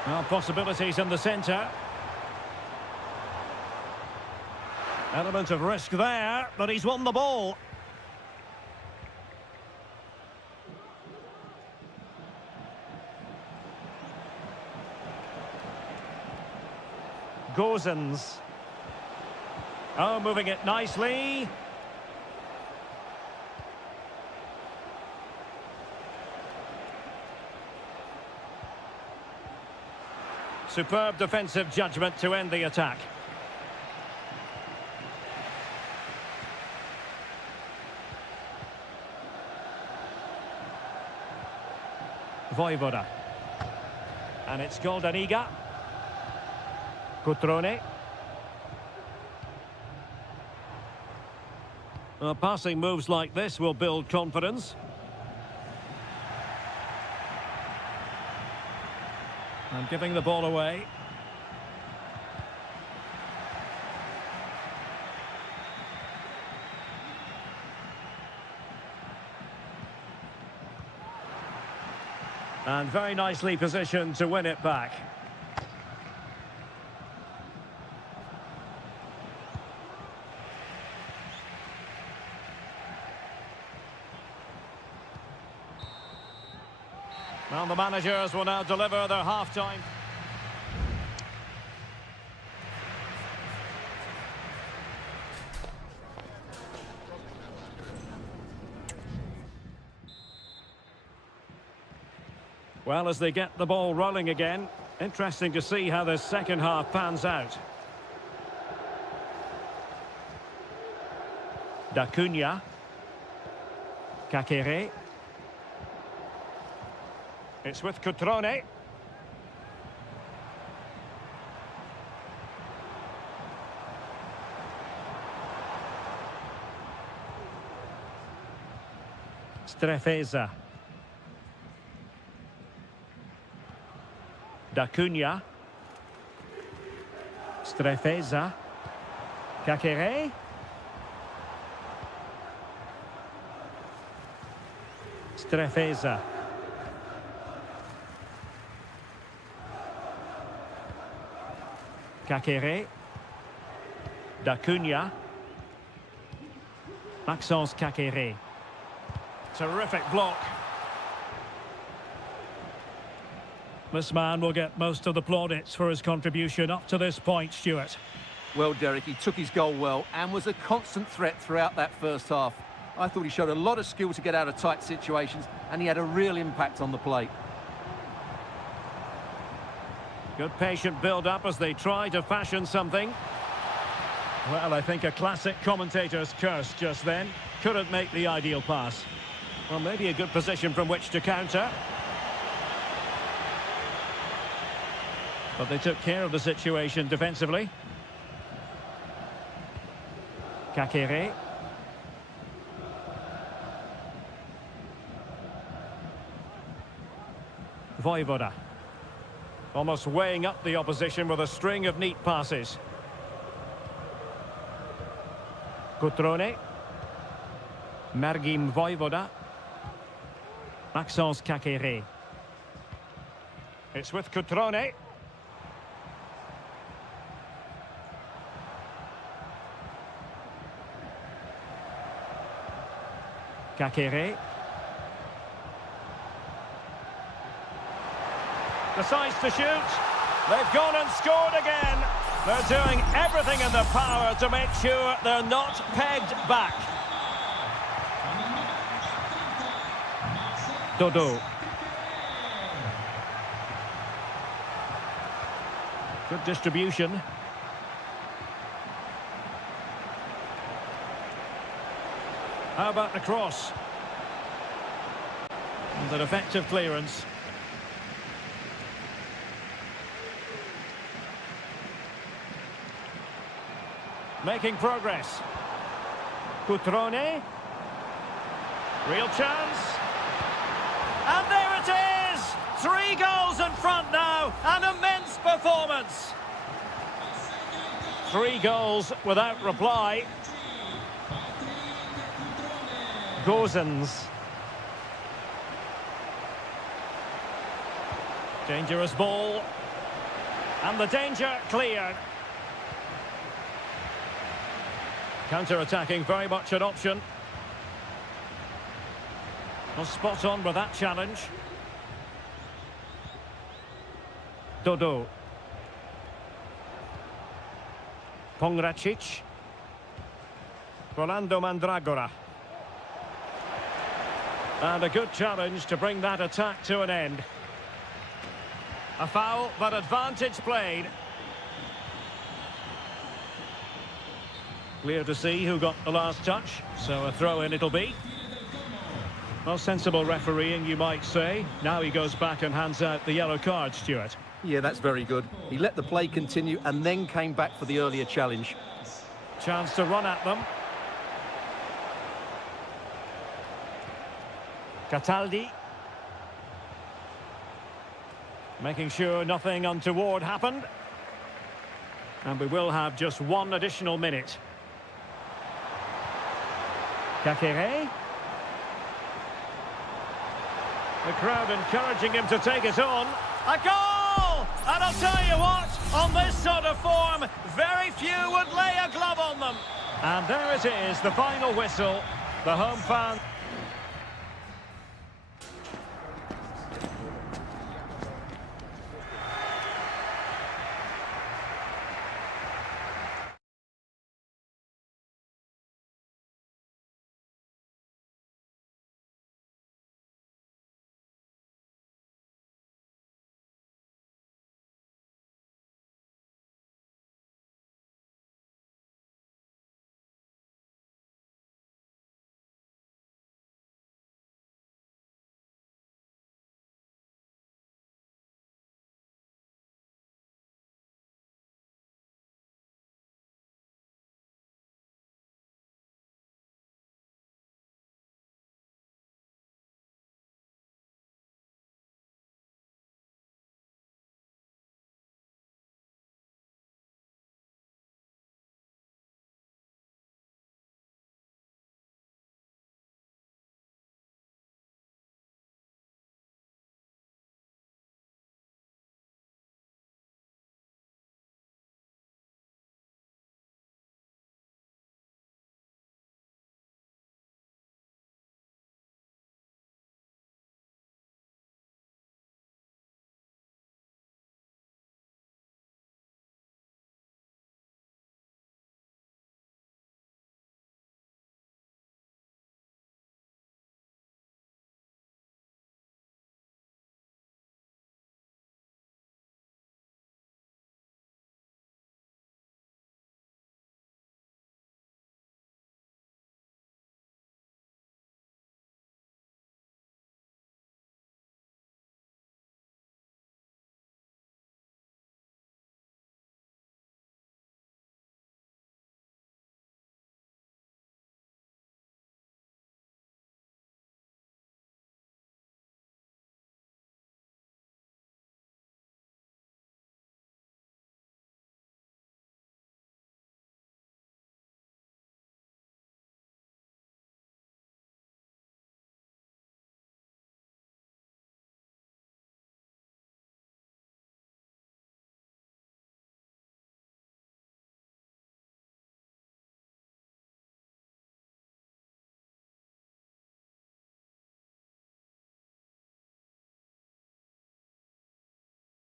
Well, possibilities in the centre. Element of risk there, but he's won the ball. Gozens. Oh, moving it nicely. Superb defensive judgment to end the attack. Voivoda. And it's Goldaniga. Cutrone. Well, passing moves like this will build confidence. And giving the ball away. And very nicely positioned to win it back. Well, the managers will now deliver their half-time. Well, as they get the ball rolling again, interesting to see how this second half pans out. D'Acunha. Caqueret. It's with Cutrone. Strefeza. D'Acunha. Strefeza. Kakere. Strefeza. Kakere. D'Acunha. Maxence Kakere. Terrific block. This man will get most of the plaudits for his contribution up to this point, Stuart. Well, Derek, he took his goal well and was a constant threat throughout that first half. I thought he showed a lot of skill to get out of tight situations, and he had a real impact on the plate. Good patient build-up as they try to fashion something. Well, I think a classic commentator's curse just then. Couldn't make the ideal pass. Well, maybe a good position from which to counter. But they took care of the situation defensively. Kakere. Voivoda. Almost weighing up the opposition with a string of neat passes. Cutrone. Margim Voivoda. Maxence Kakere. It's with Cutrone. Kakere. Decides to shoot. They've gone and scored again. They're doing everything in their power to make sure they're not pegged back. Dodo. Good distribution. How about the cross? And an effective clearance. Making progress. Cutrone. Real chance. And there it is! 3 goals in front now. An immense performance. 3 goals without reply. Gozens. Dangerous ball. And the danger cleared. Counter-attacking, very much an option. Well, spot on with that challenge. Dodo. Pongracic. Rolando Mandragora. And a good challenge to bring that attack to an end. A foul, but advantage played. Clear to see who got the last touch, so a throw-in it'll be. Well, sensible refereeing, you might say. Now he goes back and hands out the yellow card, Stuart. Yeah, that's very good. He let the play continue and then came back for the earlier challenge. Chance to run at them. Cataldi. Making sure nothing untoward happened. And we will have just 1 additional minute. Kakere. The crowd encouraging him to take it on. A goal! And I'll tell you what, on this sort of form, very few would lay a glove on them. And there it is, the final whistle. The home fans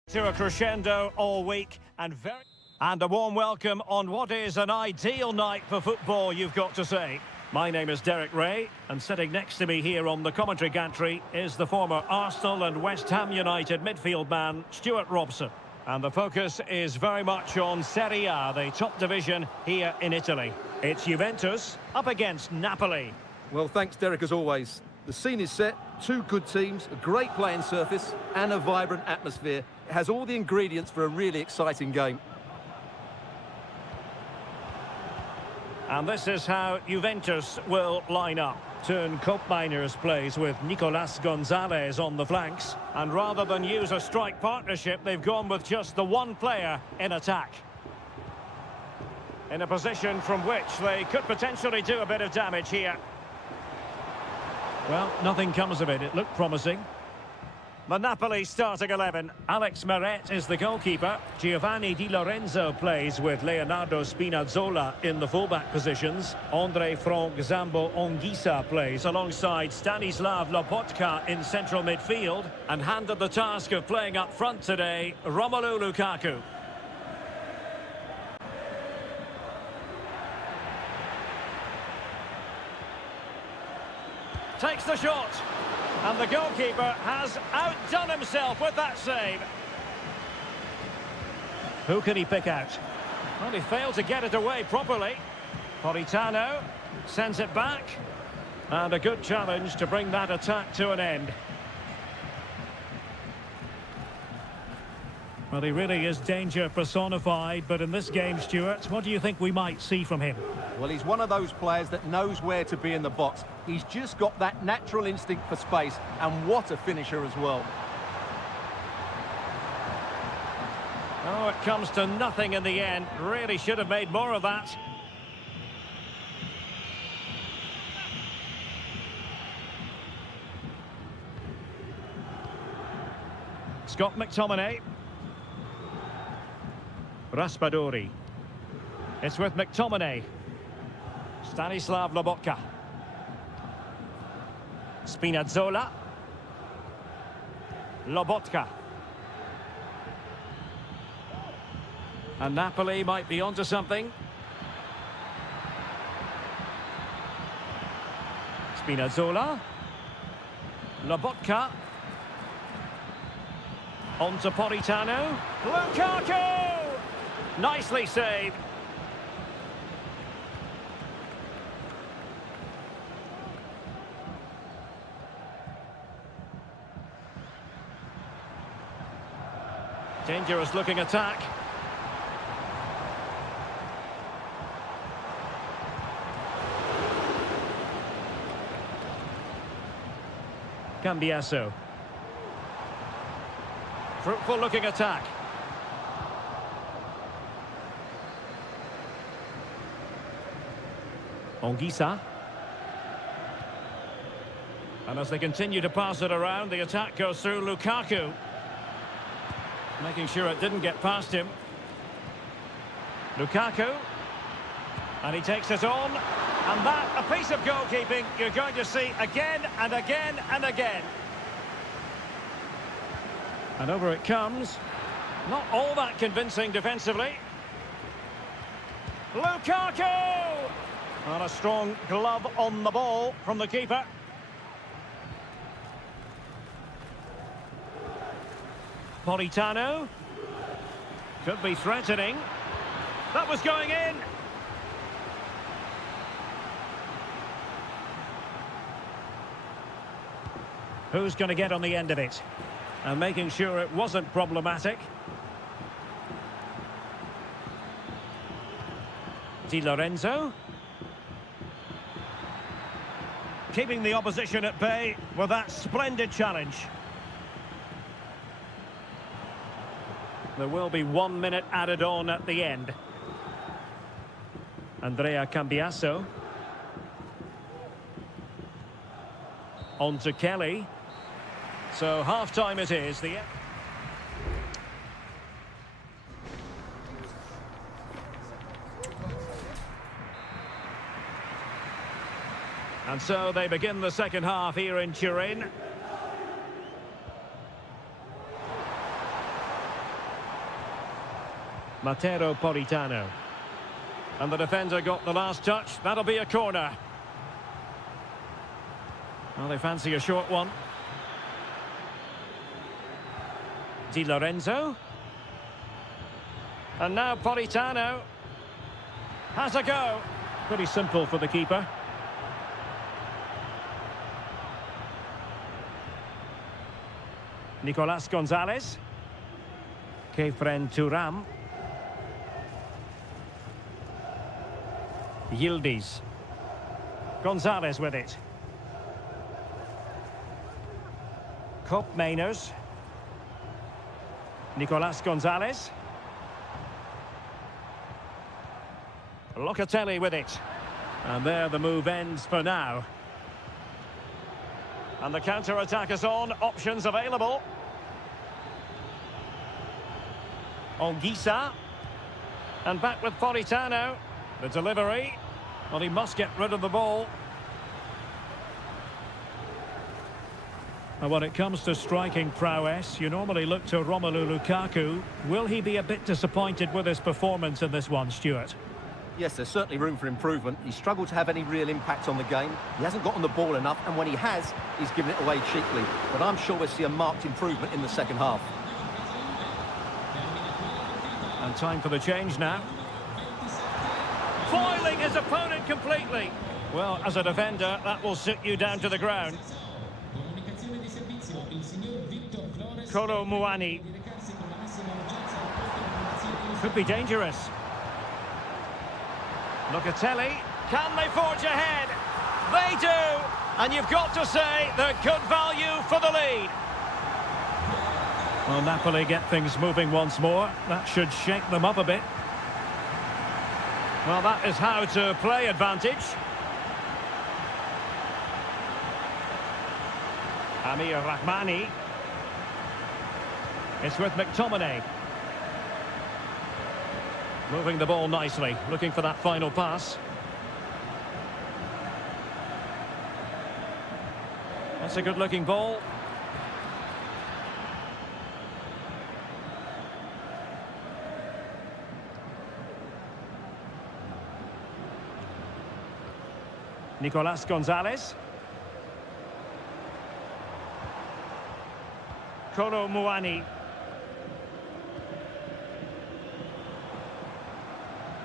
To a crescendo all week and a warm welcome on what is an ideal night for football, you've got to say. My name is Derek Ray, and sitting next to me here on the commentary gantry is the former Arsenal and West Ham United midfield man, Stuart Robson. And the focus is very much on Seria, the top division here in Italy. It's Juventus up against Napoli. Well, thanks, Derek, as always. The scene is set, two good teams, a great playing surface and a vibrant atmosphere. It has all the ingredients for a really exciting game. And this is how Juventus will line up. Turn Koopmeiners plays with Nicolas Gonzalez on the flanks. And rather than use a strike partnership, they've gone with just the one player in attack. In a position from which they could potentially do a bit of damage here. Well, nothing comes of it. It looked promising. The Napoli starting 11. Alex Meret is the goalkeeper. Giovanni Di Lorenzo plays with Leonardo Spinazzola in the fullback positions. Andre Frank Zambo Onguisa plays alongside Stanislav Lobotka in central midfield. And handed the task of playing up front today, Romelu Lukaku. Takes the shot. And the goalkeeper has outdone himself with that save. Who can he pick out? Well, he failed to get it away properly. Politano sends it back. And a good challenge to bring that attack to an end. Well, he really is danger personified, but in this game, Stuart, what do you think we might see from him? Well, he's one of those players that knows where to be in the box. He's just got that natural instinct for space, and what a finisher as well. Oh, it comes to nothing in the end. Really should have made more of that. Scott McTominay. Raspadori. It's with McTominay. Stanislav Lobotka. Spinazzola. Lobotka. And Napoli might be onto something. Spinazzola. Lobotka. On to Politano. Lukaku! Nicely saved. Dangerous looking attack. Cambiasso. Fruitful looking attack. Onguisa. And as they continue to pass it around, the attack goes through Lukaku. Making sure it didn't get past him. Lukaku. And he takes it on. And that, a piece of goalkeeping you're going to see again and again and again. And over it comes. Not all that convincing defensively. Lukaku! And a strong glove on the ball from the keeper. Politano. Could be threatening. That was going in. Who's going to get on the end of it? And making sure it wasn't problematic. Di Lorenzo. Keeping the opposition at bay with that splendid challenge. There will be 1 minute added on at the end. Andrea Cambiasso. On to Kelly. So half-time it is. And so they begin the second half here in Turin. Politano. And the defender got the last touch. That'll be a corner. Well, they fancy a short one. Di Lorenzo. And now Politano has a go. Pretty simple for the keeper. Nicolas Gonzalez. Kefren Turam. Yildiz. Gonzalez with it. Kopp Mainers. Nicolas Gonzalez. Locatelli with it. And there the move ends for now. And the counter-attack is on. Options available. Ongisa. And back with Politano. The delivery. Well, he must get rid of the ball. And when it comes to striking prowess, you normally look to Romelu Lukaku. Will he be a bit disappointed with his performance in this one, Stuart? Yes, there's certainly room for improvement. He's struggled to have any real impact on the game. He hasn't gotten the ball enough, and when he has, he's given it away cheaply. But I'm sure we'll see a marked improvement in the second half. And time for the change now. Foiling his opponent completely. Well, as a defender, that will sit you down to the ground. Kolo Muani. Could be dangerous. Locatelli. Can they forge ahead? They do! And you've got to say they're good value for the lead. Well, Napoli get things moving once more. That should shake them up a bit. Well, that is how to play advantage. Amir Rahmani. It's with McTominay. Moving the ball nicely, looking for that final pass. That's a good-looking ball. Nicolas Gonzalez. Kolo Muani.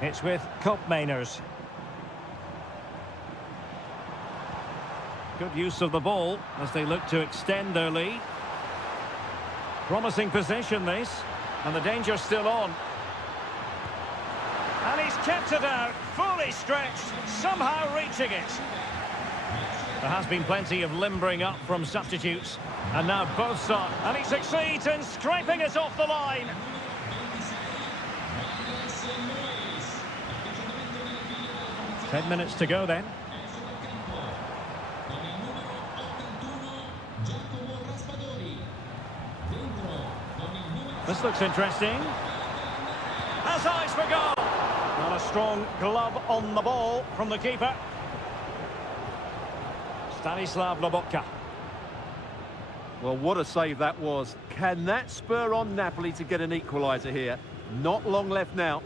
It's with Kopp Mainers. Good use of the ball as they look to extend their lead. Promising position this, and the danger's still on. And he's kept it out, fully stretched, somehow reaching it. There has been plenty of limbering up from substitutes, and now both start, and he succeeds in scraping it off the line. Ten minutes to go then. This looks interesting. Has eyes for goal. Not a strong glove on the ball from the keeper. Stanislav Lobotka. Well, what a save that was. Can that spur on Napoli to get an equaliser here? Not long left now.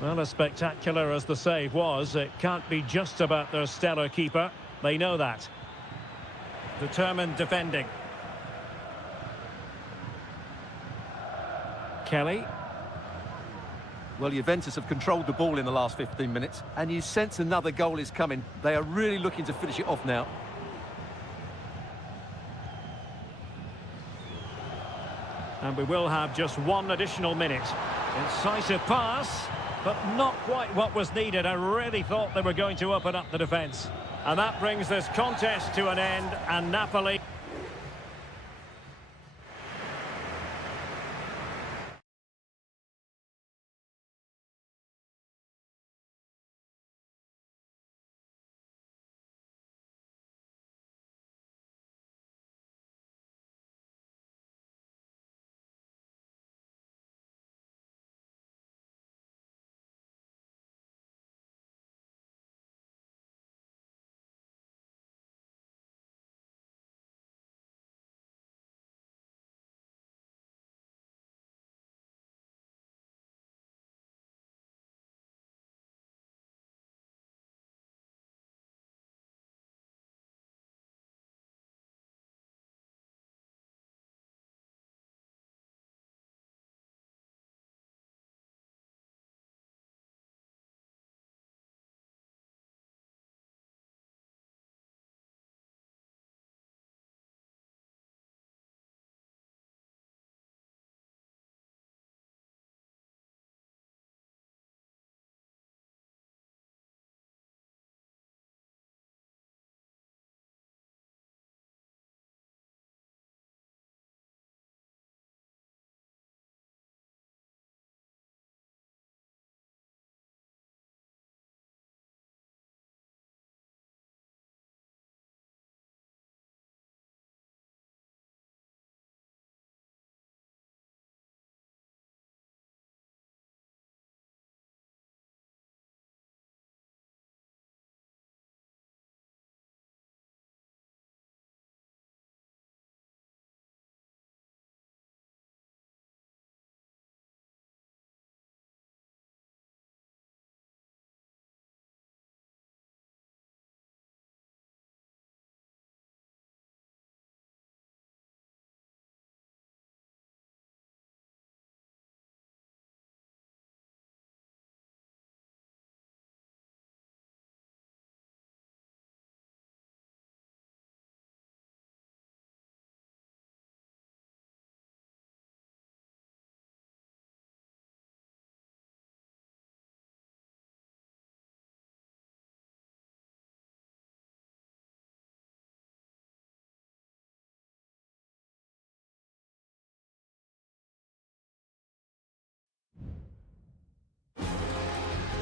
Well, as spectacular as the save was, it can't be just about their stellar keeper. They know that. Determined defending. Kelly. Well, Juventus have controlled the ball in the last 15 minutes, and you sense another goal is coming. They are really looking to finish it off now. And we will have just one additional minute. Incisive pass, but not quite what was needed. I really thought they were going to open up the defence. And that brings this contest to an end, and Napoli...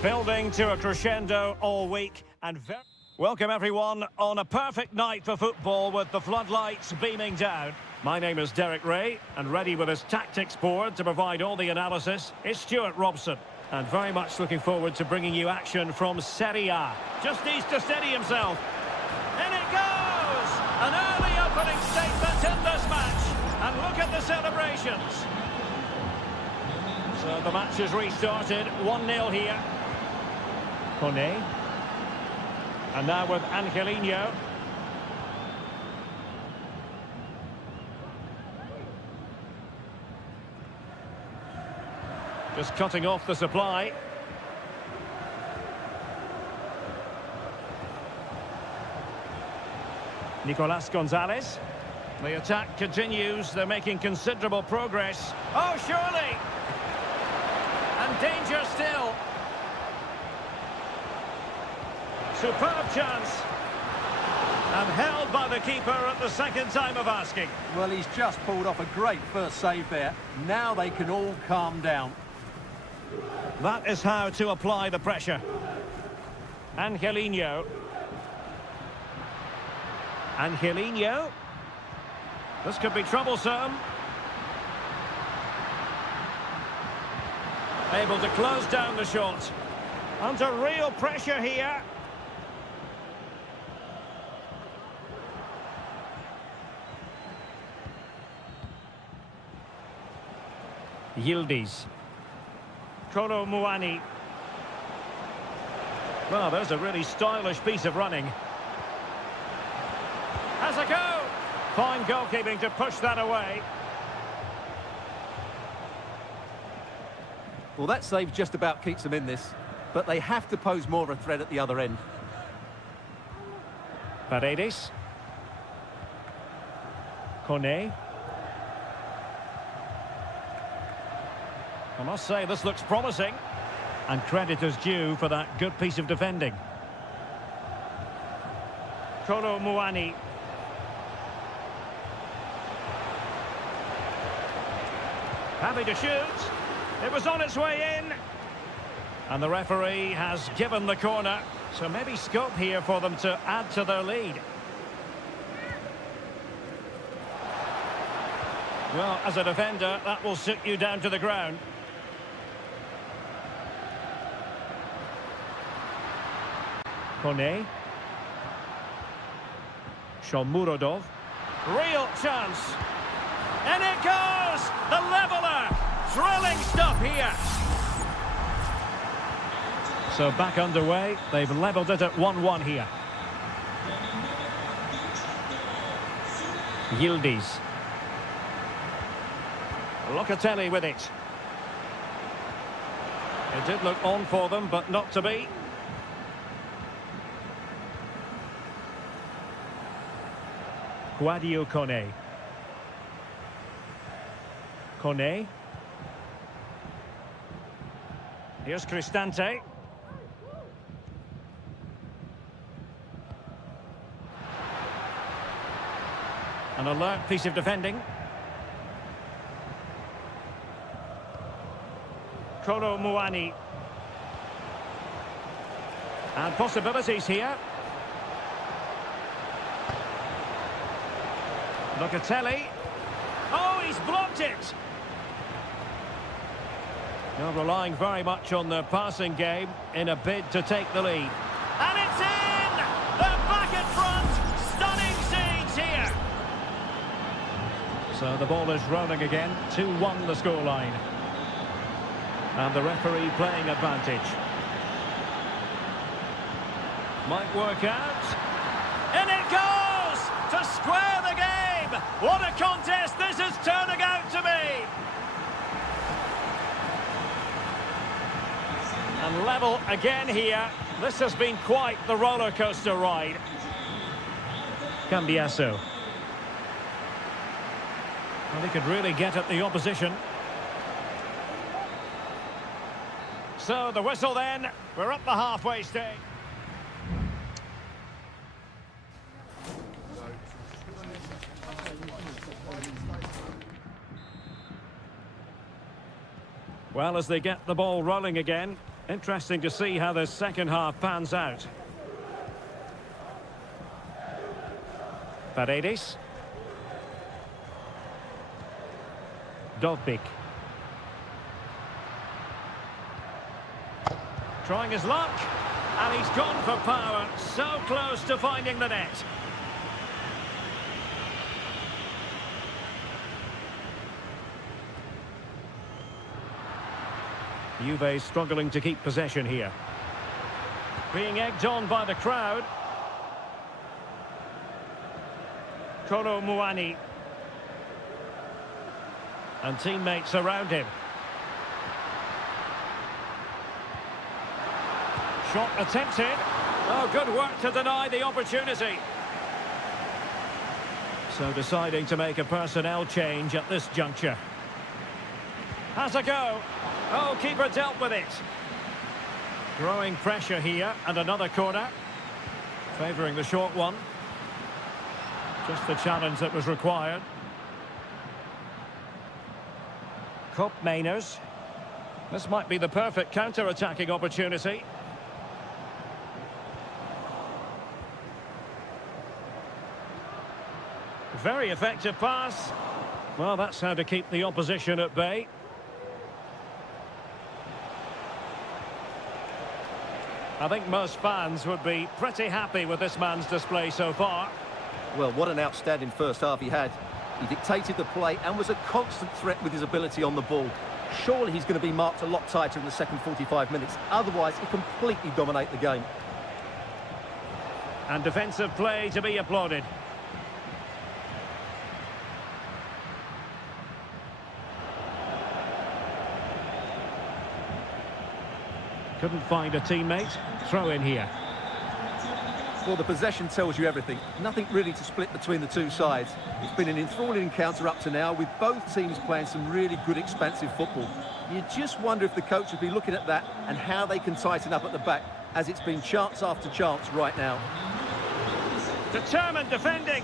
Building to a crescendo all week and welcome everyone on a perfect night for football with the floodlights beaming down. My name is Derek Ray and ready with his tactics board to provide all the analysis is Stuart Robson. And very much looking forward to bringing you action from Seria. Just needs to steady himself. In it goes! An early opening statement in this match. And look at the celebrations. So the match has restarted. 1-0 here. Kone. And now with Angelino. Just cutting off the supply. Nicolas Gonzalez. The attack continues. They're making considerable progress. Oh, surely! And danger still. Superb chance. And held by the keeper at the second time of asking. Well, he's just pulled off a great first save there. Now they can all calm down. That is how to apply the pressure. Angelino. Angelino. This could be troublesome. Able to close down the shot. Under real pressure here. Yildiz. Kolo Muani. Well, there's a really stylish piece of running. Has a go! Fine goalkeeping to push that away. Well, that save just about keeps them in this, but they have to pose more of a threat at the other end. Paredes. Kone. I must say, this looks promising. And credit is due for that good piece of defending. Kolo Muani. Happy to shoot. It was on its way in. And the referee has given the corner. So maybe scope here for them to add to their lead. Well, as a defender, that will sit you down to the ground. Kone. Shomurodov. Real chance. And it goes! The leveller! Thrilling stuff here. So back underway. They've levelled it at 1-1 here. Yildiz. Locatelli with it. It did look on for them, but not to be. Guadio Kone. Kone. Here's Cristante. An alert piece of defending. Kolo Muani. And possibilities here. Locatelli. Oh, he's blocked it! They're relying very much on their passing game in a bid to take the lead. And it's in! They're back in front! Stunning scenes here! So the ball is rolling again. 2-1 the scoreline. And the referee playing advantage. Might work out. And it goes! To square the game! What a contest this is turning out to be! And level again here. This has been quite the roller coaster ride. Cambiasso. Well, he could really get at the opposition. So the whistle then. We're up the halfway stage. Well, as they get the ball rolling again, Interesting to see how the second half pans out. Paredes. Dovbik. Trying his luck. And he's gone for power. So close to finding the net. Juve struggling to keep possession here. Being egged on by the crowd. Kolo Muani. And teammates around him. Shot attempted. Oh, good work to deny the opportunity. So deciding to make a personnel change at this juncture. Has a go. Oh, keeper dealt with it. Growing pressure here, and another corner. Favouring the short one. Just the challenge that was required. Kopp Mainers. This might be the perfect counter-attacking opportunity. Very effective pass. Well, that's how to keep the opposition at bay. I think most fans would be pretty happy with this man's display so far. Well, what an outstanding first half he had. He dictated the play and was a constant threat with his ability on the ball. Surely he's going to be marked a lot tighter in the second 45 minutes. Otherwise, he completely dominate the game. And defensive play to be applauded. Couldn't find a teammate. Throw in here. Well, the possession tells you everything. Nothing really to split between the two sides. It's been an enthralling encounter up to now, with both teams playing some really good expansive football. You just wonder if the coach would be looking at that and how they can tighten up at the back, as it's been chance after chance right now. Determined defending.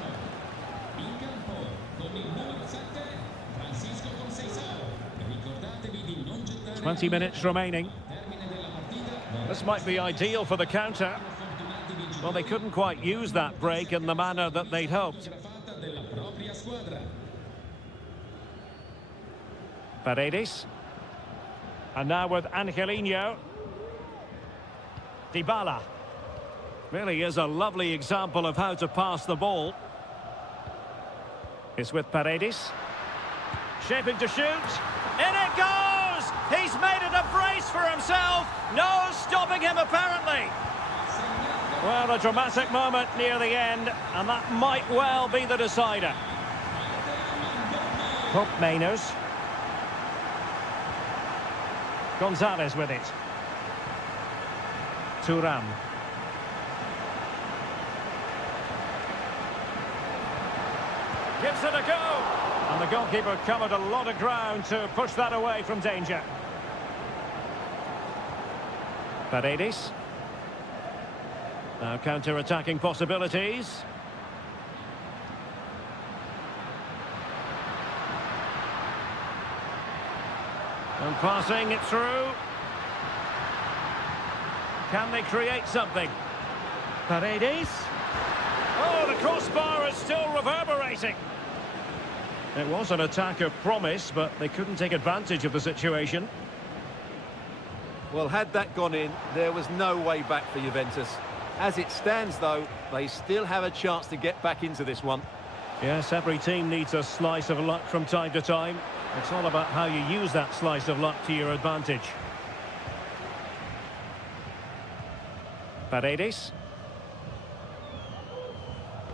20 minutes remaining. This might be ideal for the counter. Well, they couldn't quite use that break in the manner that they'd hoped. Paredes. And now with Angelino. Dybala. Really is a lovely example of how to pass the ball. It's with Paredes. Shaping to shoot. In it goes! He's made it a brace for himself. No stopping him, apparently. Well, a dramatic moment near the end, and that might well be the decider. Kopp Mainers. Gonzalez with it. Thuram. Gives it a go. And the goalkeeper covered a lot of ground to push that away from danger. Paredes. Now counter-attacking possibilities. And passing it through. Can they create something? Paredes. Oh, the crossbar is still reverberating. It was an attack of promise, but they couldn't take advantage of the situation. Well, had that gone in, there was no way back for Juventus. As it stands, though, they still have a chance to get back into this one. Yes, every team needs a slice of luck from time to time. It's all about how you use that slice of luck to your advantage. Paredes.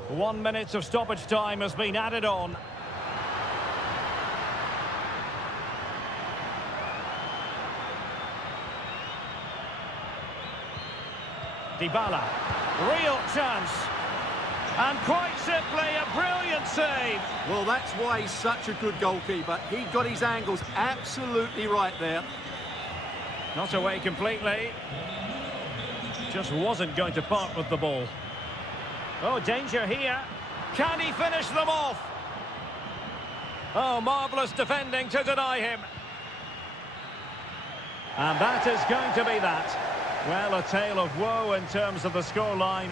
1 minute of stoppage time has been added on. Dybala, real chance, and quite simply a brilliant save. Well, that's why he's such a good goalkeeper. He got his angles absolutely right there. Not away completely. Just wasn't going to part with the ball. Oh, danger here. Can he finish them off? Oh, marvellous defending to deny him. And that is going to be that. Well, a tale of woe in terms of the scoreline.